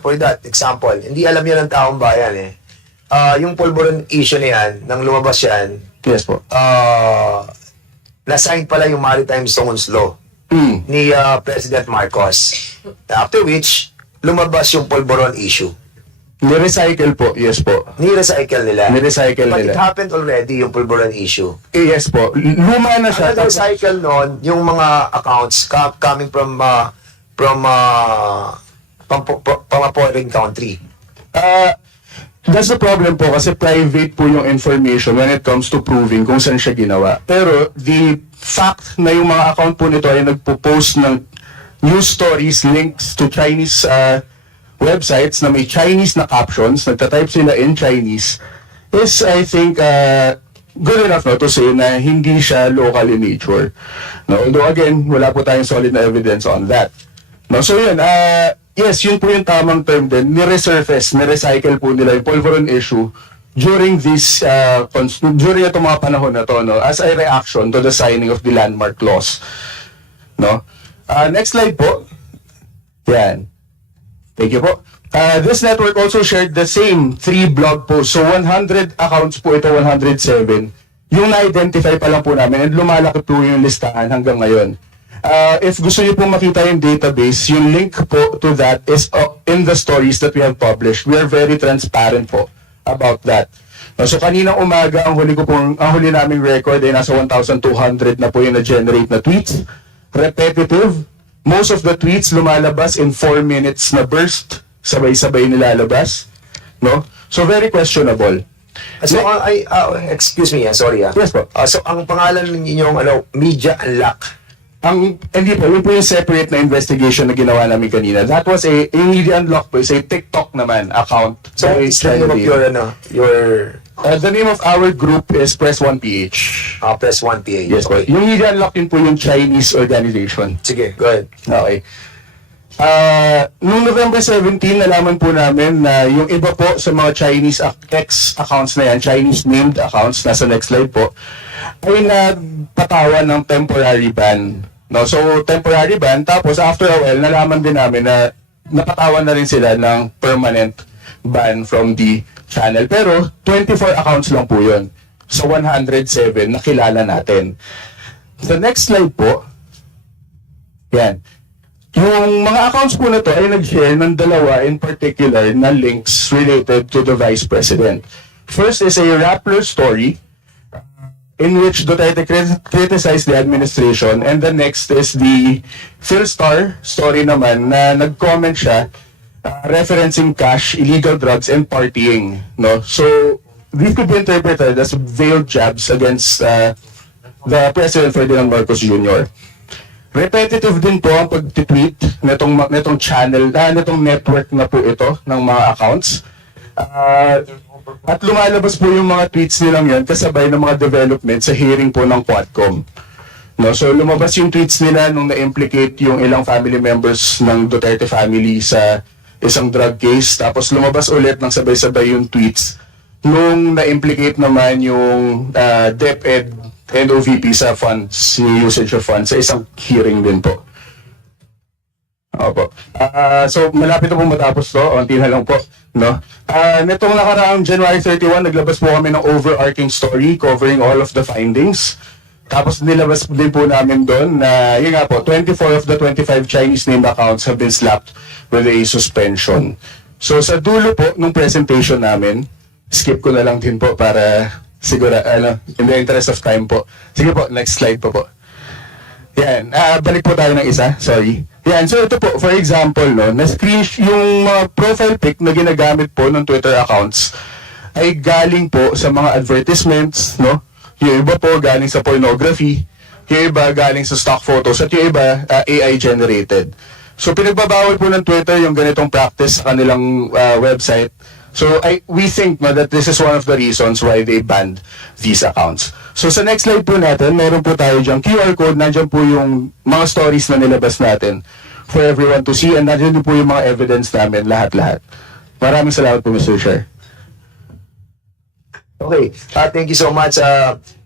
for that example, hindi alam yan ng taong bayan eh. Yung Polvoron issue na yan, nang lumabas yan, yes po. Na-sign pala yung Maritime Zones Law ni President Marcos. After which, lumabas yung Polvoron issue. Ni-recycle po, yes po. Ni-recycle nila. Ni-recycle But nila. it happened already, yung Polvoron issue. Yes po. Luma na siya. Ang recycle nun, yung mga accounts coming from a foreign country. That's the problem po kasi private po yung information when it comes to proving kung saan siya ginawa. Pero the fact na yung mga account po nito ay nagpo-post ng news stories, links to Chinese websites na may Chinese na captions, nagtatype sila in Chinese, is I think good enough to say na hindi siya local in nature. No, although again, wala po tayong solid na evidence on that. No, so yun, yes, yun po yung tamang term din. Ni-resurface, ni-recycle po nila yung Polvoron issue during this, during itong mga panahon na to, no, as a reaction to the signing of the landmark laws. No? Next slide po. Yan. Thank you po. This network also shared the same 3 blog posts. So 100 accounts po ito, 107. Yung na-identify pa lang po namin and lumalaki po yung listahan hanggang ngayon. If gusto niyo po makita yung database, yung link po to that is in the stories that we have published. We are very transparent po about that. So kaninang umaga, ang huli naming record ay nasa 1,200 na po yung na-generate na tweets. Repetitive. Most of the tweets lumalabas in 4 minutes na burst. Sabay-sabay nilalabas. No? So very questionable. So, excuse me, sorry. Yes po. So, ang pangalan ninyong Media Unlock. Hindi po, yun po yung separate na investigation na ginawa namin kanina. That was yung Media Unlock po is a TikTok naman account. So, is the name of your the name of our group is Press 1PH. Press 1PH. Yes po. Yung Media Unlock yun po yung Chinese organization. Sige, go ahead. Okay. Noong November 17, nalaman po namin na yung iba po sa mga Chinese accounts na yan, Chinese named accounts, nasa next slide po, ay nagpatawan ng temporary ban. No? So, temporary ban, tapos after a while, nalaman din namin na napatawan na rin sila ng permanent ban from the channel. Pero, 24 accounts lang po yun. So, 107 na kilala natin. The next slide po, yan. Yung mga accounts po na to ay nag-share ng dalawa in particular na links related to the Vice President. First is a Rappler story in which Duterte criticized the administration, and the next is the Philstar story naman na nag-comment siya referencing cash, illegal drugs, and partying. No? So, this could be interpreted as veiled jabs against the President Ferdinand Marcos Jr. Repetitive din po ang pag-tweet netong channel, netong network na po ito ng mga accounts. At lumalabas po yung mga tweets nilang yan kasabay ng mga development sa hearing po ng Quadcom. No, so lumabas yung tweets nila nung na-implicate yung ilang family members ng Duterte family sa isang drug case. Tapos lumabas ulit ng sabay-sabay yung tweets nung na-implicate naman yung DepEd and OVP sa funds, yung usage of funds sa isang hearing din po. Opo. So malapit na po matapos to, onti na lang po, no? Nitong nakaraang January 31, naglabas po kami ng overarching story covering all of the findings. Tapos nilabas din po namin doon na, yun nga po, 24 of the 25 Chinese named accounts have been slapped with a suspension. So sa dulo po nung presentation namin, skip ko na lang din po para siguro, in the interest of time po. Sige po, next slide po po. Yan, balik po tayo ng isa, sorry. Yan, so ito po, for example, no, na-screen yung profile pic na ginagamit po ng Twitter accounts ay galing po sa mga advertisements, no? Yung iba po galing sa pornography, yung iba galing sa stock photos, at yung iba AI generated. So pinagbabawal po ng Twitter yung ganitong practice sa kanilang website. So we think no, that this is one of the reasons why they banned these accounts. So sa next slide po natin, meron po tayo dyan QR code, nandiyan po yung mga stories na nilabas natin for everyone to see, and nandiyan din po yung mga evidence namin, lahat-lahat. Maraming salamat po, Mr. Chair. Okay, thank you so much.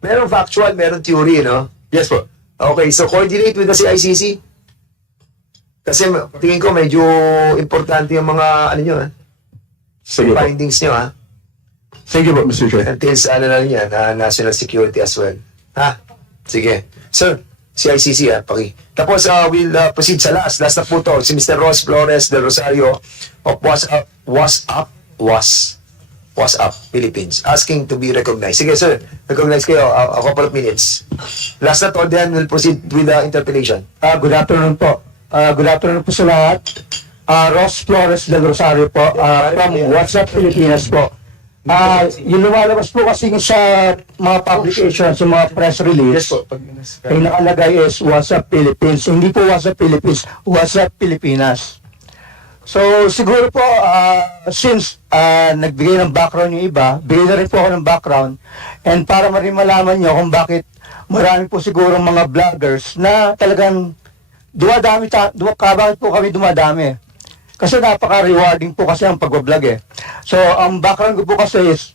Meron factual, meron theory, no? Yes po. Okay, so coordinate with the CICC. Kasi tingin ko medyo importante yung mga, ano nyo, Sige po. findings nyo, ha? Thank you po, Mr. Chair. Until sa ano na yan, national security as well. Ha? Sige. Sir, CICC, ha? Tapos, we'll proceed sa last. Last na po to. Si Mr. Ross Flores del Rosario of Was Up, Philippines, asking to be recognized. Sige, sir. Recognize kayo. A couple of minutes. Last na to, then we'll proceed with the interpellation. Good afternoon po. Good afternoon po sa lahat. Ross Flores del Rosario po, from WhatsApp Pilipinas po. Yung lumalabas po kasi sa mga publications, sa mga press release, ay nakalagay is WhatsApp Philippines. Hindi po WhatsApp Philippines, WhatsApp Pilipinas. So siguro po, since nagbigay ng background yung iba, bigay na rin po ako ng background, and para rin malaman nyo kung bakit marami po siguro mga vloggers na talagang bakit po kami dumadami. Kasi napaka-rewarding po kasi ang pag-vlog eh. So, ang background ko po kasi is,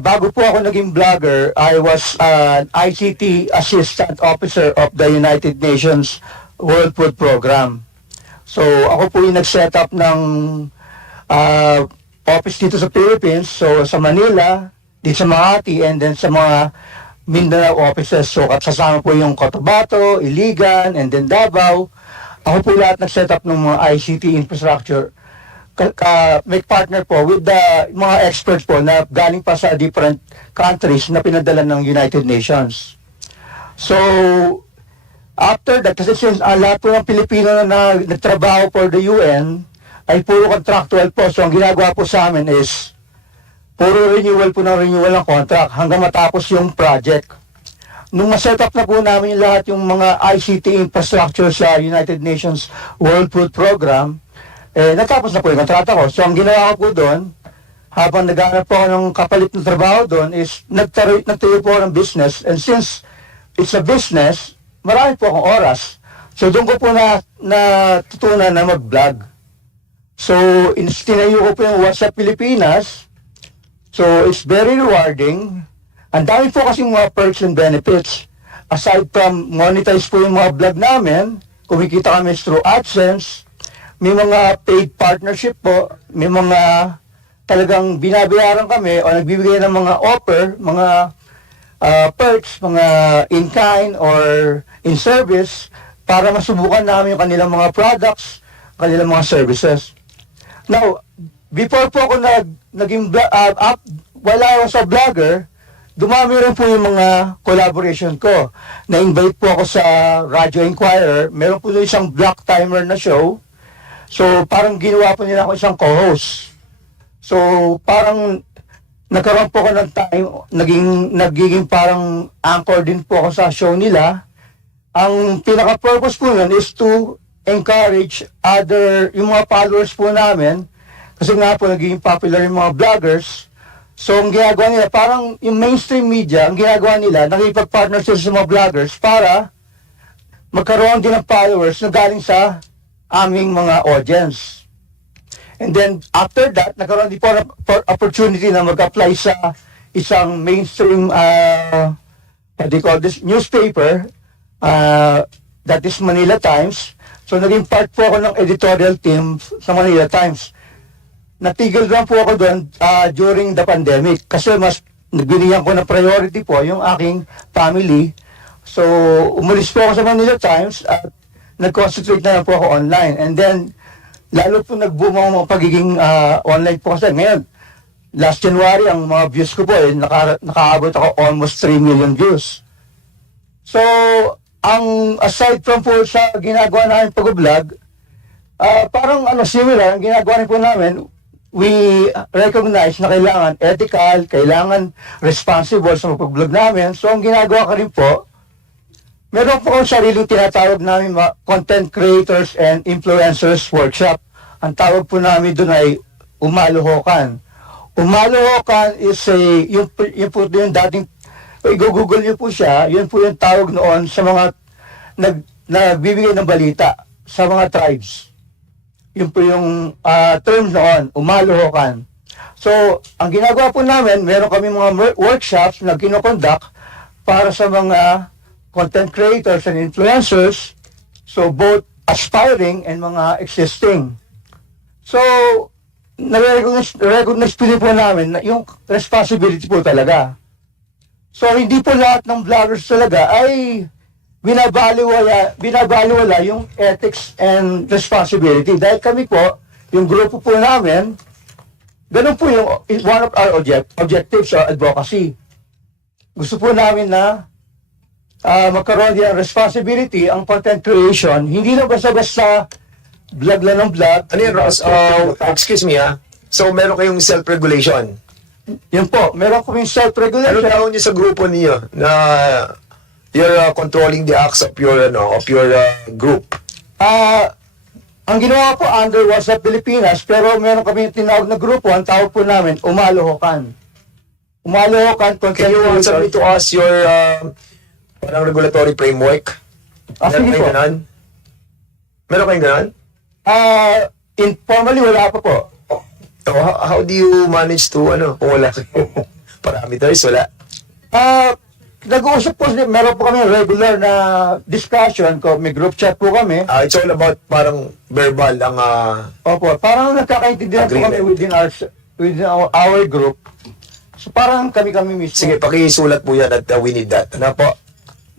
bago po ako naging vlogger, I was an ICT Assistant Officer of the United Nations World Food Program. So, ako po yung nag-set up ng office dito sa Philippines. So, sa Manila, dito sa Makati, and then sa mga Mindanao offices. So, kasama po yung Cotabato, Iligan, and then Davao. Ako po lahat nag-set up ng mga ICT infrastructure. Make partner po with the mga experts po na galing pa sa different countries na pinadala ng United Nations. So, after that, kasi since lahat po ng Pilipino na nagtrabaho for the UN ay puro contractual po. So, ang ginagawa po sa amin is puro renewal ng contract hanggang matapos yung project. Nung ma-set up na po namin lahat yung mga ICT infrastructure sa United Nations World Food Program, natapos na po yung kontrata ko. So, ang ginawa ko po doon, habang naghanap po ako ng kapalit na trabaho doon, is nagtayo po ako ng business. And since it's a business, marami po akong oras. So, doon ko po natutunan na mag-vlog. So, tinayo ko po yung WhatsApp Pilipinas. So, it's very rewarding. Ang dami po kasing mga perks and benefits. Aside from monetize po yung mga vlog namin, kumikita kami through AdSense, may mga paid partnership po, may mga talagang binabayaran kami o nagbibigay ng mga offer, mga perks, mga in-kind or in-service para masubukan namin yung kanilang mga products, kanilang mga services. Now, before po ako naging wala ako sa vlogger, dumami rin po yung mga collaboration ko. Na-invite po ako sa Radio Inquirer. Meron po isang block timer na show. So, parang ginawa po nila ako isang co-host. So, parang nagkaroon po ako ng time, nagiging parang anchor din po ako sa show nila. Ang pinaka-purpose po nun is to encourage yung mga followers po namin. Kasi nga po, nagiging popular yung mga vloggers. So, ang ginagawa nila, parang yung mainstream media, ang ginagawa nila, nakipag-partner sila sa mga vloggers para magkaroon din ng followers na galing sa aming mga audience. And then, after that, nagkaroon din po ng opportunity na mag-apply sa isang mainstream, what do you call this, newspaper, that is Manila Times. So, naging part po ako ng editorial team sa Manila Times. Natigil lang po ako doon during the pandemic kasi mas binigyan ko na priority po yung aking family. So, umalis po ako sa Manila Times at nag-concentrate na lang po ako online. And then, lalo po nag-boom ang mga pagiging online po kasi ngayon. Last January, ang mga views ko po, nakaabot ako almost 3 million views. So, ang aside from po sa ginagawa namin pag-vlog, parang similar, ang ginagawa rin po namin, we recognize na kailangan ethical, kailangan responsible sa pag-vlog namin. So, ang ginagawa ko rin po, meron po akong sariling tinatawag namin mga content creators and influencers workshop. Ang tawag po namin doon ay umaluhokan. Umaluhokan is yung po yung dating, i-google niyo po siya, yun po yung tawag noon sa mga nagbibigay ng balita sa mga tribes. Yun po yung term noon, umaluhokan. So, ang ginagawa po namin, meron kami mga workshops na kinoconduct para sa mga content creators and influencers, so both aspiring and mga existing. So, na-recognize po namin na yung responsibility po talaga. So, hindi po lahat ng vloggers talaga ay binabaliwala yung ethics and responsibility. Dahil kami po, yung grupo po namin, ganun po yung one of our objectives or advocacy. Gusto po namin na magkaroon din ng responsibility ang content creation. Hindi na basta-basta vlog lang ng vlog. Ano yan, Ross? Excuse me, So, meron kayong self-regulation? Yun po, meron kaming self-regulation. Ano tawag niyo sa grupo niyo na you're controlling the acts of your group? Ang ginawa po under WhatsApp Pilipinas, pero meron kami tinawag na grupo, ang tawag po namin, Umaluhokan. Umaluhokan, Can you submit to us your parang regulatory framework? Meron kayong ganon? Meron kayong ganon? Informally, wala pa po. So, how do you manage to, kung wala parameters, wala? Nag-uusap po, meron po kami regular na discussion ko, may group chat po kami. It's all about parang verbal ang Opo, parang nagkakaintindihan po kami within our group. So parang kami mismo. Sige, pakisulat po yan at we need that. Ano po?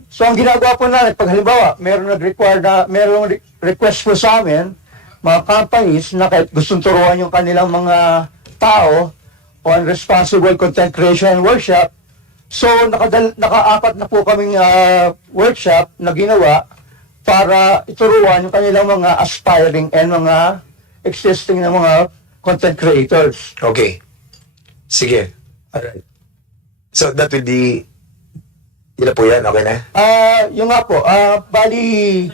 So ang ginagawa po namin, pag halimbawa, merong request po sa amin, mga companies na kahit gustong turuan yung kanilang mga tao on responsible content creation and workshop. So, naka-apat na po kaming workshop na ginawa para ituruan yung kanilang mga aspiring and mga existing na mga content creators. Okay. Sige. Alright. So, that will be ilan po yan? Okay na? Yung nga po, bali,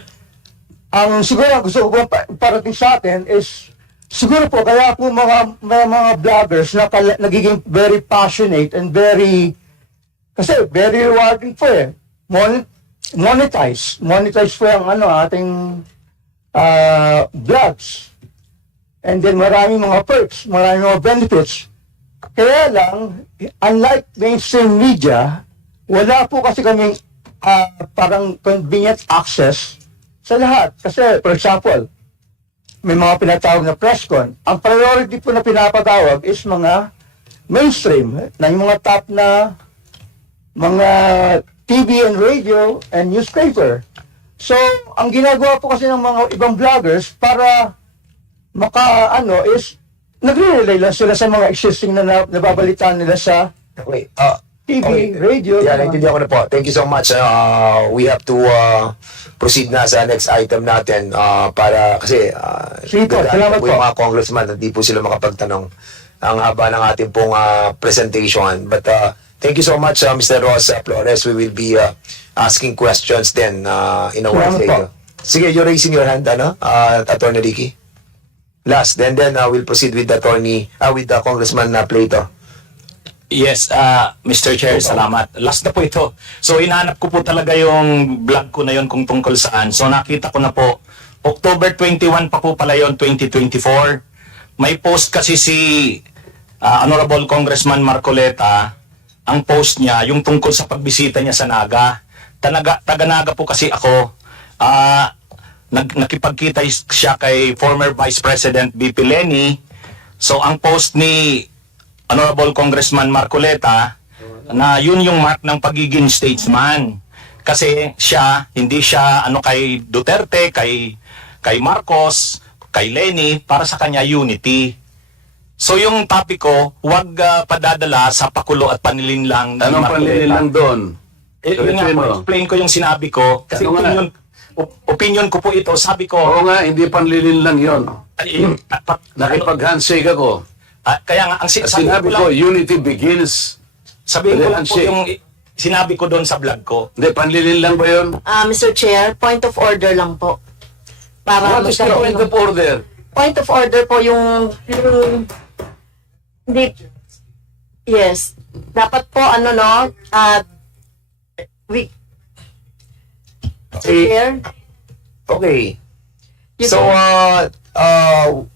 ang siguro gusto ko parating sa atin is, siguro po, kaya po mga vloggers na nagiging very passionate and very rewarding po monetize po yung ating vlogs. And then maraming mga perks, maraming mga benefits. Kaya lang, unlike mainstream media, wala po kasi kaming parang convenient access sa lahat. Kasi, for example, may mga pinatawag na press con. Ang priority po na pinapatawag is mga mainstream, na yung mga top na mga TV and radio and newspaper. So, ang ginagawa po kasi ng mga ibang vloggers para is nagre-relay lang sila sa mga existing na nababalitaan nila sa TV, radio. Yeah, naintindihan ko na po. Thank you so much. We have to proceed na sa next item natin para kasi salamat po yung mga congressman at di po sila makapagtanong ang haba ng ating pong presentation. But thank you so much, Mr. Ross Flores. We will be asking questions then in a while later. Sige, you're raising your hand, Attorney Ricky? Last, then we'll proceed with the Congressman Plato. Yes, Mr. Chair, salamat. Last na po ito. So, hinahanap ko po talaga yung vlog ko na yon kung tungkol saan. So, nakita ko na po, October 21 pa po pala yon, 2024. May post kasi si Honorable Congressman Marcoleta, ang post niya, yung tungkol sa pagbisita niya sa Naga. Taga-Naga po kasi ako. Nakipagkita siya kay former Vice President BP Leni. So, ang post ni Honorable Congressman Marcoleta na yun yung mark ng pagiging statesman. Kasi siya, hindi siya kay Duterte, kay Marcos, kay Leni, para sa kanya unity. So yung topic ko, huwag padadala sa pakulo at panlilinlang ni Anong Marcoleta. panlilinlang doon? Explain ko yung sinabi ko. Kasi opinion ko po ito, sabi ko... Oo nga, hindi panlilinlang yon. Nakipag-handshake ako. Kaya nga, ang sinabi ko, unity begins. Sabihin ko lang po yung sinabi ko doon sa vlog ko. Hindi, panlilin lang ba yun? Mr. Chair, point of order lang po. Para What is the point of order? Point of order po yung hindi, yes. Dapat po, Chair. Okay. You So,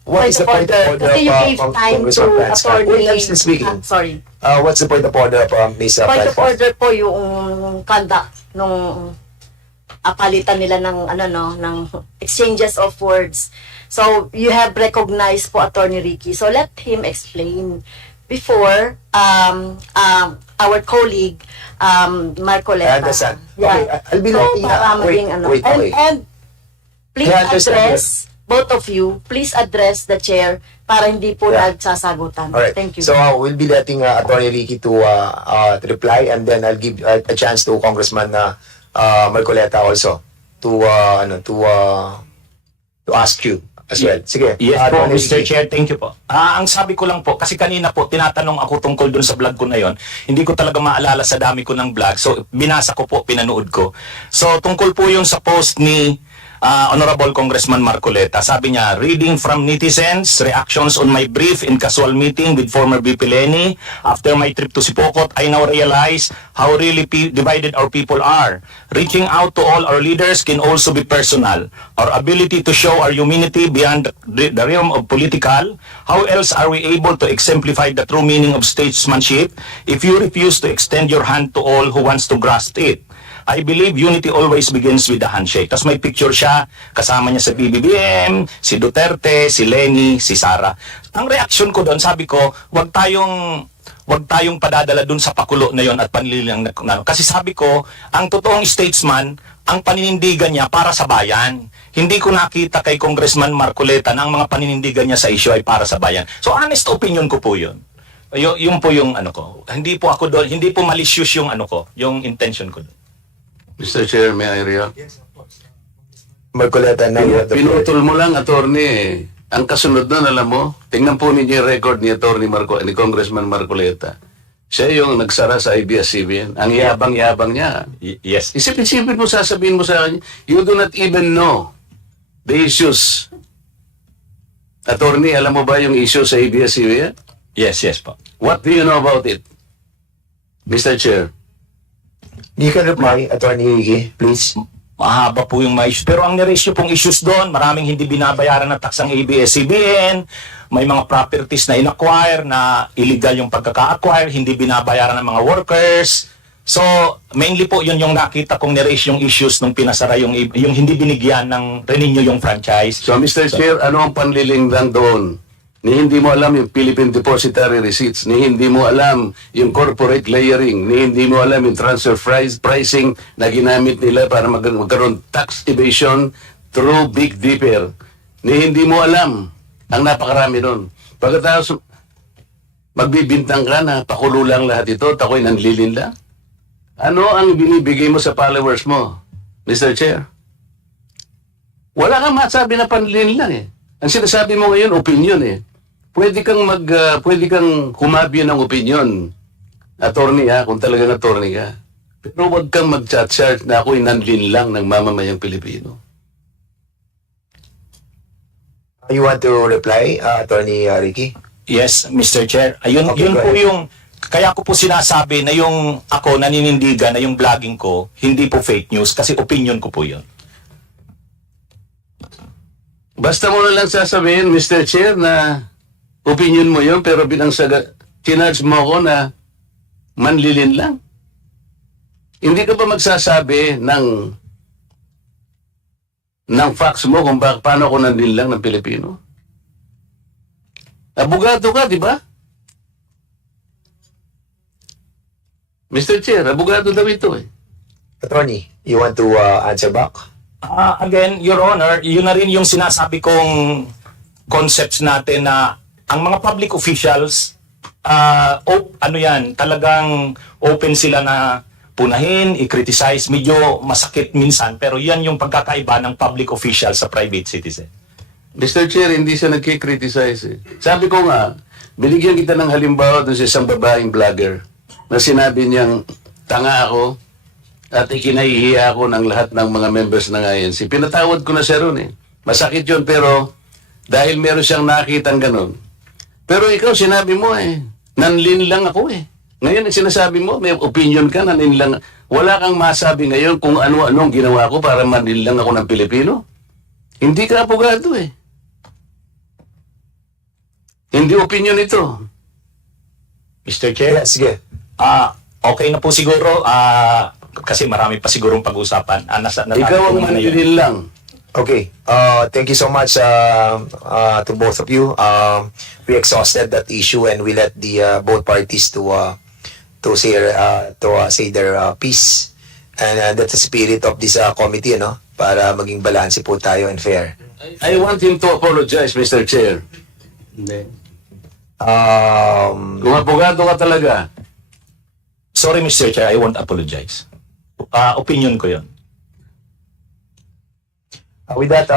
what is the point of order Kasi you gave of time to Congressman Franz? attorney. Wait, I'm still speaking. Sorry. What's the point of order of Ms. Point of Franz? order po yung conduct nung palitan nila ng exchanges of words. So, you have recognized po Attorney Ricky. So, let him explain. Before, our colleague, Marcoleta. I understand. Yeah. Okay, I'll be letting... para wait, maging wait, okay. And please I understand address, both of you, please address the chair para hindi po nagsasagutan. All right. Thank you. So we'll be letting Attorney Ricky to reply, and then I'll give a chance to Congressman Marcoleta also to ask you as well. Sige. Yes po, Attorney Mr. Ricky. Chair, thank you po. Ang sabi ko lang po, kasi kanina po, tinatanong ako tungkol dun sa vlog ko na yon. Hindi ko talaga maalala sa dami ko ng vlog. So, binasa ko po, pinanood ko. So, tungkol po yung sa post ni Honorable Congressman Marcoleta. Sabi niya, reading from netizens, reactions on my brief in casual meeting with former VP Leni. After my trip to Sipokot, I now realize how really divided our people are. Reaching out to all our leaders can also be personal. Our ability to show our humanity beyond the realm of political. How else are we able to exemplify the true meaning of statesmanship if you refuse to extend your hand to all who wants to grasp it? I believe unity always begins with the handshake. Tapos may picture siya, kasama niya sa BBBM, si Duterte, si Leni, si Sara. Ang reaction ko doon, sabi ko, wag tayong padadala doon sa pakulo na yon at panlilang na. Kasi sabi ko, ang totoong statesman, ang paninindigan niya para sa bayan. Hindi ko nakita kay Congressman Marcoleta na ang mga paninindigan niya sa issue ay para sa bayan. So honest opinion ko po yun. Yung po yung ko. Hindi po ako doon, hindi po malicious yung yung intention ko doon. Mr. Chair, may I react? Yes, of course. Marcoleta, now you have the floor. Pinutol mo lang, attorney. Ang kasunod nun, alam mo, tingnan po ninyo yung record ni ni Congressman Marcoleta. Siya yung nagsara sa ABS-CBN. Ang yabang-yabang niya. Yes. Isipin mo, sasabihin mo sa akin, you do not even know the issues. Attorney, alam mo ba yung issue sa ABS-CBN? Yes po. What do you know about it? Mr. Chair. You can reply, Attorney Ricky, please. Mahaba po yung mga issues. Pero ang niraise nyo pong issues doon, maraming hindi binabayaran ng tax ang ABS-CBN, may mga properties na in-acquire na illegal yung pagkaka-acquire, hindi binabayaran ng mga workers. So, mainly po yun yung nakita kong niraise yung issues nung pinasara yung hindi binigyan ng renew yung franchise. So, Mr. Chair, ano ang panliling lang doon? Ni hindi mo alam yung Philippine Depositary Receipts, ni hindi mo alam yung corporate layering, ni hindi mo alam yung transfer pricing na ginamit nila para magkaroon tax evasion through Big Dipper. Ni hindi mo alam ang napakarami nun. Pagkatapos, magbibintang ka na, pakulo lang lahat ito, tako'y nanlilin lang. Ano ang binibigay mo sa followers mo, Mr. Chair? Wala kang masabi na panlilin lang eh. Ang sinasabi mo ngayon, opinion eh. Pwede kang humabyo ng opinion. Attorney kung talagang attorney ka. Pero huwag kang mag-chat-chat na ako'y nanlin lang ng mamamayang Pilipino. You want to reply, Attorney Ricky? Yes, Mr. Chair. Yun Okay, po go ahead. yung Kaya ko po sinasabi na yung ako naninindigan na yung vlogging ko, hindi po fake news kasi opinion ko po yun. Basta mo na lang sasabihin, Mr. Chair, na opinion mo yun, pero bilang chinarge mo ako na manlilin lang. Hindi ka ba magsasabi ng facts mo kung paano ako nanlin lang ng Pilipino? Abogado ka, di ba? Mr. Chair, abogado daw ito eh. Attorney, you want to answer back? Again, Your Honor, yun na rin yung sinasabi kong concepts natin na ang mga public officials, talagang open sila na punahin, i-criticize, medyo masakit minsan, pero yan yung pagkakaiba ng public official sa private citizen. Mr. Chair, hindi siya nagkikriticize eh. Sabi ko nga, binigyan kita ng halimbawa dun sa isang babaeng vlogger na sinabi niyang tanga ako at ikinahihiya ako ng lahat ng mga members ng INC. Pinatawad ko na siya ron eh. Masakit yun pero dahil meron siyang nakitang ganun. Pero ikaw sinabi mo eh, nanlin lang ako eh. Ngayon ang sinasabi mo, may opinion ka, nanlin lang. Wala kang masabi ngayon kung ano-anong ginawa ko para manlin lang ako ng Pilipino. Hindi ka abogado eh. Hindi opinion ito. Mr. Chair? Sige. Okay na po siguro, kasi marami pa sigurong pag-usapan. Ikaw ang manlilin lang. Okay. Thank you so much to both of you. We exhausted that issue and we let the both parties to say their piece. And that's the spirit of this committee, no? Para maging balanse po tayo and fair. I want him to apologize, Mr. Chair. Kung abogado ka talaga. Sorry, Mr. Chair, I won't apologize. Opinion ko yun. With that,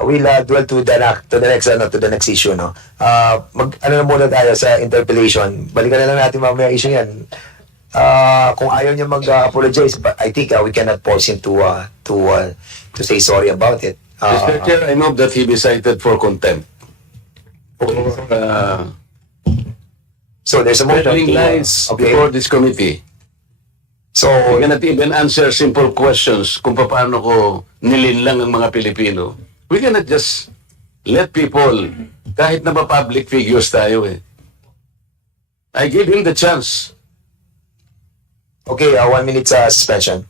we'll dwell to the next issue, no? Ano na muna tayo sa interpellation. Balikan na lang natin mamaya issue yan. Kung ayaw niya mag-apologize, but I think we cannot force him to say sorry about it. Mr. Chair, I move that he be cited for contempt. So there's a motion Telling lies before this committee. So, we cannot even answer simple questions kung paano ko nilinlang ang mga Pilipino. We cannot just let people, kahit na ba public figures tayo eh. I give him the chance. Okay, 1 minute suspension.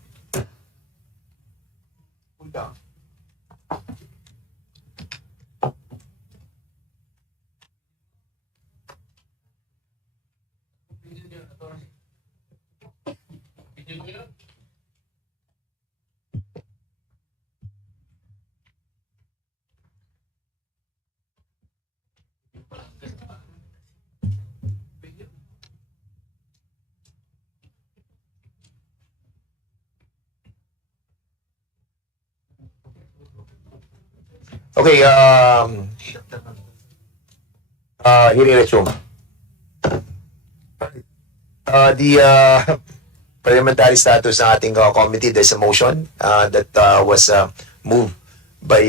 Okay, i-resume. The parliamentary status ng ating committee, there's a motion that was moved by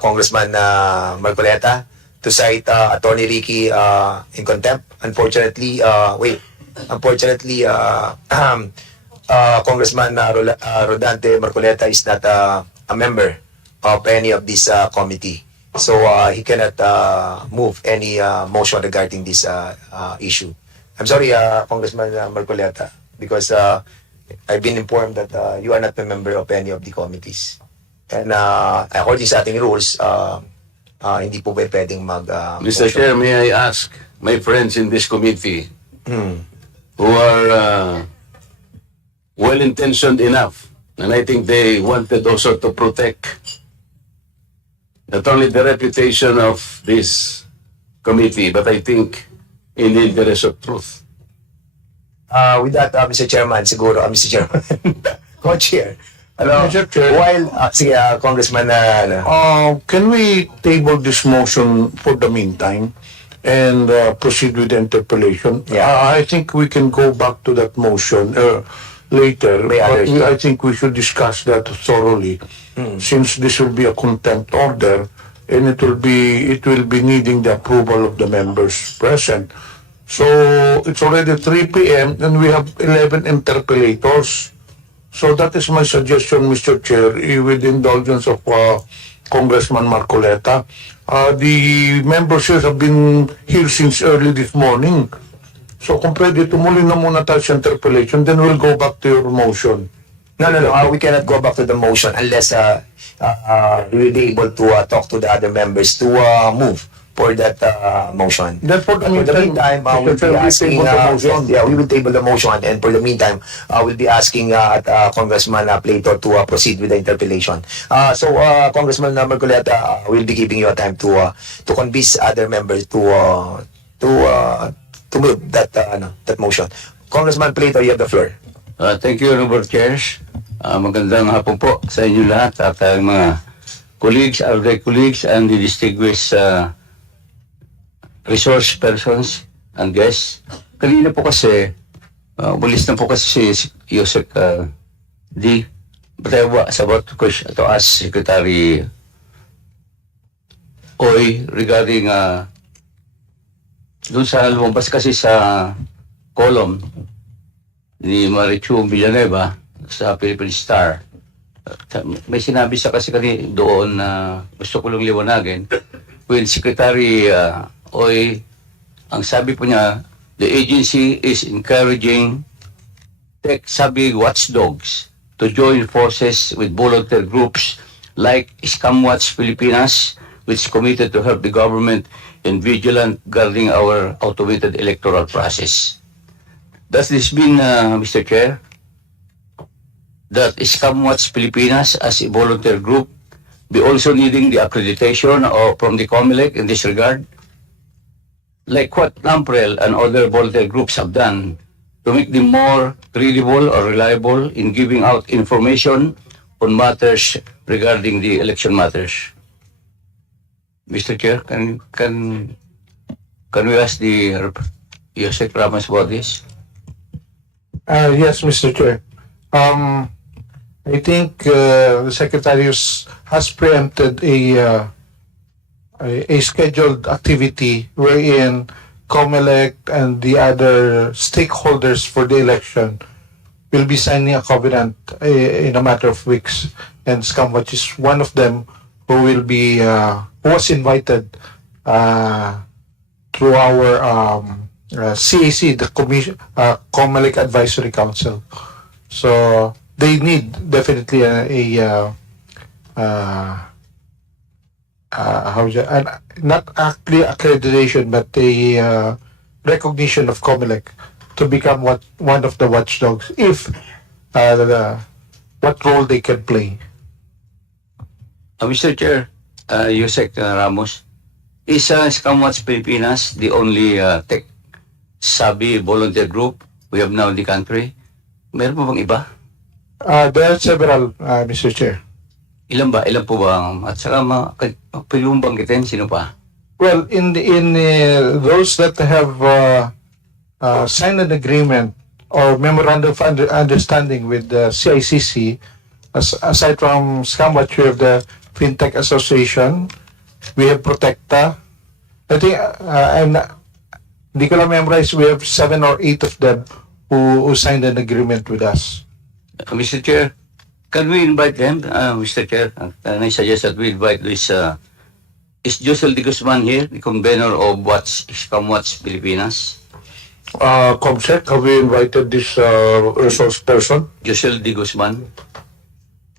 Congressman Marcoleta to cite Attorney Ricky in contempt. Unfortunately, Congressman Rodante Marcoleta is not a member of any of this committee. So he cannot move any motion regarding this issue. I'm sorry, Congressman Marcoleta, because I've been informed that you are not a member of any of the committees. And according sa ating rules, hindi po ba pwedeng Mr. Chair, may I ask my friends in this committee who are well-intentioned enough, and I think they wanted also to protect not only the reputation of this committee, but I think in the interest of truth. With that, Mr. Chairman, siguro, Mr. Chairman, co-chair. Hello. Mr. Chair. While, sige, Congressman, Can we table this motion for the meantime and proceed with the interpellation? Yeah. I think we can go back to that motion later. I think we should discuss that thoroughly, since this will be a contempt order and it will be needing the approval of the members present. So it's already 3 p.m. and we have 11 interpellators. So that is my suggestion, Mr. Chair, with the indulgence of Congressman Marcoleta. The members here have been here since early this morning. So kung pwede, tumuloy na muna tayo sa interpellation, then we'll go back to your motion. No. We cannot go back to the motion unless we will be able to talk to the other members to move for that motion. Then for the meantime, we'll be asking, we will table the motion, and for the meantime, we'll be asking Congressman Plato to proceed with the interpellation. So, Congressman Marcoleta, we'll be giving you a time to convince other members to move that motion. Congressman Plato, you have the floor. Thank you, Robert Chairs. Magandang hapon po sa inyo lahat at ang mga colleagues, our colleagues, and the distinguished resource persons and guests. Kanina po kasi, umalis na po kasi si Yusek D. But I was about to ask Secretary Oy regarding doon sa lumabas kasi sa column ni Marichu Villanueva sa Philippine Star. May sinabi siya kasi doon na gusto ko lang liwanagin. When Secretary Oy, ang sabi po niya, the agency is encouraging tech-savvy watchdogs to join forces with volunteer groups like Scamwatch Pilipinas, which is committed to help the government in vigilant guarding our automated electoral process. Does this mean, Mr. Chair, that Scamwatch Pilipinas as a volunteer group be also needing the accreditation from the COMELEC in this regard? Like what Lamprel and other volunteer groups have done to make them more credible or reliable in giving out information on matters regarding the election matters. Mr. Chair, can we ask the Yusek Ramos about this? Yes, Mr. Chair. I think the Secretary has preempted a scheduled activity wherein COMELEC and the other stakeholders for the election will be signing a covenant in a matter of weeks, and Scamwatch is one of them who will be who was invited through our CAC, the COMELEC Advisory Council. So they need definitely not actually accreditation, but a recognition of COMELEC to become one of the watchdogs, if what role they can play. Mr. Chair, Yusek Ramos, is Scamwatch Pilipinas the only tech-savvy volunteer group we have now in the country? Meron po bang iba? There are several, Mr. Chair. Ilan ba? Ilan po ba? At saka pwede mong banggitin, sino pa? Well, in those that have signed an agreement or memorandum of understanding with the CICC, aside from Scamwatch, we have the FinTech Association, we have Protecta. I think hindi ko lang memorize, we have 7 or 8 of them who signed an agreement with us. Mr. Chair, can we invite them, Mr. Chair? Can I suggest that we invite this, is Josel de Guzman here, the convener of Scamwatch Pilipinas? Comsec, have we invited this resource person? Josel de Guzman.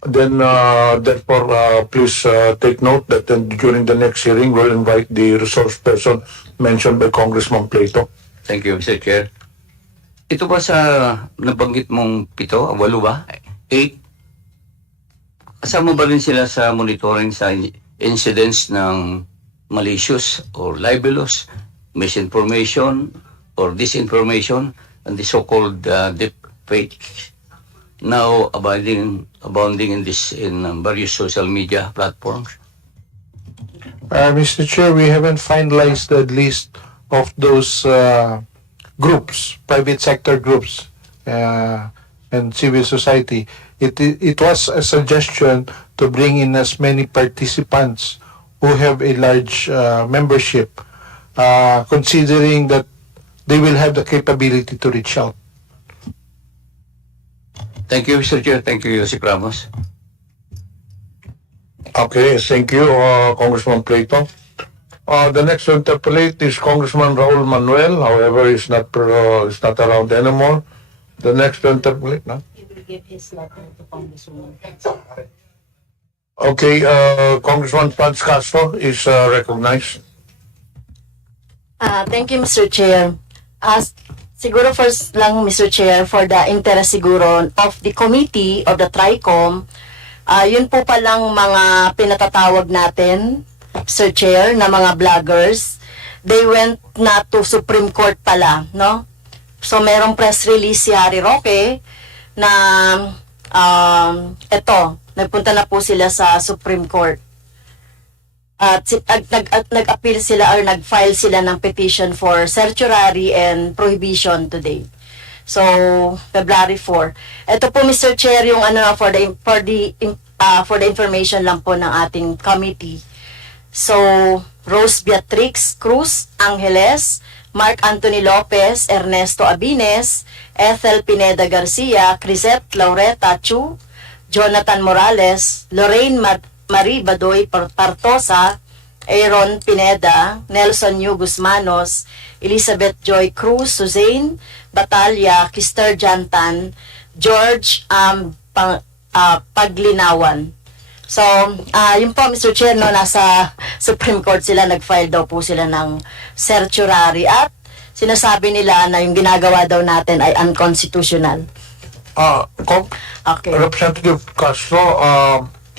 Then, therefore, please take note that during the next hearing, we'll invite the resource person mentioned by Congressman Plato. Thank you, Mr. Chair. Ito ba sa nabanggit mong 7, 8 ba? 8? Kasama ba rin sila sa monitoring sa incidents ng malicious or libelous, misinformation or disinformation, and the so-called deep fake now abounding in various social media platforms? Mr. Chair, we haven't finalized the list of those groups, private sector groups, and civil society. It was a suggestion to bring in as many participants who have a large membership, considering that they will have the capability to reach out. Thank you, Mr. Chair. Thank you, Yusik Ramos. Okay, thank you, Congressman Plato. The next to interpolate is Congressman Raul Manuel. However, he's not around anymore. The next to interpolate, no? He will give his letter to Congresswoman. Okay, Congressman Franz Castro is recognized. Thank you, Mr. Chair. Siguro first lang, Mr. Chair, for the interest siguro of the committee of the TRICOM, yun po palang mga pinatatawag natin, Mr. Chair, na mga vloggers, they went na to Supreme Court pala, no? So, merong press release si Harry Roque na nagpunta na po sila sa Supreme Court. At nag-appeal sila or nag-file sila ng petition for certiorari and prohibition today. So, February 4. Ito po, Mr. Chair, yung for the information lang po ng ating committee. So, Rose Beatrix Cruz Angeles, Mark Anthony Lopez, Ernesto Abines, Ethel Pineda Garcia, Krizette Laureta Chu, Jonathan Morales, Lorraine Marie Badoy-Partosa, Aaron Pineda, Nelson Yu Guzmanos, Elizabeth Joy Cruz, Suzanne Batalya, Kister Jantan, George Paglinawan. So, yun po, Mr. Chair, no, nasa Supreme Court sila, nag-file daw po sila ng certiorari at sinasabi nila na yung ginagawa daw natin ay unconstitutional. Okay. Representative Castro,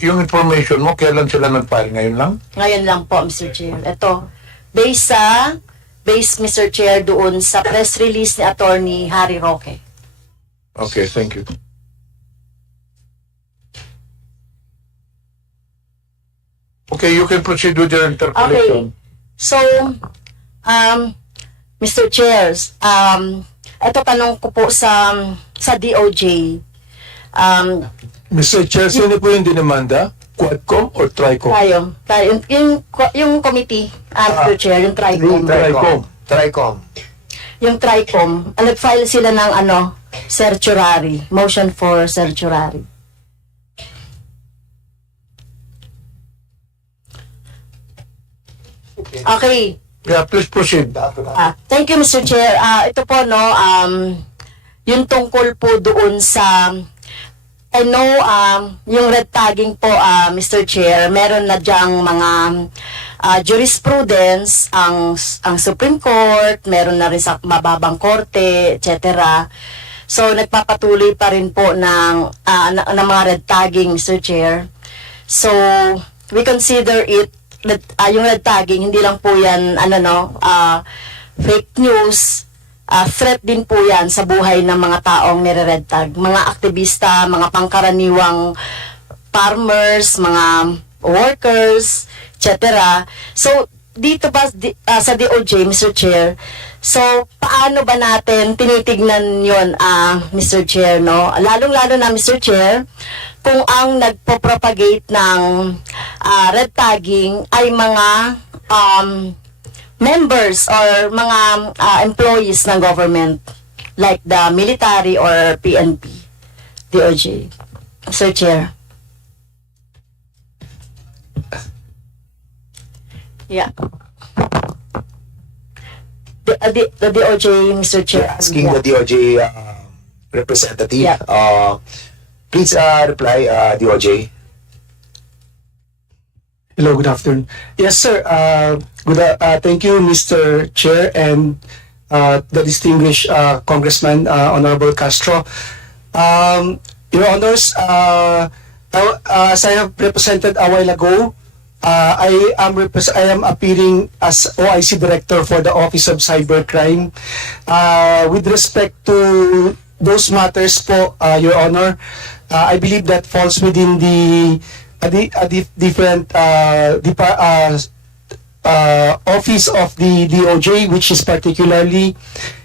yung information mo, kailan sila nag-file? Ngayon lang? Ngayon lang po, Mr. Chair. Ito, based, Mr. Chair, doon sa press release ni Attorney Harry Roque. Okay, thank you. Okay, you can proceed with your interpolation. Okay. So, Mr. Chairs, ito tanong ko po sa DOJ. Mr. Chair, sino po yung dinamanda? Quadcom or Tricom? Yung committee, Mr. Chair, yung Tricom. Yung Tricom, nag-file sila ng certiorari, motion for certiorari. Okay. Yeah, please proceed. Thank you, Mr. Chair. Ito po, no, yung tungkol po doon sa, I know, yung red tagging po, Mr. Chair, meron na dyang mga jurisprudence, ang Supreme Court, meron na rin sa mababang korte, etc. So, nagpapatuloy pa rin po ng mga red tagging, Mr. Chair. So, we consider it yung red tagging, hindi lang po yan, fake news, threat din po yan sa buhay ng mga taong nire-red tag. Mga aktivista, mga pangkaraniwang farmers, mga workers, etc. So, dito ba sa DOJ, Mr. Chair, so, paano ba natin tinitignan yun, Mr. Chair, no? Lalong-lalo na, Mr. Chair, kung ang nagpo-propagate ng red tagging ay mga members or mga employees ng government like the military or PNP, DOJ. Mr. Chair. Yeah. The DOJ, Mr. Chair. Asking the DOJ representative. Yeah. Please reply, DOJ. Hello, good afternoon. Yes, sir. Thank you, Mr. Chair, and the distinguished Congressman, Honorable Castro. Your Honors, as I have represented a while ago, I am appearing as OIC Director for the Office of Cybercrime. With respect to those matters po, Your Honor, I believe that falls within the different office of the DOJ, which is particularly,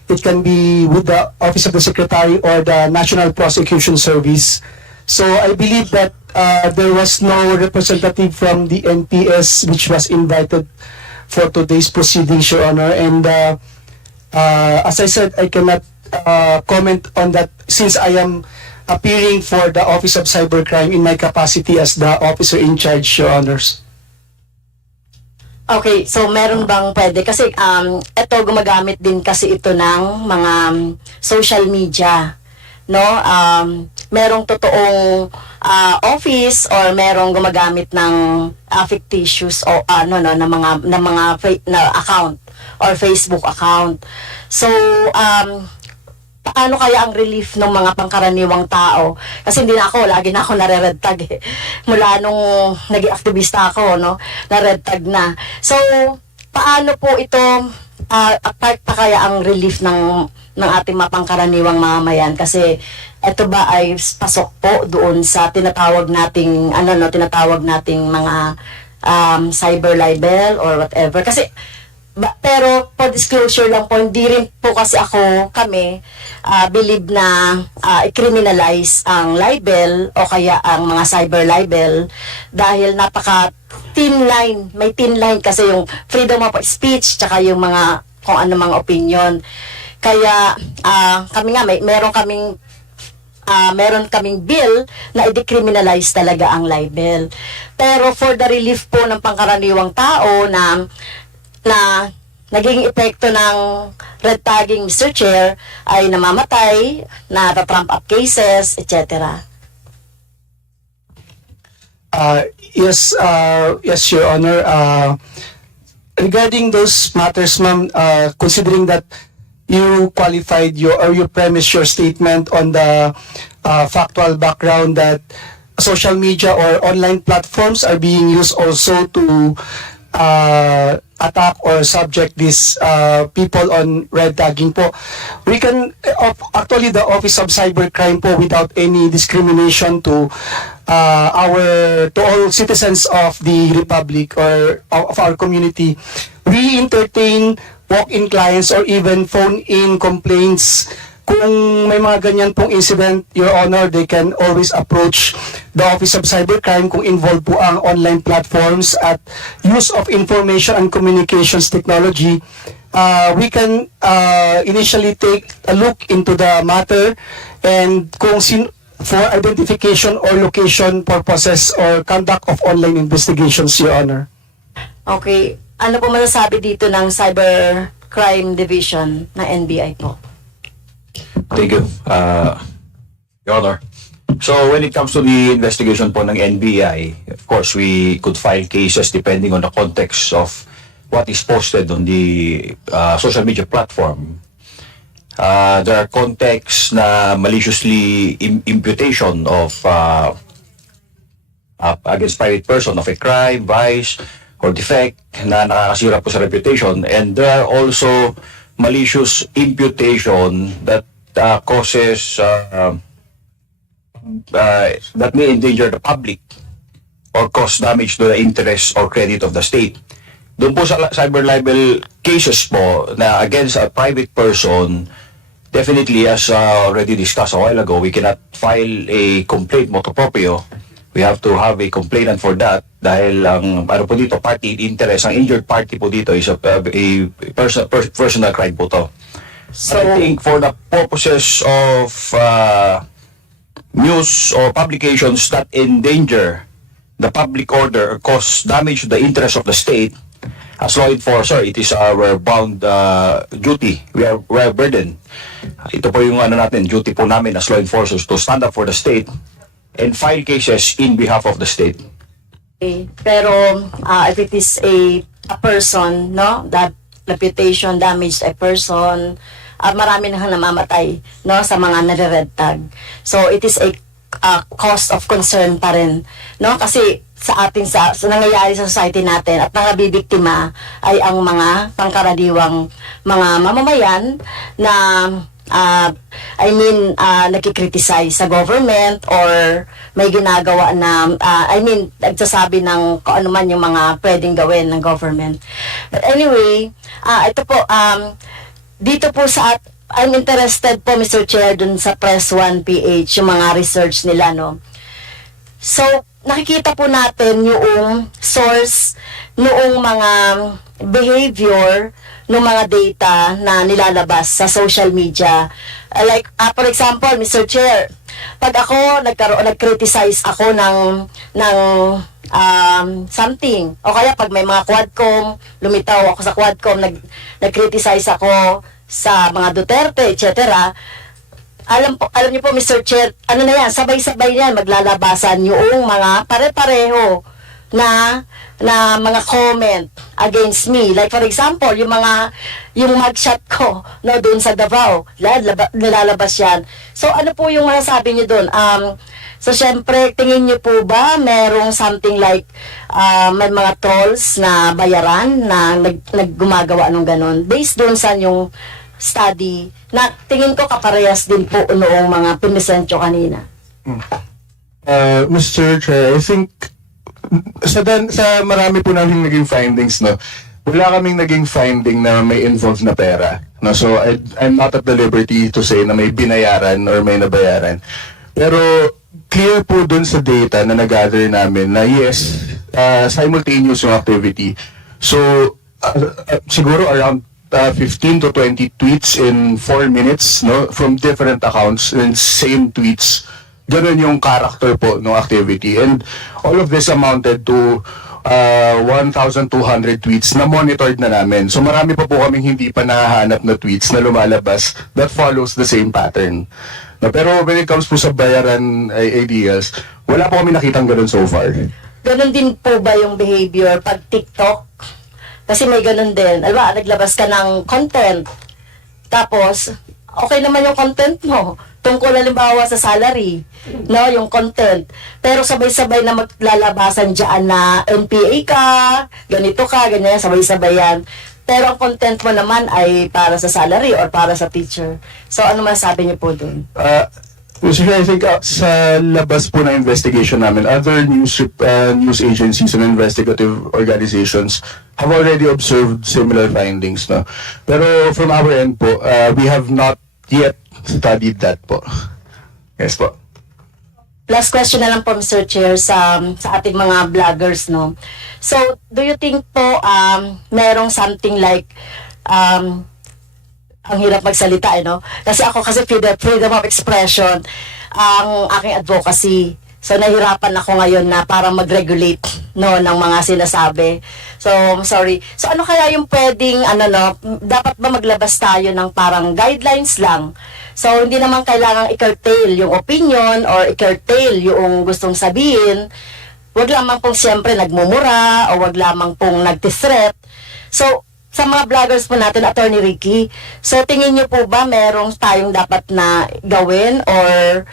it can be with the Office of the Secretary or the National Prosecution Service. So I believe that there was no representative from the NPS which was invited for today's proceedings, Your Honor, and As I said, I cannot comment on that since I am appearing for the Office of Cybercrime in my capacity as the officer in charge, Your Honors. Okay, so meron bang pwede? Kasi ito gumagamit din kasi ito ng mga social media, no? Merong totoong office or merong gumagamit ng fictitious o na mga account or Facebook account. So paano kaya ang relief ng mga pangkaraniwang tao? Kasi lagi na ako nare-red tag eh. Mula nung naging aktivista ako, no? Na-red tag na. So, paano po ito, part pa kaya ang relief ng ating mga pangkaraniwang mamamayan? Kasi, ito ba ay pasok po doon sa tinatawag nating mga cyber libel or whatever? Kasi, pero for disclosure lang po, hindi rin po kasi kami believe na i-criminalize ang libel o kaya ang mga cyber libel dahil napaka-thin line, may thin line kasi yung freedom of speech tsaka yung mga kung ano mga opinion. Kaya kami nga meron kaming bill na i-decriminalize talaga ang libel. Pero for the relief po ng pangkaraniwang tao na naging epekto ng red tagging, Mr. Chair, ay namamatay, na-trump up cases, etc. Yes, Your Honor. Regarding those matters, ma'am, considering that you qualified you premised your statement on the factual background that social media or online platforms are being used also to attack or subject these people on red tagging po. We can, actually the Office of Cybercrime po, without any discrimination to all citizens of the Republic or of our community, we entertain walk-in clients or even phone-in complaints. Kung may mga ganyan pong incident, Your Honor, they can always approach the Office of Cybercrime kung involved po ang online platforms at use of information and communications technology. We can initially take a look into the matter and for identification or location purposes or conduct of online investigations, Your Honor. Okay. Ano po masasabi dito ng Cybercrime Division na NBI po? Thank you, Your Honor. So when it comes to the investigation po ng NBI, of course, we could file cases depending on the context of what is posted on the social media platform. There are contexts na maliciously imputation of against private person of a crime, vice, or defect na nakakasira po sa reputation. And there are also malicious imputation that causes that may endanger the public or cause damage to the interest or credit of the state. Doon po sa cyber libel cases po na against a private person, definitely as already discussed a while ago, we cannot file a complaint motu proprio. We have to have a complainant for that dahil ang po dito, party interest, ang injured party po dito is a personal crime po to. So, I think for the purposes of news or publications that endanger the public order or cause damage to the interest of the state, as law enforcer, it is our bound duty. We are burdened. Ito po yung duty po namin as law enforcers to stand up for the state and file cases in behalf of the state. Okay. Pero if it is a person, no, that reputation damage a person, marami nang namamatay, no, sa mga nare-red tag. So it is a cause of concern pa rin, no, kasi sa nangyayari sa society natin at nangabibiktima ay ang mga pangkaraniwang mga mamamayan na nagkikriticize sa government or may ginagawa na nagsasabi ng kung ano man yung mga pwedeng gawin ng government. But anyway, ito po, dito po I'm interested po, Mr. Chair, dun sa Press 1 PH, yung mga research nila, no. So, nakikita po natin yung source noong mga behavior ng mga data na nilalabas sa social media. Like, for example, Mr. Chair, pag ako nag-criticize ako ng something, o kaya pag may mga quadcom, lumitaw ako sa quadcom, nag-criticize ako sa mga Duterte, etc. Alam niyo po, Mr. Chair, ano na yan, sabay-sabay yan, maglalabasan yung mga pare-pareho na mga comment against me. Like for example, yung mugshot ko no doon sa Davao, nilalabas yan. So ano po yung masasabi niyo doon? So syempre, tingin niyo po ba merong something like may mga trolls na bayaran na naggumagawa ng ganon based doon sa yung study na tingin ko kaparehas din po noong mga pinisensyo kanina. Mr. Chair, I think sa marami po namin naging findings, no, wala kaming naging finding na may involved na pera. No? So, I'm not at the liberty to say na may binayaran or may nabayaran. Pero, clear po dun sa data na nag-gather namin na yes, simultaneous yung activity. So, siguro around 15 to 20 tweets in 4 minutes, no, from different accounts and same tweets. Ganun yung character po ng activity. And all of this amounted to 1,200 tweets na monitored na namin. So marami pa po kaming hindi pa nahahanap na tweets na lumalabas that follows the same pattern. No, pero when it comes po sa bayaran ideas, wala po kami nakitang ganun so far. Ganun din po ba yung behavior pag TikTok? Kasi may ganun din. Alba, naglabas ka ng content. Tapos, okay naman yung content mo. Tungkol halimbawa sa salary, no, yung content. Pero sabay-sabay na maglalabasan dyan na NPA ka, ganito ka, ganyan, sabay-sabay yan. Pero ang content mo naman ay para sa salary or para sa teacher. So, ano masasabi niyo po dun? Mr. Chair, I think sa labas po na investigation namin, other news agencies and investigative organizations have already observed similar findings. No? Pero from our end po, we have not yet studied that po. Yes po. Last question na lang po, Mr. Chair, sa ating mga vloggers, no? So, do you think po merong something like ang hirap magsalita, no? Kasi ako freedom of expression ang aking advocacy. So, nahirapan ako ngayon na para mag-regulate, no, ng mga sinasabi. So, I'm sorry. So, ano kaya yung pwedeng, dapat ba maglabas tayo ng parang guidelines lang? So, hindi naman kailangang i-curtail yung opinion or i-curtail yung gustong sabihin. Wag lamang pong siyempre nagmumura o wag lamang pong nag-threat. So, sa mga vloggers po natin, Attorney Ricky, so tingin niyo po ba merong tayong dapat na gawin or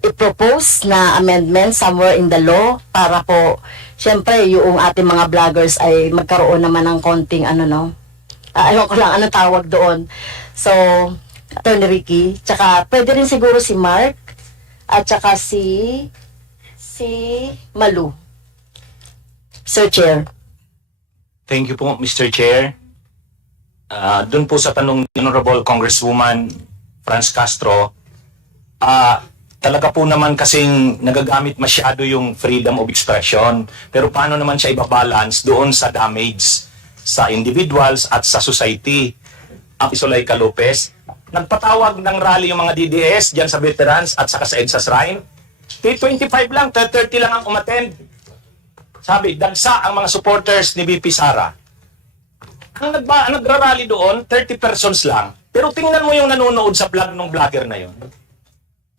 i-propose na amendment somewhere in the law para po, siyempre, yung ating mga vloggers ay magkaroon naman ng konting ayaw ko lang anong tawag doon. So, Attorney Ricky, tsaka pwede rin siguro si Mark at tsaka si Malou. Sir Chair. Thank you po, Mr. Chair. Doon po sa tanong ni Honorable Congresswoman Franz Castro, talaga po naman kasing nagagamit masyado yung freedom of expression. Pero paano naman siya ibabalance doon sa damage sa individuals at sa society? Ang Isolayka Lopez, nagpatawag ng rally yung mga DDS dyan sa veterans at saka sa EDSA Shrine. 25 lang, 30 lang ang umattend. Sabi, dagsa ang mga supporters ni VP Sara. Ang nagrarally doon, 30 persons lang. Pero tingnan mo yung nanonood sa vlog ng vlogger na yun.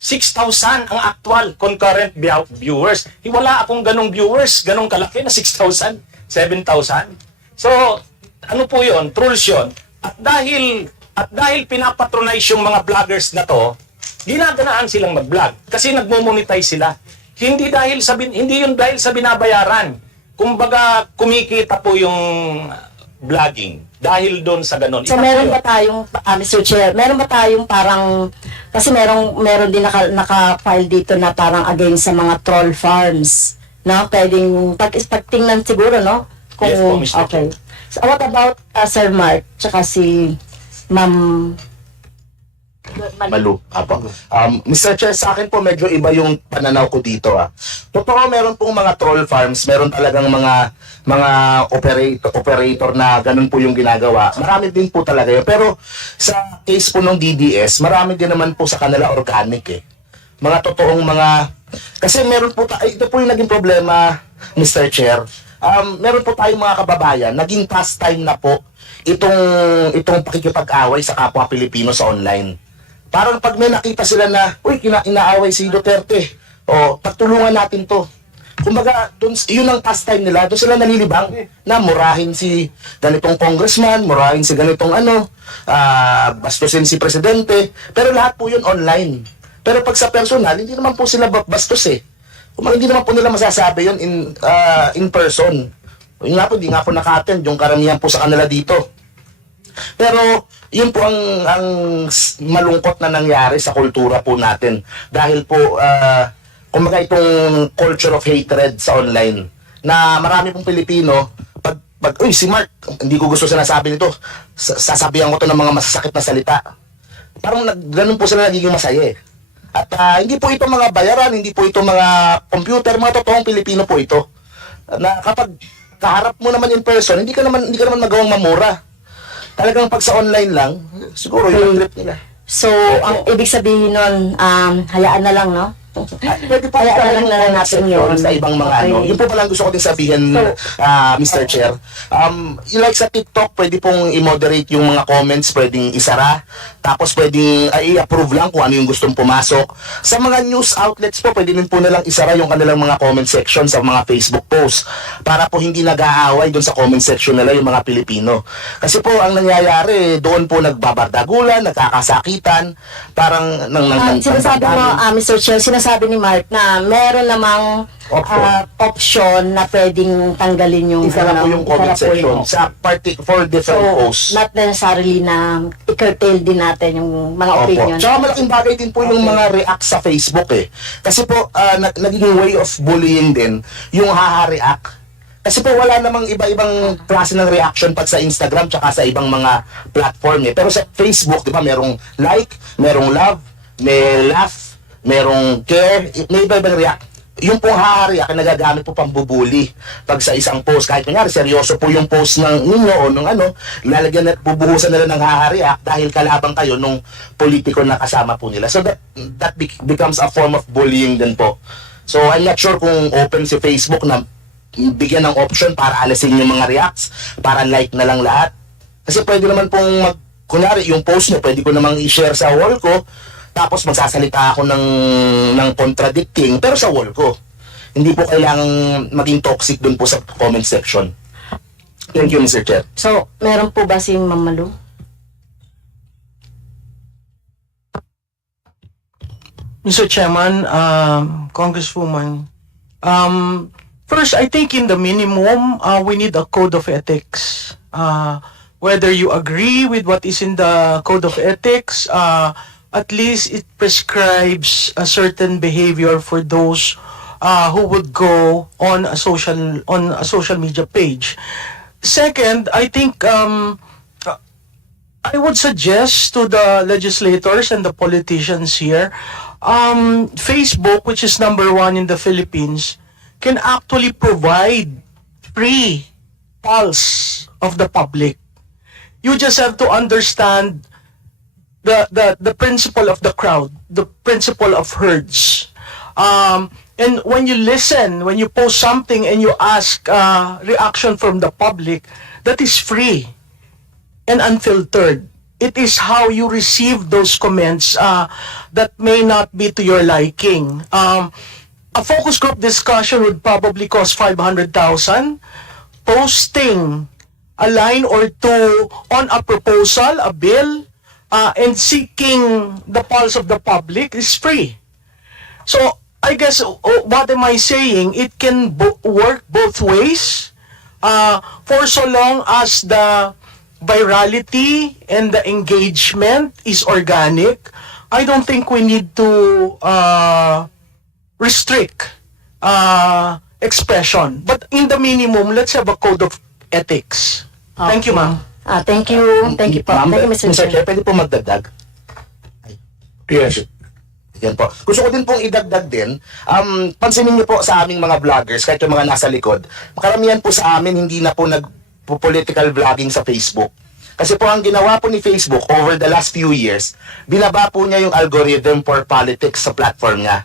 6,000 ang actual concurrent viewers. Wala akong ganong viewers, ganong kalaki na 6,000, 7,000. So, ano po yun? Trolls yun. At dahil pinapatronize yung mga vloggers na to, ginaganaan silang mag-vlog kasi nagmo-monetize sila. Hindi yun dahil sa binabayaran. Kumbaga, kumikita po yung vlogging dahil doon sa ganon. So, meron ba tayong, Mr. Chair, meron ba tayong parang, kasi meron din naka-file dito na parang against sa mga troll farms, no? Pwedeng, pagtingnan siguro, no? Kung, yes po, Mr. Okay. So, what about Sir Mark, tsaka si Ma'am Malou. Apo. Mr. Chair, sa akin po medyo iba yung pananaw ko dito. Totoo, meron pong mga troll farms, meron talagang mga operator na ganun po yung ginagawa. Marami din po talaga yun. Pero sa case po ng DDS, marami din naman po sa kanila organic Mga totoong kasi meron po ito po yung naging problema, Mr. Chair. Meron po tayong mga kababayan, naging pastime na po itong pakikipag-away sa kapwa Pilipino sa online. Parang pag may nakita sila na, uy, inaaway si Duterte, o pagtulungan natin to. Kumbaga, yun ang pastime nila, doon sila nalilibang na murahin si ganitong congressman, murahin si ganitong bastusin si presidente, pero lahat po yun online. Pero pag sa personal, hindi naman po sila bastos Kumbaga, hindi naman po nila masasabi yun in person. Yun nga po, hindi nga po naka-attend yung karamihan po sa kanila dito. Pero yun po ang malungkot na nangyari sa kultura po natin dahil po kumbaga itong culture of hatred sa online na marami pong Pilipino pag uy si Mark, hindi ko gusto sinasabi nito, sasabihan ko to ng mga masasakit na salita, parang ganun po sila nagiging masaya at hindi po ito mga bayaran, hindi po ito mga computer, mga totoong Pilipino po ito na kapag kaharap mo naman in person, hindi ka naman magawang mamura. Talagang pag sa online lang, siguro yung trip nila. So, ang ibig sabihin nun, hayaan na lang, no? Pwede pa hayaan na lang natin yun sa ibang mga Yun po palang gusto ko din sabihin, Mr. Chair. Like sa TikTok, pwede pong i-moderate yung mga comments, pwedeng isara. Tapos pwedeng i-approve lang kung ano yung gustong pumasok. Sa mga news outlets po, pwede din po nalang isara yung kanilang mga comment section sa mga Facebook posts para po hindi nag-aaway doon sa comment section nila yung mga Pilipino. Kasi po, ang nangyayari, doon po nagbabardagulan, nagkakasakitan, parang sinasabi mo, Mr. Chair, sinasabi ni Mark na meron namang option na pwedeng tanggalin yung isara po yung comment section sa for different posts. Not necessarily na i-curtail din natin yung mga opinion. Tsaka malaking bagay din po yung mga react sa Facebook Kasi po, naging way of bullying din yung haha-react. Kasi po wala namang iba-ibang klase ng reaction pag sa Instagram tsaka sa ibang mga platform Pero sa Facebook, di ba, merong like, merong love, may laugh, merong care, may iba-ibang react. Yung pong haha-react ay nagagamit po pambubuli pag sa isang post. Kahit kunyari, seryoso po yung post ng ninyo o nung lalagyan at bubuhusan nila ng haha-react dahil kalabang kayo nung politiko na kasama po nila. So that becomes a form of bullying din po. So I'm not sure kung open si Facebook na bigyan ng option para alisin yung mga reacts, para like na lang lahat. Kasi pwede naman pong kunyari yung post nyo, pwede ko namang i-share sa wall ko, tapos magsasalita ako ng contradicting, pero sa wall ko. Hindi po kailangang maging toxic dun po sa comment section. Thank you, Mr. Chair. So, meron po ba si Ma'am Malou? Mr. Chairman, Congresswoman, first, I think in the minimum, we need a code of ethics. Whether you agree with what is in the code of ethics, at least it prescribes a certain behavior for those who would go on a social media page. Second, I think I would suggest to the legislators and the politicians here, Facebook, which is number 1 in the Philippines, can actually provide free pulse of the public. You just have to understand the principle of the crowd, the principle of herds. And when you listen, when you post something and you ask reaction from the public, that is free and unfiltered. It is how you receive those comments that may not be to your liking. A focus group discussion would probably cost 500,000. Posting a line or two on a proposal, a bill, and seeking the pulse of the public is free. So, I guess, what am I saying? It can work both ways. For so long as the virality and the engagement is organic, I don't think we need to restrict expression. But in the minimum, let's have a code of ethics. Thank you, ma'am. Thank you. Thank you po. Thank you, Mr. Mr. Chair. Chair, pwede po magdagdag? Yes. Yan po. Gusto ko din pong idagdag din, pansinin niyo po sa aming mga vloggers, kahit yung mga nasa likod, karamihan po sa amin hindi na po nag-political vlogging sa Facebook. Kasi po ang ginawa po ni Facebook over the last few years, binaba po niya yung algorithm for politics sa platform niya.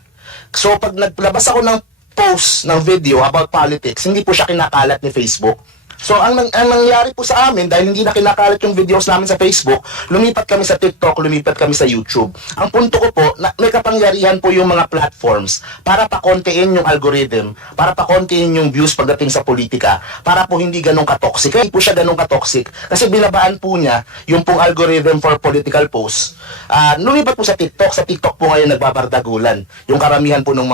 So pag naglabas ako ng post ng video about politics, hindi po siya kinakalat ni Facebook. So ang nangyari po sa amin, dahil hindi na kinakalat yung videos namin sa Facebook, lumipat kami sa TikTok, lumipat kami sa YouTube. Ang punto ko po, may kapangyarihan po yung mga platforms para pakontiin yung algorithm, para pakontiin yung views pagdating sa politika, para po hindi ganun katoxic. Hindi po siya ganun katoxic kasi binabaan po niya yung pong algorithm for political posts. Lumipat po sa TikTok. Sa TikTok po ngayon nagbabardagulan yung karamihan po ng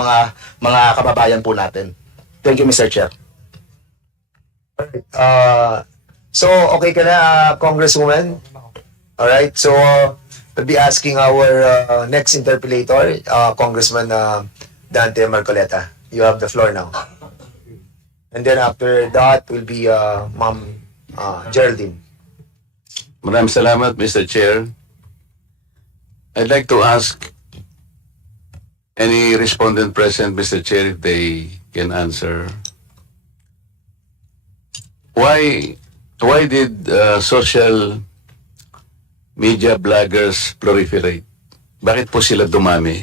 mga kababayan po natin. Thank you, Mr. Chair. So, okay ka na, Congresswoman? Alright, so we'll be asking our next interpellator, Congressman Dante Marcoleta. You have the floor now. And then after that will be Ma'am Geraldine. Maraming salamat, Mr. Chair. I'd like to ask any respondent present, Mr. Chair, if they can answer. Why did social media bloggers proliferate? Bakit po sila dumami?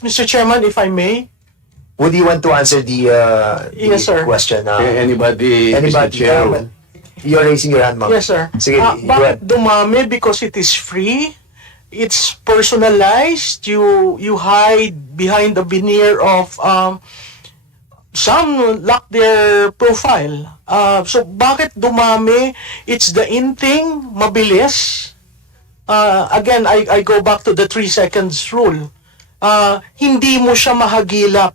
Mr. Chairman, if I may. Would you want to answer the Yes, sir. question? Anybody, Mr. Chair? You're raising your hand, ma'am. Yes, sir. Sige, go ahead. Bakit dumami? Because it is free. It's personalized. You hide behind the veneer of some lock their profile. So bakit dumami? It's the in thing, mabilis. Again, I go back to the 3 seconds rule. Hindi mo siya mahagilap.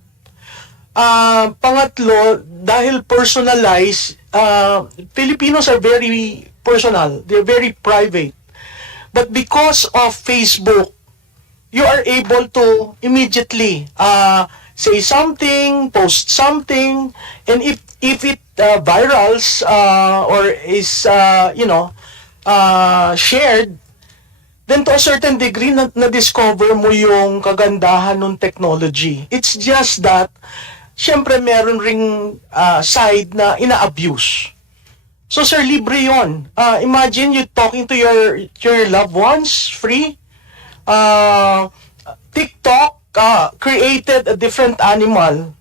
Pangatlo, dahil personalized, Filipinos are very personal. They're very private. But because of Facebook, you are able to immediately say something, post something, and if it virals or is shared, then to a certain degree na-discover mo yung kagandahan ng technology. It's just that, syempre meron ring side na ina-abuse. So sir, libre yun. Imagine you talking to your loved ones, free. TikTok created a different animal.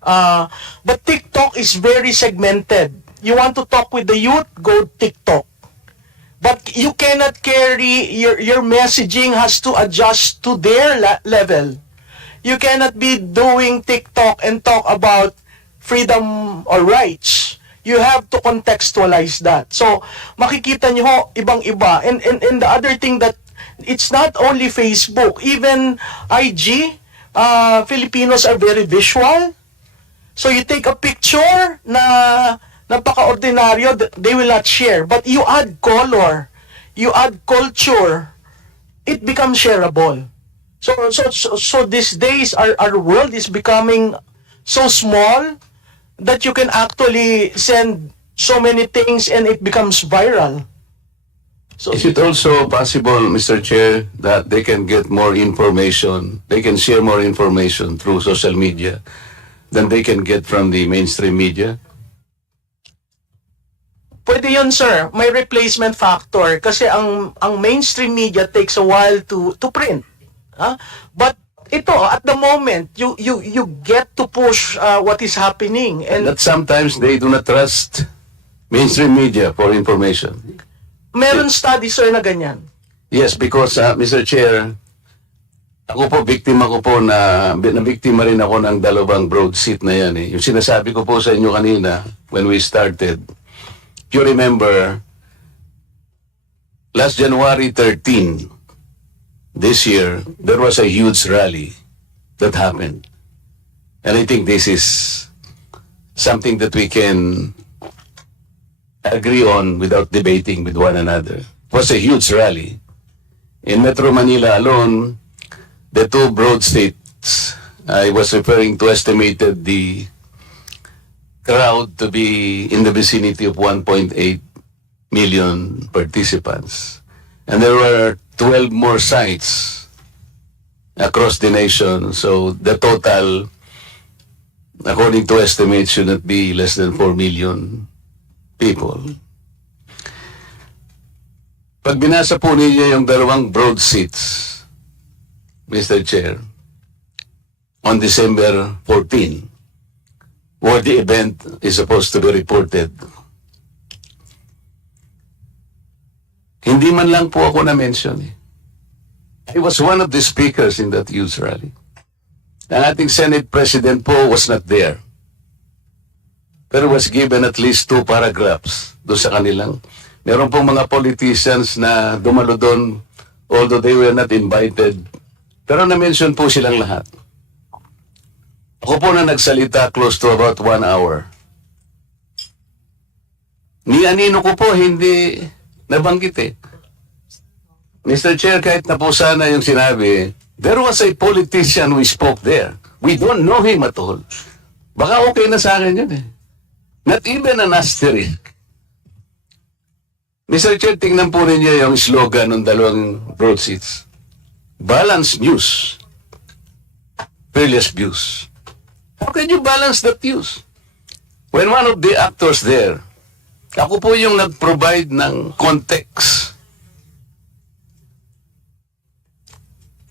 But TikTok is very segmented. You want to talk with the youth, go TikTok. But you cannot carry, your messaging has to adjust to their level. You cannot be doing TikTok and talk about freedom or rights. You have to contextualize that. So, makikita nyo ho, ibang-iba. And the other thing that, it's not only Facebook, even IG, Filipinos are very visual. So, you take a picture na napaka-ordinaryo, they will not share. But you add color, you add culture, it becomes shareable. So these days, our world is becoming so small that you can actually send so many things and it becomes viral. So, is it also possible, Mr. Chair, that they can get more information, they can share more information through social media than they can get from the mainstream media? Pwede yun, sir. May replacement factor kasi ang mainstream media takes a while to print. But ito, at the moment, you get to push what is happening. And that sometimes they do not trust mainstream media for information. Meron study, sir, na ganyan. Yes, because, Mr. Chair, ako po, biktima ko po nabiktima rin ako ng dalawang broad seat na yan. Yung sinasabi ko po sa inyo kanina, when we started, if you remember, last January 13, this year, there was a huge rally that happened. And I think this is something that we can agree on without debating with one another. It was a huge rally. In Metro Manila alone, the two broad states, I was referring to, estimated the crowd to be in the vicinity of 1.8 million participants. And there were 12 more sites across the nation. So the total, according to estimates, should not be less than 4 million people. Pag binasa po ninyo yung dalawang broadsheets, Mr. Chair, on December 14, where the event is supposed to be reported, hindi man lang po ako na-mention. I was one of the speakers in that youth rally. Ang ating Senate President po was not there. Pero was given at least 2 paragraphs doon sa kanilang. Meron pong mga politicians na dumalo doon, although they were not invited. Pero na-mention po silang lahat. Ako po na nagsalita close to about 1 hour. Ni anino ko po hindi nabanggit eh. Mr. Chair, kahit na po sana yung sinabi, there was a politician who spoke there. We don't know him at all. Baka okay na sa akin yun eh. Not even an asterisk. Mr. Chair, tingnan po ninyo yung slogan ng dalawang broadsheets. Balanced news. Fearless views. How can you balance that news? When one of the actors there, ako po yung nag-provide ng context.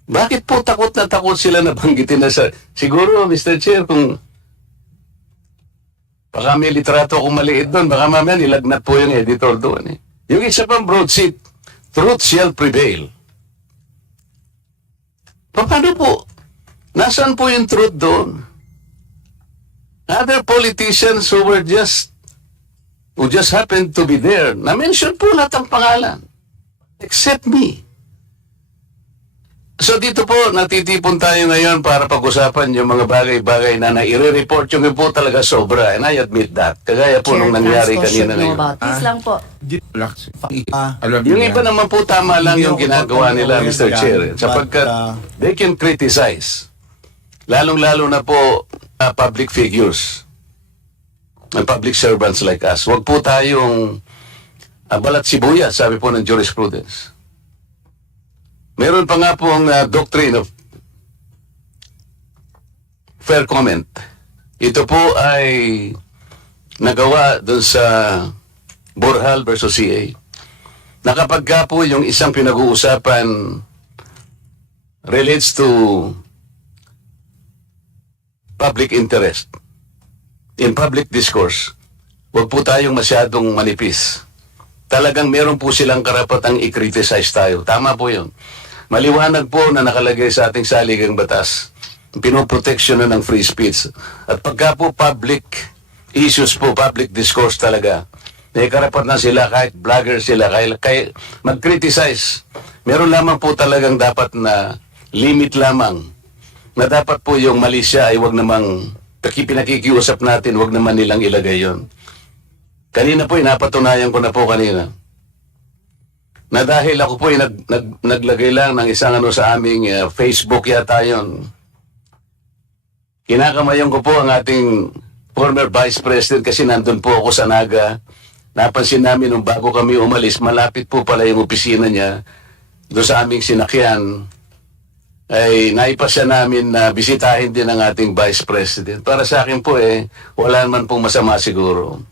Bakit po takot na takot sila na banggitin na sa... Siguro, Mr. Chair, kung baka may litrato akong maliit doon, baka mamaya nilagnat po yung editor doon eh. Yung isa pang broadsheet, truth shall prevail. Paano po? Nasaan po yung truth doon? Other politicians who just happened to be there, na-mention po lahat ang pangalan. Except me. So dito po, natitipon tayo ngayon para pag-usapan yung mga bagay-bagay na nai-report yung po talaga sobra. And I admit that. Kagaya po nung nangyari kanina ngayon. Please lang po. Yung iba naman po tama lang yung ginagawa nila, Mr. Chair. Sapagkat they can criticize. Lalong-lalo na po public figures and public servants like us. Huwag po tayong balat sibuyas, sabi po ng jurisprudence. Meron pa nga pong doctrine of fair comment. Ito po ay nagawa doon sa Borjal versus CA. Na kapag ka po yung isang pinag-uusapan relates to public interest, in public discourse, huwag po tayong masyadong manipis. Talagang meron po silang karapatang i-criticize tayo. Tama po yun. Maliwanag po na nakalagay sa ating saligang batas. Pinoproteksyon na ng free speech. At pagka po public issues po, public discourse talaga, may karapatan sila kahit vlogger sila, kahit mag-criticize. Meron lamang po talagang dapat na limit lamang. Na dapat po yung mali siya ay wag namang pinakikiusap natin, wag naman nilang ilagay yon. Kanina po, napatunayan ko na po kanina na dahil ako po naglagay lang ng isang sa aming Facebook yata yun. Kinakamayan ko po ang ating former Vice President kasi nandun po ako sa Naga. Napansin namin nung bago kami umalis, malapit po pala yung opisina niya doon sa aming sinakyan. Ay naipasya namin na bisitahin din ang ating Vice President. Para sa akin po wala naman pong masama siguro.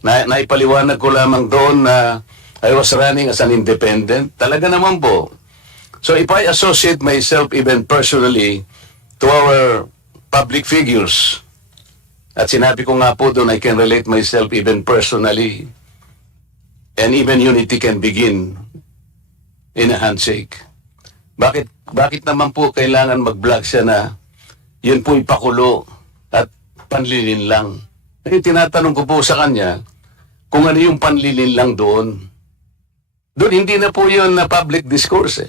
Naipaliwanag ko lamang doon na I was running as an independent. Talaga naman po. So if I associate myself even personally to our public figures, at sinabi ko nga po doon, I can relate myself even personally, and even unity can begin in a handshake. Bakit naman po kailangan mag-vlog siya na yun po ipakulo at panlilin lang? Eh, tinatanong ko po sa kanya kung ano yung panlilin lang doon. Doon hindi na po yun na public discourse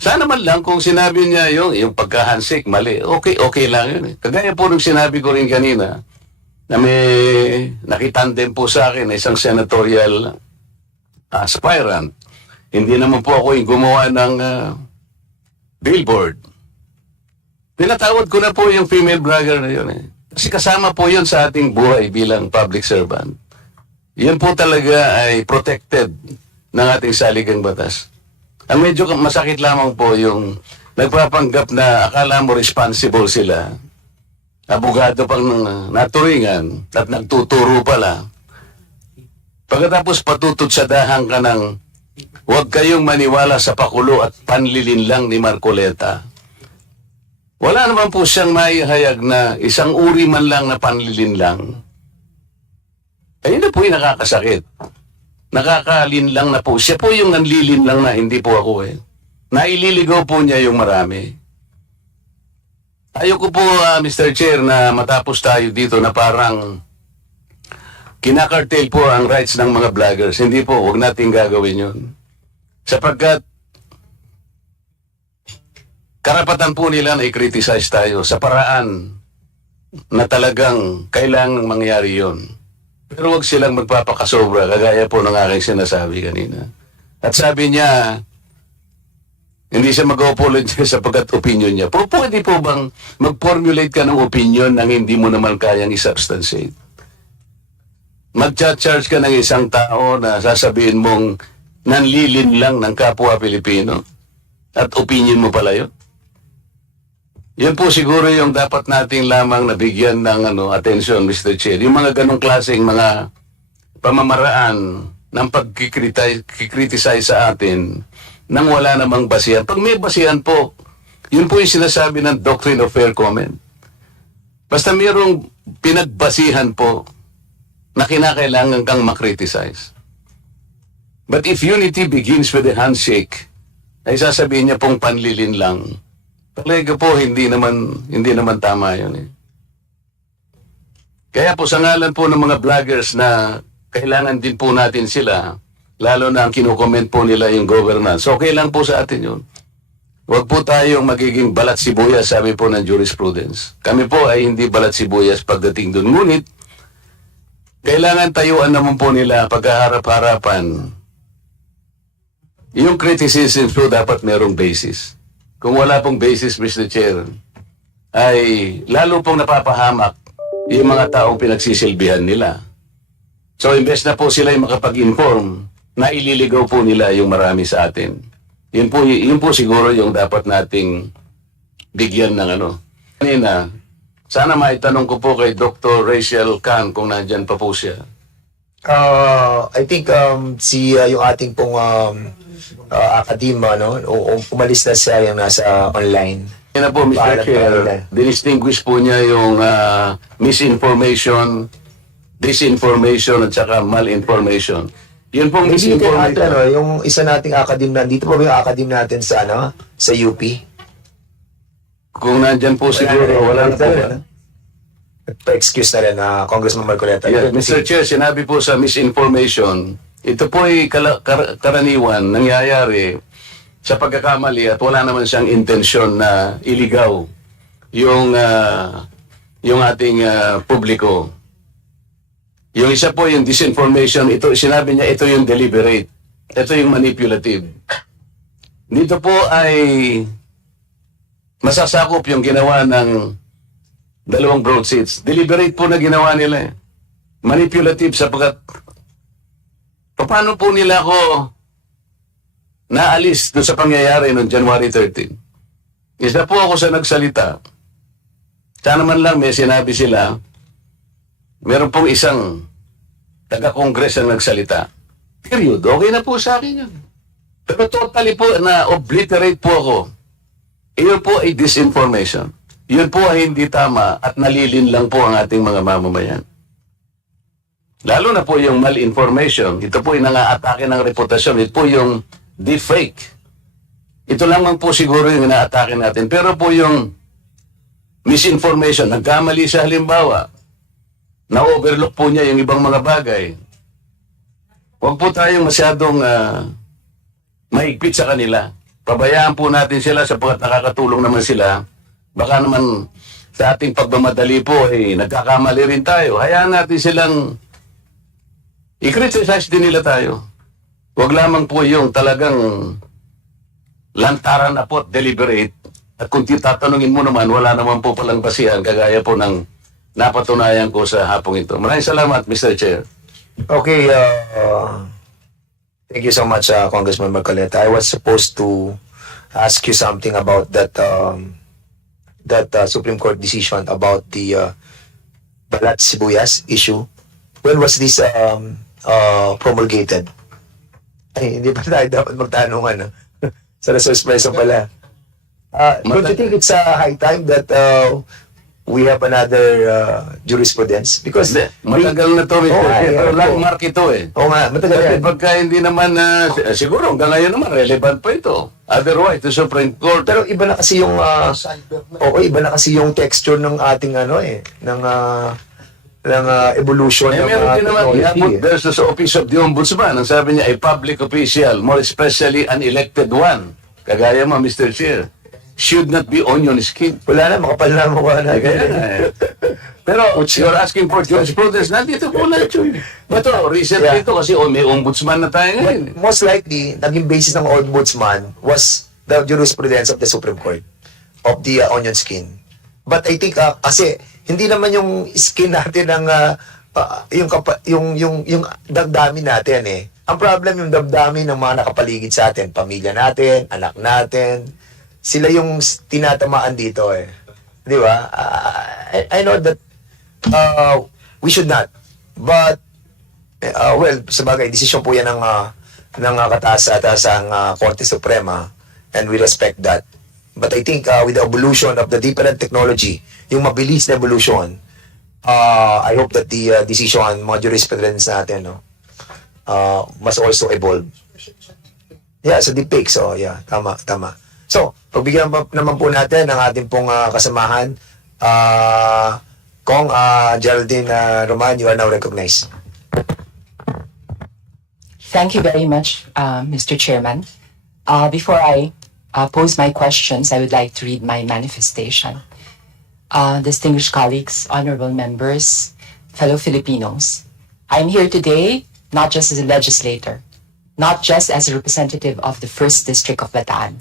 Sana man lang kung sinabi niya yung pagka-handshake, mali. Okay lang yun Kagaya po nung sinabi ko rin kanina na may nakitandem po sa akin na isang senatorial aspirant. Hindi naman po ako yung gumawa ng billboard. Pinatawad ko na po yung female blogger na yun Kasi kasama po yun sa ating buhay bilang public servant. Yan po talaga ay protected ng ating saligang batas. Ang medyo masakit lamang po yung nagpapanggap na akala mo responsible sila. Abogado pang naturingan at nagtuturo pala. Pagkatapos patututsadahan ka ng huwag kayong maniwala sa pakulo at panlilinlang ni Marcoleta. Wala naman po siyang maihayag na isang uri man lang na panlilinlang. Ayun na po yung nakakasakit. Nakakalinlang na po. Siya po yung nanlilinlang na, hindi po ako eh. Naililigaw po niya yung marami. Ayoko po, Mr. Chair, na matapos tayo dito na parang kinakartel po ang rights ng mga vloggers. Hindi po, huwag natin gagawin yun. Sapagkat karapatan po nila na i-criticize tayo sa paraan na talagang kailangang mangyari yon. Pero huwag silang magpapakasobra, kagaya po ng aking sinasabi kanina. At sabi niya, hindi siya mag-apologize sapagkat opinion niya. Pwede po bang mag-formulate ka ng opinion nang hindi mo naman kayang i-substantiate? Mag-charge ka ng isang tao na sasabihin mong nanlilin lang ng kapwa Pilipino at opinion mo pala yun? Yun po siguro yung dapat nating lamang nabigyan ng attention, Mr. Chair. Yung mga ganong klaseng mga pamamaraan ng pag-criticize sa atin nang wala namang basihan. Pag may basihan po, yun po yung sinasabi ng doctrine of fair comment. Basta mayroong pinagbasihan po na kinakailangan kang makriticize. But if unity begins with a handshake, ay sasabihin niya pong panlilin lang. Talaga po, hindi naman tama yun eh. Kaya po sa ngalan po ng mga vloggers na kailangan din po natin sila, lalo na ang kinukomment po nila yung governance. Okay lang po sa atin yun. Huwag po tayong magiging balat sibuyas, sabi po ng jurisprudence. Kami po ay hindi balat sibuyas pagdating doon. Ngunit, kailangan tayuan naman po nila pagkaharap-harapan. Yung criticism po dapat merong basis. Kung wala pong basis, Mr. Chair, ay lalo pong napapahamak yung mga taong pinagsisilbihan nila. So, imbes na po sila yung makapag-inform, na ililigaw po nila yung marami sa atin. Yun po siguro yung dapat nating bigyan ng Kanina, sana maitanong ko po kay Dr. Rachel Khan kung nandyan pa po siya. I think yung ating pong akadema, umalis na siya yung nasa online. Yan na po, Mr. Chair, dinistinguish po niya yung misinformation, disinformation, at saka malinformation. Yun pong misinformation. Yung isa nating academe nandito pa ba yung academe natin sa sa UP? Kung nandyan po siguro, wala na po ba? Pa-excuse na rin Congressman Marcoleta. Yeah, Mr. Chair, sinabi po sa misinformation, ito po ay karaniwan, nangyayari sa pagkakamali at wala naman siyang intensyon na iligaw yung ating publiko. Yung isa po yung disinformation, ito sinabi niya ito yung deliberate. Ito yung manipulative. Dito po ay masasakop yung ginawa ng dalawang broadsides. Deliberate po na ginawa nila eh. Manipulative sapagkat paano po nila ako naalis doon sa pangyayari noong January 13? Isa po ako sa nagsalita. Sana man lang may sinabi sila, meron pong isang taga-Congress ang nagsalita. Period. Okay na po sa akin yun. Pero totally po na obliterate po ako. Iyon po ay disinformation. Yun po ay hindi tama at nalilin lang po ang ating mga mamamayan. Lalo na po yung malinformation. Ito po ay nangaatake ng reputasyon. Ito po yung deepfake. Ito lamang po siguro yung inaatake natin. Pero po yung misinformation, nagkamali siya halimbawa, na-overlook po niya yung ibang mga bagay. Huwag po tayong masyadong mahigpit sa kanila. Pabayaan po natin sila sapagkat nakakatulong naman sila. Baka naman sa ating pagmamadali po, nagkakamali rin tayo. Hayaan natin silang i-criticize din nila tayo. Huwag lamang po yung talagang lantaran na po at deliberate. At kung tatanungin mo naman, wala naman po palang basihan kagaya po ng napatunayan ko sa hapong ito. Maraming salamat, Mr. Chair. Okay, thank you so much, Congressman Marcoleta. I was supposed to ask you something about that Supreme Court decision about the Balat Sibuyas issue. When was this promulgated? Ay, hindi pa tayo dapat magtanungan. No? Sa resource person pala. Don't you think it's high time that we have another jurisprudence? Because Matagal na to, Mr. Landmark ito eh. Oo nga, matagal Kasi yan. pagka hindi naman, siguro hanggang ngayon naman, relevant pa ito. Otherwise, the Supreme Court. Pero iba na kasi yung iba na kasi yung texture ng ating ng evolution ng Meron din naman, technology. there's the Office of the Ombudsman. Ang sabi niya, a public official, more especially an elected one, kagaya mo, Mr. Chair, should not be on your skin. Wala na, makapal na mukha na. Kaya nga eh. Pero you're asking for jurisprudence, nandito po na yun. Ito, recently ito kasi may ombudsman na tayo ngayon. Most likely, naging basis ng ombudsman was the jurisprudence of the Supreme Court of the onion skin. But I think kasi hindi naman yung skin natin ng yung damdamin natin eh. Ang problem yung damdamin ng mga nakapaligid sa atin, pamilya natin, anak natin. Sila yung tinatamaan dito eh. Di ba? I know that we should not. But well, sabagay, desisyon po yan ng kataas-atasang Korte Suprema, and we respect that. But I think with the evolution of the different technology, yung mabilis na evolution, I hope that the decision, mga jurisprudence natin, must also evolve. Yeah, so deepfake. So, yeah, tama. So, pagbigyan naman po natin ang ating pong kasamahan, Kong Geraldine Roman, you are now recognized. Thank you very much, Mr. Chairman. Before I pose my questions, I would like to read my manifestation. Distinguished colleagues, honorable members, fellow Filipinos, I'm here today not just as a legislator, not just as a representative of the 1st District of Bataan,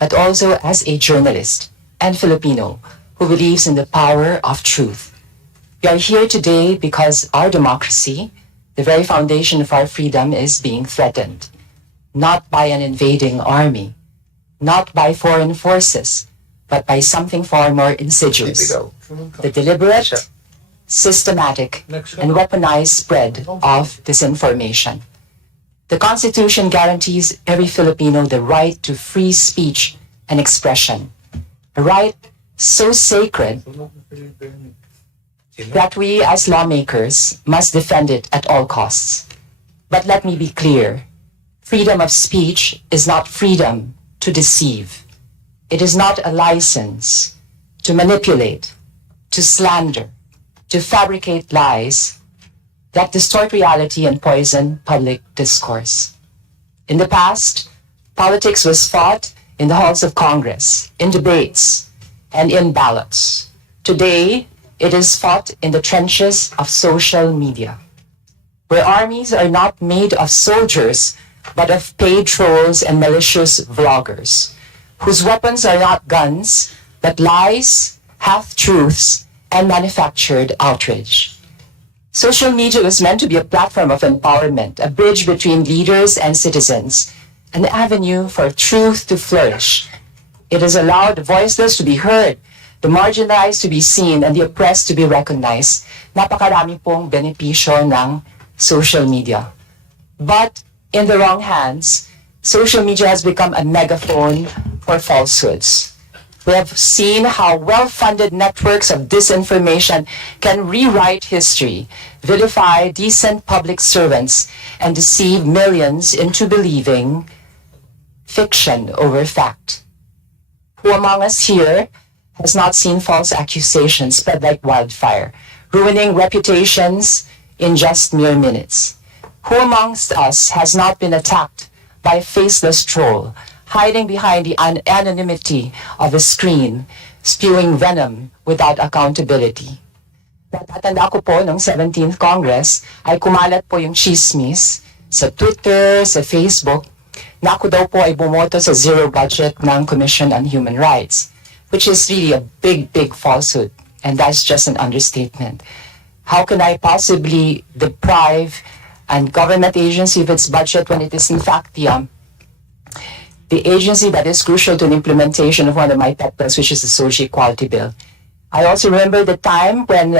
but also as a journalist and Filipino who believes in the power of truth. We are here today because our democracy, the very foundation of our freedom, is being threatened, not by an invading army, not by foreign forces, but by something far more insidious, the deliberate, systematic, and weaponized spread of disinformation. The Constitution guarantees every Filipino the right to free speech and expression, a right so sacred that we as lawmakers must defend it at all costs. But let me be clear, freedom of speech is not freedom to deceive. It is not a license to manipulate, to slander, to fabricate lies that distort reality and poison public discourse. In the past, politics was fought in the halls of Congress, in debates, and in ballots. Today, it is fought in the trenches of social media, where armies are not made of soldiers, but of paid trolls and malicious vloggers, whose weapons are not guns, but lies, half-truths, and manufactured outrage. Social media was meant to be a platform of empowerment, a bridge between leaders and citizens, an avenue for truth to flourish. It has allowed the voiceless to be heard, the marginalized to be seen, and the oppressed to be recognized. Napakarami pong benepisyo ng social media. But in the wrong hands, social media has become a megaphone for falsehoods. We have seen how well-funded networks of disinformation can rewrite history, vilify decent public servants, and deceive millions into believing fiction over fact. Who among us here has not seen false accusations spread like wildfire, ruining reputations in just mere minutes? Who amongst us has not been attacked by a faceless troll, hiding behind the anonymity of a screen, spewing venom without accountability? Natatanda ko po noong 17th Congress ay kumalat po yung chismis sa Twitter, sa Facebook, na ako daw po ay bumoto sa zero budget ng Commission on Human Rights, which is really a big, big falsehood, and that's just an understatement. How can I possibly deprive and government agency of its budget when it is in fact the agency that is crucial to the implementation of one of my pet bills, which is the Social Equality Bill. I also remember the time when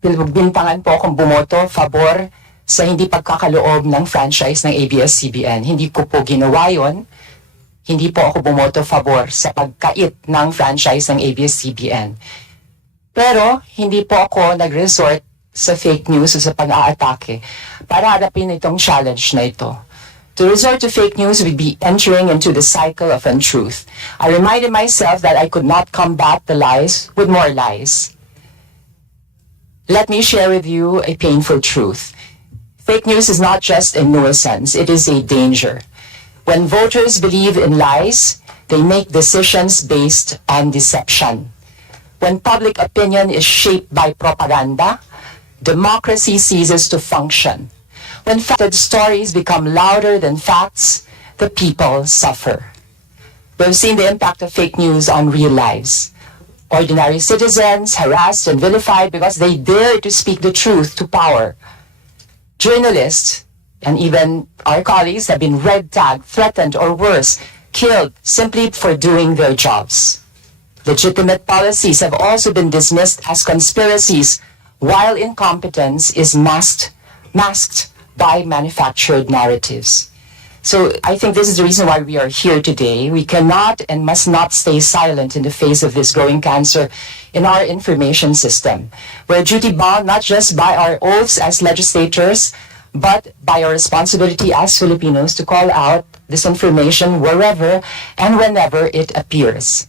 bintangan po akong bumoto favor sa hindi pagkakaloob ng franchise ng ABS-CBN. Hindi ko po ginawa yun. Hindi po ako bumoto favor sa pagkait ng franchise ng ABS-CBN. Pero hindi po ako nag-resort sa fake news o sa pag-aatake para harapin itong challenge na ito. To resort to fake news would be entering into the cycle of untruth. I reminded myself that I could not combat the lies with more lies. Let me share with you a painful truth. Fake news is not just a nuisance, it is a danger. When voters believe in lies, they make decisions based on deception. When public opinion is shaped by propaganda, democracy ceases to function. When fabricated stories become louder than facts, the people suffer. We've seen the impact of fake news on real lives. Ordinary citizens harassed and vilified because they dare to speak the truth to power. Journalists and even our colleagues have been red tagged, threatened, or worse, killed simply for doing their jobs. Legitimate policies have also been dismissed as conspiracies, while incompetence is masked by manufactured narratives. So I think this is the reason why we are here today. We cannot and must not stay silent in the face of this growing cancer in our information system. We're duty bound not just by our oaths as legislators, but by our responsibility as Filipinos to call out disinformation wherever and whenever it appears.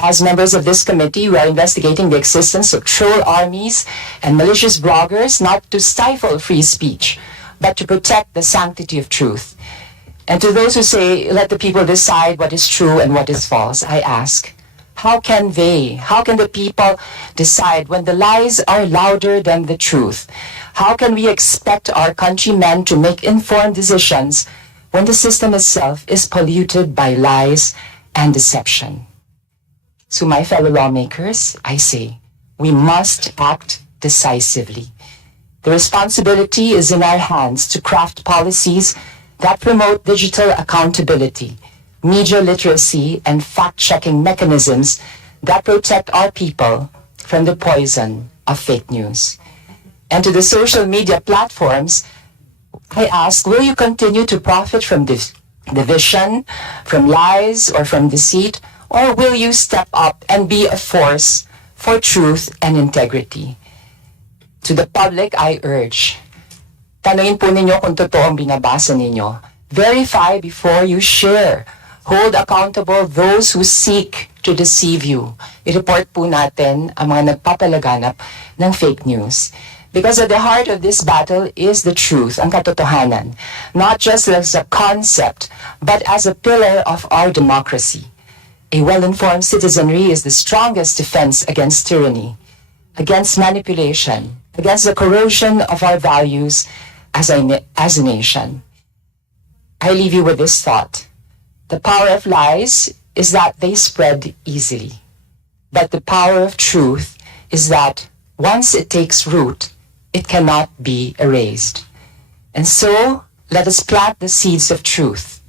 As members of this committee, we are investigating the existence of troll armies and malicious bloggers not to stifle free speech, but to protect the sanctity of truth. And to those who say, let the people decide what is true and what is false, I ask, how can the people decide when the lies are louder than the truth? How can we expect our countrymen to make informed decisions when the system itself is polluted by lies and deception? To my fellow lawmakers, I say, we must act decisively. The responsibility is in our hands to craft policies that promote digital accountability, media literacy, and fact-checking mechanisms that protect our people from the poison of fake news. And to the social media platforms, I ask, will you continue to profit from division, from lies, or from deceit? Or will you step up and be a force for truth and integrity? To the public, I urge, tanungin po ninyo kung totoo ang binabasa ninyo. Verify before you share. Hold accountable those who seek to deceive you. I-report po natin ang mga nagpapalaganap ng fake news. Because at the heart of this battle is the truth, ang katotohanan. Not just as a concept, but as a pillar of our democracy. A well-informed citizenry is the strongest defense against tyranny, against manipulation, against the corrosion of our values as a nation. I leave you with this thought. The power of lies is that they spread easily. But the power of truth is that once it takes root, it cannot be erased. And so, let us plant the seeds of truth.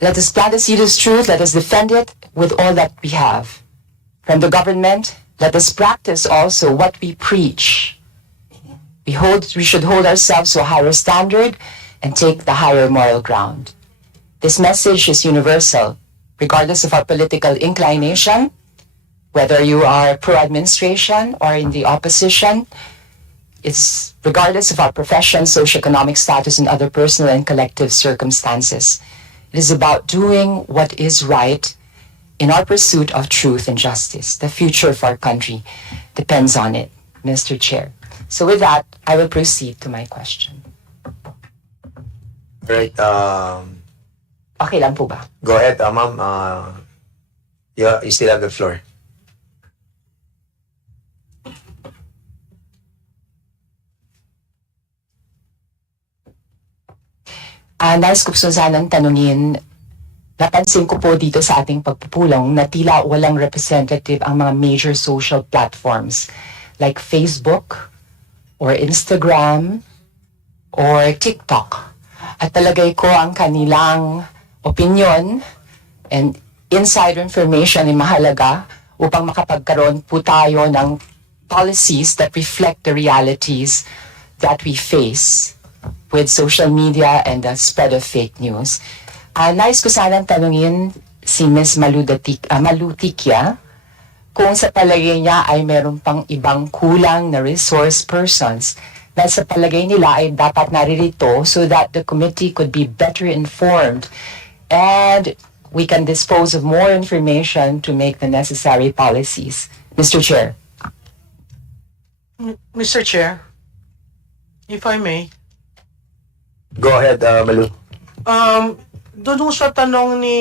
Let us plant the seed of truth, let us defend it with all that we have. From the government, let us practice also what we preach. We should hold ourselves to a higher standard and take the higher moral ground. This message is universal, regardless of our political inclination, whether you are pro-administration or in the opposition. It's regardless of our profession, socioeconomic status, and other personal and collective circumstances. It is about doing what is right in our pursuit of truth and justice. The future of our country depends on it, Mr. Chair. So with that, I will proceed to my question. Right. Okay lang po ba? Go ahead, ma'am. You still have the floor. Nais ko po sanang tanungin, napansin ko po dito sa ating pagpupulong na tila walang representative ang mga major social platforms like Facebook, or Instagram or TikTok. At talagay ko ang kanilang opinion and insider information ay mahalaga upang makapagkaroon po tayo ng policies that reflect the realities that we face with social media and the spread of fake news. Nais ko sanang tanungin si Ms. Malou Tiquia kung sa palagay niya ay meron pang ibang kulang na resource persons na sa palagay nila ay dapat naririto so that the committee could be better informed and we can dispose of more information to make the necessary policies. Mr. Chair. Mr. Chair, if I may. Go ahead, Malou. Doon sa tanong ni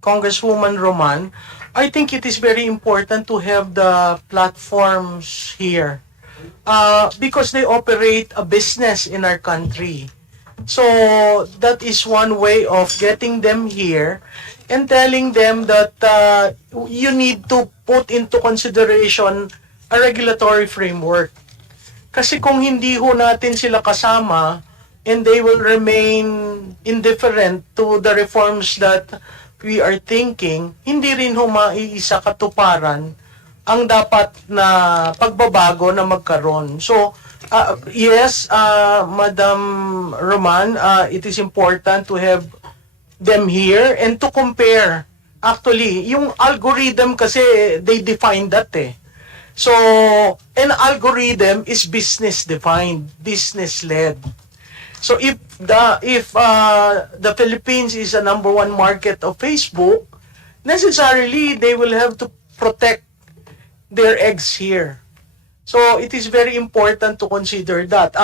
Congresswoman Roman, I think it is very important to have the platforms here because they operate a business in our country. So that is one way of getting them here and telling them that you need to put into consideration a regulatory framework. Kasi kung hindi ho natin sila kasama and they will remain indifferent to the reforms that we are thinking, hindi rin ho maiisa katuparan ang dapat na pagbabago na magkaroon. So, yes, Madam Roman, it is important to have them here and to compare. Actually, yung algorithm kasi, they define that eh. So, an algorithm is business-defined, business-led. So, if the Philippines is a number one market of Facebook, necessarily they will have to protect their eggs here. So, it is very important to consider that.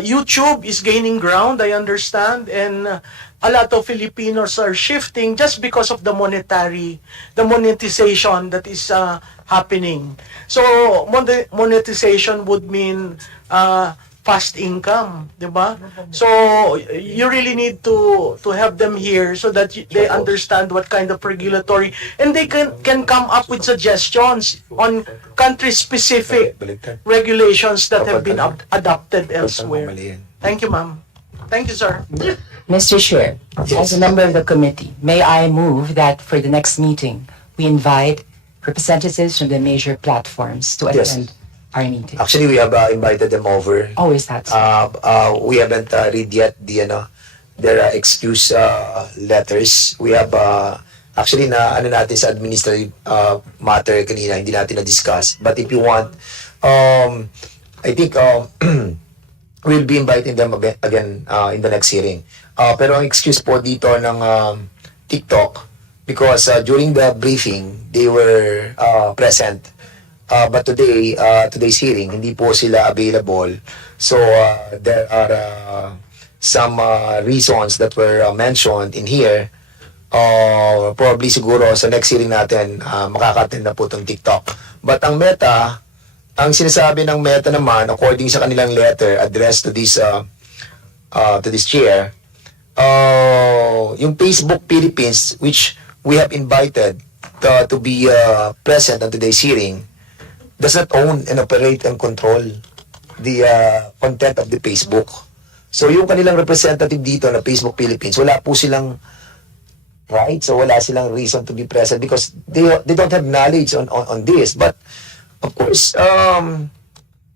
YouTube is gaining ground, I understand, and a lot of Filipinos are shifting just because of the monetization that is happening. So, monetization would mean fast income, di ba? So, you really need to have them here so that they understand what kind of regulatory, and they can come up with suggestions on country-specific regulations that have been adopted elsewhere. Thank you, ma'am. Thank you, sir. Mr. Chair, as a member of the committee, may I move that for the next meeting, we invite representatives from the major platforms to attend our meeting? Actually, we have invited them over. Oh, is that so? We haven't read yet their excuse letters. We have actually natin sa administrative matter kanina, hindi natin na-discuss. But if you want, I think we'll be inviting them again in the next hearing. Pero ang excuse po dito ng TikTok, because during the briefing, they were present. But today's hearing, hindi po sila available. So, there are some reasons that were mentioned in here. Probably siguro sa next hearing natin, makaka-attend na po itong TikTok. But ang Meta, ang sinasabi ng Meta naman, according sa kanilang letter addressed to this chair, yung Facebook Philippines, which we have invited to be present on today's hearing, does not own and operate and control the content of the Facebook. So yung kanilang representative dito na Facebook Philippines, wala po silang right, so wala silang reason to be present because they don't have knowledge on this. But of course,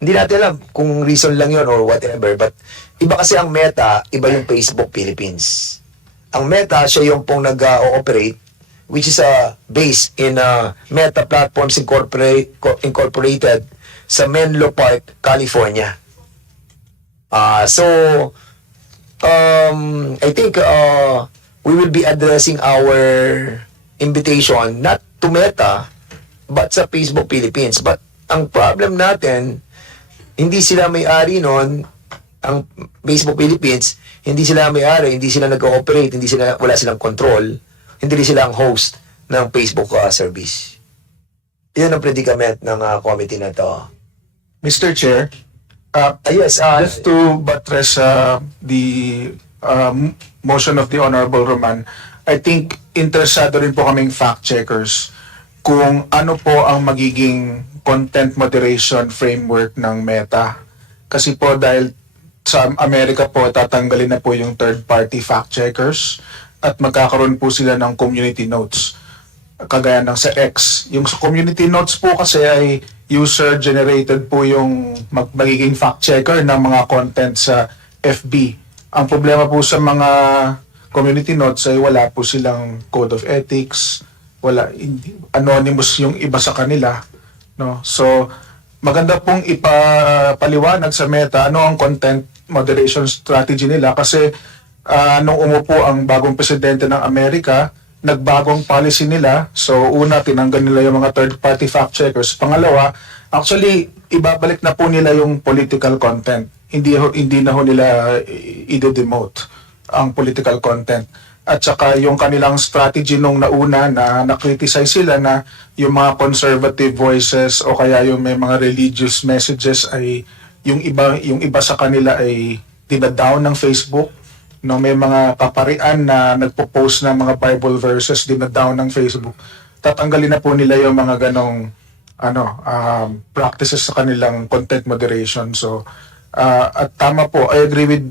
hindi natin alam kung reason lang yun or whatever. But iba kasi ang Meta, iba yung Facebook Philippines. Ang Meta, siya yung pong nag-ooperate, which is based in Meta Platforms Incorporated sa Menlo Park, California. So, I think we will be addressing our invitation not to Meta, but sa Facebook Philippines. But ang problem natin, hindi sila may-ari nun, ang Facebook Philippines, hindi sila may-ari, hindi sila nag-ooperate, wala silang control, hindi rin sila ang host ng Facebook service. Yan ang predicament ng committee na to. Mr. Chair, yes, just to buttress the motion of the Honorable Roman, I think interesado rin po kaming fact-checkers kung ano po ang magiging content moderation framework ng Meta. Kasi po dahil sa Amerika po, tatanggalin na po yung third-party fact-checkers at magkakaroon po sila ng community notes. Kagaya ng sa X. Yung sa community notes po kasi ay user-generated po yung magiging fact-checker ng mga content sa FB. Ang problema po sa mga community notes ay wala po silang code of ethics, anonymous yung iba sa kanila, no? So maganda pong ipapaliwanag sa Meta ano ang content moderation strategy nila kasi nung umupo ang bagong presidente ng Amerika, nagbagong policy nila. So una, tinanggal nila yung mga third-party fact-checkers. Pangalawa, actually ibabalik na po nila yung political content. Hindi na ho nila i-demote ang political content. At saka yung kanilang strategy nung nauna na na-criticize sila na yung mga conservative voices o kaya yung may mga religious messages ay yung iba sa kanila ay dinadown ng Facebook, no, may mga kaparian na nagpo-post ng mga Bible verses dinadown ng Facebook. Tatanggalin na po nila yung mga ganong practices sa kanilang content moderation. So at tama po, I agree with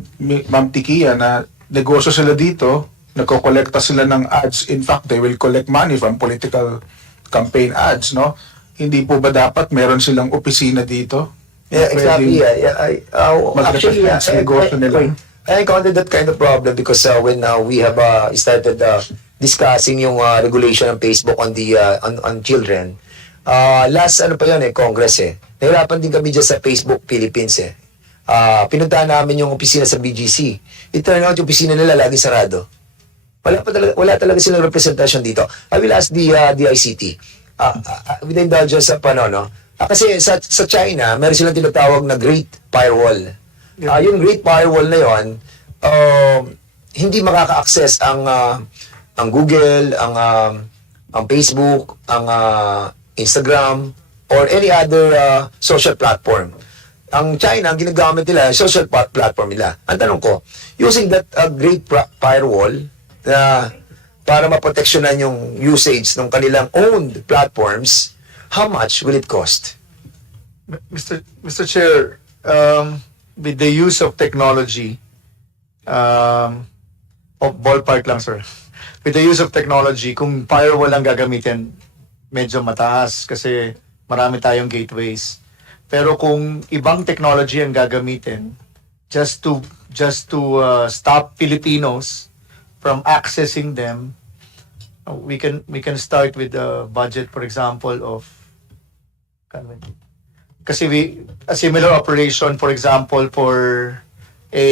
Ma'am Tiquia na negosyo sila dito, nagko-kolekta sila ng ads. In fact, they will collect money from political campaign ads, no? Hindi po ba dapat meron silang opisina dito? Yeah, exactly. Actually, sa negosyo nila. I encountered that kind of problem because when we have started discussing yung regulation ng Facebook on the on children, last Congress nahirapan din kami dyan sa Facebook Philippines pinuntahan namin yung opisina sa BGC. It turned out yung opisina nila lagi sarado. Wala talaga silang representation dito. I will ask the ICT with the indulgence of kasi sa China, meron silang tinatawag na Great Firewall. Yung Great Firewall na yon, hindi makaka-access ang Google, ang Facebook, ang Instagram, or any other social platform. Ang China, ang ginagamit nila, social platform nila. Ang tanong ko, using that Great Firewall, para maproteksyonan yung usage ng kanilang owned platforms, how much will it cost? Mr. Chair, with the use of technology, ballpark lang, sir. With the use of technology, kung firewall ang gagamitin, medyo mataas kasi marami tayong gateways. Pero kung ibang technology ang gagamitin, just to stop Filipinos from accessing them, we can start with a budget, for example, of kasi a similar operation, for example, for a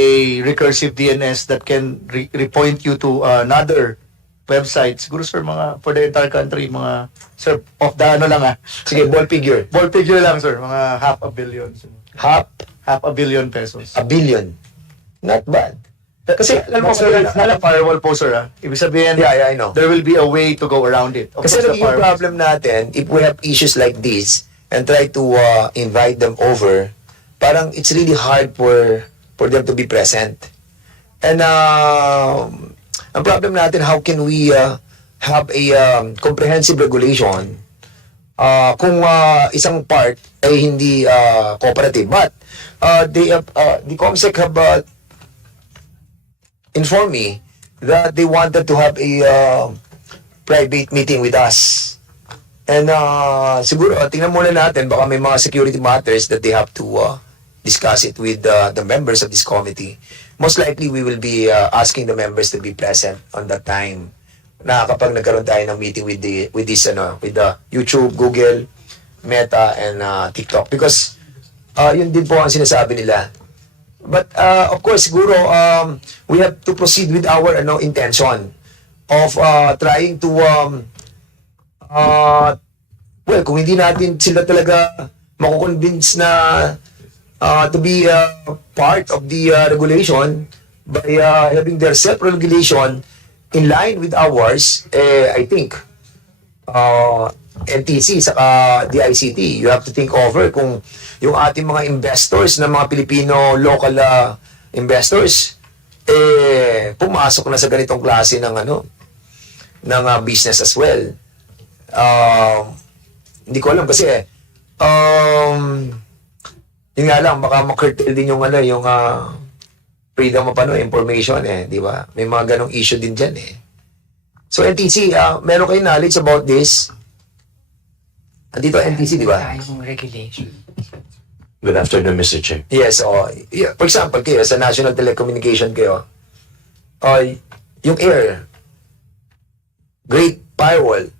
recursive DNS that can repoint you to another website. Siguro, sir, for the entire country, sir, of the lang Sige, ball figure. Ball figure lang, sir. Mga half a billion. Half a billion pesos. A billion. Not bad. Kasi, alam mo, sir, it's not a firewall po, sir. Ibig sabihin, I know. There will be a way to go around it. Of Kasi course, the naging firewall- problem natin, if we have issues like this, and try to invite them over, parang it's really hard for them to be present. And ang problem natin, how can we have a comprehensive regulation kung isang part ay hindi cooperative. But the COMSEC have informed me that they wanted to have a private meeting with us. And siguro, tingnan muna natin, baka may mga security matters that they have to discuss it with the members of this committee. Most likely, we will be asking the members to be present on that time. Na kapag nagkaroon tayo ng meeting with the YouTube, Google, Meta, and TikTok. Because yun din po ang sinasabi nila. But of course, siguro, we have to proceed with our intention of trying to kung hindi natin sila talaga makukonvince na to be part of the regulation by having their self-regulation in line with ours, I think NTC saka DICT, you have to think over kung yung ating mga investors na mga Pilipino local investors pumasok na sa ganitong klase ng ng business as well. Hindi ko alam kasi Yun nga lang, baka ma-curtail din yung yung freedom of information di ba? May mga ganong issue din dyan So NTC, meron kayong knowledge about this? Andito NTC, di ba? Yung regulation. Good afternoon, Mr. Chair. Yes, yeah. For example, kayo, sa National Telecommunication kayo, yung air, Great Firewall,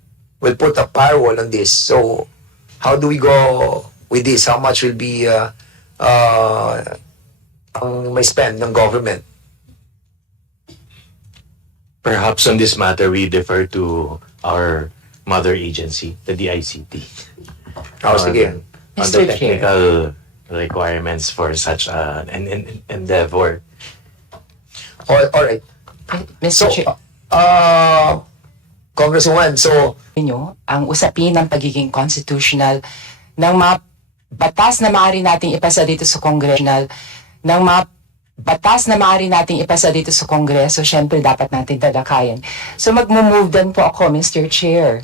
will put a firewall on this. So, how do we go with this? How much will be ang may spend ng government? Perhaps on this matter, we defer to our mother agency, the DICT. Sige. On Mr. the Chair. technical requirements for such an endeavor. All right. Mr. Chair. Congresswoman, so Nyo, ang usapin ng pagiging constitutional ng mga batas na maaari nating ipasa dito sa congressional, ng mga batas na maaari nating ipasa dito sa Kongreso, syempre dapat natin talakayan. So magmo-move din po ako, Mr. Chair.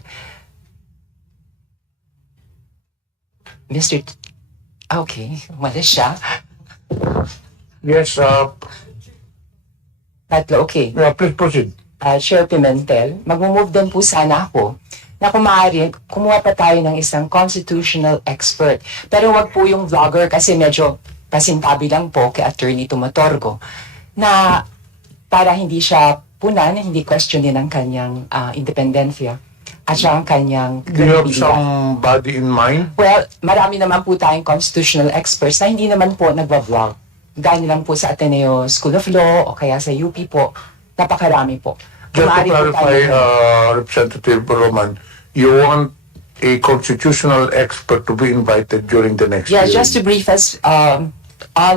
Okay, wala siya. Yes, Tatlo, okay. yeah, please proceed. Chair Pimentel, mag-move din po sana ako na kung maaari, kumuha pa tayo ng isang constitutional expert. Pero wag po yung vlogger kasi medyo pasintabi lang po kay Attorney Tumatorgo na para hindi siya punan, hindi questionin ang kanyang independensya at siya ang kanyang Do you have credibility. somebody in mind? Well, marami naman po tayong constitutional experts na hindi naman po nagwa-vlog. Gaya lang po sa Ateneo School of Law o kaya sa UP po. Napakarami po. Just to Maaari po clarify, tayo- Representative Roman, you want a constitutional expert to be invited during the next Yeah, hearing. just to brief us on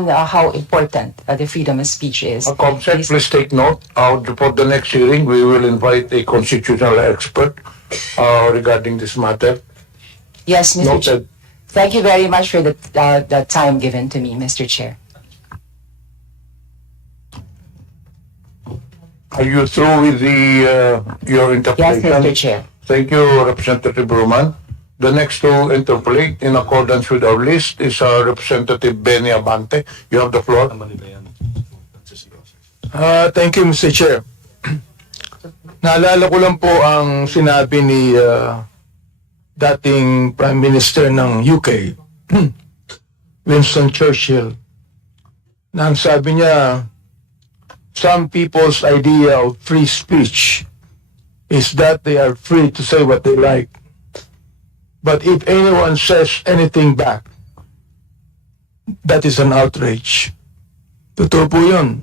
how important the freedom of speech is. Comsec, please take note. For the next hearing, we will invite a constitutional expert regarding this matter. Yes, Mr. Chair. Noted. Thank you very much for the time given to me, Mr. Chair. Are you through with your Yes, interpretation? Mr. Chair. Thank you, Representative Roman. The next to interpolate in accordance with our list is Representative Benny Abante. You have the floor. Thank you, Mr. Chair. Naalala ko lang po ang sinabi ni dating Prime Minister ng UK, Winston Churchill, na ang sabi niya, some people's idea of free speech is that they are free to say what they like. But if anyone says anything back, that is an outrage. Totoo po yun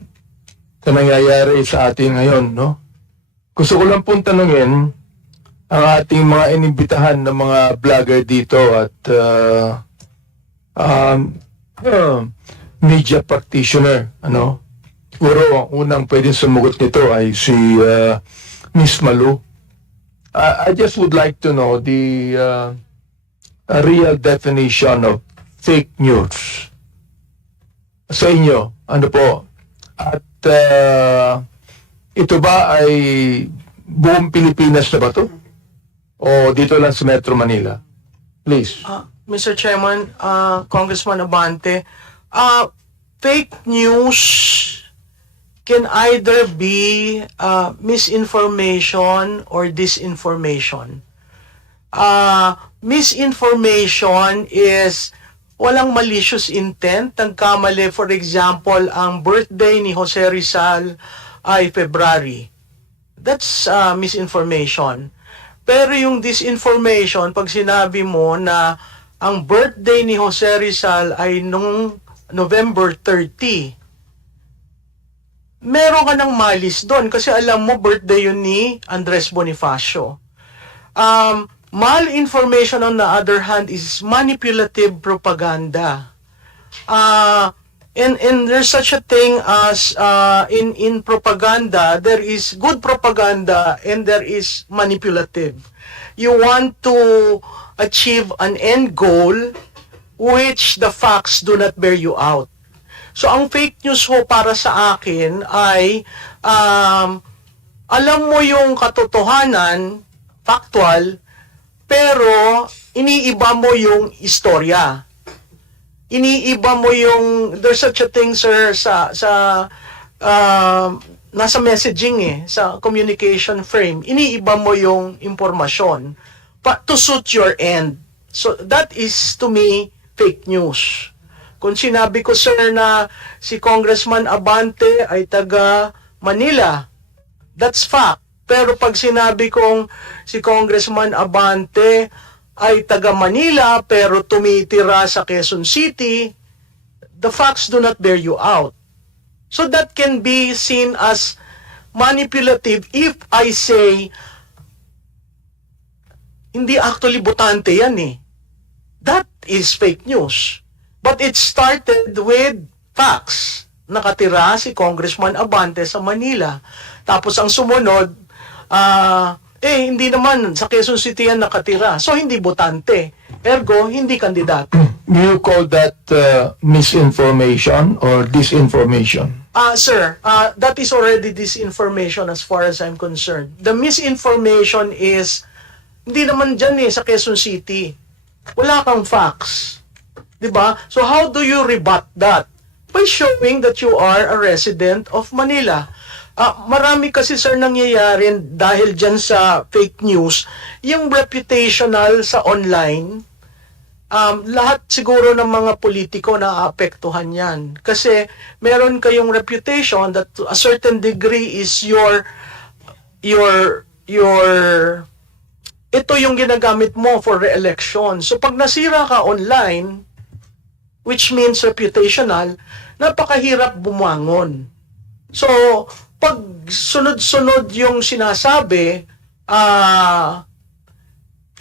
sa nangyayari sa atin ngayon, no? Gusto ko lang pong tanungin ang ating mga inimbitahan ng mga vlogger dito at media practitioner, ano? Siguro ang unang pwedeng sumugot nito ay si Miss Malou. I just would like to know the a real definition of fake news. Sa inyo, ano po? At ito ba ay buong Pilipinas na ba to? O dito lang sa Metro Manila? Please. Mr. Chairman, Congressman Abante, fake news can either be misinformation or disinformation. Misinformation is walang malicious intent. Nagkamali, for example, ang birthday ni Jose Rizal ay February. That's misinformation. Pero yung disinformation, pag sinabi mo na ang birthday ni Jose Rizal ay nung November 30, meron ka ng malis doon kasi alam mo birthday yun ni Andres Bonifacio. Malinformation on the other hand is manipulative propaganda. And there's such a thing as in propaganda, there is good propaganda and there is manipulative. You want to achieve an end goal which the facts do not bear you out. So ang fake news ho para sa akin ay alam mo yung katotohanan, factual, pero iniiba mo yung istorya. Iniiba mo yung, there's such a thing, sir, nasa messaging sa communication frame, iniiba mo yung impormasyon to suit your end. So, that is, to me, fake news. Kung sinabi ko, sir, na si Congressman Abante ay taga Manila, that's fact. Pero pag sinabi kong si Congressman Abante ay taga Manila pero tumitira sa Quezon City, the facts do not bear you out. So that can be seen as manipulative if I say, hindi actually botante yan That is fake news. But it started with facts. Nakatira si Congressman Abante sa Manila. Tapos ang sumunod, hindi naman sa Quezon City yan nakatira. So hindi botante. Ergo, hindi kandidato. Do you call that misinformation or disinformation? Sir, that is already disinformation as far as I'm concerned. The misinformation is, hindi naman dyan sa Quezon City. Wala kang facts. Diba? So how do you rebut that? By showing that you are a resident of Manila. Marami kasi, sir, nangyayari dahil dyan sa fake news, yung reputational sa online, lahat siguro ng mga politiko na-apektuhan yan. Kasi meron kayong reputation that to a certain degree is ito yung ginagamit mo for re-election. So pag nasira ka online, which means reputational, napakahirap bumangon. So, pag sunod-sunod yung sinasabi,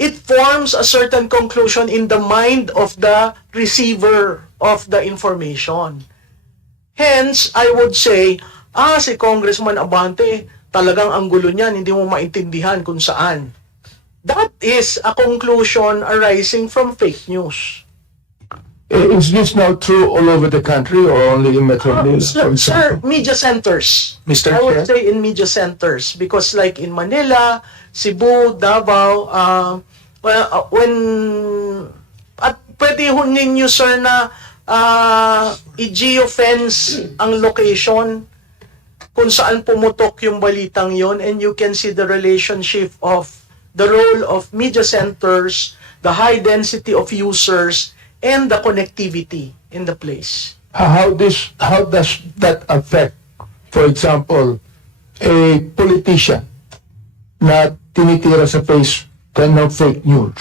it forms a certain conclusion in the mind of the receiver of the information. Hence, I would say, si Congressman Abante, talagang ang gulo niyan, hindi mo maintindihan kung saan. That is a conclusion arising from fake news. Is this now true all over the country or only in Metro Manila? Sir, media centers. Mr. I would Chair? say in media centers because like in Manila, Cebu, Davao, at pwede ho ninyo, sir, na i-geofence ang location kung saan pumutok yung balitang yon, and you can see the relationship of the role of media centers, the high density of users, and the connectivity in the place. How does that affect, for example, a politician na tinitira sa face ng fake news?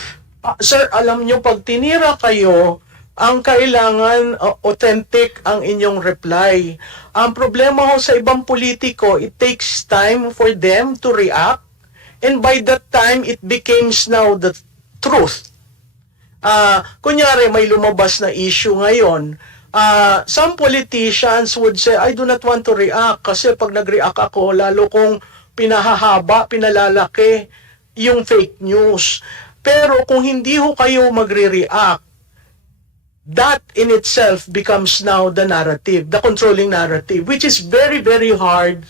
Sir, alam nyo, pag tinira kayo, ang kailangan authentic ang inyong reply. Ang problema ho sa ibang politiko, it takes time for them to react, and by that time, it becomes now the truth. Kunyari, may lumabas na issue ngayon. Some politicians would say, I do not want to react kasi pag nag-react ako, lalo kong pinahahaba, pinalalaki yung fake news. Pero kung hindi ho kayo magre-react, that in itself becomes now the narrative, the controlling narrative, which is very, very hard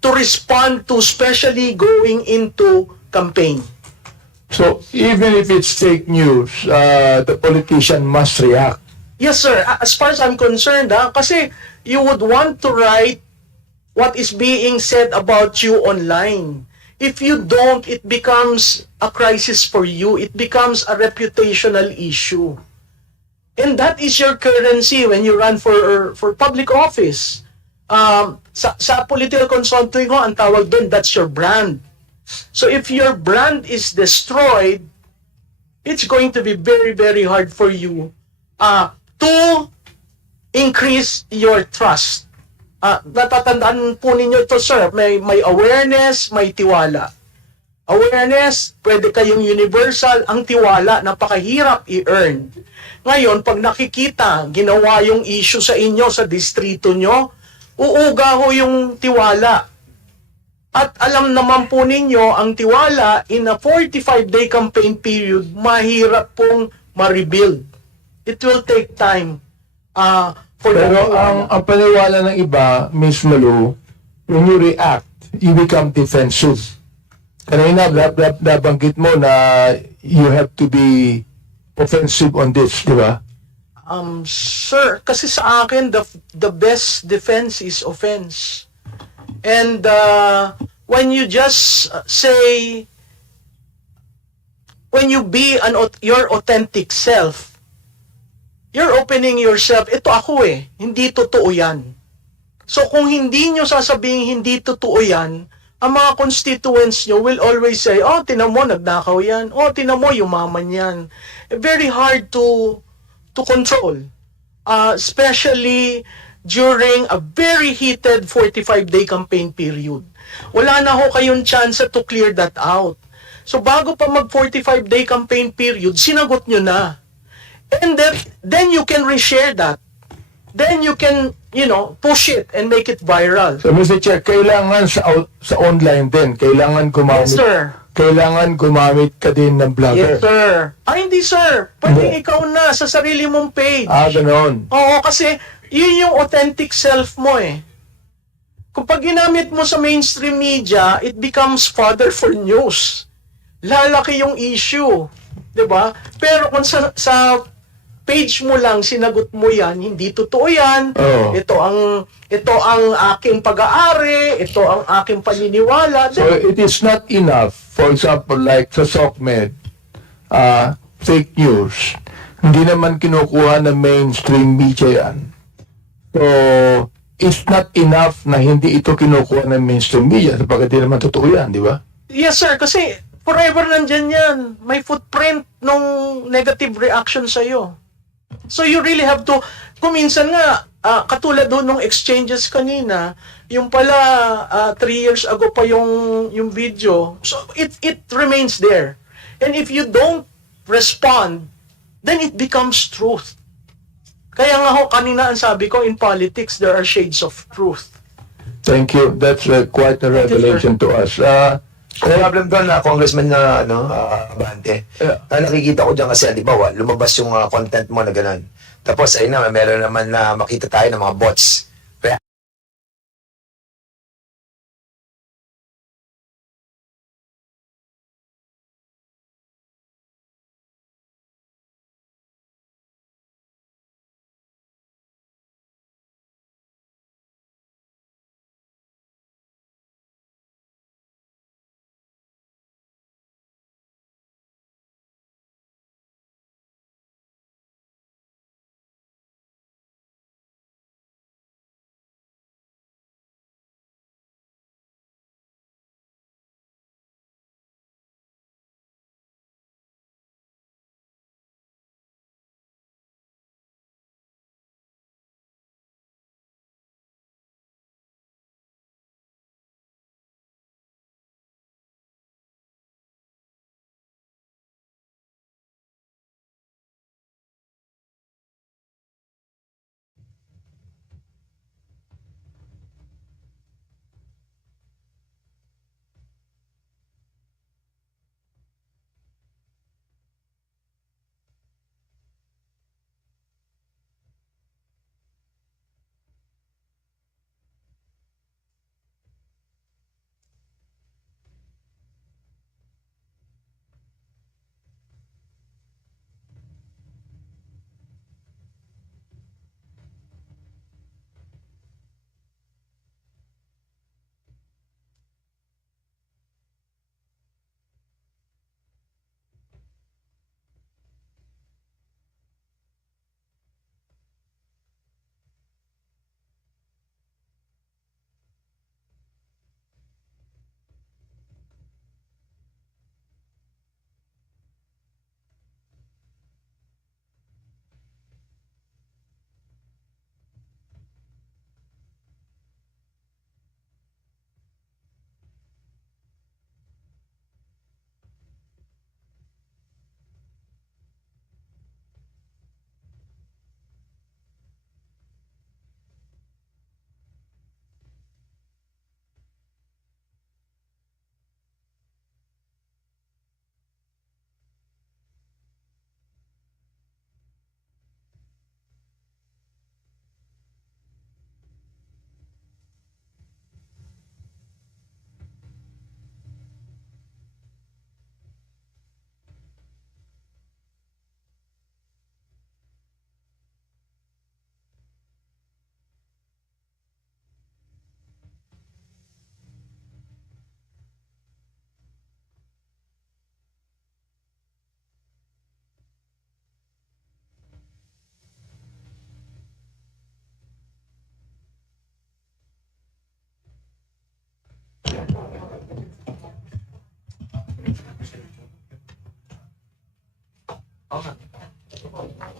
to respond to, especially going into campaign. So, even if it's fake news, the politician must react. Yes, sir. As far as I'm concerned, kasi you would want to write what is being said about you online. If you don't, it becomes a crisis for you. It becomes a reputational issue. And that is your currency when you run for public office. Sa political consulting ko, ang tawag doon, that's your brand. So if your brand is destroyed, it's going to be very, very hard for you to increase your trust. Natatandaan po ninyo ito, sir. May awareness, may tiwala. Awareness, pwede kayong universal. Ang tiwala, napakahirap i-earn. Ngayon, pag nakikita, ginawa yung issue sa inyo, sa distrito nyo, uuga ho yung tiwala. At alam naman po ninyo, ang tiwala in a 45-day campaign period, mahirap pong ma-rebuild. It will take time. Pero ang paniwala ng iba, Miss Malou, when you react, you become defensive. Kanina, nabanggit mo na you have to be offensive on this, di ba? Sir, kasi sa akin, the best defense is offense. And when you just say, when you be your authentic self, you're opening yourself, ito ako hindi totoo yan. So kung hindi nyo sasabihin hindi totoo yan, ang mga constituents nyo will always say, oh, tinan mo, nagnakaw yan. Oh, tinan mo, yumaman yan. Very hard to control. Especially during a very heated 45-day campaign period. Wala na ho kayong chance to clear that out. So bago pa mag 45-day campaign period, sinagot nyo na. And then you can reshare that. Then you can, push it and make it viral. So, Mr. Chair, kailangan sa online din, kailangan gumamit. Yes, sir. Kailangan gumamit ka din ng vlogger. Yes, sir. Hindi, sir. Pwede ikaw na sa sarili mong page. Ganon. Oo, kasi yun yung authentic self mo Kung pag ginamit mo sa mainstream media, it becomes fodder for news. Lalaki yung issue. 'Di ba? Pero kung sa page mo lang sinagot mo yan, hindi totoo yan. Oh. Ito ang aking pag-aari, ito ang aking paniniwala. So, it is not enough, for example, like sa SOCMED, fake news. Hindi naman kinukuha ng mainstream media yan. So, it's not enough na hindi ito kinukuha ng mainstream media sapagkat di naman totoo yan, di ba? Yes, sir. Kasi forever nandyan yan. May footprint nung negative reaction sa'yo. So you really have to, kung minsan nga, katulad doon nung exchanges kanina, yung pala 3 years ago pa yung video, so it remains there. And if you don't respond, then it becomes truth. Kaya nga ho, kanina ang sabi ko, in politics, there are shades of truth. Thank you. That's quite a revelation to us. Problem doon na congressman na Abante. Nakikita ko diyan kasi di ba lumabas yung content mo na gano'n. Tapos ayun na meron naman na makita tayo ng mga bots.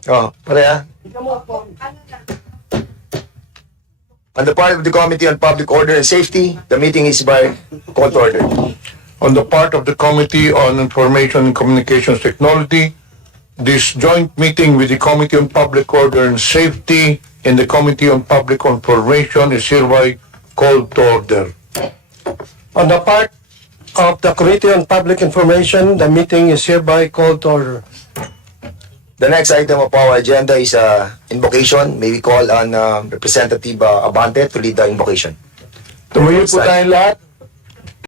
Oh, pareha. On the part of the Committee on Public Order and Safety, the meeting is by call to order. On the part of the Committee on Information and Communications Technology, this joint meeting with the Committee on Public Order and Safety and the Committee on Public Information is hereby called to order. On the part of the Committee on Public Information, the meeting is hereby called to order. The next item of our agenda is invocation. May we call on Representative Abante to lead the invocation. Tumayo po tayong lahat.